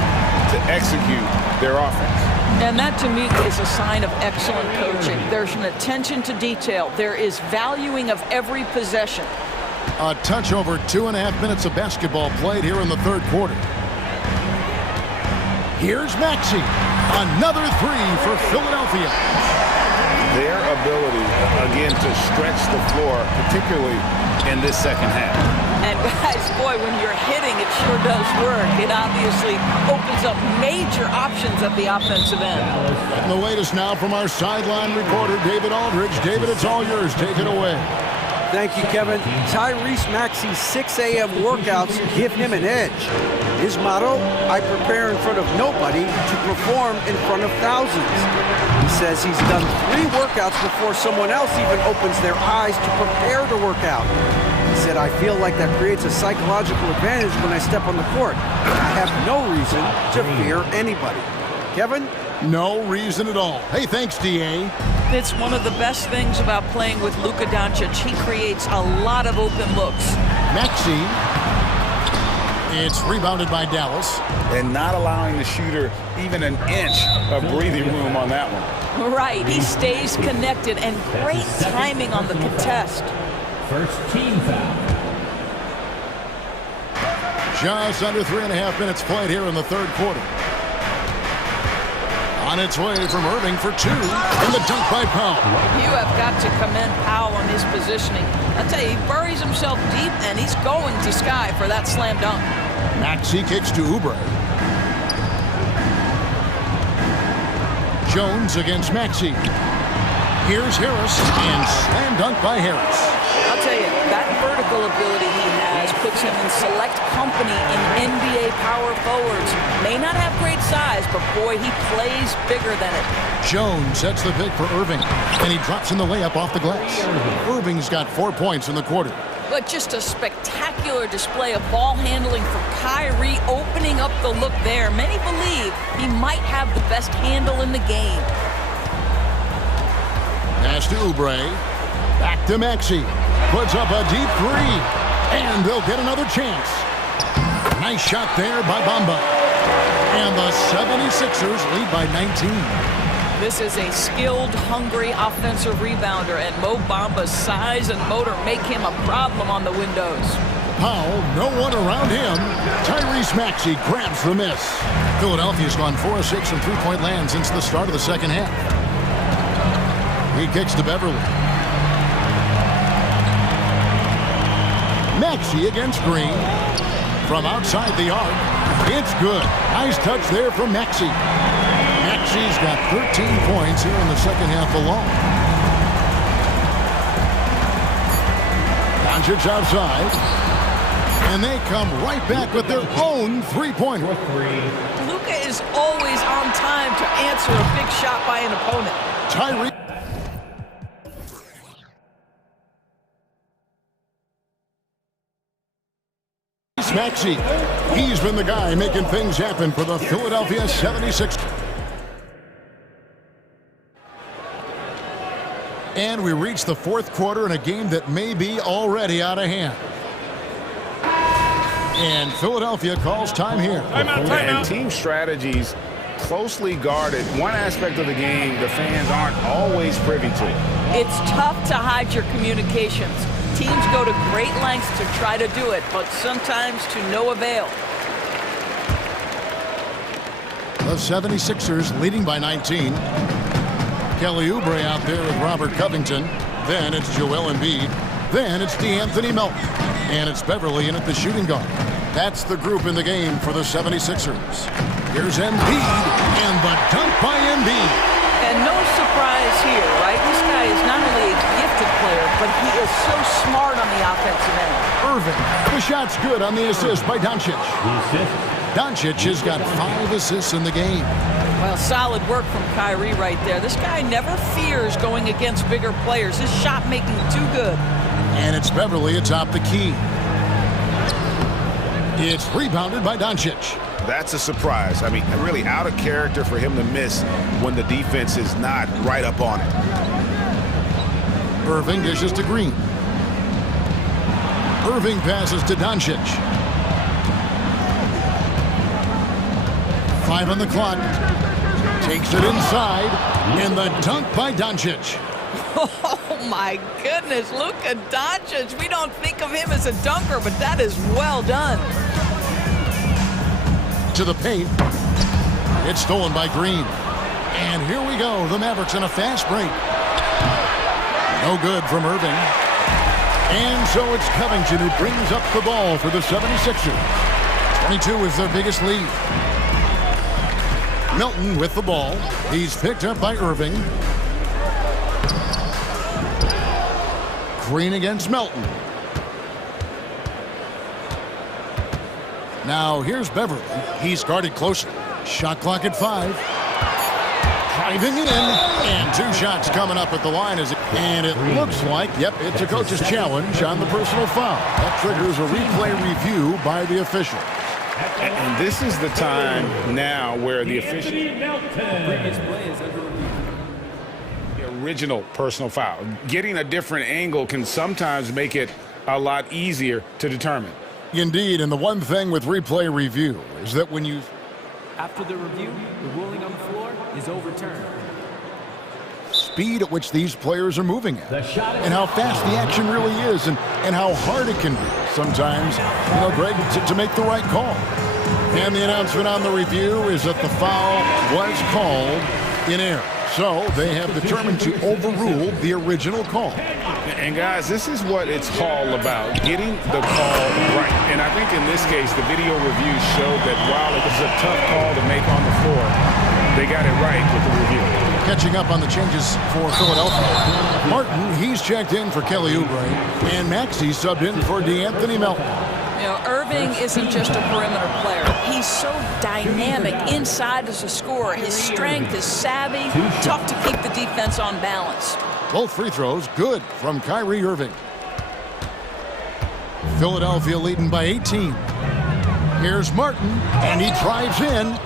to execute their offense. And that, to me, is a sign of excellent coaching. There's an attention to detail. There is valuing of every possession. A touch over 2.5 minutes of basketball played here in the third quarter. Here's Maxey. Another 3 for Philadelphia. Their ability, again, to stretch the floor, particularly in this second half. And guys, boy, when you're hitting, it sure does work. It obviously opens up major options at the offensive end. And the latest now from our sideline reporter, David Aldridge. David, it's all yours. Take it away. Thank you, Kevin. Tyrese Maxey's 6 a.m. workouts give him an edge. His motto, I prepare in front of nobody to perform in front of thousands. He says he's done 3 workouts before someone else even opens their eyes to prepare to work out. He said, I feel like that creates a psychological advantage when I step on the court. I have no reason to fear anybody. Kevin? No reason at all. Hey, thanks, D.A. It's one of the best things about playing with Luka Doncic. He creates a lot of open looks. Maxey. It's rebounded by Dallas. And not allowing the shooter even an inch of breathing room on that one. Right, he stays connected, and great timing on the contest. First team foul. Just under 3.5 minutes played here in the third quarter. On its way from Irving for two, and the dunk by Powell. You have got to commend Powell on his positioning. I tell you, he buries himself deep, and he's going to sky for that slam dunk. Maxey kicks to Oubre. Jones against Maxey. Here's Harris, and slam dunk by Harris. I'll tell you, that vertical ability he has puts him in select company in NBA power forwards. May not have great size, but boy, he plays bigger than it. Jones sets the pick for Irving, and he drops in the layup off the glass. Irving's got 4 points in the quarter. But just a spectacular display of ball handling for Kyrie, opening up the look there. Many believe he might have the best handle in the game. Pass to Oubre. Back to Maxey. Puts up a deep three. And they'll get another chance. Nice shot there by Bamba. And the 76ers lead by 19. This is a skilled, hungry offensive rebounder, and Mo Bamba's size and motor make him a problem on the windows. Powell, no one around him. Tyrese Maxey grabs the miss. Philadelphia's gone 4 of 6 from three-point land since the start of the second half. He kicks to Beverly. Maxey against Green. From outside the arc, it's good. Nice touch there from Maxey. Maxey's got 13 points here in the second half alone. Doncic outside. And they come right back with their own three-pointer. Luka is always on time to answer a big shot by an opponent. Tyrese Maxey. He's been the guy making things happen for the Philadelphia 76ers. And we reach the fourth quarter in a game that may be already out of hand. And Philadelphia calls time here. And team strategies closely guarded. One aspect of the game the fans aren't always privy to. It's tough to hide your communications. Teams go to great lengths to try to do it, but sometimes to no avail. The 76ers leading by 19. Kelly Oubre out there with Robert Covington. Then it's Joel Embiid. Then it's DeAnthony Melton. And it's Beverly in at the shooting guard. That's the group in the game for the 76ers. Here's Embiid, and the dunk by Embiid. And no surprise here, right? This guy is not only a gifted player, but he is so smart on the offensive end. Irving, the shot's good on the assist by Doncic. Doncic has got 5 assists in the game. Well, solid work from Kyrie right there. This guy never fears going against bigger players. His shot making too good. And it's Beverly atop the key. It's rebounded by Doncic. That's a surprise. I mean, really out of character for him to miss when the defense is not right up on it. Irving dishes to Green. Irving passes to Doncic. 5 on the clock. Takes it inside. And the dunk by Doncic. Oh, my goodness. Luka Doncic. We don't think of him as a dunker, but that is well done. To the paint. It's stolen by Green. And here we go. The Mavericks in a fast break. No good from Irving. And so it's Covington who brings up the ball for the 76ers. 22 is their biggest lead. Melton with the ball. He's picked up by Irving. Green against Melton. Now here's Beverly. He's guarded closely. Shot clock at 5. Driving it in. And 2 shots coming up at the line. And it looks like, yep, it's a coach's challenge on the personal foul. That triggers a replay review by the official. And this is the time now where the official... The original personal foul. Getting a different angle can sometimes make it a lot easier to determine. Indeed, and the one thing with replay review is that when you... After the review, the ruling on the floor is overturned. speed at which these players are moving at, and how fast the action really is, and how hard it can be sometimes, Greg, to make the right call. And the announcement on the review is that the foul was called in error. So they have determined to overrule the original call. And guys, this is what it's all about, getting the call right. And I think in this case, the video review showed that while it was a tough call to make on the floor, they got it right with the review. Catching up on the changes for Philadelphia. Martin, he's checked in for Kelly Oubre, and Maxey subbed in for DeAnthony Melton. Irving isn't just a perimeter player. He's so dynamic inside as a scorer. His strength, his savvy, tough to keep the defense on balance. Both free throws good from Kyrie Irving. Philadelphia leading by 18. Here's Martin, and he drives in.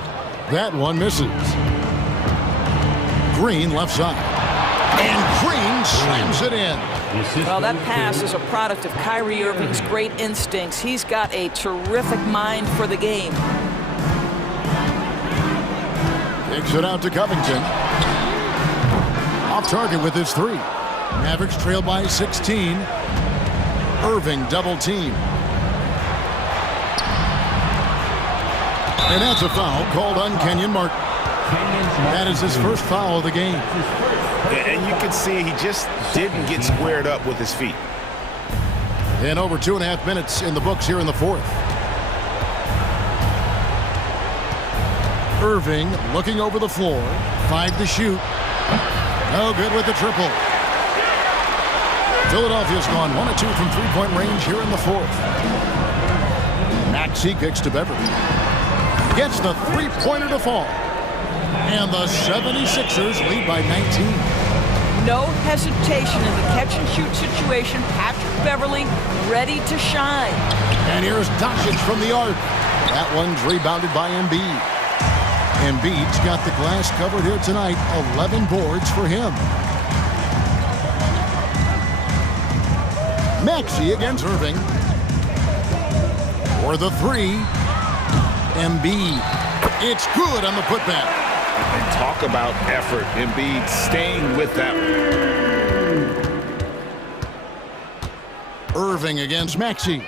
That one misses. Green left side. And Green slams it in. Well, that pass is a product of Kyrie Irving's great instincts. He's got a terrific mind for the game. Kicks it out to Covington. Off target with his three. Mavericks trail by 16. Irving double team. And that's a foul called on Kenyon Martin. That is his first foul of the game. And you can see he just didn't get squared up with his feet. And over 2.5 minutes in the books here in the fourth. Irving looking over the floor. 5 to shoot. No good with the triple. Philadelphia's gone 1 of 2 from three-point range here in the fourth. Maxey kicks to Beverly. Gets the three-pointer to fall. And the 76ers lead by 19. No hesitation in the catch-and-shoot situation. Patrick Beverly ready to shine. And here's Doncic from the arc. That one's rebounded by Embiid. Embiid's got the glass covered here tonight. 11 boards for him. Maxey against Irving. For the three. Embiid. It's good on the putback. And talk about effort. Embiid staying with that one. Irving against Maxey.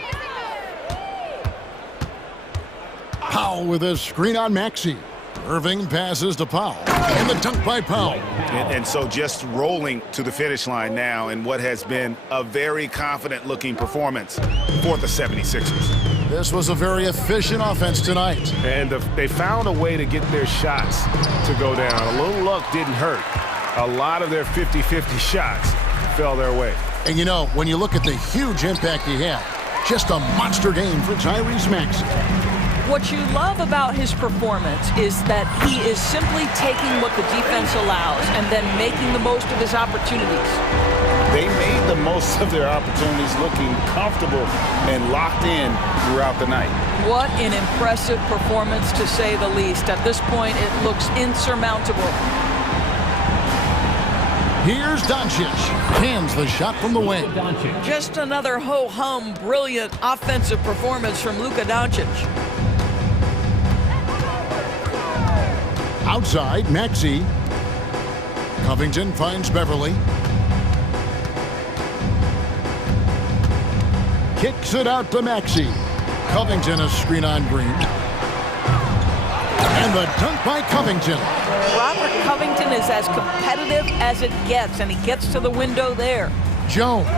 Powell with a screen on Maxey. Irving passes to Powell. And the dunk by Powell. And so just rolling to the finish line now in what has been a very confident-looking performance for the 76ers. This was a very efficient offense tonight. And they found a way to get their shots to go down. A little luck didn't hurt. A lot of their 50-50 shots fell their way. And when you look at the huge impact he had, just a monster game for Tyrese Maxey. What you love about his performance is that he is simply taking what the defense allows and then making the most of his opportunities. They made the most of their opportunities, looking comfortable and locked in throughout the night. What an impressive performance, to say the least. At this point, it looks insurmountable. Here's Doncic. Hands the shot from the wing. Just another ho-hum, brilliant offensive performance from Luka Doncic. Outside, Maxey. Covington finds Beverly. Kicks it out to Maxey. Covington a screen on Green. And the dunk by Covington. Robert Covington is as competitive as it gets, and he gets to the window there. Jones,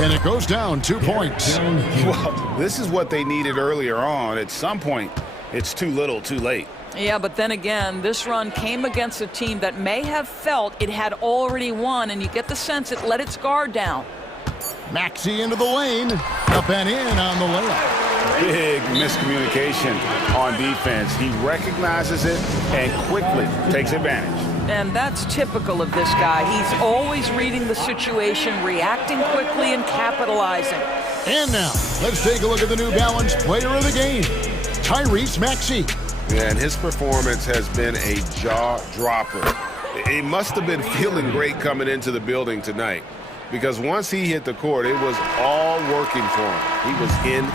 and it goes down 2 points. Well, this is what they needed earlier on. At some point, it's too little, too late. Yeah, but then again, this run came against a team that may have felt it had already won, and you get the sense it let its guard down. Maxey into the lane. Up and in on the layup. Big miscommunication on defense. He recognizes it and quickly takes advantage. And that's typical of this guy. He's always reading the situation, reacting quickly, and capitalizing. And now, let's take a look at the New Balance player of the game, Tyrese Maxey. Yeah, and his performance has been a jaw-dropper. He must have been feeling great coming into the building tonight, because once he hit the court, it was all working for him. He was in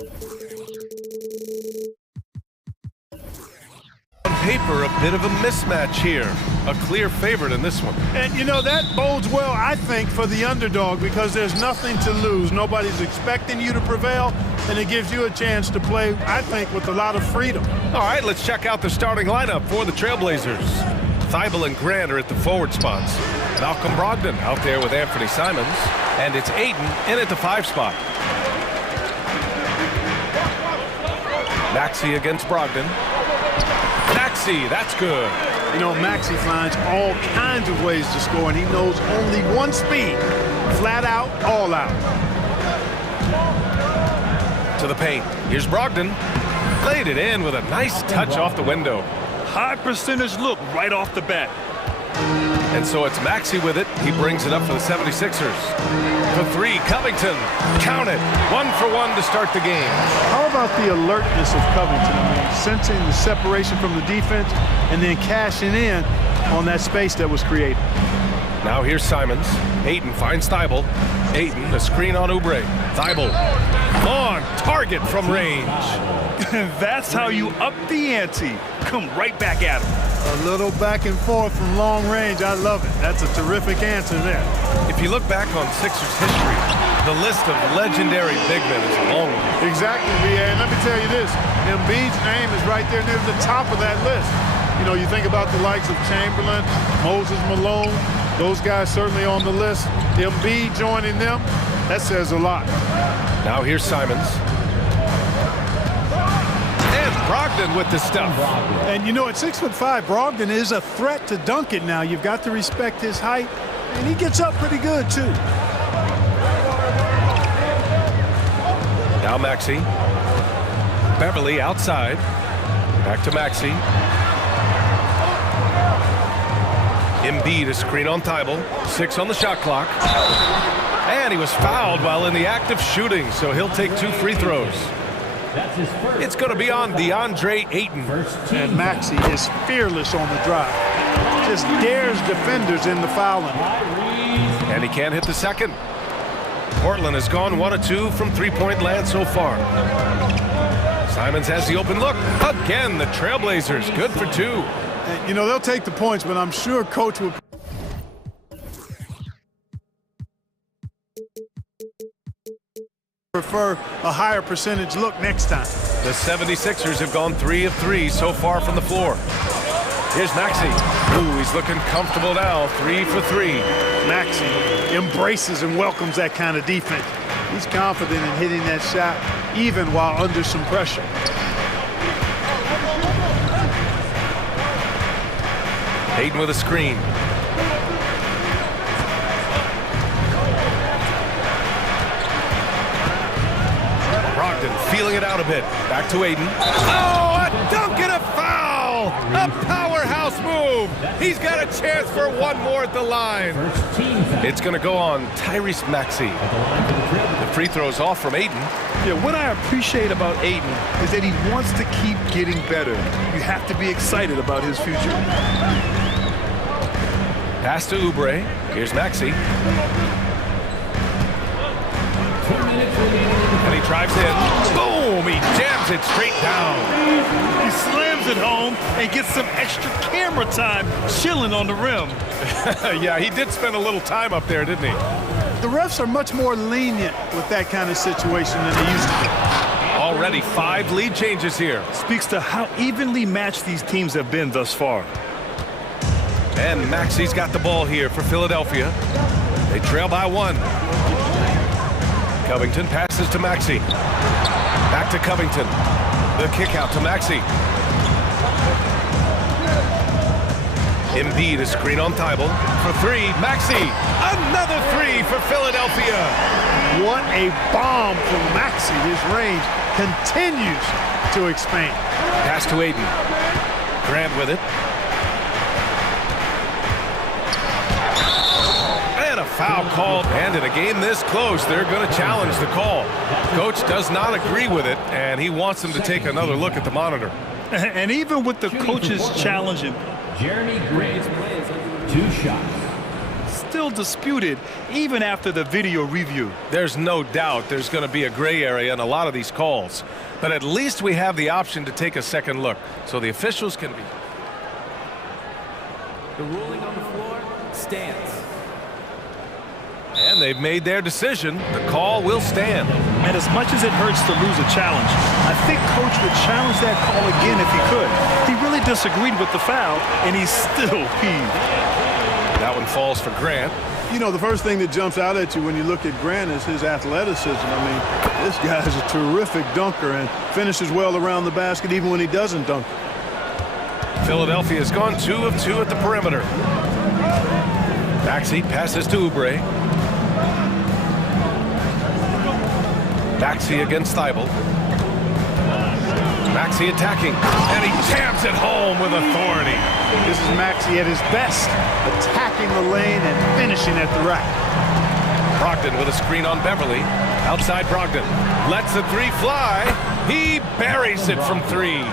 On paper, a bit of a mismatch here. A clear favorite in this one. And, you know, that bodes well, I think, for the underdog because there's nothing to lose. Nobody's expecting you to prevail, and it gives you a chance to play, I think, with a lot of freedom. All right, let's check out the starting lineup for the Trailblazers. Thybulle and Grant are at the forward spots. Malcolm Brogdon out there with Anthony Simons. And it's Aiden in at the 5 spot. Maxey against Brogdon. Maxey, that's good. You know, Maxey finds all kinds of ways to score, and he knows only one speed. Flat out, all out. To the paint. Here's Brogdon. Played it in with a nice touch off the window. High percentage look right off the bat. And so it's Maxey with it. He brings it up for the 76ers. For 3, Covington. Count it. 1 for 1 to start the game. How about the alertness of Covington? I mean, sensing the separation from the defense and then cashing in on that space that was created. Now here's Simons. Ayton finds Thybulle. Ayton, the screen on Oubre. Thybulle. On target from range. That's how you up the ante. Come right back at him. A little back and forth from long range. I love it. That's a terrific answer there. If you look back on Sixers history, the list of legendary big men is a long one. Exactly, B.A. And let me tell you this. Embiid's name is right there near the top of that list. You know, you think about the likes of Chamberlain, Moses Malone, those guys certainly on the list. Embiid joining them, that says a lot. Now here's Simons. And Brogdon with the stuff. And you know, at 6'5", Brogdon is a threat to dunk it now. You've got to respect his height, and he gets up pretty good, too. Now Maxey. Beverly outside. Back to Maxey. Embiid, a screen on Thybulle. 6 on the shot clock. And he was fouled while in the act of shooting, so he'll take 2 free throws. It's going to be on DeAndre Ayton. And Maxey is fearless on the drive. Just dares defenders in the foul line. And he can't hit the second. Portland has gone 1 of 2 from three-point land so far. Simons has the open look. Again, the Trailblazers, good for 2. And, you know, they'll take the points, but I'm sure Coach will prefer a higher percentage look next time. The 76ers have gone 3 of 3 so far from the floor. Here's Maxey. Ooh, he's looking comfortable now. 3 for 3. Maxey embraces and welcomes that kind of defense. He's confident in hitting that shot even while under some pressure. Ayton with a screen. Brogdon feeling it out a bit. Back to Ayton. Oh, a dunk and a foul! A powerhouse move! He's got a chance for 1 more at the line. It's going to go on Tyrese Maxey. The free throw's off from Ayton. Yeah, what I appreciate about Ayton is that he wants to keep getting better. You have to be excited about his future. Pass to Oubre. Here's Maxey. And he drives in. Boom! He jams it straight down. He slams it home and gets some extra camera time chilling on the rim. Yeah, he did spend a little time up there, didn't he? The refs are much more lenient with that kind of situation than they used to be. Already 5 lead changes here. Speaks to how evenly matched these teams have been thus far. And Maxey's got the ball here for Philadelphia. They trail by 1. Covington passes to Maxey. Back to Covington. The kick out to Maxey. Embiid, a screen on Thybulle. For 3, Maxey. Another 3 for Philadelphia. What a bomb from Maxey. His range continues to expand. Pass to Ayton. Grant with it. And a foul called. And in a game this close, they're going to challenge the call. Coach does not agree with it, and he wants them to take another look at the monitor. And even with the coaches challenging, Jeremy Grant, 2 shots. still disputed even after the video review. There's no doubt there's going to be a gray area in a lot of these calls. But at least we have the option to take a second look, so the officials can be. The ruling on the floor stands. And they've made their decision. The call will stand. And as much as it hurts to lose a challenge, I think Coach would challenge that call again if he could. He really disagreed with the foul, and he's still peeved. That one falls for Grant. You know, the first thing that jumps out at you when you look at Grant is his athleticism. I mean, this guy is a terrific dunker and finishes well around the basket even when he doesn't dunk. Philadelphia has gone 2 of 2 at the perimeter. Maxey passes to Oubre. Maxey against Thibault. Maxey attacking, and he jams it home with authority. This is Maxey at his best, attacking the lane and finishing at the rack. Brogdon with a screen on Beverly. Outside Brogdon. Lets the three fly. He buries it from 3.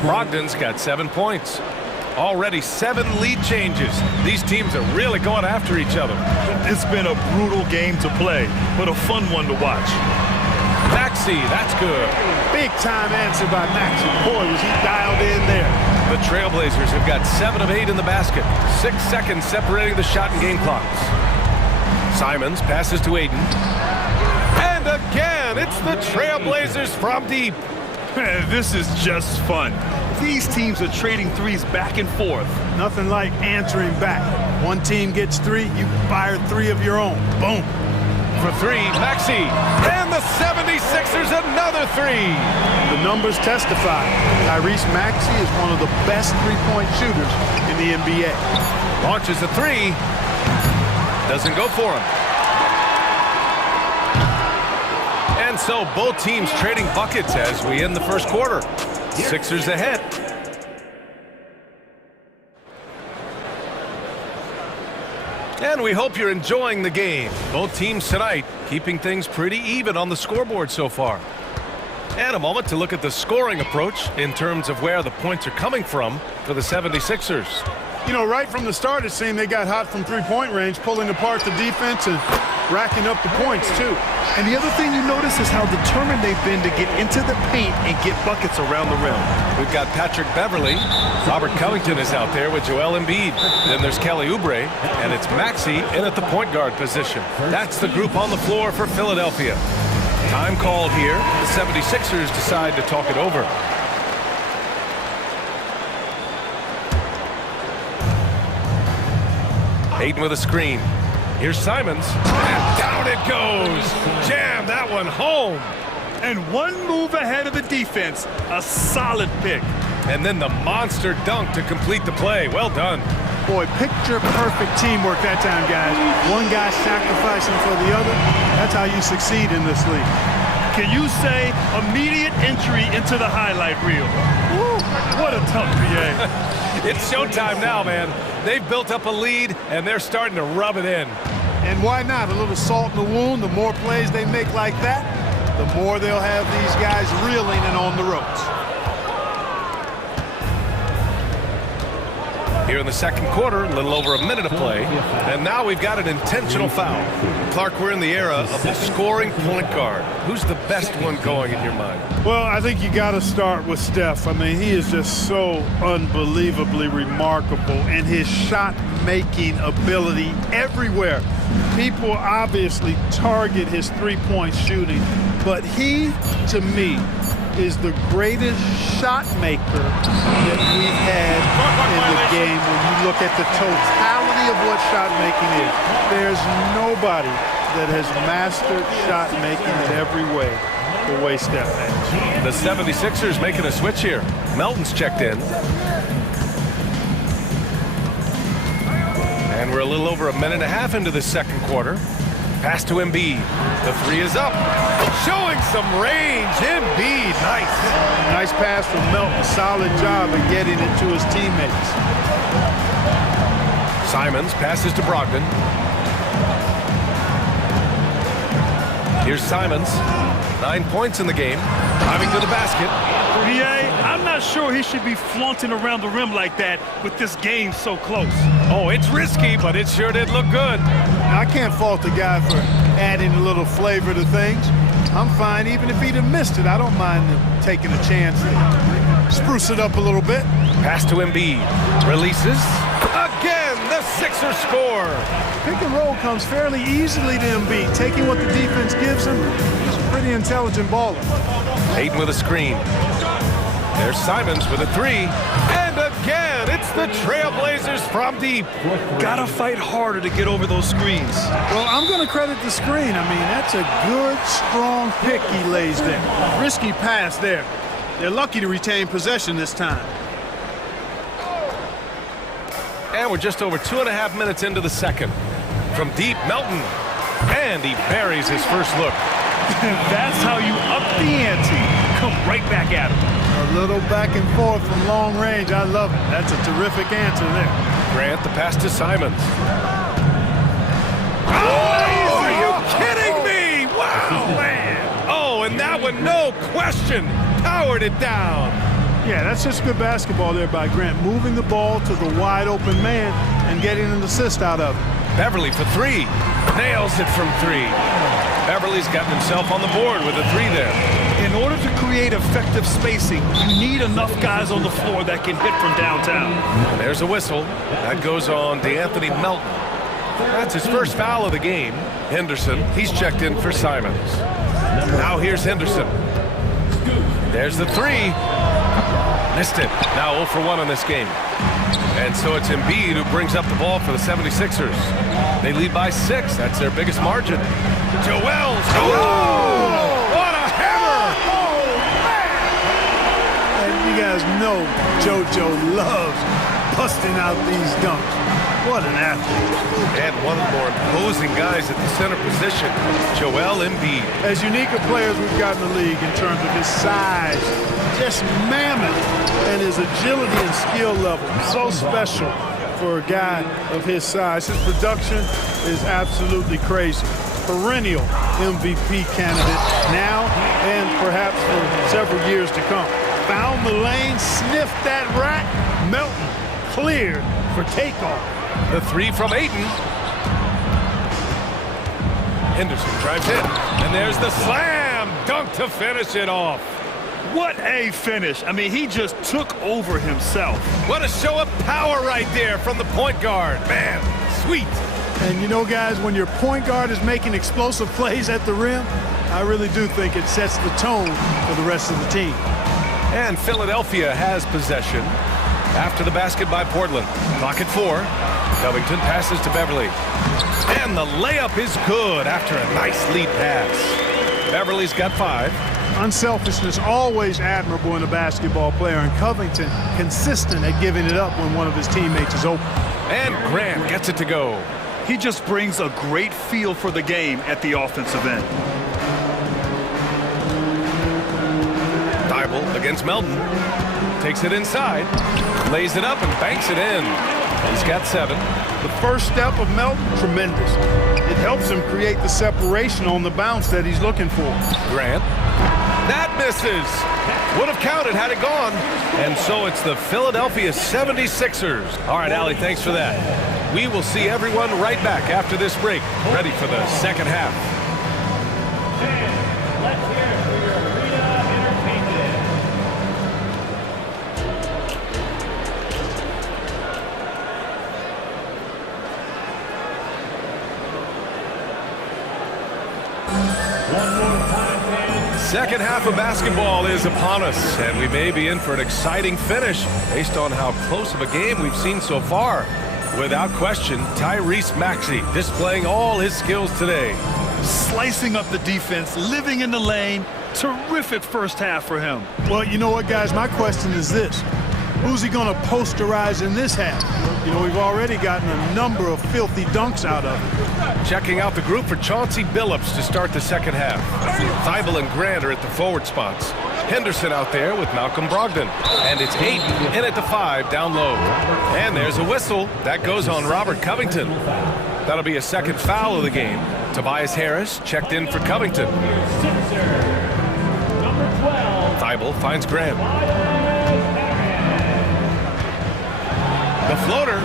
Brogdon's got 7 points. Already 7 lead changes. These teams are really going after each other. It's been a brutal game to play, but a fun one to watch. Maxey, that's good. Big time answer by Maxey. Boy, was he dialed in there. The Trailblazers have got 7 of 8 in the basket. 6 seconds separating the shot and game clocks. Simons passes to Aiden. And again, it's the Trailblazers from deep. This is just fun. These teams are trading threes back and forth. Nothing like answering back. One team gets 3, you fire 3 of your own. Boom. For 3, Maxey. And the 76ers another 3. The numbers testify. Tyrese Maxey is one of the best three-point shooters in the NBA. Launches a 3. Doesn't go for him. And so both teams trading buckets as we end the first quarter. Sixers ahead. And we hope you're enjoying the game. Both teams tonight keeping things pretty even on the scoreboard so far. And a moment to look at the scoring approach in terms of where the points are coming from for the 76ers. You know, right from the start, it seemed they got hot from three-point range, pulling apart the defense and racking up the points, too. And the other thing you notice is how determined they've been to get into the paint and get buckets around the rim. We've got Patrick Beverly. Robert Covington is out there with Joel Embiid. Then there's Kelly Oubre, and it's Maxey in at the point guard position. That's the group on the floor for Philadelphia. Time called here. The 76ers decide to talk it over. Aiden with a screen. Here's Simons. And down it goes. Jam that one home. And one move ahead of the defense. A solid pick. And then the monster dunk to complete the play. Well done. Boy, picture-perfect teamwork that time, guys. One guy sacrificing for the other. That's how you succeed in this league. Can you say immediate entry into the highlight reel? Woo, what a tough PA. It's showtime now, man. They've built up a lead, and they're starting to rub it in. And why not? A little salt in the wound. The more plays they make like that, the more they'll have these guys reeling and on the ropes. Here in the second quarter, a little over a minute of play. And now we've got an intentional foul. Clark, we're in the era of the scoring point guard. Who's the best one going in your mind? Well, I think you got to start with Steph. I mean, he is just so unbelievably remarkable in his shot-making ability everywhere. People obviously target his three-point shooting, but he, to me, is the greatest shot maker that we've had in the game when you look at the totality of what shot making is. There's nobody that has mastered shot making in every way the way Steph has. The 76ers making a switch here. Melton's checked in. And we're a little over a minute and a half into the second quarter. Pass to Embiid. The 3 is up. Showing some range. Embiid, nice. Nice pass from Melton. Solid job at getting it to his teammates. Simons passes to Brogdon. Here's Simons. 9 points in the game. Driving to the basket. I'm not sure he should be flaunting around the rim like that with this game so close. Oh, it's risky, but it sure did look good. I can't fault the guy for adding a little flavor to things. I'm fine even if he'd have missed it. I don't mind him taking a chance to spruce it up a little bit. Pass to Embiid. Releases. Again, the Sixers score. Pick and roll comes fairly easily to Embiid. Taking what the defense gives him, he's a pretty intelligent baller. Ayton with a screen. There's Simons with a three. And again, it's the Trailblazers from deep. Gotta fight harder to get over those screens. Well, I'm going to credit the screen. I mean, that's a good, strong pick he lays there. Risky pass there. They're lucky to retain possession this time. And we're just over 2.5 minutes into the second. From deep, Melton. And he buries his first look. That's how you up the ante. Come right back at him. A little back and forth from long range. I love it. That's a terrific answer there. Grant, the pass to Simons. Oh, are you kidding me? Wow, man. Oh, and that one, no question, powered it down. Yeah, that's just good basketball there by Grant. Moving the ball to the wide open man and getting an assist out of it. Beverly for three. Nails it from three. Beverly's gotten himself on the board with a three there. In order to create effective spacing, you need enough guys on the floor that can hit from downtown. There's a whistle. That goes on D'Anthony Melton. That's his first foul of the game. Henderson, he's checked in for Simons. Now here's Henderson. There's the three. Missed it. Now 0 for 1 in this game. And so it's Embiid who brings up the ball for the 76ers. They lead by 6. That's their biggest margin. Joel's. Oh! What a hammer! Oh, man! And you guys know JoJo loves busting out these dunks. What an athlete. And one of the more imposing guys at the center position, Joel Embiid. As unique a player as we've got in the league in terms of his size, just mammoth, and his agility and skill level. So special for a guy of his size. His production is absolutely crazy. Perennial MVP candidate now and perhaps for several years to come. Found the lane, sniffed that rack. Melton cleared for takeoff. The three from Ayton. Henderson drives in, and there's the slam dunk to finish it off. What a finish. I mean, he just took over himself. What a show of power right there from the point guard. Man, sweet. And you know, guys, when your point guard is making explosive plays at the rim, I really do think it sets the tone for the rest of the team. And Philadelphia has possession after the basket by Portland. Clock at 4. Covington passes to Beverly. And the layup is good after a nice lead pass. Beverly's got 5. Unselfishness always admirable in a basketball player, and Covington consistent at giving it up when one of his teammates is open. And Grant gets it to go. He just brings a great feel for the game at the offensive end. Thibault against Melton. Takes it inside, lays it up and banks it in. He's got 7. The first step of Melton, tremendous. It helps him create the separation on the bounce that he's looking for. Grant. That misses. Would have counted had it gone. And so it's the Philadelphia 76ers. All right, Allie, thanks for that. We will see everyone right back after this break, ready for the second half. Let's hear it for your arena entertainment. One more time, fans. Second half of basketball is upon us, and we may be in for an exciting finish based on how close of a game we've seen so far. Without question, Tyrese Maxey displaying all his skills today. Slicing up the defense, living in the lane. Terrific first half for him. Well, you know what, guys? My question is this. Who's he going to posterize in this half? You know, we've already gotten a number of filthy dunks out of it. Checking out the group for Chauncey Billups to start the second half. Thibault and Grant are at the forward spots. Henderson out there with Malcolm Brogdon. And it's Ayton in at the 5 down low. And there's a whistle. That goes on Robert Covington. That'll be a second foul of the game. Tobias Harris checked in for Covington. Thibault finds Graham. The floater,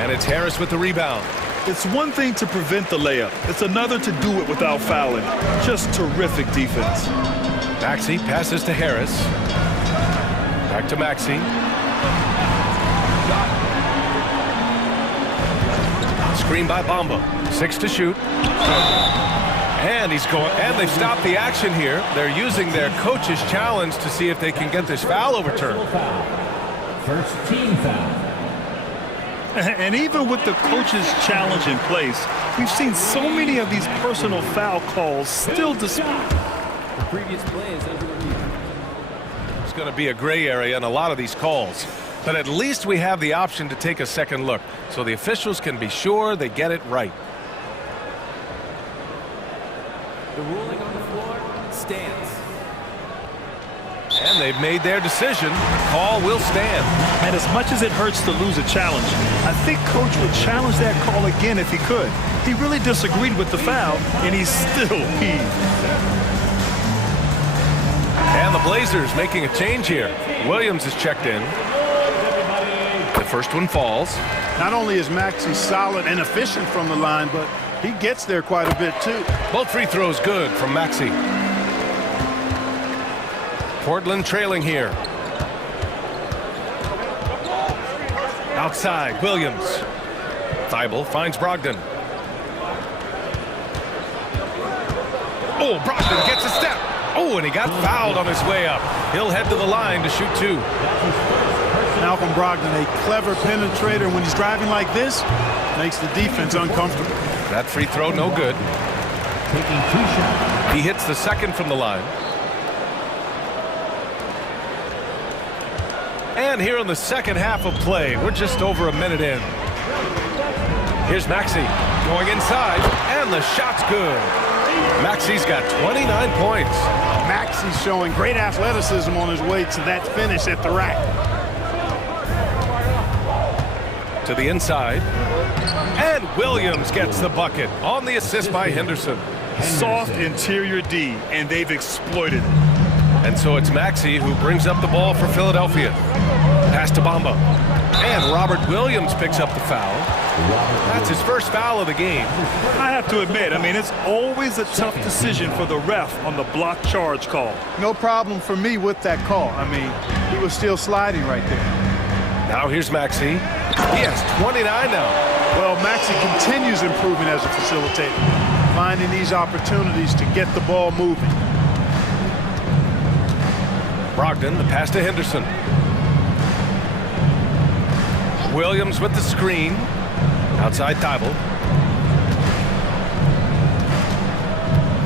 and it's Harris with the rebound. It's one thing to prevent the layup. It's another to do it without fouling. Just terrific defense. Maxey passes to Harris. Back to Maxey. Screen by Bamba. 6 to shoot. And he's going, and they've stopped the action here. They're using their coach's challenge to see if they can get this foul overturned. First team foul. And even with the coach's challenge in place, we've seen so many of these personal foul calls still dispute. The previous play is under review. It's going to be a gray area in a lot of these calls. But at least we have the option to take a second look, so the officials can be sure they get it right. The ruling on the floor stands. And they've made their decision. The call will stand. And as much as it hurts to lose a challenge, I think Coach would challenge that call again if he could. He really disagreed with the foul, and he's still peeved. And the Blazers making a change here. Williams is checked in. The first one falls. Not only is Maxey solid and efficient from the line, but he gets there quite a bit too. Both free throws good from Maxey. Portland trailing here. Outside, Williams. Thibault finds Brogdon. Oh, Brogdon gets a step. Oh, and he got fouled on his way up. He'll head to the line to shoot 2. Malcolm Brogdon, a clever penetrator. When he's driving like this, makes the defense uncomfortable. That free throw no good. Taking 2 shots. He hits the second from the line. And here in the second half of play, we're just over a minute in. Here's Maxey going inside, and the shot's good. Maxey's got 29 points. Maxey's showing great athleticism on his way to that finish at the rack. To the inside. And Williams gets the bucket on the assist by Henderson. Soft interior D, and they've exploited it. And so it's Maxey who brings up the ball for Philadelphia. Pass to Bamba. And Robert Williams picks up the foul. That's his first foul of the game. I have to admit, I mean, it's always a tough decision for the ref on the block charge call. No problem for me with that call. I mean, he was still sliding right there. Now here's Maxey. He has 29 now. Well, Maxey continues improving as a facilitator, finding these opportunities to get the ball moving. Brogdon, the pass to Henderson. Williams with the screen. Outside Thibault.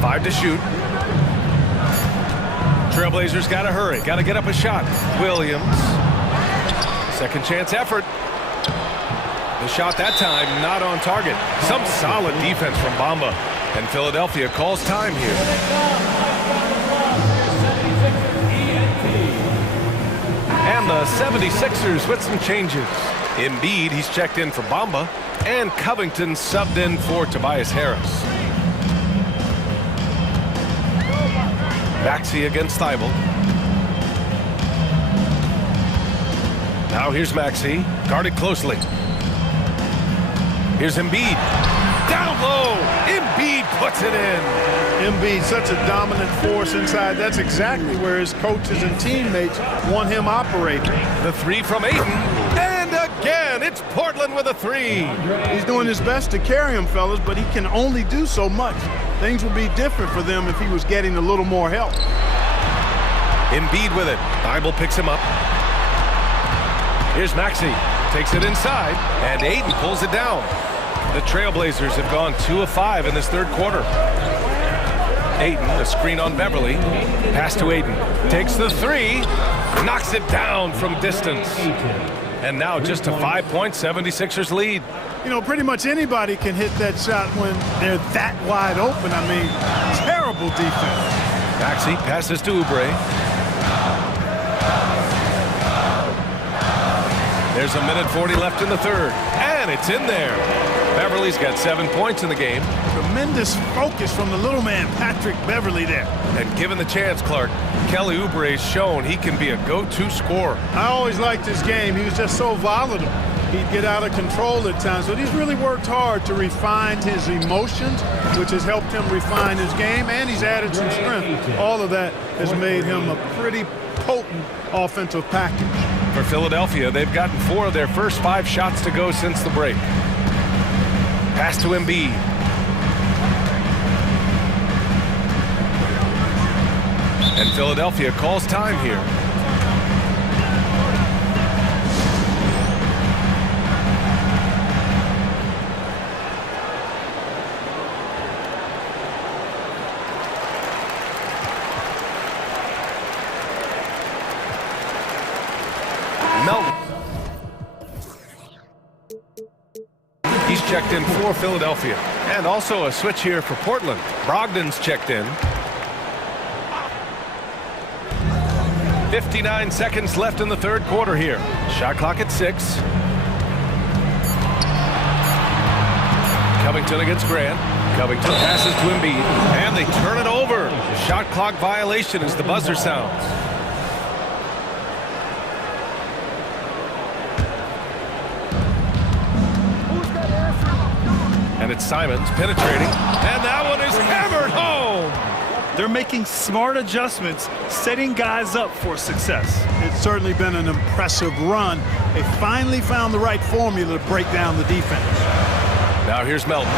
5 to shoot. Trailblazers got to hurry. Got to get up a shot. Williams. Second chance effort. The shot that time not on target. Some solid defense from Bamba. And Philadelphia calls time here. And the 76ers with some changes. Embiid, he's checked in for Bamba. And Covington subbed in for Tobias Harris. Maxey against Thibault. Now here's Maxey, guarded closely. Here's Embiid. Down low, Embiid puts it in. Embiid, such a dominant force inside. That's exactly where his coaches and teammates want him operating. The 3 from Ayton. And again, it's Portland with a 3. He's doing his best to carry him, fellas, but he can only do so much. Things would be different for them if he was getting a little more help. Embiid with it. Thibault picks him up. Here's Maxey. Takes it inside, and Ayton pulls it down. The Trailblazers have gone 2 of 5 in this third quarter. Ayton, a screen on Beverly. Pass to Ayton. Takes the 3. Knocks it down from distance. And now just a 5-point 76ers lead. You know, pretty much anybody can hit that shot when they're that wide open. I mean, terrible defense. Maxey passes to Oubre. There's a minute 40 left in the third. And it's in there. Beverly's got 7 points in the game. Tremendous focus from the little man, Patrick Beverly, there. And given the chance, Clark, Kelly Oubre's shown he can be a go-to scorer. I always liked his game. He was just so volatile. He'd get out of control at times, but he's really worked hard to refine his emotions, which has helped him refine his game, and he's added some strength. All of that has made him a pretty potent offensive package. For Philadelphia, they've gotten 4 of their first 5 shots to go since the break. Pass to Embiid. And Philadelphia calls time here. He's checked in for Philadelphia. And also a switch here for Portland. Brogdon's checked in. 59 seconds left in the third quarter here. Shot clock at 6. Covington against Grant. Covington passes to Embiid. And they turn it over. Shot clock violation as the buzzer sounds. And it's Simons penetrating. And that one is hammered home. They're making smart adjustments, setting guys up for success. It's certainly been an impressive run. They finally found the right formula to break down the defense. Now here's Melton.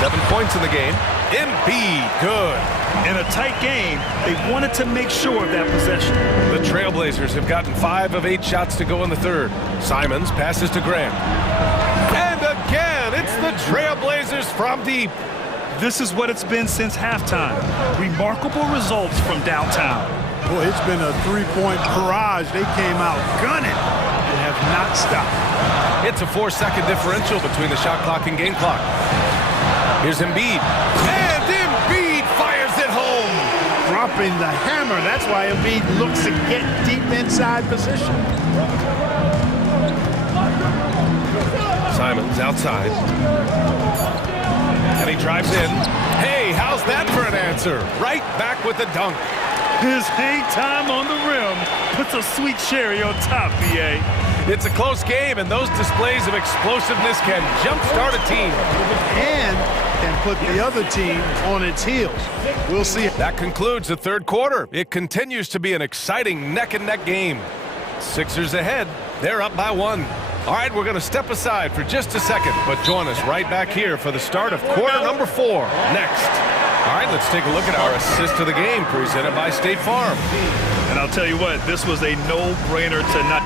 7 points in the game. Embiid, good. In a tight game, they wanted to make sure of that possession. The Trailblazers have gotten 5 of 8 shots to go in the third. Simons passes to Grant. And again, it's the Trailblazers from deep. This is what it's been since halftime. Remarkable results from downtown. Boy, it's been a three-point barrage. They came out gunning and have not stopped. It's a 4-second differential between the shot clock and game clock. Here's Embiid. And Embiid fires it home. Dropping the hammer. That's why Embiid looks to get deep inside position. Simons outside. And he drives in. Hey, how's that for an answer? Right back with the dunk. His hang time on the rim puts a sweet cherry on top, BA. It's a close game, and those displays of explosiveness can jumpstart a team. And can put the other team on its heels. We'll see. That concludes the third quarter. It continues to be an exciting neck-and-neck game. Sixers ahead. They're up by 1. All right, we're going to step aside for just a second, but join us right back here for the start of quarter number 4 next. All right, let's take a look at our assist to the game presented by State Farm. And I'll tell you what, this was a no-brainer tonight.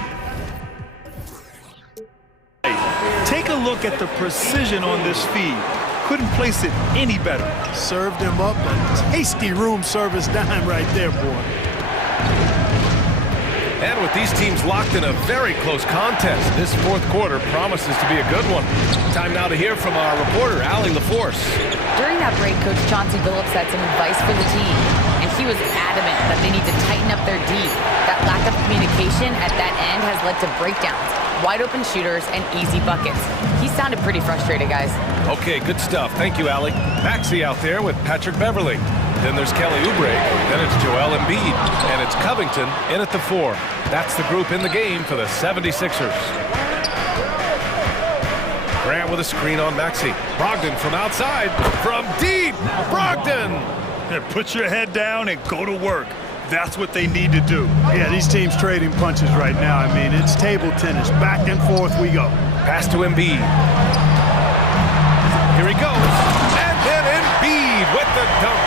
Take a look at the precision on this feed. Couldn't place it any better. Served him up a tasty room service dime right there, boy. And with these teams locked in a very close contest, this fourth quarter promises to be a good one. Time now to hear from our reporter, Allie LaForce. During that break, Coach Chauncey Billups had some advice for the team, and he was adamant that they need to tighten up their D. That lack of communication at that end has led to breakdowns, wide open shooters, and easy buckets. He sounded pretty frustrated, guys. Okay, good stuff. Thank you, Allie. Maxey out there with Patrick Beverly. Then there's Kelly Oubre, then it's Joel Embiid, and it's Covington in at the 4. That's the group in the game for the 76ers. Grant with a screen on Maxey. Brogdon from outside, from deep, Brogdon! Put your head down and go to work. That's what they need to do. Yeah, these teams trading punches right now. I mean, it's table tennis. Back and forth we go. Pass to Embiid. Here he goes, and then Embiid with the dunk.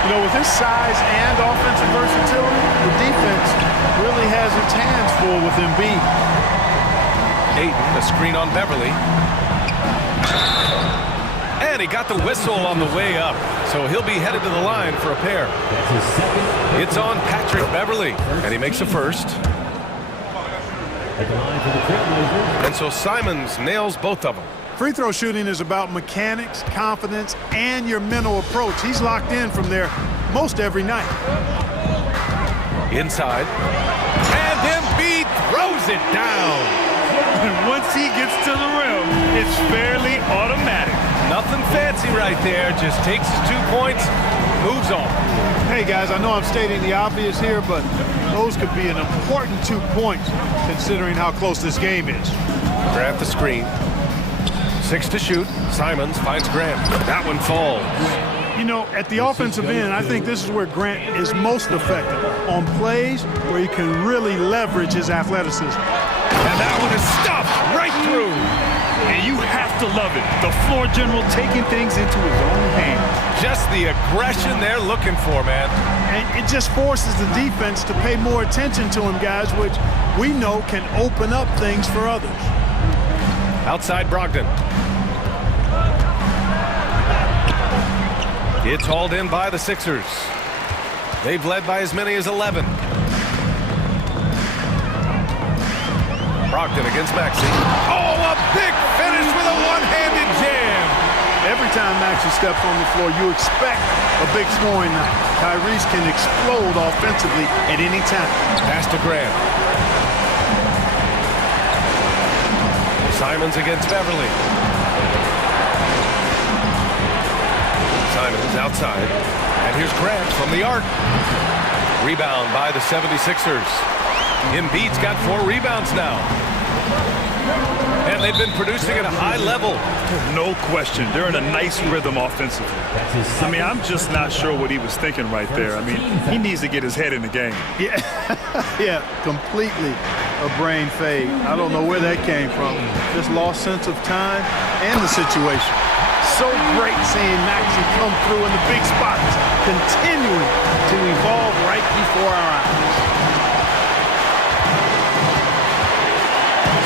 You know, with his size and offensive versatility, the defense really has its hands full with Embiid. Ayton, the screen on Beverly. And he got the whistle on the way up, so he'll be headed to the line for a pair. It's on Patrick Beverly, and he makes a first. And so Simons nails both of them. Free throw shooting is about mechanics, confidence, and your mental approach. He's locked in from there most every night. Inside. And Embiid throws it down. Once he gets to the rim, it's fairly automatic. Nothing fancy right there. Just takes his 2 points, moves on. Hey, guys, I know I'm stating the obvious here, but those could be an important 2 points considering how close this game is. Grant the screen. 6 to shoot. Simons finds Grant. That one falls. You know, at the offensive end, I think this is where Grant is most effective, on plays where he can really leverage his athleticism. And that one is stuffed right through. And you have to love it. The floor general taking things into his own hands. Just the aggression they're looking for, man. And it just forces the defense to pay more attention to him, guys, which we know can open up things for others. Outside Brogdon. It's hauled in by the Sixers. They've led by as many as 11. Brogdon against Maxey. Oh, a big finish with a one-handed jam. Every time Maxey steps on the floor, you expect a big scoring night. Tyrese can explode offensively at any time. Pass to Graham. Simons against Beverly. Simons outside. And here's Grant from the arc. Rebound by the 76ers. Embiid's got 4 rebounds now. And they've been producing at a high level. No question. They're in a nice rhythm offensively. I mean, I'm just not sure what he was thinking right there. I mean, he needs to get his head in the game. Yeah, yeah, completely a brain fade. I don't know where that came from. Just lost sense of time and the situation. So great seeing Maxey come through in the big spots, continuing to evolve right before our eyes.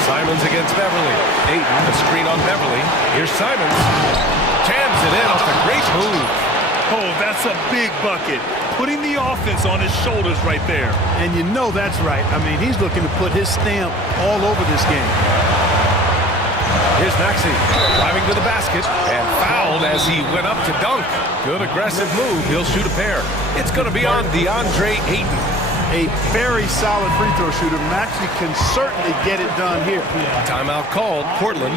Simons against Beverly. Ayton, a screen on Beverly. Here's Simons. Jams it in off a great move. Oh, that's a big bucket. Putting the offense on his shoulders right there. And you know that's right. I mean, he's looking to put his stamp all over this game. Here's Maxey driving to the basket and fouled as he went up to dunk. Good aggressive move. He'll shoot a pair. It's going to be on DeAndre Ayton. A very solid free throw shooter. Maxey can certainly get it done here. Timeout called. Portland.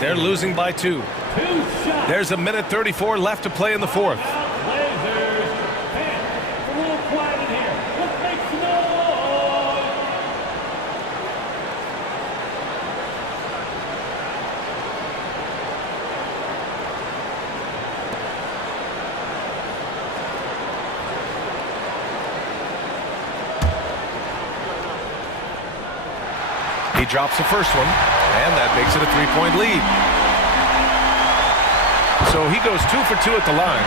They're losing by 2. There's a minute 34 left to play in the fourth. He drops the first one, and that makes it a 3-point lead. So he goes 2 for 2 at the line,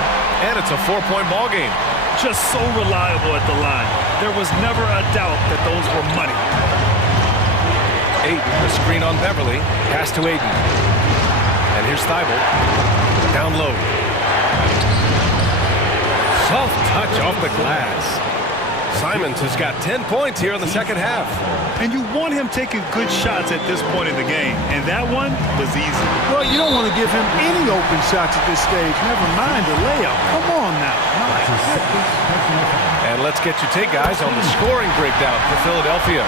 and it's a 4-point ball game. Just so reliable at the line. There was never a doubt that those were money. Ayton, the screen on Beverly, pass to Ayton. And here's Thibault, down low. Soft touch off the glass. Simons has got 10 points here in the second half. And you want him taking good shots at this point in the game. And that one was easy. Well, you don't want to give him any open shots at this stage. Never mind a layup. Come on now. And let's get your take, guys, on the scoring breakdown for Philadelphia.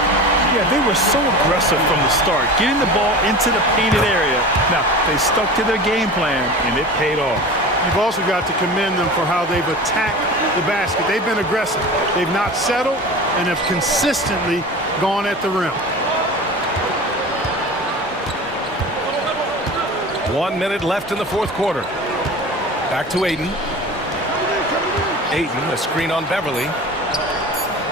Yeah, they were so aggressive from the start, getting the ball into the painted area. Now, they stuck to their game plan, and it paid off. You've also got to commend them for how they've attacked the basket. They've been aggressive. They've not settled and have consistently gone at the rim. 1 minute left in the fourth quarter. Back to Ayton. Ayton, a screen on Beverly.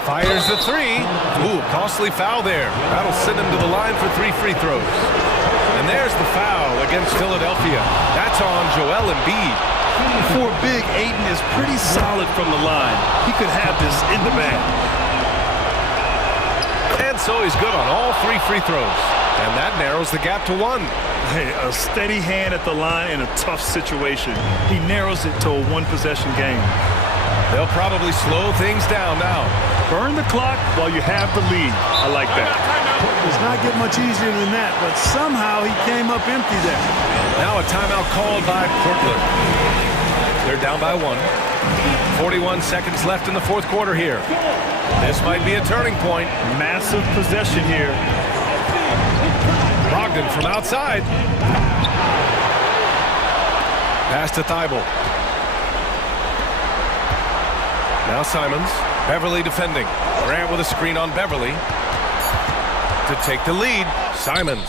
Fires the 3. Ooh, costly foul there. That'll send him to the line for 3 free throws. And there's the foul against Philadelphia. That's on Joel Embiid. For big, Ayton is pretty solid from the line. He could have this in the bag. And so he's good on all 3 free throws. And that narrows the gap to 1. Hey, a steady hand at the line in a tough situation. He narrows it to a 1-possession game. They'll probably slow things down now. Burn the clock while you have the lead. I like that. Does not get much easier than that, but somehow he came up empty there. Now a timeout called by Portland. They're down by 1. 41 seconds left in the fourth quarter here. This might be a turning point. Massive possession here. Brogdon from outside. Pass to Thibault. Now Simons. Beverly defending. Grant with a screen on Beverly to take the lead. Simons.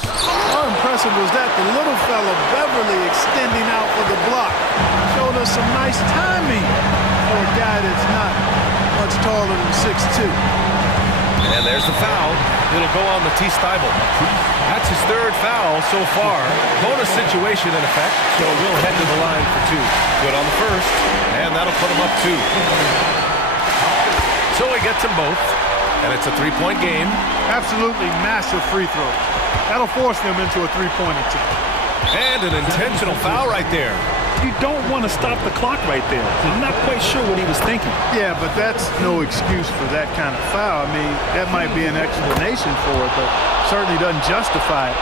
How impressive was that? The little fella, Beverly, extending out for the block. Showed us some nice timing for a guy that's not much taller than 6'2". And there's the foul. It'll go on Matisse Thibault. That's his third foul so far. Bonus situation in effect, so we'll head to the line for two. Good on the first, and that'll put him up 2. So he gets them both, and it's a 3-point game. Absolutely massive free throw. That'll force them into a three-point attempt. And an intentional foul right there. You don't want to stop the clock right there. I'm not quite sure what he was thinking. Yeah, but that's no excuse for that kind of foul. I mean, that might be an explanation for it, but certainly doesn't justify it.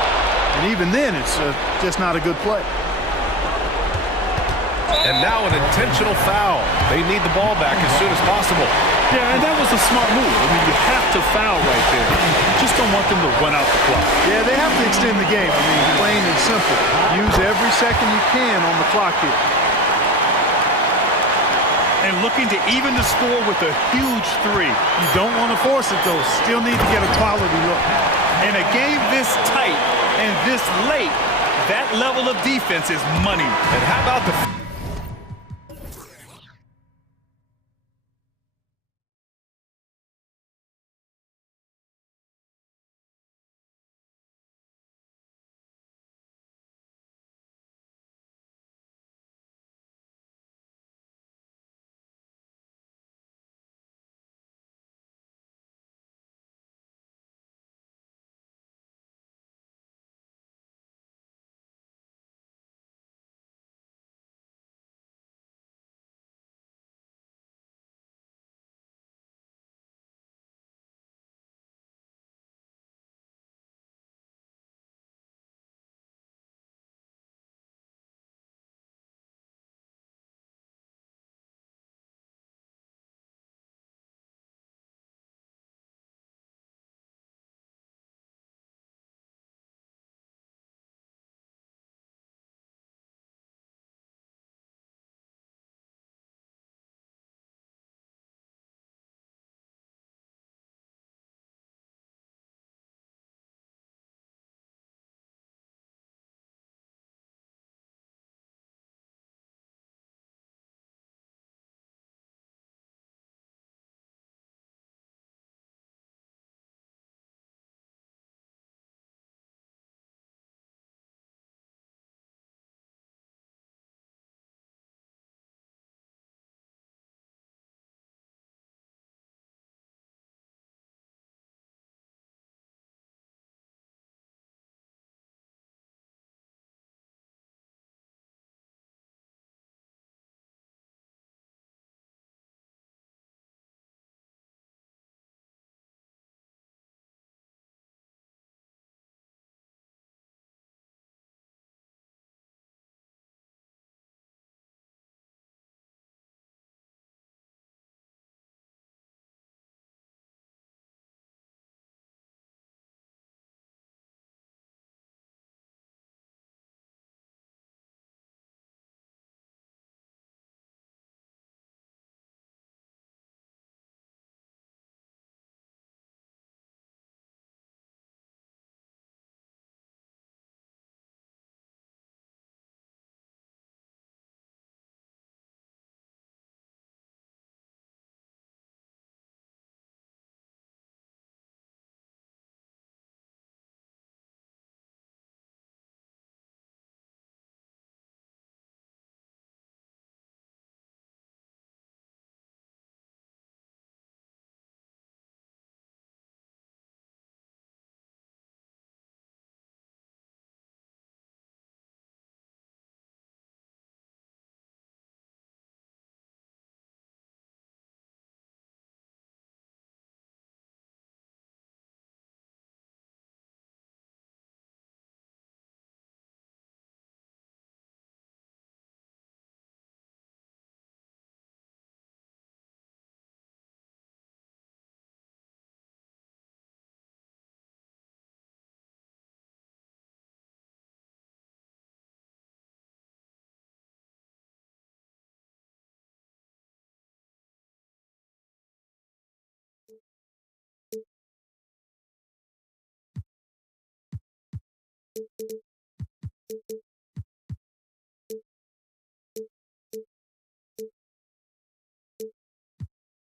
And even then, it's just not a good play. And now an intentional foul. They need the ball back as soon as possible. Yeah, and that was a smart move. I mean, you have to foul right there. You just don't want them to run out the clock. Yeah, they have to extend the game. I mean, plain and simple. Use every second you can on the clock here. And looking to even the score with a huge 3. You don't want to force it, though. Still need to get a quality look. In a game this tight and this late, that level of defense is money. And how about the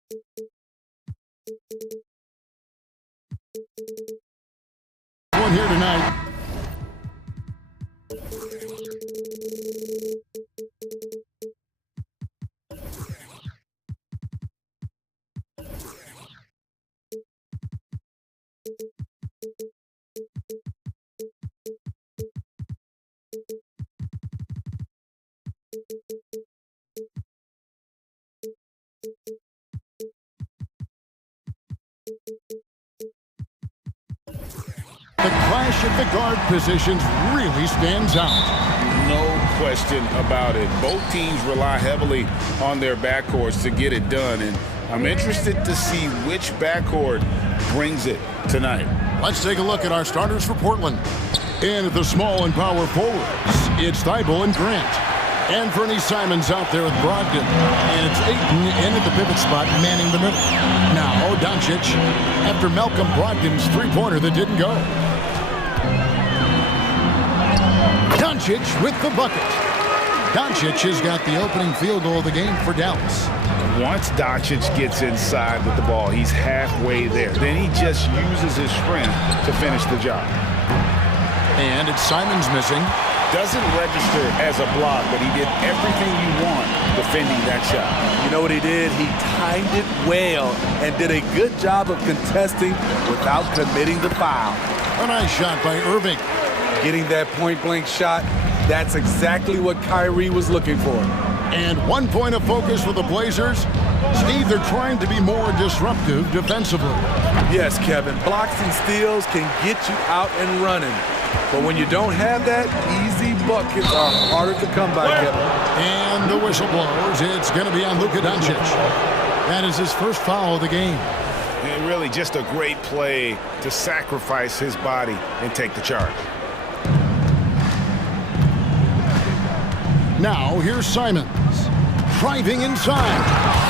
One here tonight. The clash of the guard positions really stands out. No question about it. Both teams rely heavily on their backcourts to get it done, and I'm interested to see which backcourt brings it tonight. Let's take a look at our starters for Portland. And at the small and power forwards, it's Thibault and Grant. Anthony Simons out there with Brogdon. And it's Ayton in at the pivot spot, manning the middle. Now, Doncic after Malcolm Brogdon's three-pointer that didn't go. Doncic with the bucket. Doncic has got the opening field goal of the game for Dallas. Once Doncic gets inside with the ball, he's halfway there. Then he just uses his strength to finish the job. And it's Simons missing. Doesn't register as a block, but he did everything you want defending that shot. You know what he did? He timed it well and did a good job of contesting without committing the foul. A nice shot by Irving. Getting that point-blank shot, that's exactly what Kyrie was looking for. And 1 point of focus for the Blazers. Steve, they're trying to be more disruptive defensively. Yes, Kevin. Blocks and steals can get you out and running. But when you don't have that, easy buckets are harder to come by, Kevin. And the whistle blows. It's going to be on Luka Doncic. That is his first foul of the game. And really just a great play to sacrifice his body and take the charge. Now, here's Simons. Driving inside.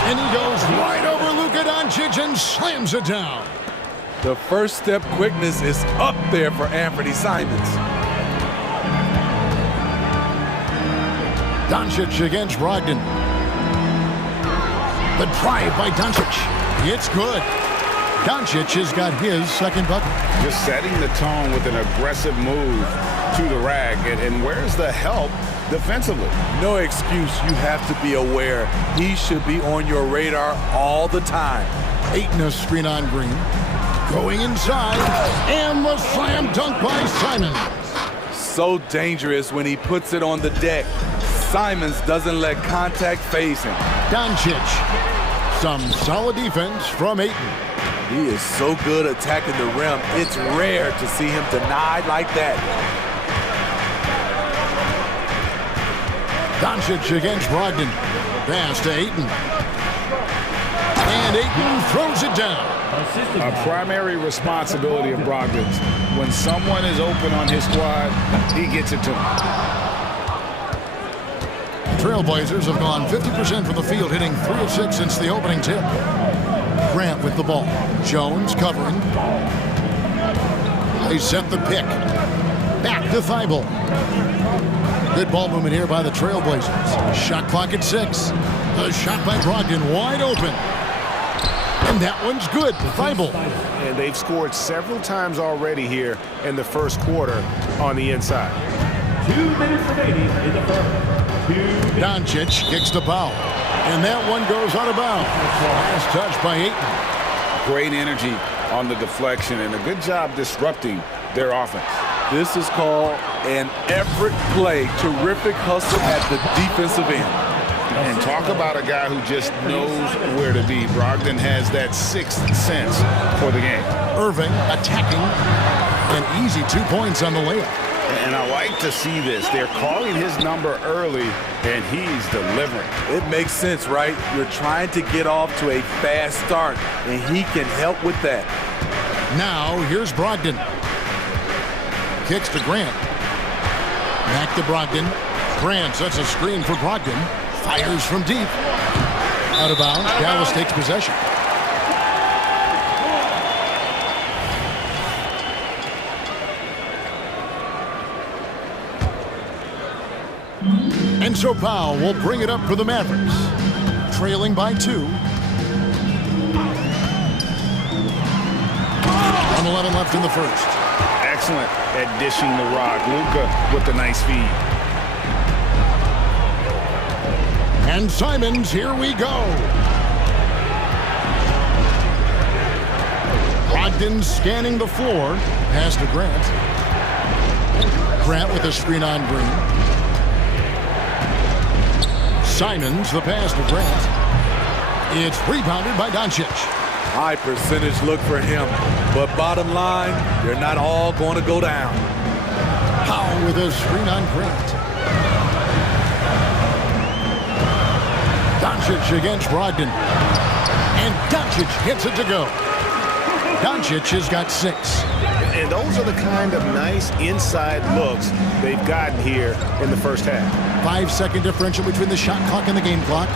And he goes right over Luka Doncic and slams it down. The first step quickness is up there for Anthony Simons. Doncic against Brogdon. The drive by Doncic. It's good. Doncic has got his second bucket. Just setting the tone with an aggressive move to the rack. And where's the help defensively? No excuse. You have to be aware. He should be on your radar all the time. Ayton a screen on Green. Going inside, and the slam dunk by Simons. So dangerous when he puts it on the deck. Simons doesn't let contact phase him. Doncic, some solid defense from Ayton. He is so good attacking the rim. It's rare to see him denied like that. Doncic against Brogdon. Pass to Ayton. And Ayton throws it down. A primary responsibility of Brogdon's. When someone is open on his squad, he gets it to him. Trailblazers have gone 50% from the field, hitting 3 of 6 since the opening tip. Grant with the ball. Jones covering. They set the pick. Back to Thibault. Good ball movement here by the Trailblazers. Shot clock at 6. A shot by Brogdon wide open. And that one's good. Thibault. And they've scored several times already here in the first quarter on the inside. 2 minutes remaining in the first. Doncic kicks the foul. And that one goes out of bounds. Last touch by Ayton. Great energy on the deflection and a good job disrupting their offense. This is called an effort play. Terrific hustle at the defensive end. And talk about a guy who just knows where to be. Brogdon has that sixth sense for the game. Irving attacking. An easy 2 points on the layup. And I like to see this. They're calling his number early, and he's delivering. It makes sense, right? You're trying to get off to a fast start, and he can help with that. Now, here's Brogdon. Kicks to Grant. Back to Brogdon. Grant sets a screen for Brogdon. Fires from deep. Out of bounds. Dallas takes possession. And so Powell will bring it up for the Mavericks. Trailing by 2. 3:11 left in the first. Excellent at dishing the rock. Luka with the nice feed. And Simons, here we go. Brogdon scanning the floor. Pass to Grant. Grant with a screen on Green. Simons, the pass to Grant. It's rebounded by Doncic. High percentage look for him. But bottom line, they're not all going to go down. Powell with a screen on Grant. Doncic against Brogdon. And Doncic gets it to go. Doncic has got 6. And those are the kind of nice inside looks they've gotten here in the first half. 5-second differential between the shot clock and the game clock.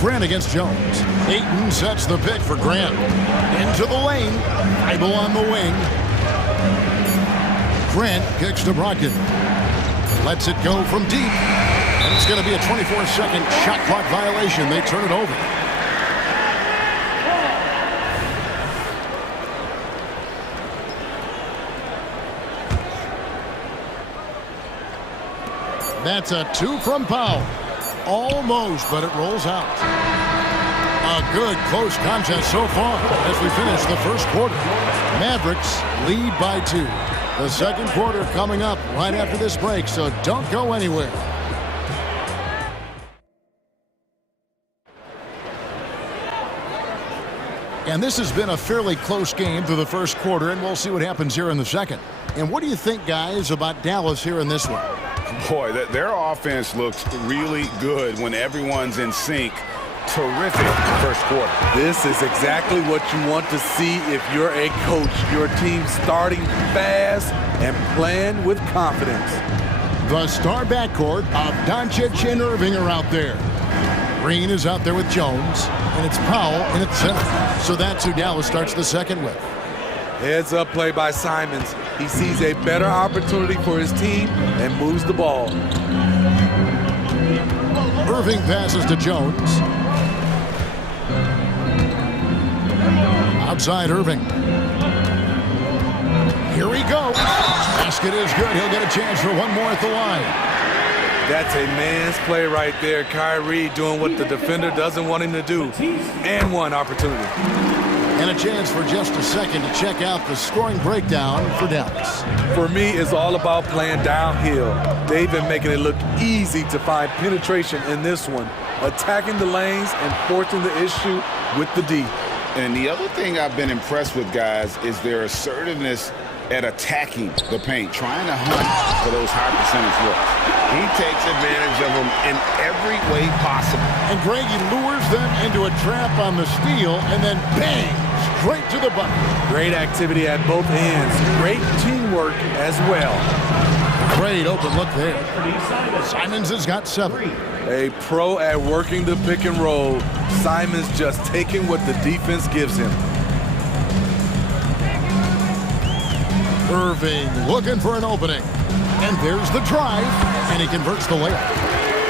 Grant against Jones. Ayton sets the pick for Grant. Into the lane. Bible on the wing. Grant kicks to Brogdon. Lets it go from deep. And it's going to be a 24-second shot clock violation. They turn it over. That's a 2 from Powell. Almost, but it rolls out. A good close contest so far as we finish the first quarter. Mavericks lead by 2. The second quarter coming up right after this break, so don't go anywhere. And this has been a fairly close game through the first quarter, and we'll see what happens here in the second. And what do you think, guys, about Dallas here in this one? Boy, their offense looks really good when everyone's in sync. Terrific first quarter. This is exactly what you want to see if you're a coach. Your team starting fast and playing with confidence. The star backcourt of Doncic and Irving are out there. Green is out there with Jones, and it's Powell in at center. So that's who Dallas starts the second with. Heads up play by Simons. He sees a better opportunity for his team and moves the ball. Irving passes to Jones. Outside Irving. Here we go. Basket is good. He'll get a chance for one more at the line. That's a man's play right there. Kyrie doing what the defender doesn't want him to do. And one opportunity. And a chance for just a second to check out the scoring breakdown for Dallas. For me, it's all about playing downhill. They've been making it look easy to find penetration in this one, attacking the lanes and forcing the issue with the D. And the other thing I've been impressed with, guys, is their assertiveness at attacking the paint, trying to hunt for those high percentage looks. He takes advantage of them in every way possible. And Greg, he lures them into a trap on the steal and then bang, straight to the bucket. Great activity at both ends. Great teamwork as well. Great open look there. Simons has got 7. A pro at working the pick and roll. Simons just taking what the defense gives him. Irving looking for an opening. And there's the drive, and he converts the layup.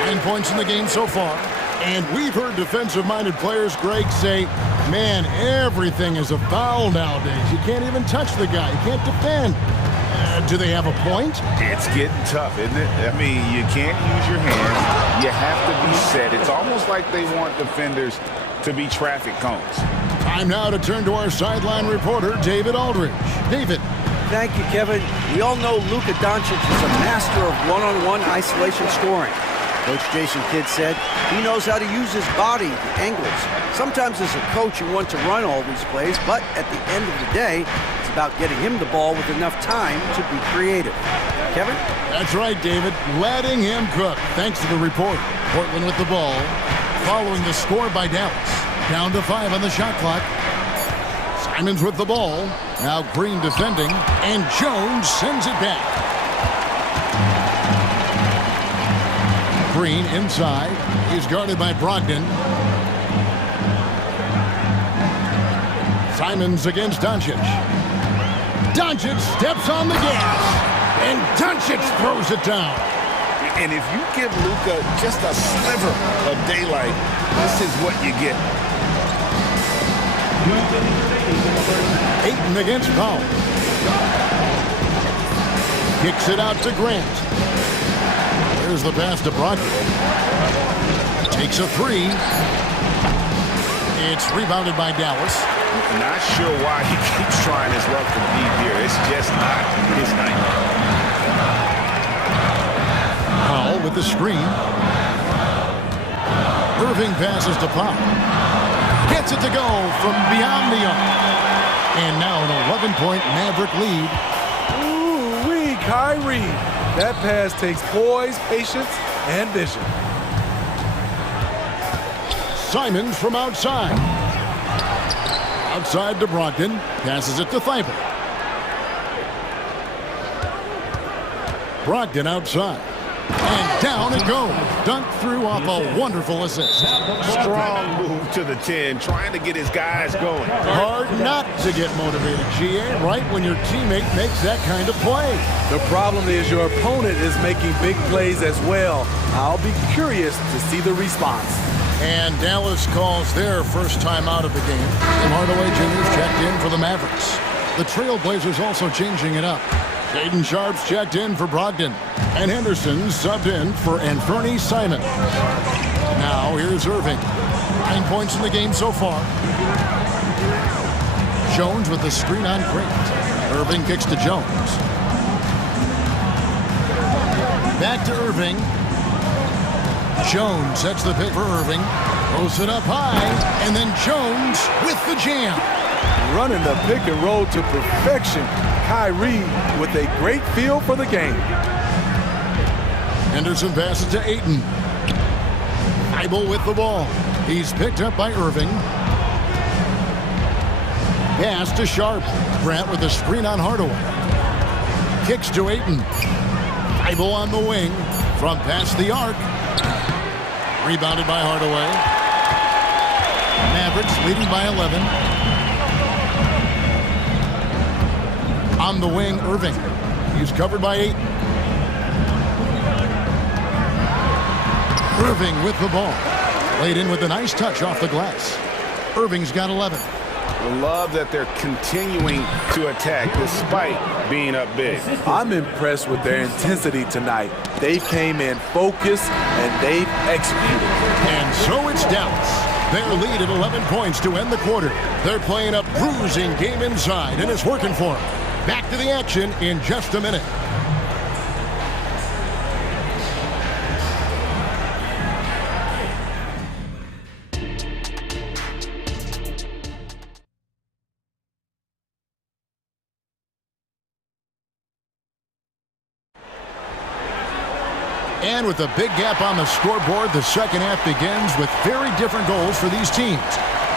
9 points in the game so far. And we've heard defensive-minded players, Greg, say, man, everything is a foul nowadays. You can't even touch the guy. You can't defend. Do they have a point? It's getting tough, isn't it? I mean, you can't use your hands. You have to be set. It's almost like they want defenders to be traffic cones. Time now to turn to our sideline reporter, David Aldridge. David. Thank you, Kevin. We all know Luka Doncic is a master of one-on-one isolation scoring. Coach Jason Kidd said he knows how to use his body, the angles. Sometimes as a coach you want to run all these plays, but at the end of the day, it's about getting him the ball with enough time to be creative. Kevin? That's right, David. Letting him cook. Thanks to the report. Portland with the ball. Following the score by Dallas. Down to 5 on the shot clock. Simons with the ball. Now Green defending. And Jones sends it back. Green inside. He's guarded by Brogdon. Simons against Doncic. Doncic steps on the gas. And Doncic throws it down. And if you give Luka just a sliver of daylight, this is what you get. Ayton against Powell. Kicks it out to Grant. There's the pass to Brogdon. Takes a three. It's rebounded by Dallas. Not sure why he keeps trying his luck from deep here. It's just not his night. Powell with the screen. Irving passes to Powell. Gets it to go from beyond the arc. And now an 11-point Maverick lead. Ooh-wee, Kyrie. That pass takes poise, patience, and vision. Simons from outside. Outside to Brogdon. Passes it to Thibault. Brogdon outside. And down it goes. Dunked through off a wonderful assist. Strong move to the 10, trying to get his guys going. Hard not to get motivated, GA, right when your teammate makes that kind of play. The problem is your opponent is making big plays as well. I'll be curious to see the response. And Dallas calls their first time out of the game. Tim Hardaway Jr. checked in for the Mavericks. The Trailblazers also changing it up. Shaedon Sharpe's checked in for Brogdon. And Henderson subbed in for Anthony Simons. Now here's Irving. 9 points in the game so far. Jones with the screen on Grant. Irving kicks to Jones. Back to Irving. Jones sets the pick for Irving. Throws it up high. And then Jones with the jam. Running the pick and roll to perfection. Kyrie with a great feel for the game. Henderson passes to Ayton. Thibault with the ball. He's picked up by Irving. Pass to Sharpe. Grant with the screen on Hardaway. Kicks to Ayton. Thibault on the wing from past the arc. Rebounded by Hardaway. Mavericks leading by 11. On the wing, Irving. He's covered by Ayton. Irving with the ball. Laid in with a nice touch off the glass. Irving's got 11. Love that they're continuing to attack despite being up big. I'm impressed with their intensity tonight. They came in focused and they've executed. And so it's Dallas. Their lead at 11 points to end the quarter. They're playing a bruising game inside and it's working for them. Back to the action in just a minute. And with a big gap on the scoreboard, the second half begins with very different goals for these teams.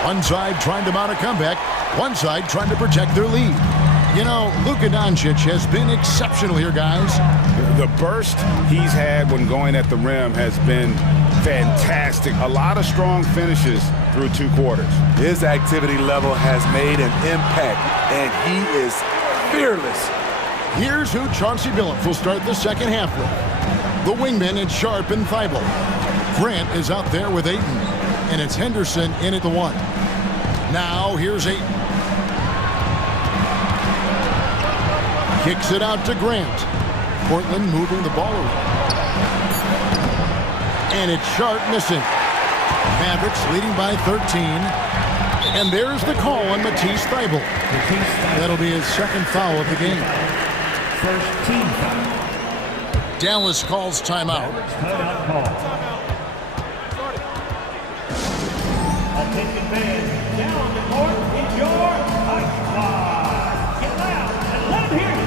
One side trying to mount a comeback, one side trying to protect their lead. You know, Luka Doncic has been exceptional here, guys. The burst he's had when going at the rim has been fantastic. A lot of strong finishes through 2 quarters. His activity level has made an impact, and he is fearless. Here's who Chauncey Billups will start the second half with. The wingmen in Sharpe and Thibault. Grant is out there with Ayton, and it's Henderson in at the 1. Now here's Ayton. Kicks it out to Grant. Portland moving the ball around. And it's Sharpe missing. Mavericks leading by 13. And there's the call on Matisse Thybulle. That'll be his second foul of the game. First team foul. Dallas calls timeout. Timeout call. Attention fans, down the court in your ice squad. Get loud and let them hear you.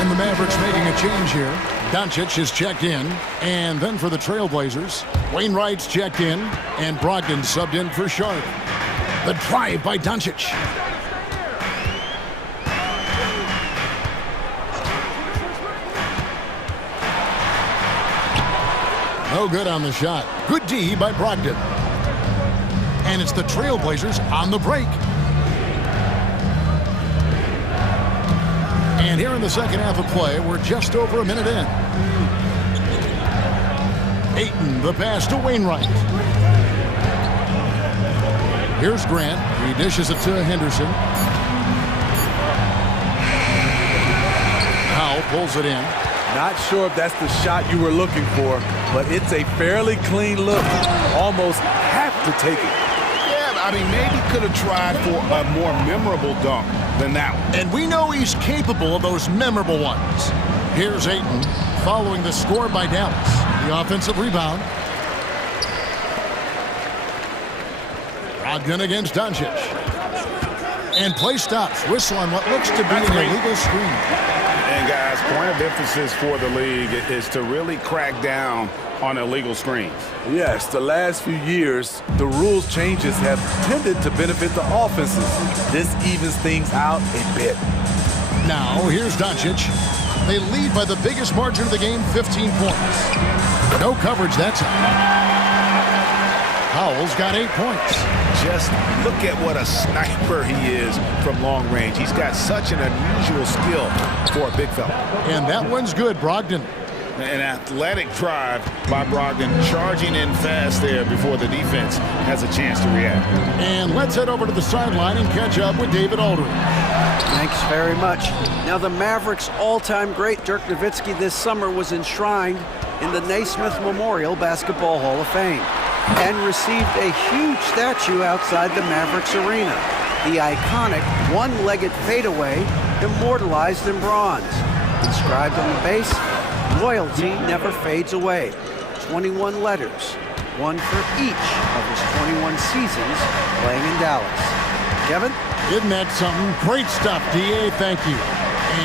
And the Mavericks making a change here. Doncic is checked in. And then for the Trailblazers, Wainwright's checked in. And Brogdon subbed in for Sharpe. The drive by Doncic. No good on the shot. Good D by Brogdon. And it's the Trailblazers on the break. And here in the second half of play, we're just over a minute in. Ayton, the pass to Wainwright. Here's Grant. He dishes it to Henderson. Powell pulls it in. Not sure if that's the shot you were looking for, but it's a fairly clean look. Almost have to take it. Yeah, I mean, maybe could have tried for a more memorable dunk than that one. And we know he's capable of those memorable ones. Here's Ayton following the score by Dallas. The offensive rebound. Brogdon against Doncic. And play stops. Whistle on what looks to be an illegal screen. And guys, point of emphasis for the league is to really crack down on illegal screens. Yes, the last few years, the rules changes have tended to benefit the offenses. This evens things out a bit. Now, here's Doncic. They lead by the biggest margin of the game, 15 points. No coverage that time. Powell's got 8 points. Just look at what a sniper he is from long range. He's got such an unusual skill for a big fella. And that one's good, Brogdon. An athletic drive by Brogdon, charging in fast there before the defense has a chance to react. And let's head over to the sideline and catch up with David Aldridge. Thanks very much. Now, the Mavericks' all-time great Dirk Nowitzki this summer was enshrined in the Naismith Memorial Basketball Hall of Fame and received a huge statue outside the Mavericks arena. The iconic one-legged fadeaway immortalized in bronze. Inscribed on the base, loyalty never fades away. 21 letters, one for each of his 21 seasons playing in Dallas. Kevin? Isn't that something? Great stuff, D.A. Thank you.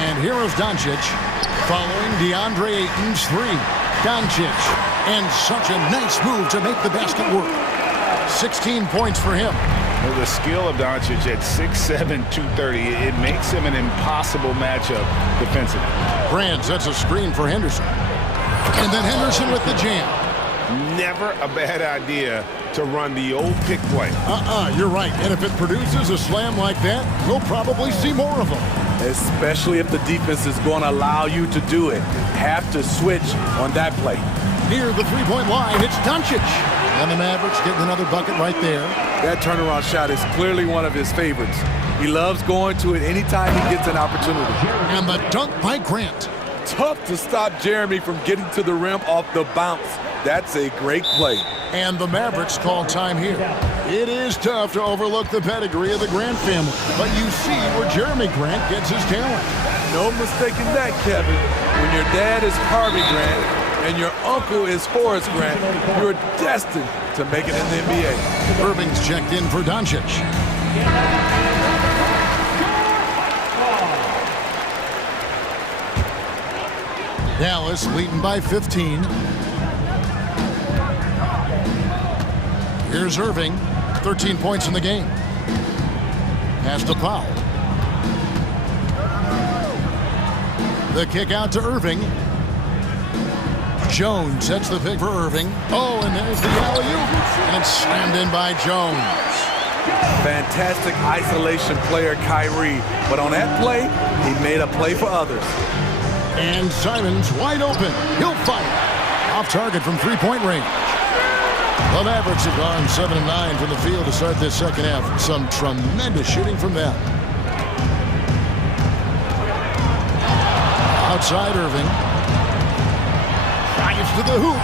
And here's Doncic following DeAndre Ayton's three. Doncic, and such a nice move to make the basket work. 16 points for him. Well, the skill of Doncic at 6'7", 230, it makes him an impossible matchup defensively. Grant sets a screen for Henderson. And then Henderson with the jam. Never a bad idea to run the old pick play. You're right. And if it produces a slam like that, we'll probably see more of them. Especially if the defense is going to allow you to do it. Have to switch on that play. Near the three-point line, it's Doncic. And the Mavericks getting another bucket right there. That turnaround shot is clearly one of his favorites. He loves going to it anytime he gets an opportunity. And the dunk by Grant. Tough to stop Jeremy from getting to the rim off the bounce. That's a great play. And the Mavericks call time here. It is tough to overlook the pedigree of the Grant family, but you see where Jeremy Grant gets his talent. No mistaking that, Kevin. When your dad is Harvey Grant and your uncle is Horace Grant, you're destined to make it in the NBA. Irving's checked in for Doncic. Dallas leading by 15. Here's Irving, 13 points in the game. Pass to Powell. The kick out to Irving. Jones sets the pick for Irving. Oh, and there's the alley-oop. And it's slammed in by Jones. Fantastic isolation player, Kyrie. But on that play, he made a play for others. And Simons wide open. He'll fire. Off target from three-point range. The Mavericks have gone 7-9 from the field to start this second half. Some tremendous shooting from them. Outside Irving. Drives to the hoop.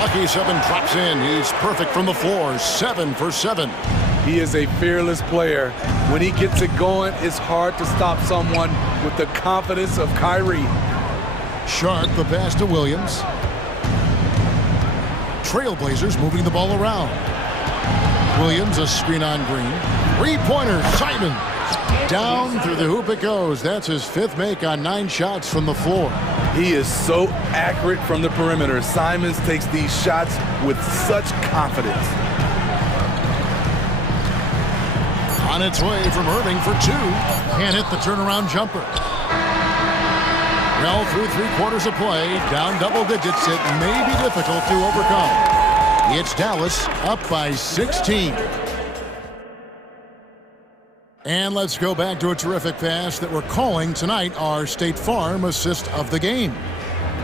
Lucky 7 drops in. He's perfect from the floor. 7 for 7. He is a fearless player. When he gets it going, it's hard to stop someone with the confidence of Kyrie. Sharp the pass to Williams. Trailblazers moving the ball around. Williams a screen on Green. Three-pointer, Simons. Down through the hoop it goes. That's his 5th make on 9 shots from the floor. He is so accurate from the perimeter. Simons takes these shots with such confidence. On its way from Irving for 2. Can't hit the turnaround jumper. Well, through 3 quarters of play, down double digits, it may be difficult to overcome. It's Dallas up by 16. And let's go back to a terrific pass that we're calling tonight our State Farm assist of the game.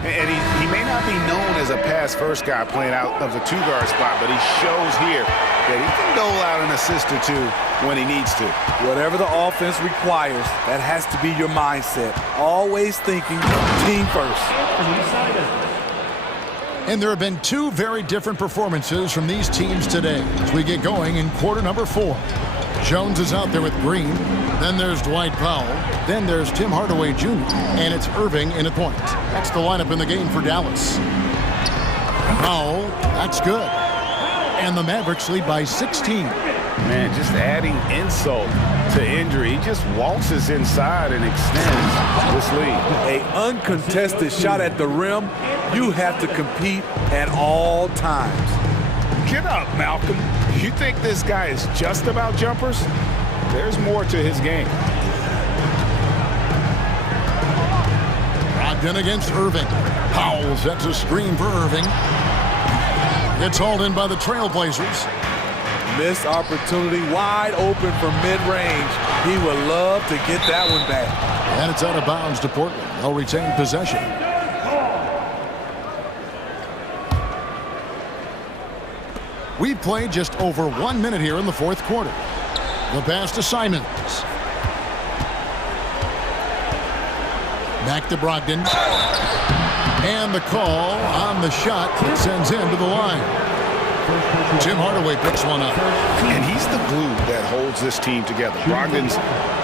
And he may not be known as a pass-first guy playing out of the two-guard spot, but he shows here that he can dole out an assist or two when he needs to. Whatever the offense requires, that has to be your mindset. Always thinking team first. And there have been two very different performances from these teams today as we get going in quarter number 4. Jones is out there with Green. Then there's Dwight Powell. Then there's Tim Hardaway Jr. And it's Irving in at point. That's the lineup in the game for Dallas. Powell, that's good. And the Mavericks lead by 16. Man, just adding insult to injury. He just waltzes inside and extends this lead. An uncontested shot at the rim, you have to compete at all times. Get up, Malcolm. You think this guy is just about jumpers? There's more to his game. Brogdon against Irving. Powell sets a screen for Irving. It's hauled in by the Trailblazers. Missed opportunity, wide open for mid-range. He would love to get that one back. And it's out of bounds to Portland. They'll retain possession. We've played just over 1 minute here in the fourth quarter. The pass to Simons. Back to Brogdon. And the call on the shot that sends him to the line. Tim Hardaway picks one up. And he's the glue that holds this team together. Brogdon's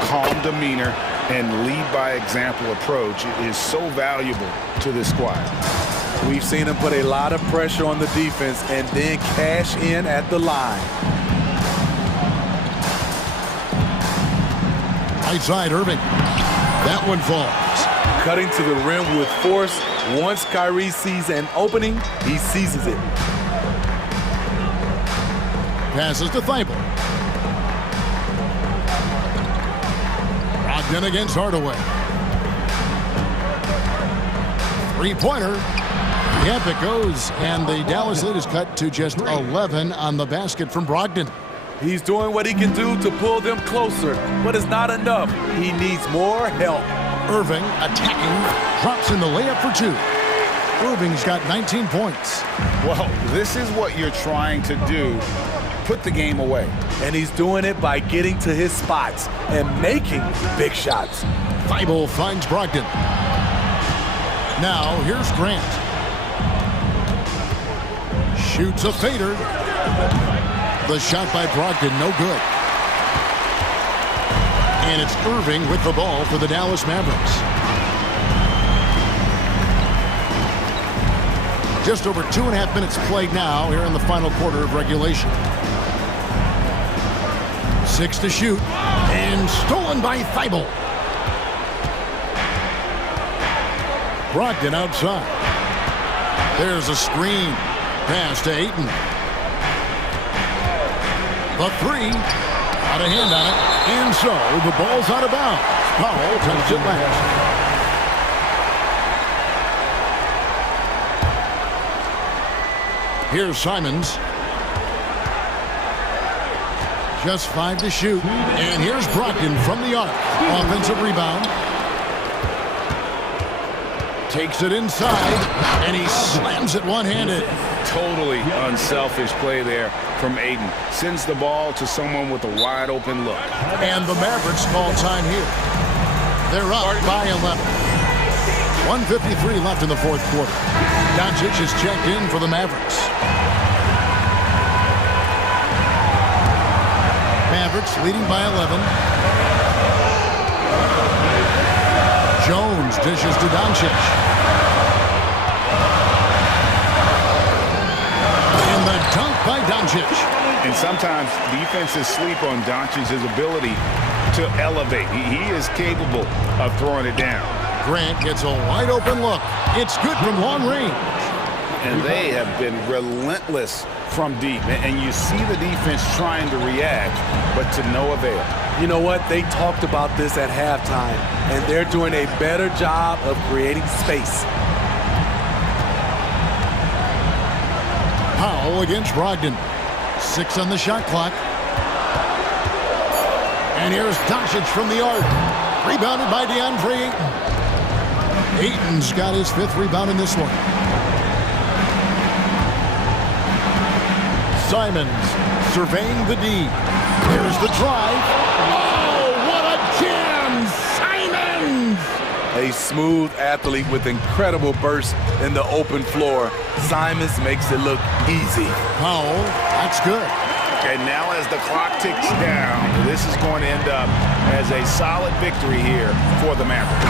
calm demeanor and lead-by-example approach is so valuable to this squad. We've seen him put a lot of pressure on the defense and then cash in at the line. Right side, Irving. That one falls. Cutting to the rim with force. Once Kyrie sees an opening, he seizes it. Passes to Thibault. Brogdon against Hardaway. Three-pointer. Yep, it goes, and the Dallas lead is cut to just 11 on the basket from Brogdon. He's doing what he can do to pull them closer, but it's not enough. He needs more help. Irving attacking, drops in the layup for 2. Irving's got 19 points. Well, this is what you're trying to do. Put the game away. And he's doing it by getting to his spots and making big shots. Thibault finds Brogdon. Now, here's Grant. Shoots a fader. The shot by Brogdon, no good. And it's Irving with the ball for the Dallas Mavericks. Just over 2.5 minutes played now here in the final quarter of regulation. 6 to shoot. And stolen by Thibault. Brogdon outside. There's a screen. Pass to Ayton. The 3. Got a hand on it. And so the ball's out of bounds. Powell touched it last. Here's Simons. Just 5 to shoot. And here's Brogdon from the arc. Offensive rebound. Takes it inside. And he slams it one-handed. Totally unselfish play there from Ayton. Sends the ball to someone with a wide-open look. And the Mavericks call time here. They're up by 11. 1:53 left in the fourth quarter. Doncic is checked in for the Mavericks. Mavericks leading by 11. Jones dishes to Doncic. And the dunk by Doncic. And sometimes defenses sleep on Doncic's ability to elevate. He is capable of throwing it down. Grant gets a wide open look. It's good from long range. And they have been relentless from deep. And you see the defense trying to react, but to no avail. You know what? They talked about this at halftime, and they're doing a better job of creating space. Powell against Brogdon. 6 on the shot clock. And here's Doncic from the arc. Rebounded by DeAndre Ayton. Ayton's got his 5th rebound in this one. Simons surveying the D. There's the drive. Oh, what a jam! Simons! A smooth athlete with incredible burst in the open floor. Simons makes it look easy. Powell, that's good. And now as the clock ticks down, this is going to end up as a solid victory here for the Mavericks.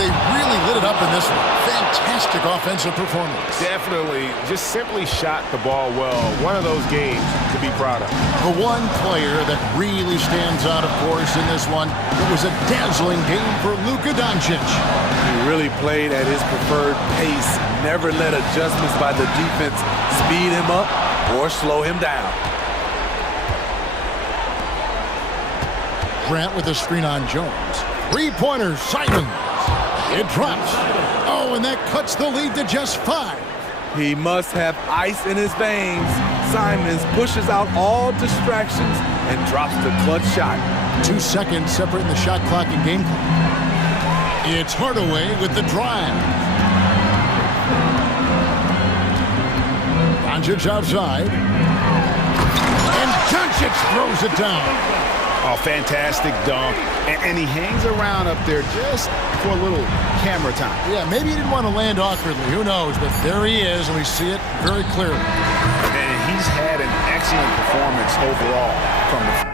They really lit it up in this one. Fantastic offensive performance. Definitely, just simply shot the ball well. One of those games to be proud of. The one player that really stands out, of course, in this one, it was a dazzling game for Luka Doncic. He really played at his preferred pace, never let adjustments by the defense speed him up or slow him down. Grant with a screen on Jones. 3-pointer, Simons. It drops. Oh, and that cuts the lead to just 5. He must have ice in his veins. Simons pushes out all distractions and drops the clutch shot. 2 seconds separating the shot clock and game clock. It's Hardaway with the drive. Doncic outside. And Doncic throws it down. Oh, fantastic dunk. And he hangs around up there just for a little camera time. Yeah, maybe he didn't want to land awkwardly. Who knows? But there he is, and we see it very clearly. And he's had an excellent performance overall from the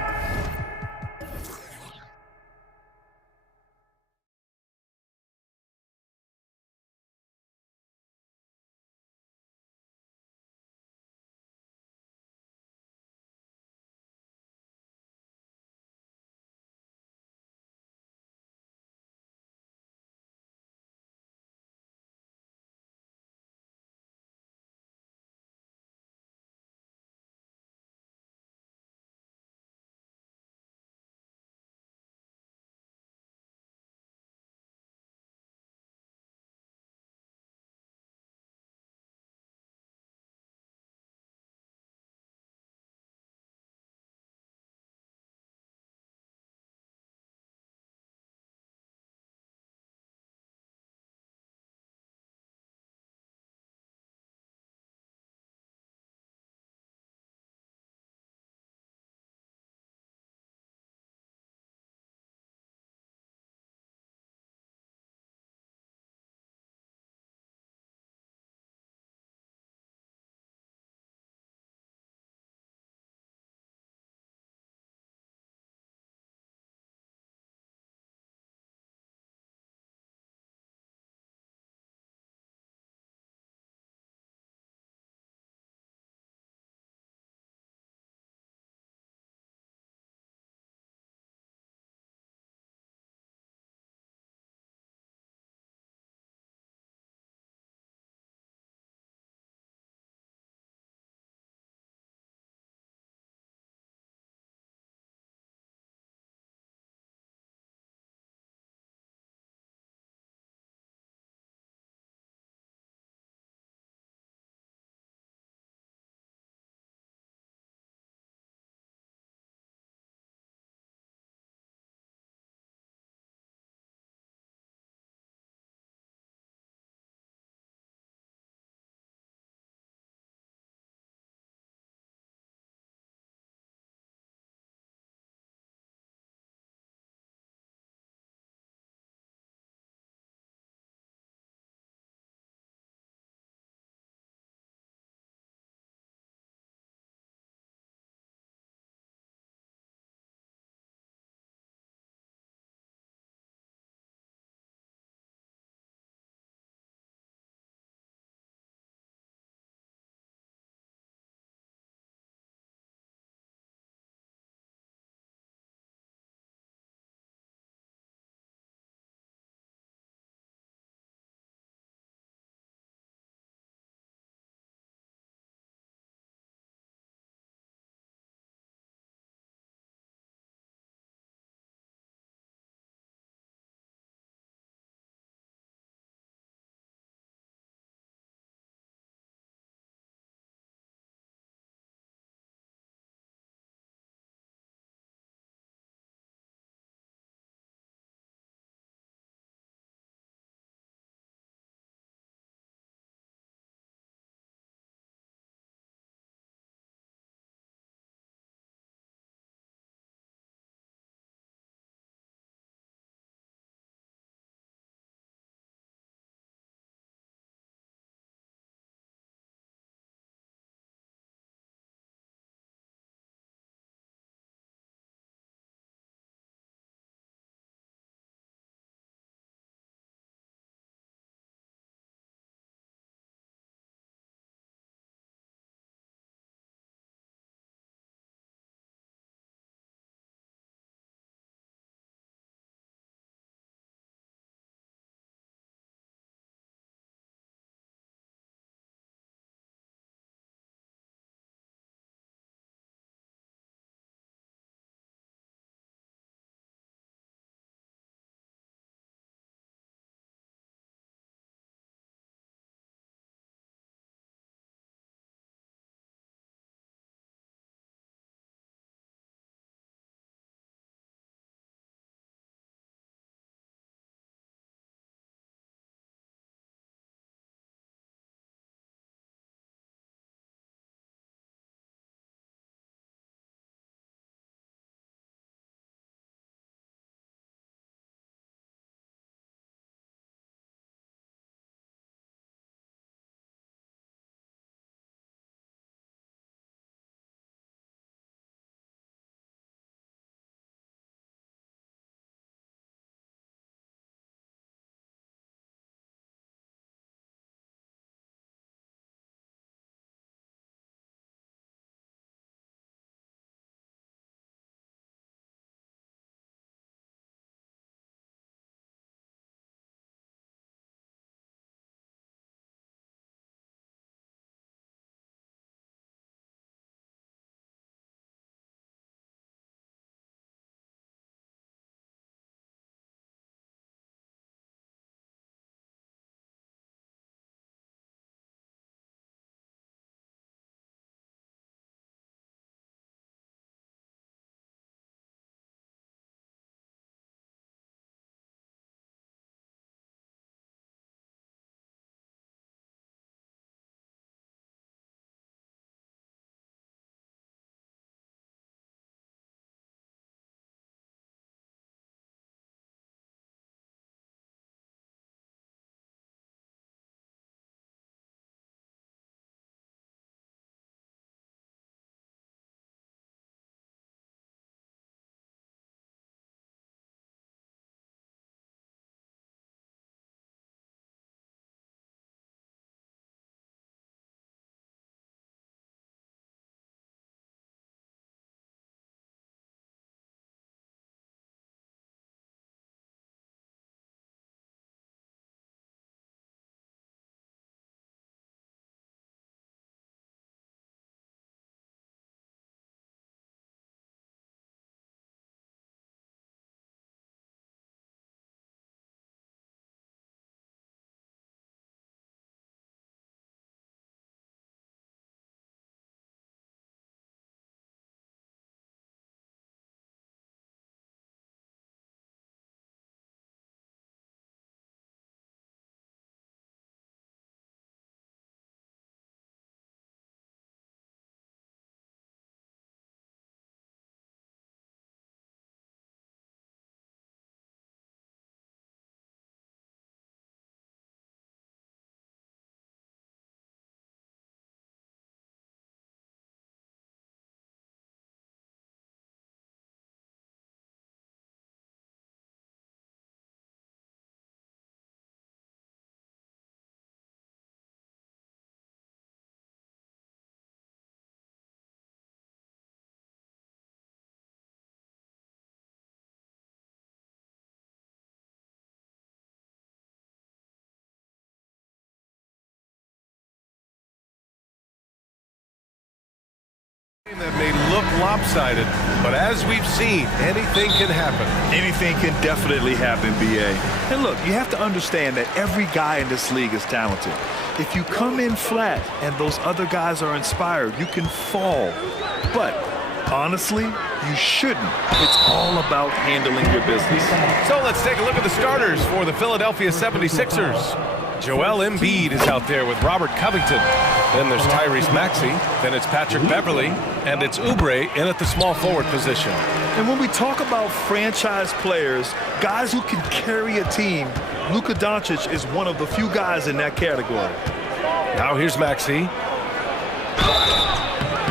That may look lopsided, but as we've seen, anything can happen. Anything can definitely happen, BA. And look, you have to understand that every guy in this league is talented. If you come in flat and those other guys are inspired, you can fall. But honestly, you shouldn't. It's all about handling your business. So let's take a look at the starters for the Philadelphia 76ers. Joel Embiid is out there with Robert Covington. Then there's Tyrese Maxey. Then it's Patrick Beverley. And it's Oubre in at the small forward position. And when we talk about franchise players, guys who can carry a team, Luka Doncic is one of the few guys in that category. Now here's Maxey.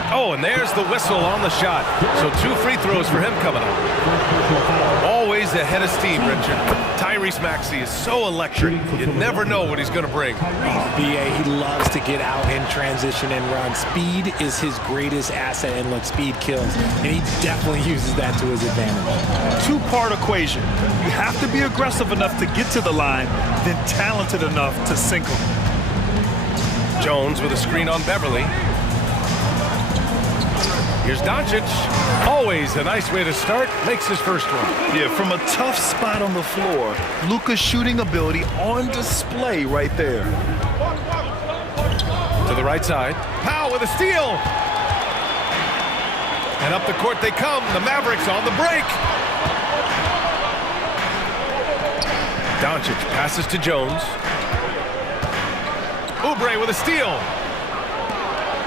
Oh, and there's the whistle on the shot. So 2 free throws for him coming up. Always ahead of steam, Richard. Tyrese Maxey is so electric. You never know what he's going to bring. BA, he loves to get out in transition and run. Speed is his greatest asset, and look, speed kills. And he definitely uses that to his advantage. Two-part equation. You have to be aggressive enough to get to the line, then talented enough to sink them. Jones with a screen on Beverley. Here's Doncic. Always a nice way to start. Makes his first one. Yeah, from a tough spot on the floor, Luka's shooting ability on display right there. To the right side. Powell with a steal. And up the court they come. The Mavericks on the break. Doncic passes to Jones. Oubre with a steal.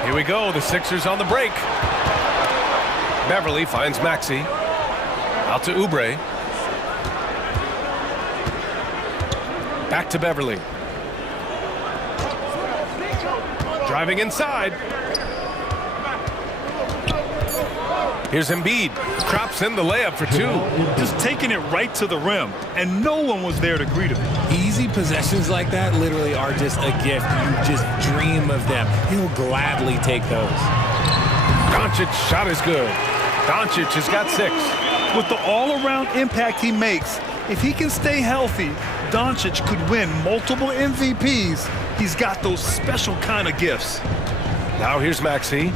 Here we go. The Sixers on the break. Beverley finds Maxey. Out to Oubre. Back to Beverley. Driving inside. Here's Embiid. Drops in the layup for 2. Just taking it right to the rim, and no one was there to greet him. Easy possessions like that literally are just a gift. You just dream of them. He'll gladly take those. Doncic shot is good. Doncic has got 6. With the all-around impact he makes, if he can stay healthy, Doncic could win multiple MVPs. He's got those special kind of gifts. Now here's Maxey.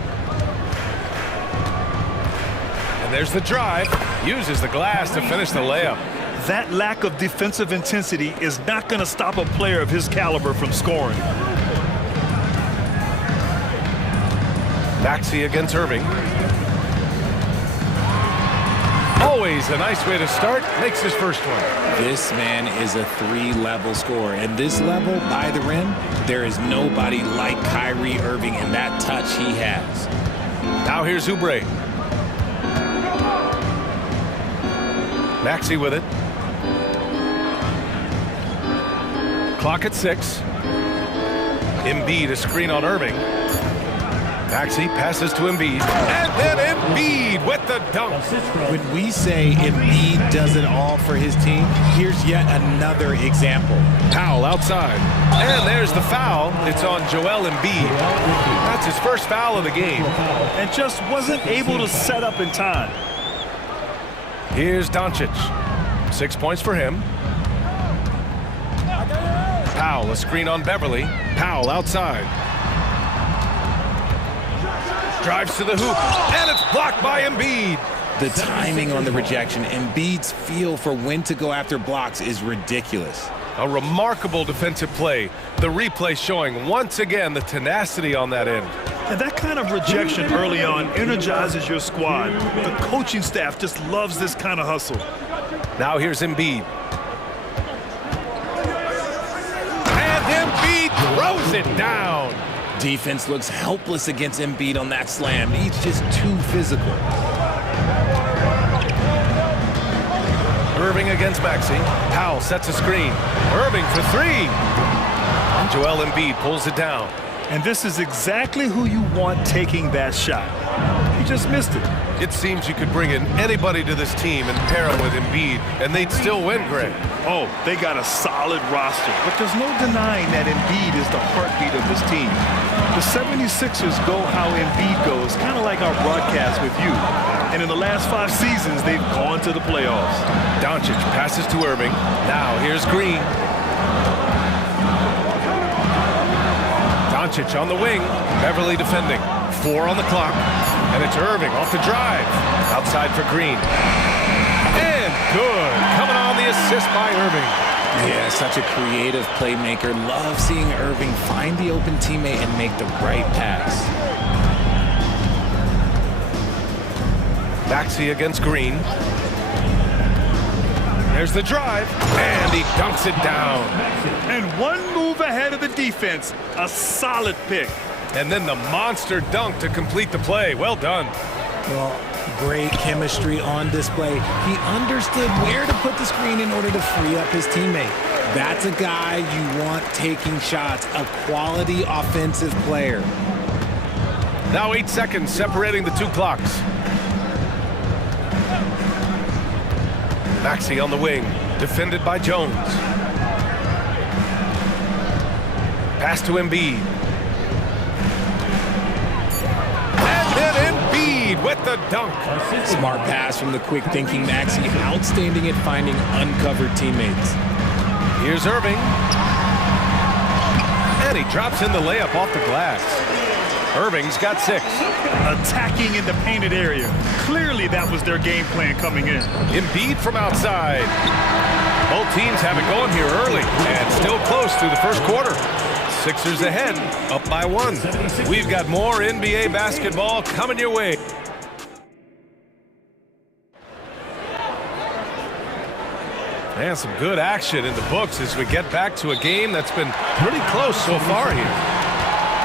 And there's the drive. Uses the glass to finish the layup. That lack of defensive intensity is not going to stop a player of his caliber from scoring. Maxey against Irving. Always a nice way to start. Makes his first one. This man is a 3-level scorer. And this level, by the rim, there is nobody like Kyrie Irving and that touch he has. Now here's Oubre. Maxey with it. Clock at 6. Embiid, a screen on Irving. Maxey passes to Embiid. And then Embiid with the dunk. When we say Embiid does it all for his team, here's yet another example. Powell outside. And there's the foul. It's on Joel Embiid. That's his first foul of the game. And just wasn't able to set up in time. Here's Doncic. 6 points for him. Powell, a screen on Beverley. Powell outside. Drives to the hoop, and it's blocked by Embiid. The timing on the rejection, Embiid's feel for when to go after blocks is ridiculous. A remarkable defensive play. The replay showing once again the tenacity on that end. And that kind of rejection early on energizes your squad. The coaching staff just loves this kind of hustle. Now here's Embiid. And Embiid throws it down. Defense looks helpless against Embiid on that slam. He's just too physical. Irving against Maxey. Powell sets a screen. Irving for 3. And Joel Embiid pulls it down. And this is exactly who you want taking that shot. He just missed it. It seems you could bring in anybody to this team and pair him with Embiid, and they'd still win, Greg. Oh, they got a solid roster, but there's no denying that Embiid is the heartbeat of this team. The 76ers go how Embiid goes, kind of like our broadcast with you. And in the last 5 seasons, they've gone to the playoffs. Doncic passes to Irving. Now here's Green. Doncic on the wing. Beverley defending. 4 on the clock. And it's Irving off the drive. Outside for Green. And good. Coming on the assist by Irving. Yeah, such a creative playmaker. Love seeing Irving find the open teammate and make the right pass. Maxey against Green. There's the drive, and he dunks it down. And one move ahead of the defense. A solid pick. And then the monster dunk to complete the play. Well done. Well, great chemistry on display. He understood where to put the screen in order to free up his teammate. That's a guy you want taking shots, a quality offensive player. Now 8 seconds separating the two clocks. Maxey on the wing, defended by Jones. Pass to Embiid. And then Embiid with the dunk. Smart pass from the quick thinking Maxey, outstanding at finding uncovered teammates. Here's Irving. And he drops in the layup off the glass. Irving's got 6. Attacking in the painted area. Clearly that was their game plan coming in. Embiid from outside. Both teams have it going here early and still close through the first quarter. Sixers ahead, up by 1. We've got more NBA basketball coming your way. And some good action in the books as we get back to a game that's been pretty close so far here.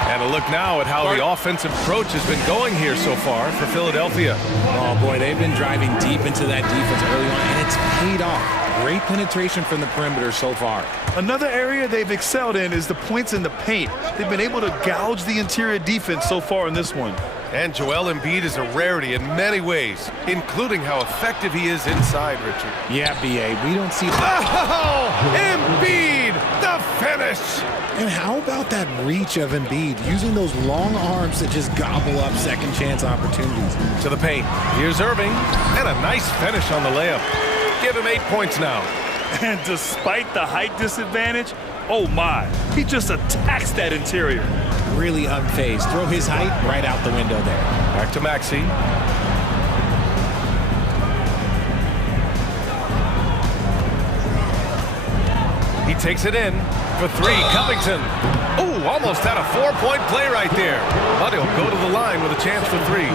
And a look now at how the offensive approach has been going here so far for Philadelphia. Oh, boy, they've been driving deep into that defense early on, and it's paid off. Great penetration from the perimeter so far. Another area they've excelled in is the points in the paint. They've been able to gouge the interior defense so far in this one. And Joel Embiid is a rarity in many ways, including how effective he is inside, Richard. Yeah, B.A., we don't see... Oh! Embiid! The finish! And how about that reach of Embiid, using those long arms to just gobble up second chance opportunities? To the paint. Here's Irving, and a nice finish on the layup. Give him 8 points now. And despite the height disadvantage, oh my, he just attacks that interior. Really unfazed. Throw his height right out the window there. Back to Maxey. He takes it in for 3. Covington. Oh, almost had a 4-point play right there. But he'll go to the line with a chance for 3.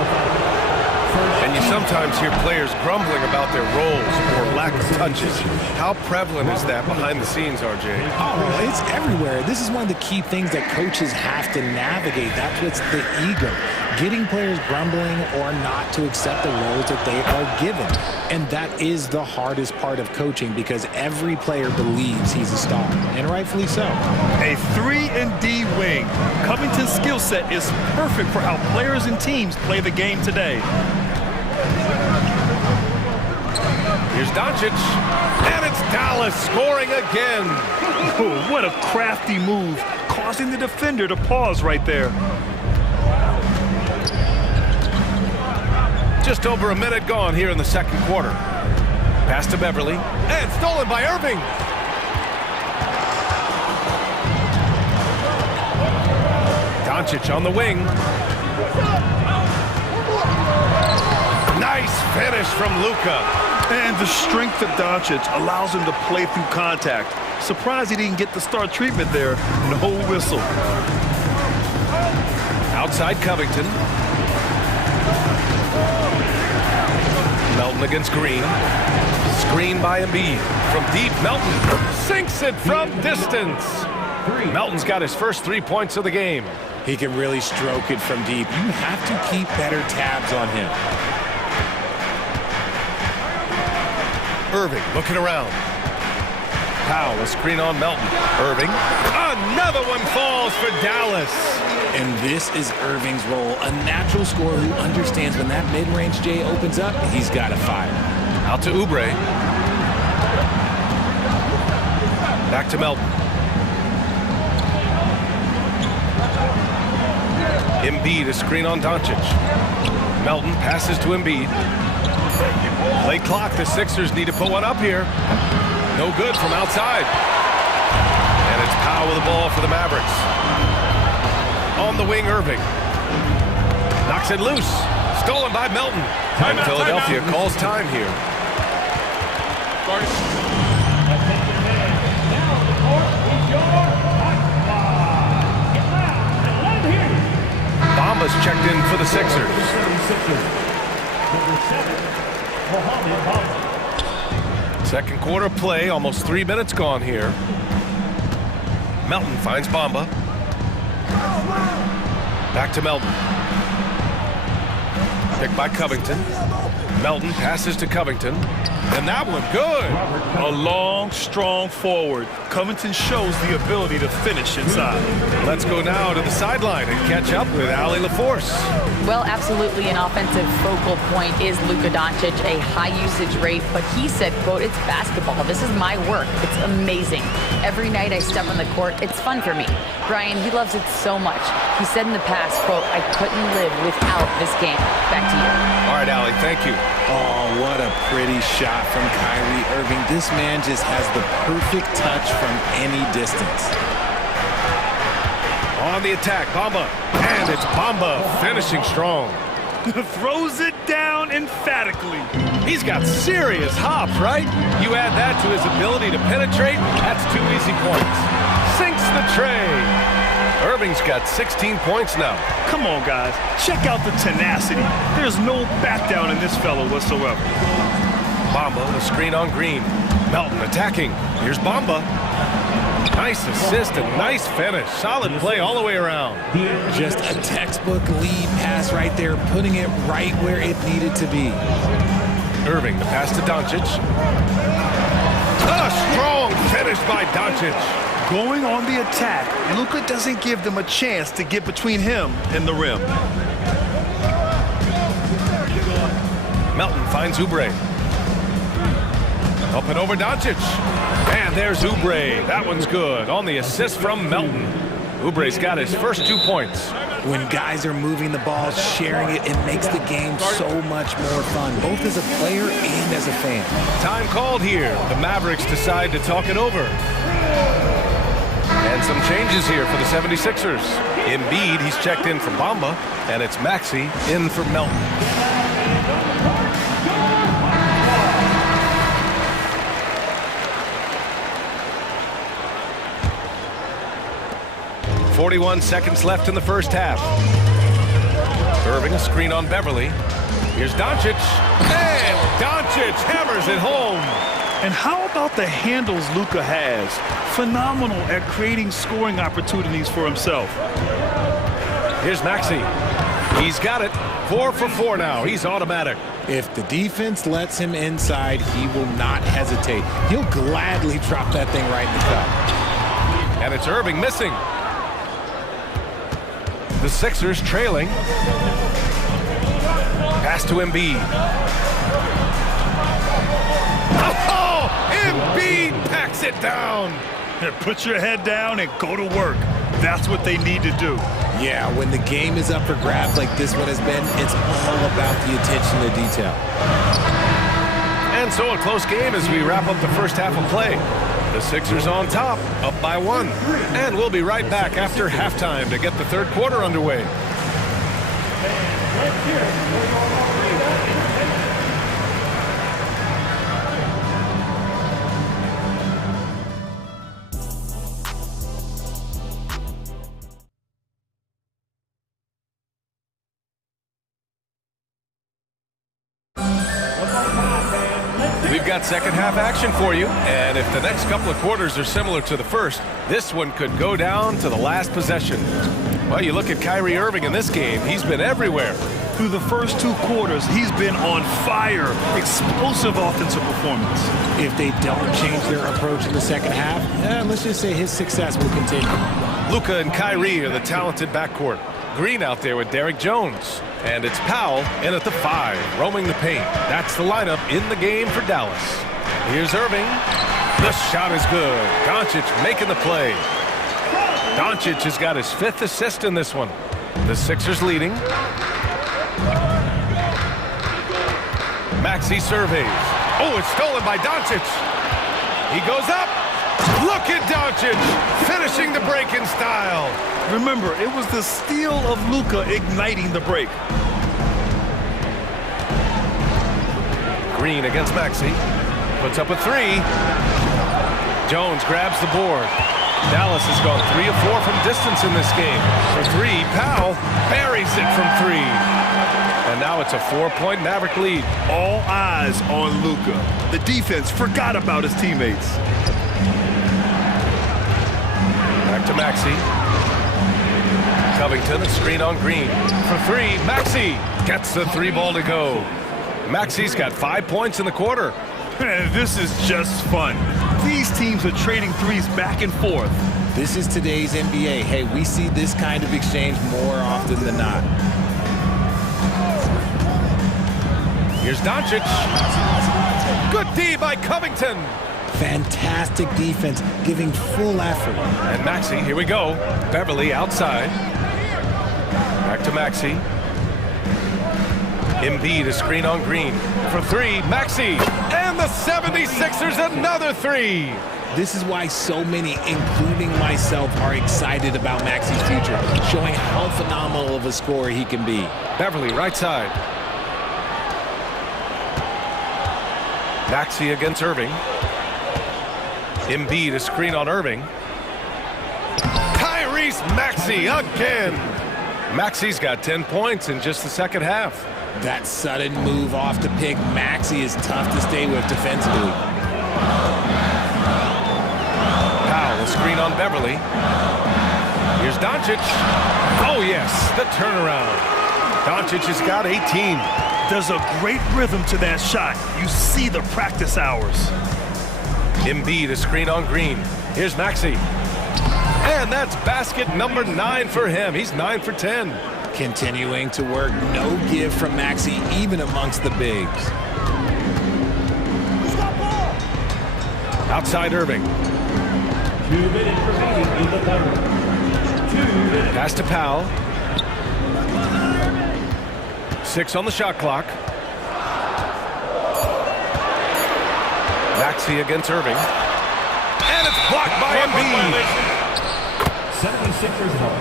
And you sometimes hear players grumbling about their roles or lack of touches. How prevalent is that behind the scenes, RJ? Oh, it's everywhere. This is one of the key things that coaches have to navigate. That's what's the ego. Getting players grumbling or not to accept the roles that they are given. And that is the hardest part of coaching because every player believes he's a star, and rightfully so. A 3-and-D wing. Covington's skill set is perfect for how players and teams play the game today. Here's Doncic, and it's Dallas scoring again. Oh, what a crafty move, causing the defender to pause right there. Just over a minute gone here in the second quarter. Pass to Beverly, and stolen by Irving. Doncic on the wing. Nice finish from Luka. And the strength of Doncic allows him to play through contact. Surprised he didn't get the star treatment there. No whistle. Outside Covington. Melton against Green. Screen by Embiid. From deep, Melton sinks it from distance. Melton's got his first 3 points of the game. He can really stroke it from deep. You have to keep better tabs on him. Irving looking around. Powell, a screen on Melton. Irving. Another one falls for Dallas. And this is Irving's role, a natural scorer who understands when that mid-range J opens up, he's got to fire. Out to Oubre. Back to Melton. Embiid, a screen on Doncic. Melton passes to Embiid. Late clock, the Sixers need to put one up here. No good from outside. And it's Powell with the ball for the Mavericks. On the wing, Irving. Knocks it loose. Stolen by Melton. And Philadelphia calls time here. Bomba's checked in for the Sixers. Second quarter play, almost 3 minutes gone here. Melton finds Bamba. Back to Melton. Picked by Covington. Melton passes to Covington. And that one good. A long, strong forward. Covington shows the ability to finish inside. Let's go now to the sideline and catch up with Allie LaForce. Well, absolutely an offensive focal point is Luka Doncic, a high usage rate, but he said, quote, it's basketball. This is my work. It's amazing. Every night I step on the court, it's fun for me. Brian, he loves it so much. He said in the past, quote, I couldn't live without this game. Back to you. All right, Allie, thank you. Oh, what a pretty shot from Kyrie Irving. This man just has the perfect touch from any distance. On the attack, Bamba. And it's Bamba finishing strong. Throws it down emphatically. He's got serious hop, right? You add that to his ability to penetrate, that's 2 easy points. Sinks the tray. Irving's got 16 points now. Come on, guys. Check out the tenacity. There's no back down in this fellow whatsoever. Bamba, the screen on Green. Melton attacking. Here's Bamba. Nice assist and nice finish. Solid play all the way around. Just a textbook lead pass right there, putting it right where it needed to be. Irving, the pass to Doncic. A strong finish by Doncic. Going on the attack, Luka doesn't give them a chance to get between him and the rim. Melton finds Oubre. Up and over Doncic. And there's Oubre. That one's good. On the assist from Melton. Oubre's got his first 2 points. When guys are moving the ball, sharing it, it makes the game so much more fun, both as a player and as a fan. Time called here. The Mavericks decide to talk it over. And some changes here for the 76ers. Embiid, he's checked in for Bamba, and it's Maxey in for Melton. .41 seconds left in the first half. Irving, a screen on Beverly. Here's Doncic. And Doncic hammers it home. And how about the handles Luka has? Phenomenal at creating scoring opportunities for himself. Here's Maxey. He's got it. 4 for 4 now. He's automatic. If the defense lets him inside, he will not hesitate. He'll gladly drop that thing right in the cup. And it's Irving missing. The Sixers trailing. Pass to Embiid. Oh, Embiid packs it down. Put your head down and go to work. That's what they need to do. Yeah, when the game is up for grabs like this one has been, it's all about the attention to detail. And so a close game as we wrap up the first half of play. The Sixers on top, up by 1. And we'll be right back after halftime to get the third quarter underway. We've got second half action for you, and if the next couple of quarters are similar to the first, this one could go down to the last possession. Well, you look at Kyrie Irving in this game, he's been everywhere. Through the first 2 quarters, he's been on fire. Explosive offensive performance. If they don't change their approach in the second half, let's just say his success will continue. Luka and Kyrie are the talented backcourt. Green out there with Derrick Jones. And it's Powell in at the 5, roaming the paint. That's the lineup in the game for Dallas. Here's Irving. The shot is good. Doncic making the play. Doncic has got his 5th assist in this one. The Sixers leading. Maxey surveys. Oh, it's stolen by Doncic. He goes up. Look at Doncic finishing the break in style. Remember, it was the steal of Luka igniting the break. Green against Maxey. Puts up a three. Jones grabs the board. Dallas has gone 3 of 4 from distance in this game. For three, Powell buries it from three. And now it's a 4-point Maverick lead. All eyes on Luka. The defense forgot about his teammates. Back to Maxey. Covington, a screen on Green. For three, Maxey gets the three ball to go. Maxey's got 5 points in the quarter. This is just fun. These teams are trading threes back and forth. This is today's NBA. Hey, we see this kind of exchange more often than not. Here's Doncic. Good D by Covington. Fantastic defense, giving full effort. And Maxey, here we go. Beverly outside. Back to Maxey. Embiid, a screen on Green. For three, Maxey. And the 76ers, another three. This is why so many, including myself, are excited about Maxey's future, showing how phenomenal of a scorer he can be. Beverly, right side. Maxey against Irving. Embiid, a screen on Irving. Tyrese Maxey again. Maxey's got 10 points in just the second half. That sudden move off the pick, Maxey is tough to stay with defensively. Powell, a screen on Beverly. Here's Doncic. Oh, yes, the turnaround. Doncic has got 18. There's a great rhythm to that shot. You see the practice hours. Embiid, a screen on Green. Here's Maxey. And that's basket number 9 for him. He's 9 for 10. Continuing to work, no give from Maxey, even amongst the bigs. Outside Irving. 2 minutes remaining in the quarter. 2 minutes. Pass to Powell. 6 on the shot clock. Maxey against Irving. And it's blocked by Embiid. 76ers ball.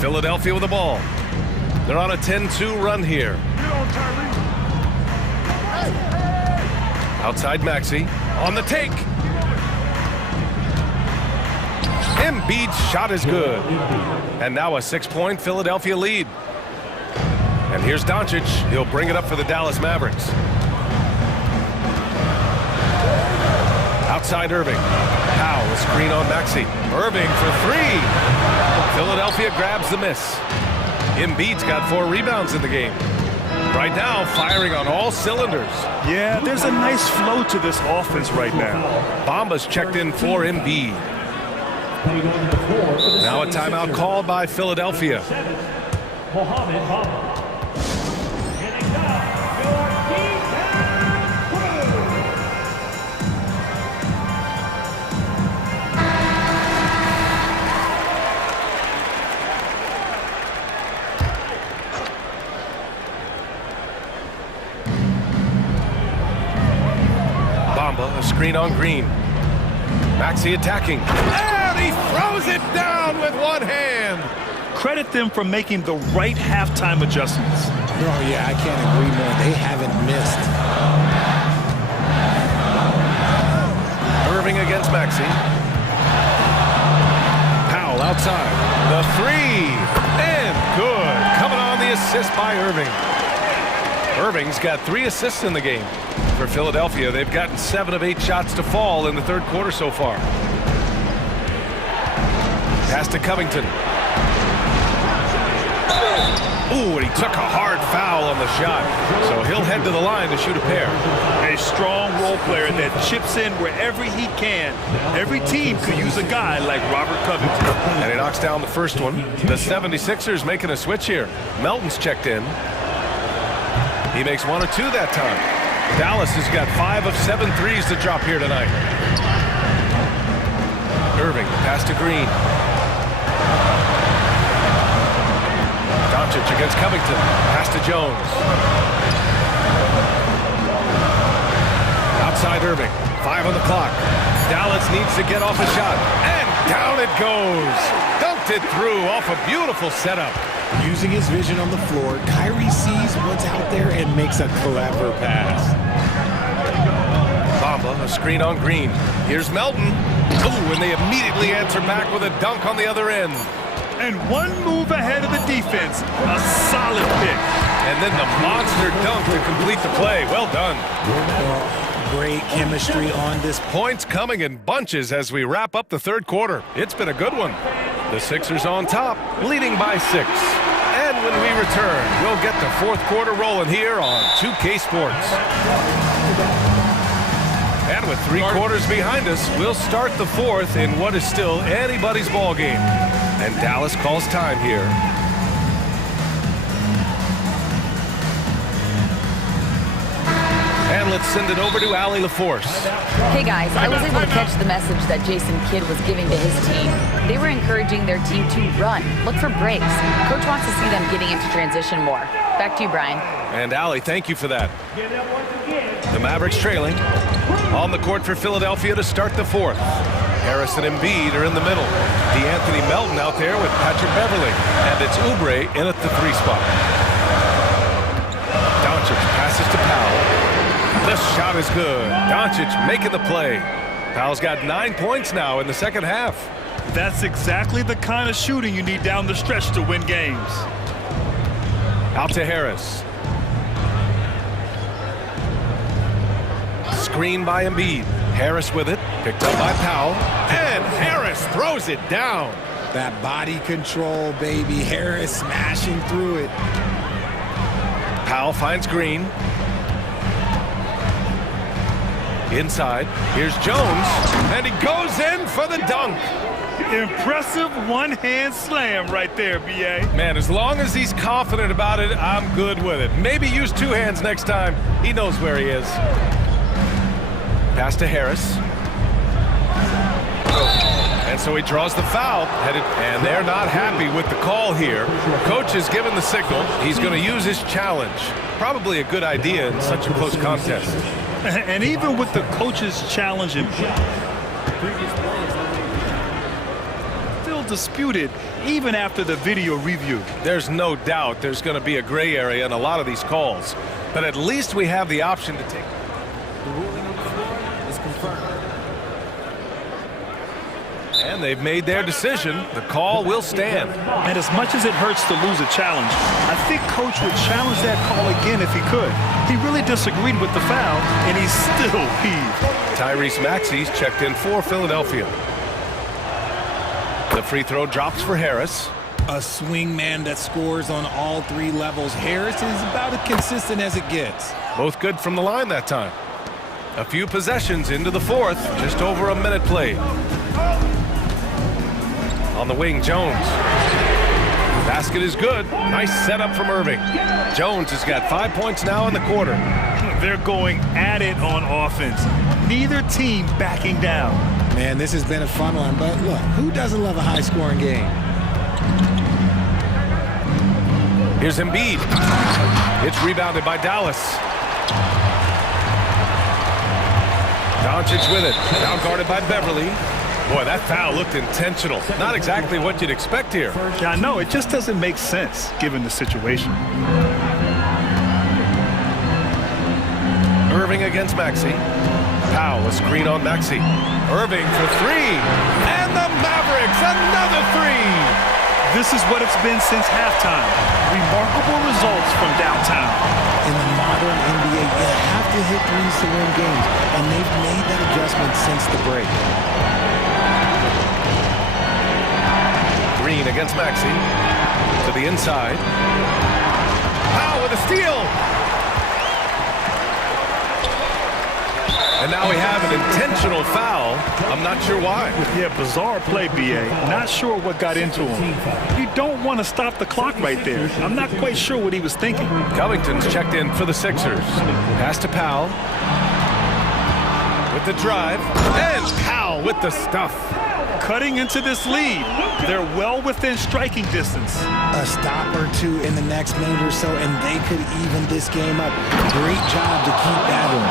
Philadelphia with the ball. They're on a 10-2 run here. Outside Maxey. On the take. Embiid's shot is good. And now a 6-point Philadelphia lead. And here's Doncic. He'll bring it up for the Dallas Mavericks. Outside Irving. Powell, a screen on Maxey. Irving for three. Philadelphia grabs the miss. Embiid's got 4 rebounds in the game. Right now, firing on all cylinders. Yeah, there's a nice flow to this offense right now. Bamba's checked in for Embiid. Now a timeout called by Philadelphia. Mohamed Bamba. Getting down your Bamba, a screen on Green. Maxey attacking. And he throws it down with one hand. Credit them for making the right halftime adjustments. Oh, yeah, I can't agree more. They haven't missed. Irving against Maxey. Powell outside. The three. And good. Coming on the assist by Irving. Irving's got 3 assists in the game. For Philadelphia, they've gotten 7 of 8 shots to fall in the third quarter so far. Pass to Covington. Ooh, and he took a hard foul on the shot. So he'll head to the line to shoot a pair. A strong role player that chips in wherever he can. Every team could use a guy like Robert Covington. And he knocks down the first one. The 76ers making a switch here. Melton's checked in. He makes 1 or 2 that time. Dallas has got 5 of 7 threes to drop here tonight. Irving, pass to Green. Doncic against Covington. Pass to Jones. Outside Irving. 5 on the clock. Dallas needs to get off a shot. And down it goes. Don't Poked it through off a beautiful setup. Using his vision on the floor, Kyrie sees what's out there and makes a clever pass. Bamba, a screen on Green. Here's Melton. Ooh, and they immediately answer back with a dunk on the other end. And one move ahead of the defense. A solid pick. And then the monster dunk to complete the play. Well done. Great chemistry on this. Points coming in bunches as we wrap up the third quarter. It's been a good one. The Sixers on top, leading by 6. And when we return, we'll get the fourth quarter rolling here on 2K Sports. And with 3 quarters behind us, we'll start the fourth in what is still anybody's ball game. And Dallas calls time here. And let's send it over to Allie LaForce. Hey guys, I was able to catch the message that Jason Kidd was giving to his team. They were encouraging their team to run, look for breaks. Coach wants to see them getting into transition more. Back to you, Brian. And Allie, thank you for that. The Mavericks trailing. On the court for Philadelphia to start the fourth. Harris and Embiid are in the middle. DeAnthony Melton out there with Patrick Beverly. And it's Oubre in at the 3 spot. Doncic passes to Powell. This shot is good. Doncic making the play. Powell's got 9 points now in the second half. That's exactly the kind of shooting you need down the stretch to win games. Out to Harris. Screen by Embiid. Harris with it. Picked up by Powell. And Harris throws it down. That body control, baby. Harris smashing through it. Powell finds Green. Inside. Here's Jones. And he goes in for the dunk. Impressive one-hand slam right there, B.A. Man, as long as he's confident about it, I'm good with it. Maybe use 2 hands next time. He knows where he is. Pass to Harris. And so he draws the foul. And they're not happy with the call here. Coach has given the signal. He's going to use his challenge. Probably a good idea in such a close contest. And even with the coach's challenge in still disputed even after the video review. There's no doubt there's going to be a gray area in a lot of these calls. But at least we have the option to take. The ruling on the floor is confirmed. And they've made their decision. The call will stand. And as much as it hurts to lose a challenge, I think Coach would challenge that call again if he could. He really disagreed with the foul, and he's still peeved. Tyrese Maxey's checked in for Philadelphia. The free throw drops for Harris. A swing man that scores on all 3 levels. Harris is about as consistent as it gets. Both good from the line that time. A few possessions into the fourth, just over a minute played. On the wing, Jones. Basket is good. Nice setup from Irving. Jones has got 5 points now in the quarter. They're going at it on offense. Neither team backing down. Man, this has been a fun one, but look, who doesn't love a high-scoring game? Here's Embiid. It's rebounded by Dallas. Doncic with it. Now guarded by Beverly. Boy, that foul looked intentional. Not exactly what you'd expect here. Yeah, I know. It just doesn't make sense given the situation. Irving against Maxey. Powell, a screen on Maxey. Irving for 3. And the Mavericks, another 3. This is what it's been since halftime. Remarkable results from downtown. In the modern NBA, you have to hit threes to win games, and they've made that adjustment since the break. Green against Maxey. To the inside. Powell with a steal. And now we have an intentional foul. I'm not sure why. Yeah, bizarre play, B.A. Not sure what got into him. You don't want to stop the clock right there. I'm not quite sure what he was thinking. Covington's checked in for the Sixers. Pass to Powell. With the drive. And Powell with the stuff. cutting into this lead. They're well within striking distance. A stop or two in the next minute or so, and they could even this game up. Great job to keep battling.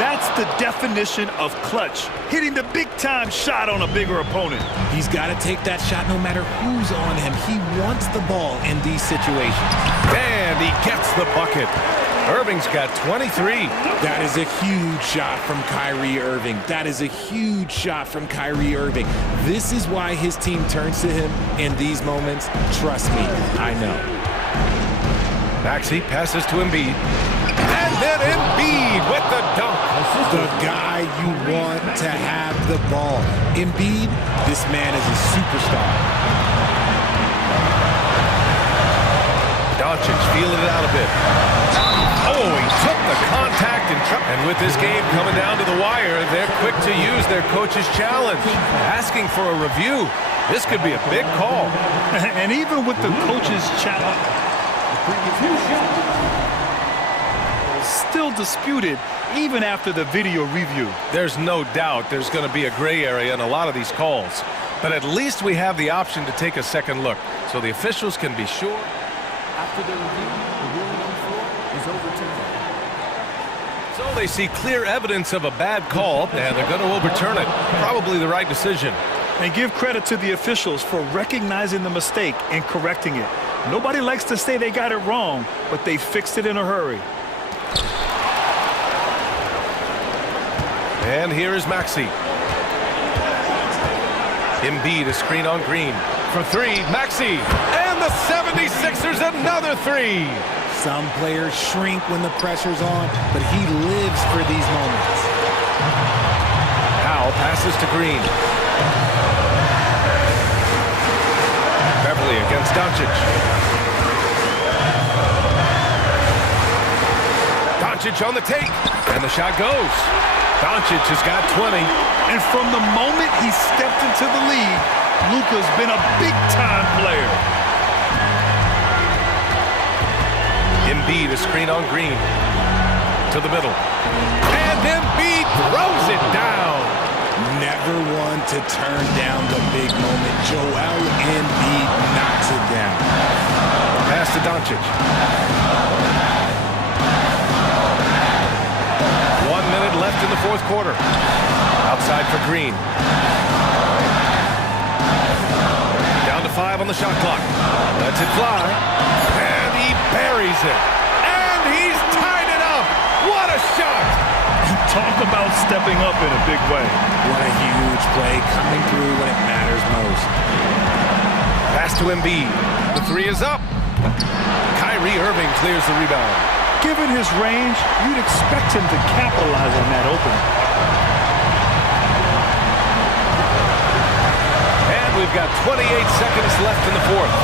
That's the definition of clutch, hitting the big-time shot on a bigger opponent. He's got to take that shot no matter who's on him. He wants the ball in these situations. And he gets the bucket. Irving's got 23. That is a huge shot from Kyrie Irving. That is a huge shot from Kyrie Irving. This is why his team turns to him in these moments. Trust me, I know. Maxey passes to Embiid. And then Embiid with the dunk. The guy you want to have the ball. Embiid, this man is a superstar. Doncic feeling it out a bit. Oh, he took the contact and with this game coming down to the wire, they're quick to use their coach's challenge, asking for a review. This could be a big call. And even with the coach's challenge, still disputed even after the video review. There's no doubt there's going to be a gray area in a lot of these calls, but at least we have the option to take a second look so the officials can be sure. After the review, the ruling on the floor is overturned. So they see clear evidence of a bad call, and they're going to overturn it. Probably the right decision. And give credit to the officials for recognizing the mistake and correcting it. Nobody likes to say they got it wrong, but they fixed it in a hurry. And here is Maxey. Embiid, a screen on Green. For three, Maxey. And the 76ers, another three. Some players shrink when the pressure's on, but he lives for these moments. Powell passes to Green. Beverly against Doncic. Doncic on the take, and the shot goes. Doncic has got 20. And from the moment he stepped into the league, Luka's been a big-time player. Embiid, a screen on Green. To the middle. And Embiid throws it down. Never one to turn down the big moment. Joel Embiid knocks it down. Pass to Doncic. 1 minute left in the fourth quarter. Outside for Green. Down to 5 on the shot clock. Lets it fly. And he buries it. And he's tied it up. What a shot. Talk about stepping up in a big way. What a huge play coming through when it matters most. Pass to Embiid. The three is up. Kyrie Irving clears the rebound. Given his range, you'd expect him to capitalize on that opening. And we've got 28 seconds left in the fourth.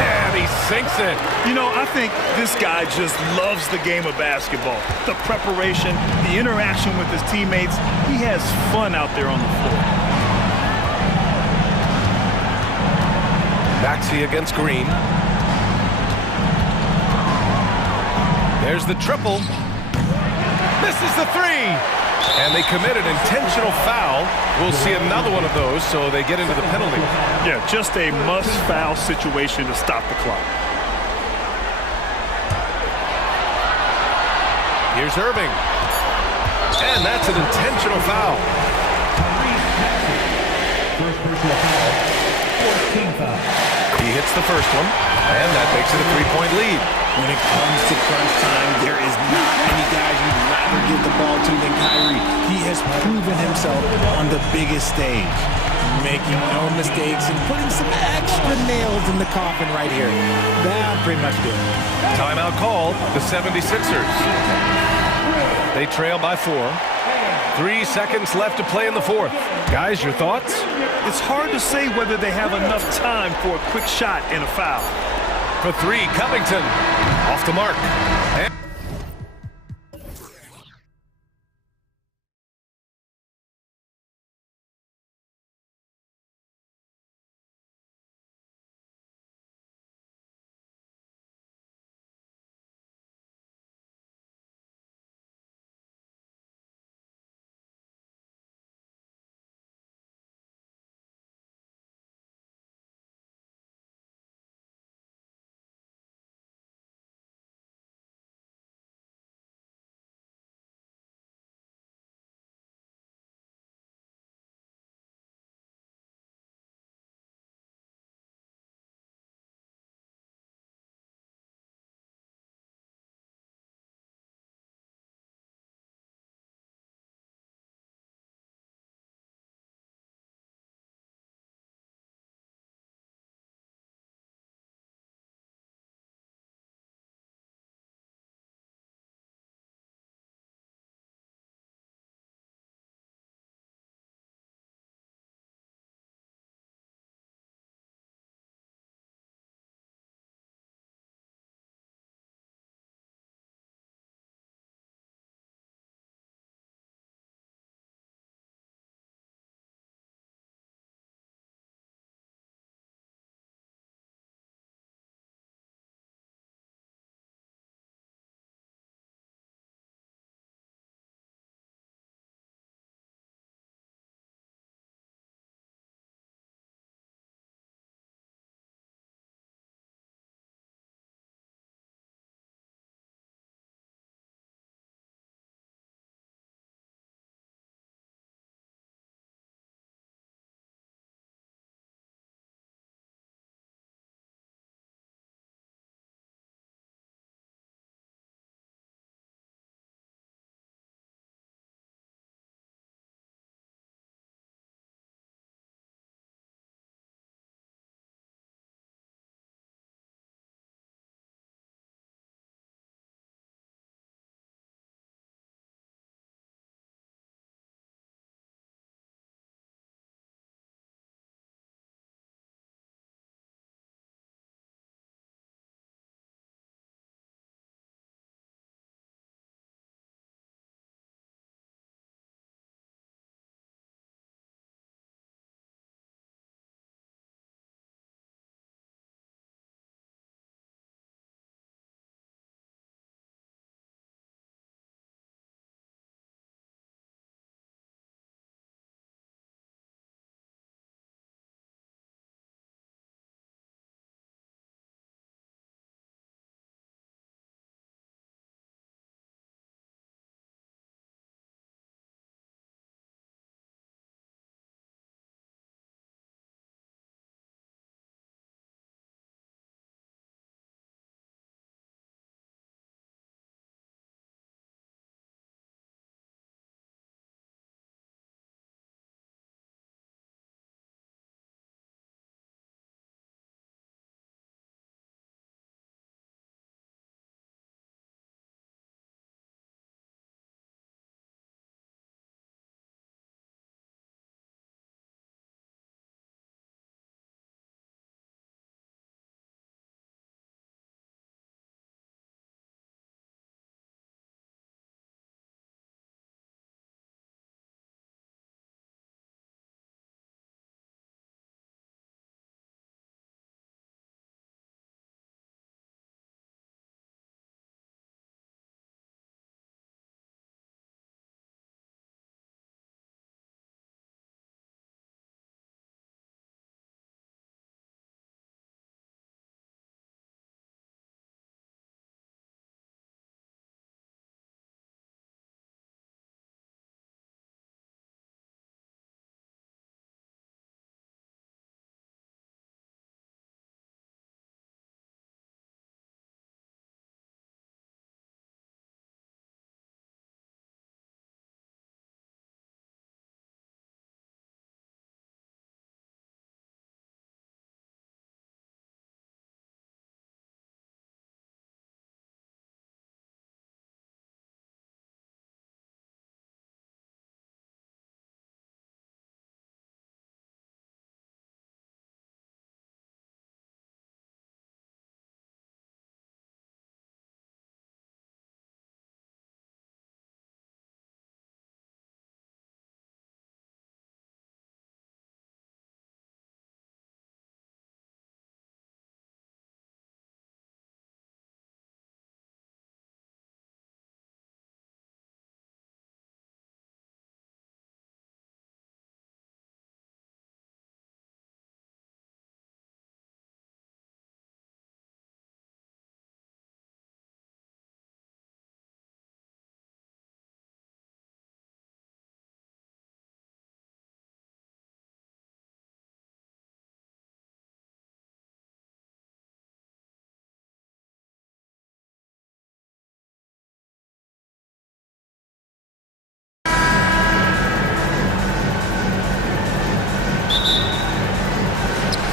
And he sinks it. You know, I think this guy just loves the game of basketball. The preparation, the interaction with his teammates. He has fun out there on the floor. Maxey against Green. There's the triple. Misses the three. And they commit an intentional foul. We'll see another one of those, so they get into the penalty. Yeah, just a must-foul situation to stop the clock. Here's Irving. And that's an intentional foul. First personal foul. 14 foul. He hits the first one, and that makes it a three-point lead. When it comes to crunch time, there is not many guys you'd rather give the ball to than Kyrie. He has proven himself on the biggest stage, making no mistakes and putting some extra nails in the coffin right here. That pretty much did it. Timeout called, the 76ers. They trail by 4. 3 seconds left to play in the fourth. Guys, your thoughts? It's hard to say whether they have enough time for a quick shot and a foul. For three, Covington off the mark. And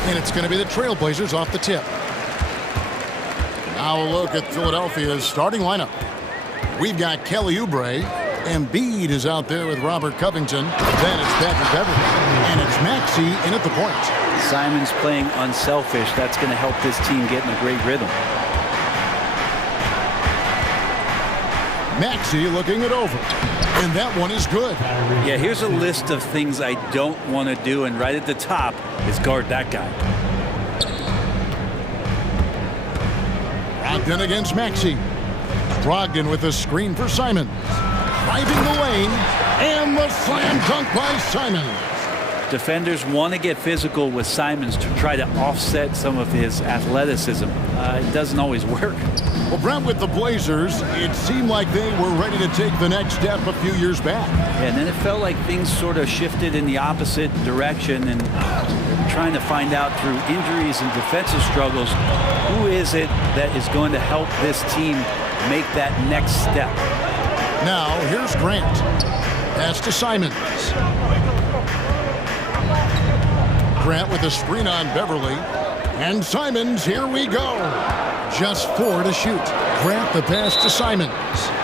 And it's going to be the Trailblazers off the tip. Now a look at Philadelphia's starting lineup. We've got Kelly Oubre. Embiid is out there with Robert Covington. Then it's Patrick Beverley. And it's Maxey in at the point. Simon's playing unselfish. That's going to help this team get in a great rhythm. Maxey looking it over. And that one is good. Yeah, here's a list of things I don't want to do. And right at the top is guard that guy. Brogdon against Maxey. Brogdon with a screen for Simons. Driving the lane, and the slam dunk by Simons. Defenders want to get physical with Simons to try to offset some of his athleticism. It doesn't always work. Well, Brent, with the Blazers, it seemed like they were ready to take the next step a few years back. Yeah, and then it felt like things sort of shifted in the opposite direction, and trying to find out through injuries and defensive struggles, who is it that is going to help this team make that next step? Now, here's Grant. Pass to Simons. Grant with a screen on Beverley. And Simons, here we go. Just 4 to shoot. Grant the pass to Simons.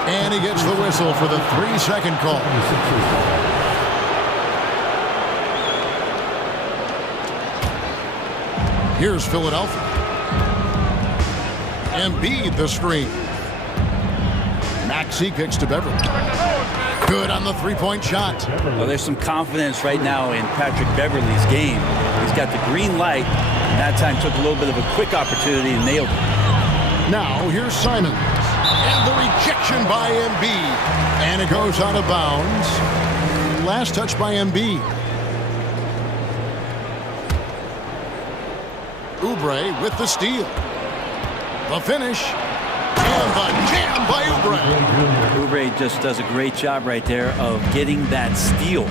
And he gets the whistle for the 3-second call. Here's Philadelphia. Embiid the screen. Maxey kicks to Beverley. Good on the three-point shot. Well, there's some confidence right now in Patrick Beverley's game. He's got the green light, and that time took a little bit of a quick opportunity and nailed it. Now, here's Simons. And the rejection by Embiid. And it goes out of bounds. Last touch by Embiid. Oubre with the steal. The finish. And the jam by Oubre. Oubre just does a great job right there of getting that steal.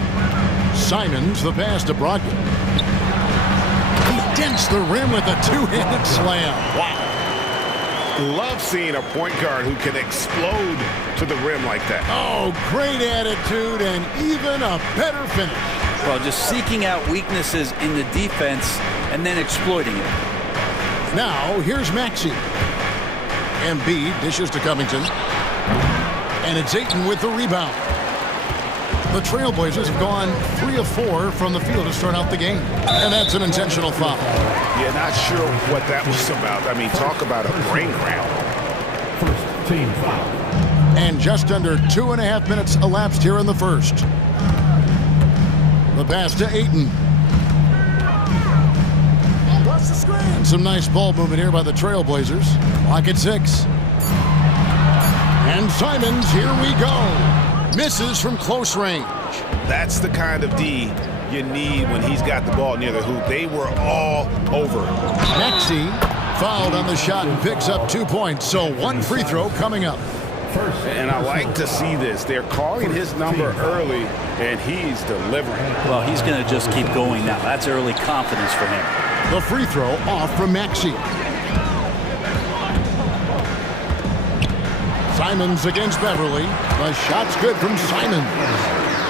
Simons, the pass to Brogdon. He dents the rim with a two-handed slam. Wow. Love seeing a point guard who can explode to the rim like that. Oh, great attitude and even a better finish. Well, just seeking out weaknesses in the defense and then exploiting it. Now, here's Maxey. Embiid dishes to Covington. And it's Ayton with the rebound. The Trailblazers have gone 3 of 4 from the field to start out the game. And that's an intentional foul. Yeah, not sure what that was about. I mean, talk about a brain cramp. First team foul. And just under 2.5 minutes elapsed here in the first. The pass to Ayton. And some nice ball movement here by the Trailblazers. Lock at 6. And Simons, here we go. Misses from close range. That's the kind of D you need when he's got the ball near the hoop. They were all over. Maxey fouled on the shot and picks up 2 points. So 1 free throw coming up. And I like to see this. They're calling his number early, and he's delivering. Well, he's going to just keep going now. That's early confidence for him. The free throw off from Maxey. Simons against Beverley. The shot's good from Simons.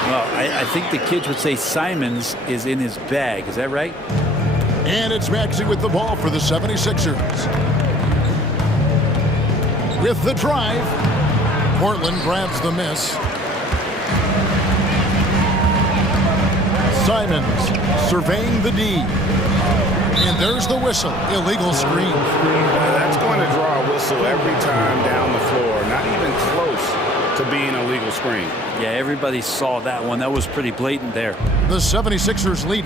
Well, I think the kids would say Simons is in his bag. Is that right? And it's Maxey with the ball for the 76ers. With the drive, Portland grabs the miss. Simons surveying the D. And there's the whistle. Illegal screen. That's going to draw a whistle every time down the floor. Not even close to being a legal screen. Yeah, everybody saw that one. That was pretty blatant there. The 76ers lead.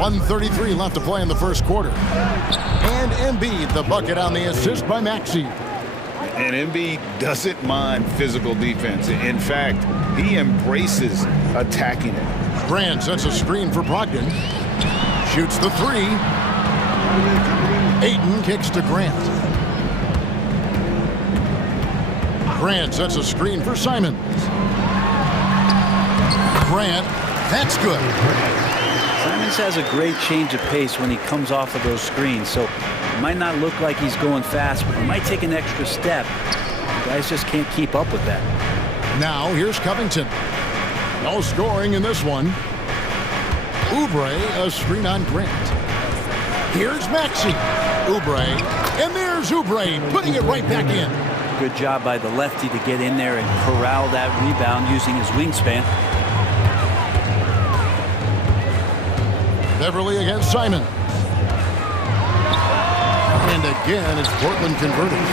1:33 left to play in the first quarter. And Embiid, the bucket on the assist by Maxey. And Embiid doesn't mind physical defense. In fact, he embraces attacking it. Grant sets a screen for Brogdon. Shoots the 3. Ayton kicks to Grant. Grant sets a screen for Simons. Grant, that's good. Simons has a great change of pace when he comes off of those screens, so it might not look like he's going fast, but he might take an extra step. The guys just can't keep up with that. Now here's Covington. No scoring in this one. Oubre, a screen on Grant. Here's Maxey. Oubre, and there's Oubre, putting it right back in. Good job by the lefty to get in there and corral that rebound using his wingspan. Beverly against Simon. And again, it's Portland converting.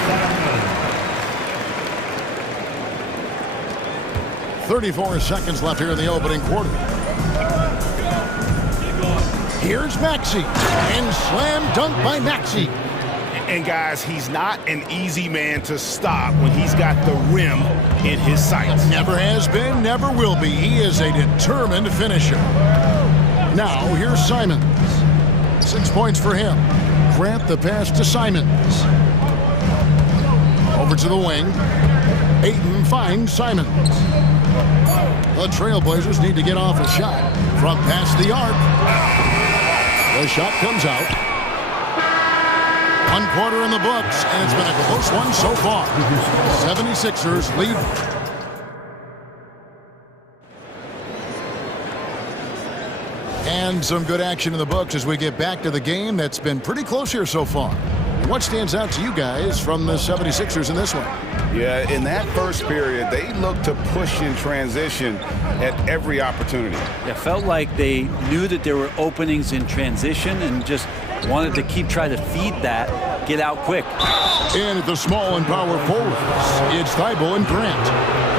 34 seconds left here in the opening quarter. Here's Maxey, and slam dunk by Maxey. And guys, he's not an easy man to stop when he's got the rim in his sights. Never has been, never will be. He is a determined finisher. Now, here's Simons. 6 points for him. Grant the pass to Simons. Over to the wing. Ayton finds Simons. The Trailblazers need to get off a shot from past the arc. The shot comes out. 1 quarter in the books, and it's been a close one so far. 76ers lead. And some good action in the books as we get back to the game that's been pretty close here so far. What stands out to you guys from the 76ers in this one? Yeah, in that first period, they looked to push in transition at every opportunity. It felt like they knew that there were openings in transition and just wanted to keep trying to feed that, get out quick. And at the small and power forwards, it's Thibault and Grant.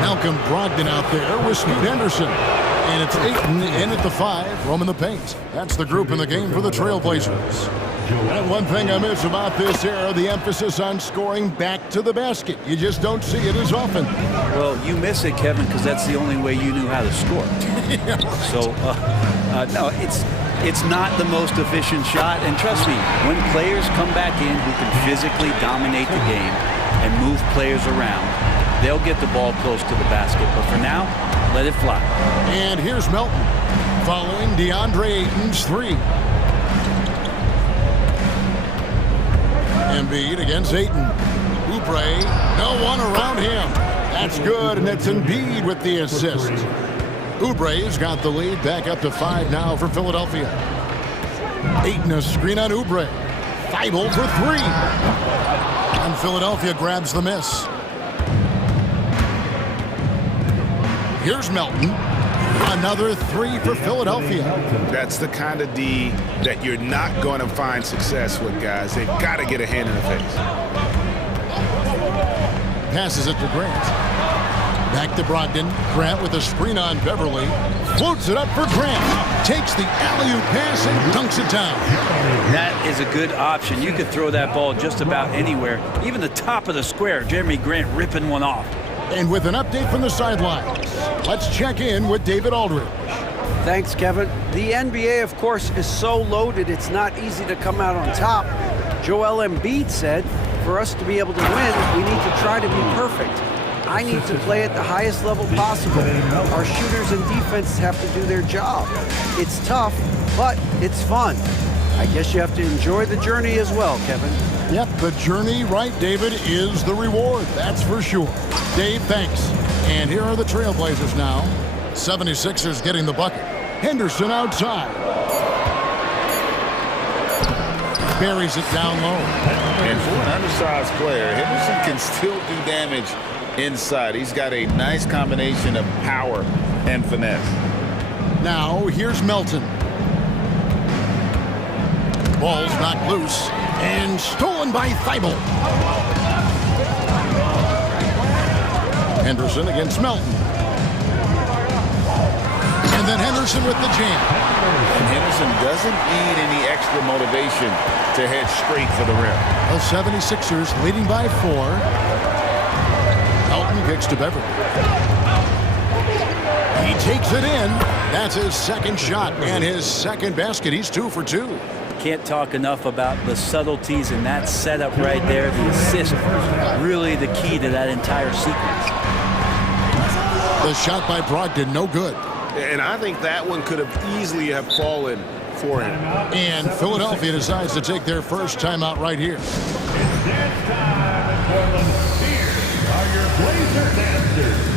Malcolm Brogdon out there with Scoot Henderson. And it's Ayton in at the 5, roaming the paint. That's the group in the game for the Trailblazers. And one thing I miss about this era, the emphasis on scoring back to the basket. You just don't see it as often. Well, you miss it, Kevin, because that's the only way you knew how to score. Yeah, right. So, no, it's not the most efficient shot. And trust me, when players come back in who can physically dominate the game and move players around, they'll get the ball close to the basket. But for now, let it fly. And here's Melton following DeAndre Ayton's 3. Embiid against Ayton. Oubre, no one around him. That's good, and it's Embiid with the assist. Oubre's got the lead back up to 5 now for Philadelphia. Ayton a screen on Oubre. Thibault for 3. And Philadelphia grabs the miss. Here's Melton. Another 3 for Philadelphia. That's the kind of D that you're not going to find success with, guys. They've got to get a hand in the face. Passes it to Grant. Back to Brogdon. Grant with a screen on Beverly. Floats it up for Grant. Takes the alley-oop pass and dunks it down. That is a good option. You could throw that ball just about anywhere. Even the top of the square. Jeremy Grant ripping one off. And with an update from the sidelines, let's check in with David Aldridge. Thanks, Kevin. The NBA, of course, is so loaded it's not easy to come out on top. Joel Embiid said, for us to be able to win, we need to try to be perfect. I need to play at the highest level possible. Our shooters and defense have to do their job. It's tough, but it's fun. I guess you have to enjoy the journey as well, Kevin. Yep, the journey, right, David, is the reward. That's for sure. Dave, thanks. And here are the Trailblazers now. 76ers getting the bucket. Henderson outside. Buries it down low. And for an undersized player, Henderson can still do damage inside. He's got a nice combination of power and finesse. Now, here's Melton. Ball's knocked loose and stolen by Thibault. Henderson against Melton. And then Henderson with the jam. And Henderson doesn't need any extra motivation to head straight for the rim. The 76ers leading by 4. Melton kicks to Beverly. He takes it in. That's his second shot and his second basket. He's 2 for 2. Can't talk enough about the subtleties in that setup right there. The assist, really the key to that entire sequence. The shot by Brogdon, no good. And I think that one could have easily have fallen for him. And Philadelphia decides to take their first timeout right here. It's dance time in Portland. Here are your Blazer dancers.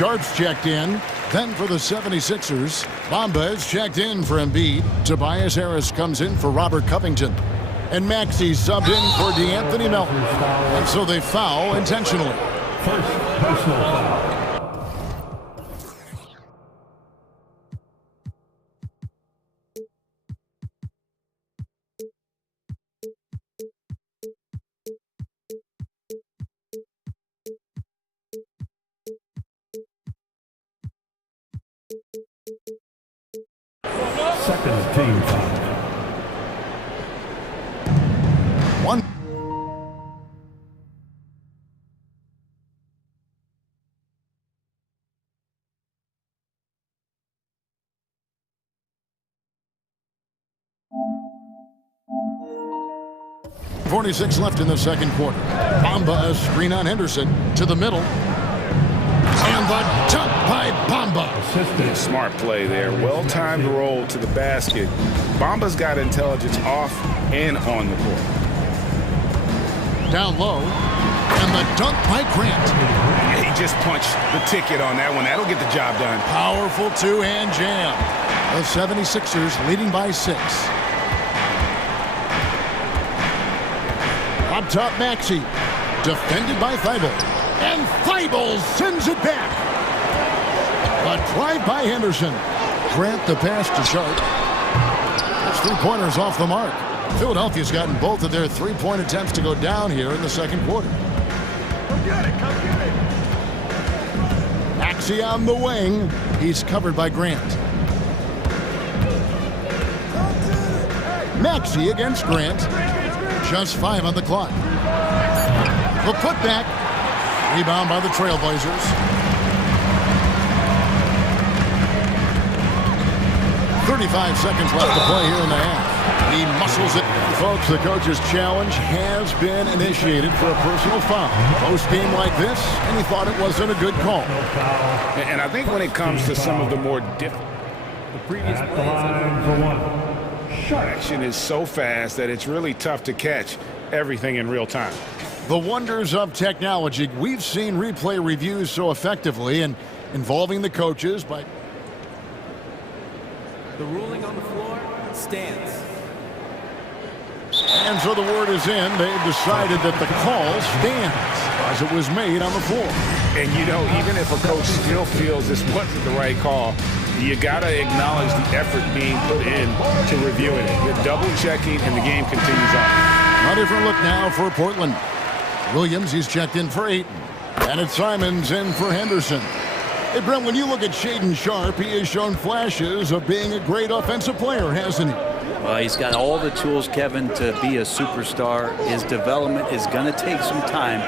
Sharp's checked in. Then for the 76ers, Bamba is checked in for Embiid. Tobias Harris comes in for Robert Covington. And Maxey subbed in for DeAnthony Melton. And so they foul intentionally. First personal foul. Second team foul. One. .46 left in the second quarter. Bamba, a screen on Henderson to the middle. And the dunk by Bamba. Smart play there. Well-timed roll to the basket. Bamba's got intelligence off and on the court. Down low. And the dunk by Grant. Yeah, he just punched the ticket on that one. That'll get the job done. Powerful two-hand jam. The 76ers leading by 6. Up top, Maxey. Defended by Thibault. And Thibault sends it back. A drive by Henderson. Grant the pass to Sharp. Those three-pointers off the mark. Philadelphia's gotten both of their three-point attempts to go down here in the second quarter. Come get it, come get it. Maxey on the wing. He's covered by Grant. Maxey against Grant. Just 5 on the clock. The putback. Rebound by the Trailblazers. 35 seconds left to play here in the half. He muscles it. Folks, the coach's challenge has been initiated for a personal foul. Post-game like this, and he thought it wasn't a good call. And I think when it comes to some of the more difficult... The previous At the line for one. Action is so fast that it's really tough to catch everything in real time. The wonders of technology. We've seen replay reviews so effectively and involving the coaches by... The ruling on the floor stands. And so the word is in. They've decided that the call stands as it was made on the floor. And, you know, even if a coach still feels this wasn't the right call, you got to acknowledge the effort being put in to reviewing it. You're double-checking, and the game continues on. A different look now for Portland. Williams, he's checked in for Ayton. And it's Simons in for Henderson. Hey, Brent, when you look at Shaedon Sharp, he has shown flashes of being a great offensive player, hasn't he? Well, he's got all the tools, Kevin, to be a superstar. His development is going to take some time.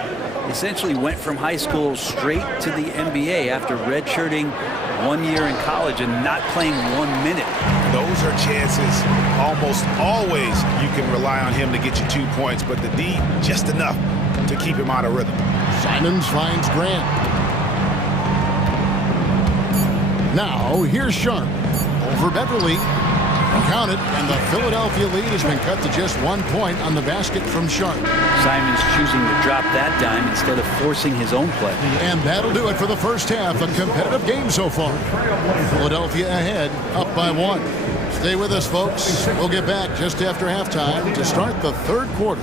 Essentially went from high school straight to the NBA after redshirting 1 year in college and not playing 1 minute. Those are chances. Almost always you can rely on him to get you 2 points, but the D just enough to keep him out of rhythm. Simons finds Grant. Now, here's Sharp over Beverly. Counted, and the Philadelphia lead has been cut to just 1 point on the basket from Sharp. Simons choosing to drop that dime instead of forcing his own play. And that'll do it for the first half. A competitive game so far. Philadelphia ahead, up by 1. Stay with us, folks. We'll get back just after halftime to start the third quarter.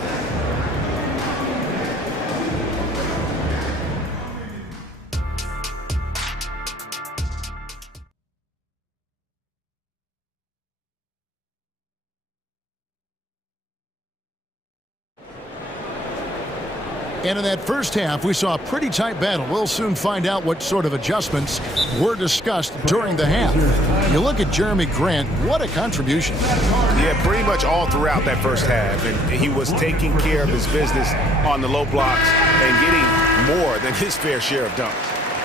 And in that first half, we saw a pretty tight battle. We'll soon find out what sort of adjustments were discussed during the half. You look at Jeremy Grant, what a contribution. Yeah, pretty much all throughout that first half. And he was taking care of his business on the low blocks and getting more than his fair share of dunks.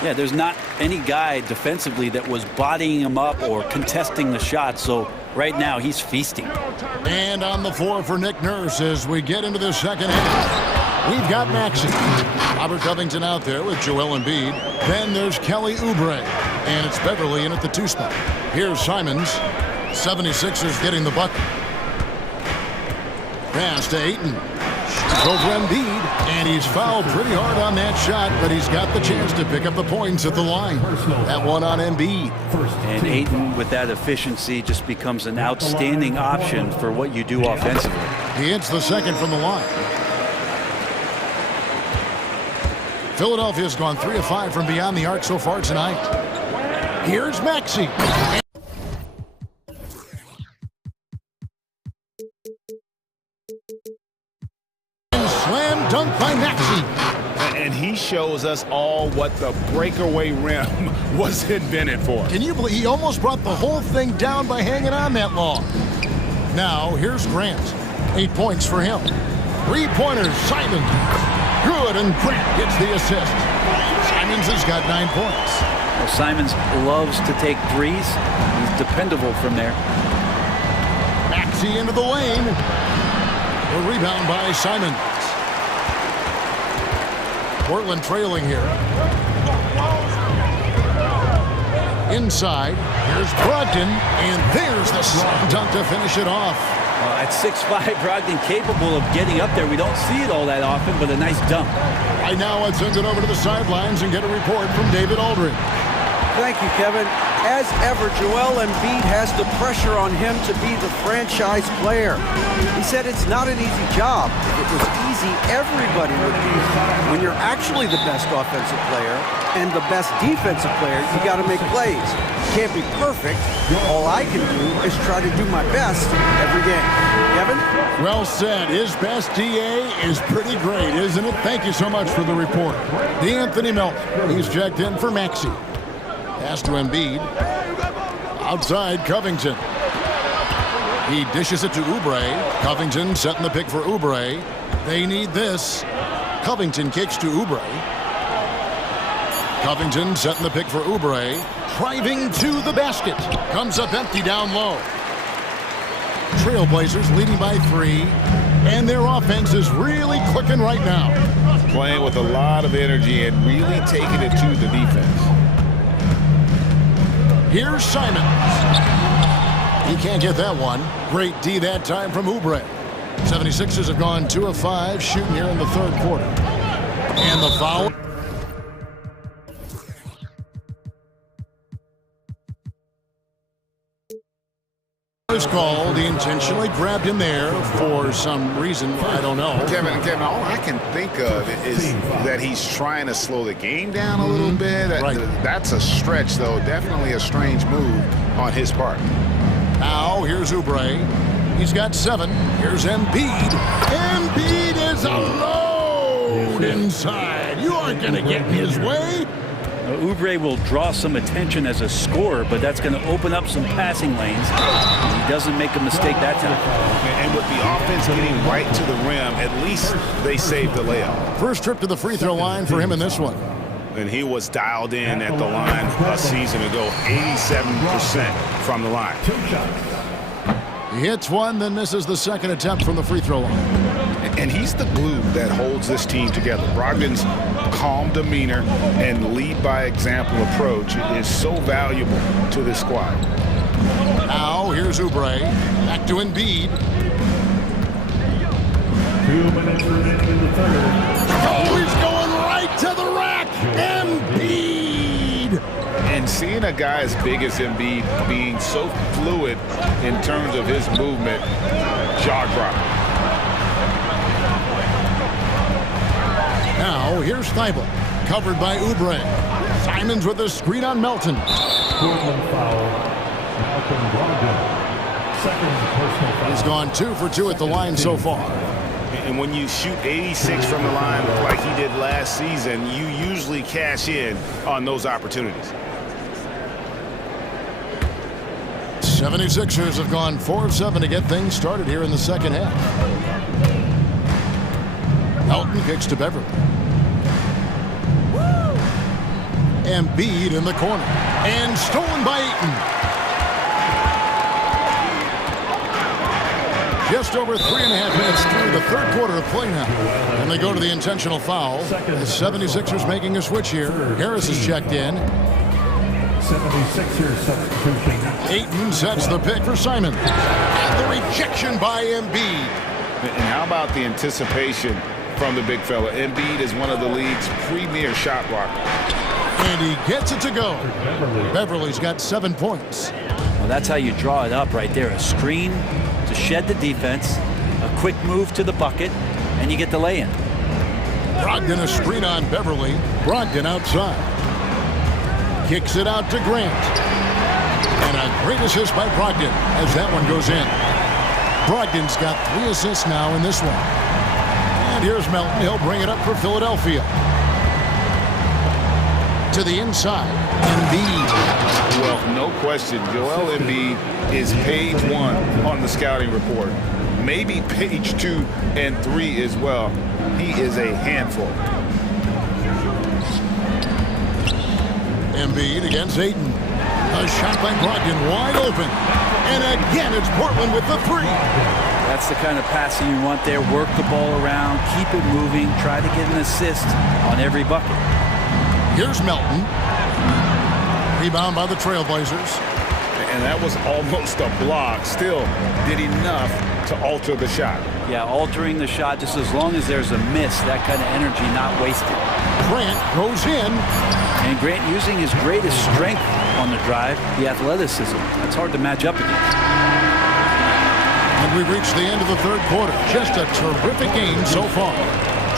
Yeah, there's not any guy defensively that was bodying him up or contesting the shot. So right now, he's feasting. And on the floor for Nick Nurse as we get into the second half. We've got Maxey. Robert Covington out there with Joel Embiid. Then there's Kelly Oubre. And it's Beverly in at the 2 spot. Here's Simons. 76ers getting the bucket. Pass to Ayton. over Embiid, and he's fouled pretty hard on that shot, but he's got the chance to pick up the points at the line. That one on Embiid. And Ayton, with that efficiency, just becomes an outstanding option for what you do offensively. He hits the second from the line. Philadelphia's gone 3 of 5 from beyond the arc so far tonight. Here's Maxey. Slam dunk by Maxey. And he shows us all what the breakaway rim was invented for. Can you believe he almost brought the whole thing down by hanging on that long? Now, here's Grant. 8 points for him. 3-pointers, Simons. Good, and Grant gets the assist. Simons has got 9 points. Well, Simons loves to take threes. He's dependable from there. Maxey into the lane. The rebound by Simons. Portland trailing here. Inside, here's Brogdon, and there's the slam dunk to finish it off. At 6'5", Brogdon capable of getting up there. We don't see it all that often, but a nice dunk. Right now, let's send it over to the sidelines and get a report from David Aldridge. Thank you, Kevin. As ever, Joel Embiid has the pressure on him to be the franchise player. He said it's not an easy job. If it was easy, everybody would be. When you're actually the best offensive player and the best defensive player, you got to make plays. You can't be perfect. All I can do is try to do my best every game. Kevin? Well said. His best DA is pretty great, isn't it? Thank you so much for the report. D'Anthony Melton. He's checked in for Maxey. Pass to Embiid. Outside, Covington. He dishes it to Oubre. Covington setting the pick for Oubre. They need this. Covington kicks to Oubre. Covington setting the pick for Oubre. Driving to the basket. Comes up empty down low. Trailblazers leading by 3. And their offense is really clicking right now. Playing with a lot of energy and really taking it to the defense. Here's Simons. He can't get that one. Great D that time from Oubre. 76ers have gone 2 of 5 shooting here in the third quarter. And the foul. Was called. He intentionally grabbed him there for some reason. I don't know. Kevin, all I can think of is that he's trying to slow the game down a little bit. Right. That's a stretch, though. Definitely a strange move on his part. Now, here's Oubre. He's got 7. Here's Embiid. Embiid is alone inside. You aren't going to get in his way. Oubre will draw some attention as a scorer, but that's going to open up some passing lanes. He doesn't make a mistake that time. And with the offense getting right to the rim, at least they saved the layup. First trip to the free throw line for him in this one. And he was dialed in at the line a season ago, 87% from the line. He hits one, then misses the second attempt from the free throw line. And he's the glue that holds this team together. Brogdon's calm demeanor and lead by example approach is so valuable to this squad. Now here's Oubre. Back to Embiid. 2 minutes remaining in the third. Oh, he's going right to the rack. Embiid. And seeing a guy as big as Embiid being so fluid in terms of his movement, jaw-dropping. Now, here's Thibault, covered by Oubre. Simons with a screen on Melton. Portland foul. Malcolm Brogdon. Second personal foul. He's gone 2 for 2 at the line so far. And when you shoot 86 from the line like he did last season, you usually cash in on those opportunities. 76ers have gone 4 of 7 to get things started here in the second half. Melton kicks to Beverly. Embiid in the corner. And stolen by Ayton. Just over 3.5 minutes through the third quarter of play now. And they go to the intentional foul. The 76ers making a switch here. Harris is checked in. 76ers substitution. Ayton sets the pick for Simon. And the rejection by Embiid. And how about the anticipation from the big fella? Embiid is one of the league's premier shot blockers. And he gets it to go. Beverly's got 7 points. Well, that's how you draw it up right there. A screen to shed the defense, a quick move to the bucket, and you get the lay-in. Brogdon a screen on Beverly. Brogdon outside. Kicks it out to Grant. And a great assist by Brogdon as that one goes in. Brogdon's got 3 assists now in this one. And here's Melton. He'll bring it up for Philadelphia. To the inside. Embiid. Well, no question, Joel Embiid is page 1 on the scouting report. Maybe page 2 and 3 as well. He is a handful. Embiid against Ayton. A shot by Brogdon wide open. And again, it's Portland with the 3. That's the kind of passing you want there. Work the ball around, keep it moving, try to get an assist on every bucket. Here's Melton. Rebound by the Trailblazers. And that was almost a block. Still did enough to alter the shot. Yeah, altering the shot just as long as there's a miss, that kind of energy not wasted. Grant goes in. And Grant using his greatest strength on the drive, the athleticism. That's hard to match up against. And we've reached the end of the third quarter. Just a terrific game so far.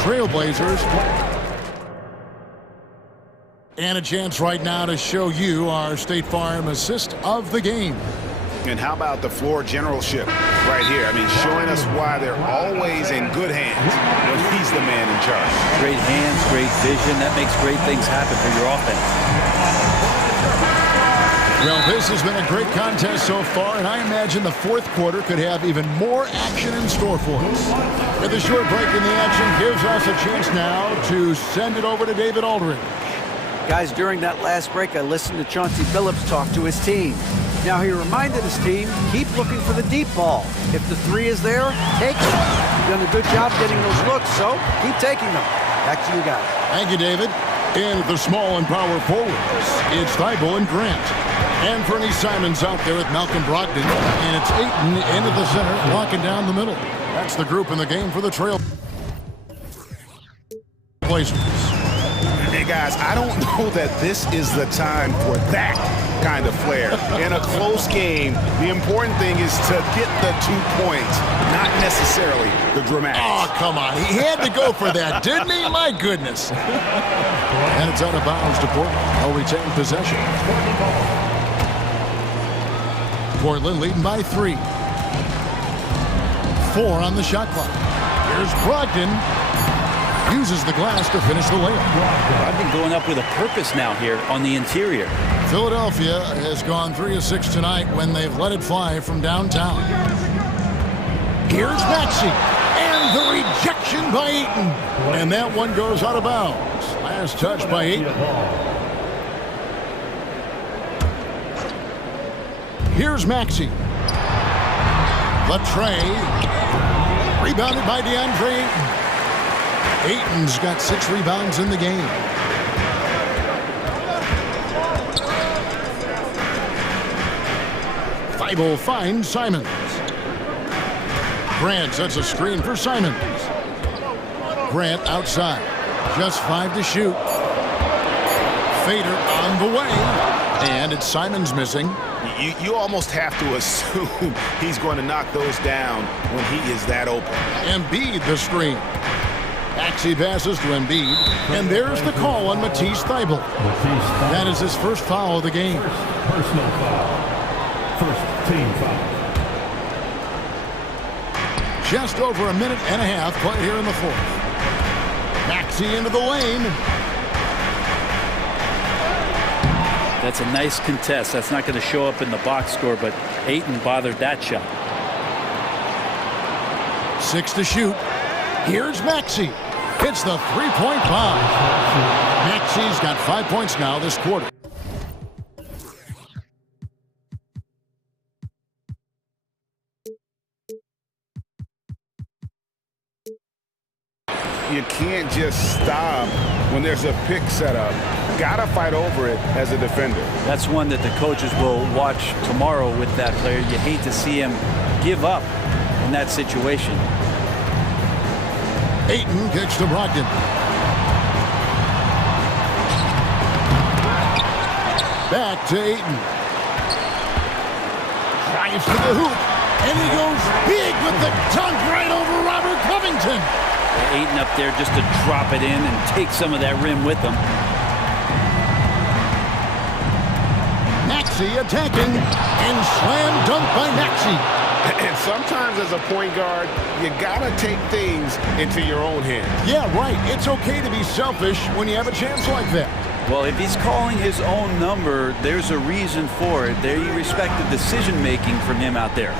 Trailblazers. And a chance right now to show you our State Farm assist of the game. And how about the floor generalship right here? I mean, showing us why they're always in good hands when he's the man in charge. Great hands, great vision. That makes great things happen for your offense. Well, this has been a great contest so far, and I imagine the fourth quarter could have even more action in store for us. With a short break in the action gives us a chance now to send it over to David Aldridge. Guys, during that last break, I listened to Chauncey Billups talk to his team. Now, he reminded his team, keep looking for the deep ball. If the 3 is there, take it. You've done a good job getting those looks, so keep taking them. Back to you guys. Thank you, David. And with the small and power forwards, it's Thibault and Grant. Anthony Simons out there with Malcolm Brogdon. And it's Ayton into the center, locking down the middle. That's the group in the game for the Trailblazers. Hey, guys, I don't know that this is the time for that kind of flair. In a close game, the important thing is to get the 2 points, not necessarily the dramatics. Oh, come on. He had to go for that, didn't he? My goodness. And it's out of bounds to Portland. They'll retain possession. Portland leading by 3. 4 on the shot clock. Here's Brogdon. Uses the glass to finish the layup. I've been going up with a purpose now here on the interior. Philadelphia has gone 3 of 6 tonight when they've let it fly from downtown. Here's Maxey. And the rejection by Ayton. And that one goes out of bounds. Last touch by Ayton. Here's Maxey. Latre. Rebounded by DeAndre Ayton. Ayton's got 6 rebounds in the game. Thibault finds Simons. Grant sets a screen for Simons. Grant outside. Just 5 to shoot. Fader on the way. And it's Simons missing. You almost have to assume he's going to knock those down when he is that open. Embiid the screen. Maxey passes to Embiid, and there's the call on Matisse Thybulle. That is his first foul of the game. Personal foul. First team foul. Just over a minute and a half played here in the fourth. Maxey into the lane. That's a nice contest. That's not going to show up in the box score, but Ayton bothered that shot. 6 to shoot. Here's Maxey. Hits the 3-point bomb. Maxey's got 5 points now this quarter. You can't just stop when there's a pick set up. Gotta fight over it as a defender. That's one that the coaches will watch tomorrow with that player. You hate to see him give up in that situation. Ayton kicks to Brogdon. Back to Ayton. Drives to the hoop. And he goes big with the dunk right over Robert Covington. Ayton up there just to drop it in and take some of that rim with him. Maxey attacking, and slam dunk by Maxey. And sometimes as a point guard, you gotta take things into your own hands. Yeah, right. It's okay to be selfish when you have a chance like that. Well, if he's calling his own number, there's a reason for it. There you respect the decision-making from him out there.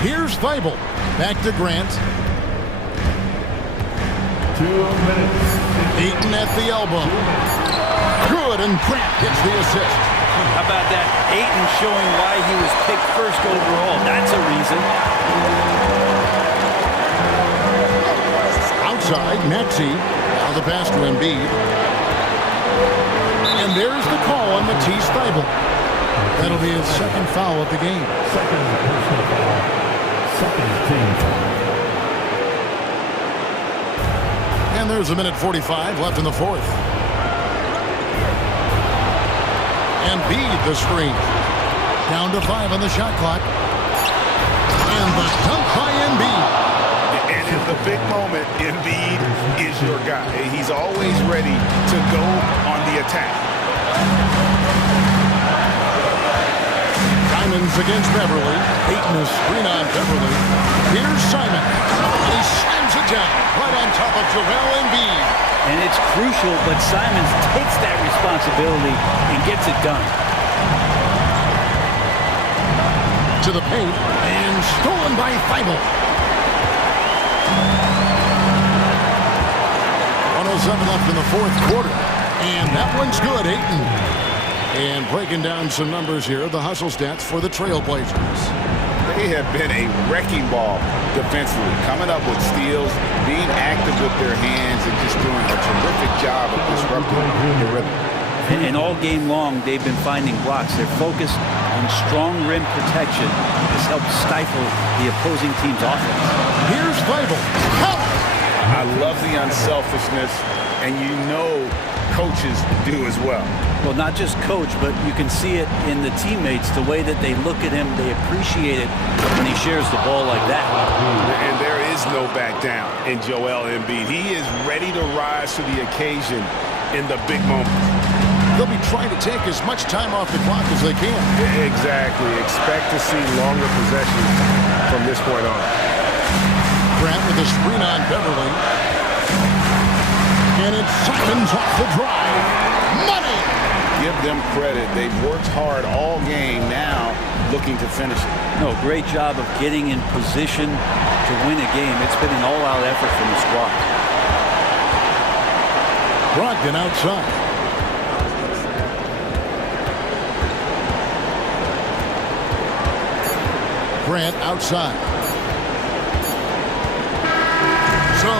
Here's Thibault. Back to Grant. 2 minutes. Ayton at the elbow. Good, and Grant gets the assist. How about that? Ayton showing why he was picked first overall. That's a reason. Outside, Maxey. Now the pass to Embiid. And there's the call on Matisse Thybulle. That'll be his second foul of the game. Second personal foul. Second team foul. And there's a minute 45 left in the fourth. Embiid the screen. Down to 5 on the shot clock. And the dunk by Embiid. And in the big moment, Embiid is your guy. He's always ready to go on the attack. Simons against Beverly. Ayton a screen on Beverly. Here's Simon. He slams it down right on top of Joel Embiid. And it's crucial, but Simons takes that responsibility and gets it done. To the paint, and stolen by Thybulle. 1:07 left in the fourth quarter. And that one's good, Ayton. And breaking down some numbers here, the hustle stats for the Trailblazers. They have been a wrecking ball defensively, coming up with steals, being active with their hands, and just doing a terrific job of disrupting the rhythm. And all game long, they've been finding blocks. They're focused on strong rim protection. This helps stifle the opposing team's offense. Here's Thybulle. I love the unselfishness, and you know coaches do as well. Well, not just coach, but you can see it in the teammates, the way that they look at him, they appreciate it when he shares the ball like that. And there is no back down in Joel Embiid. He is ready to rise to the occasion in the big moments. They'll be trying to take as much time off the clock as they can. Exactly. Expect to see longer possessions from this point on. Grant with a screen on Beverly. And it's Simons off the drive. Money! Give them credit. They've worked hard all game, now looking to finish it. No, great job of getting in position to win a game. It's been an all-out effort from the squad. Brogdon outside. Grant outside. So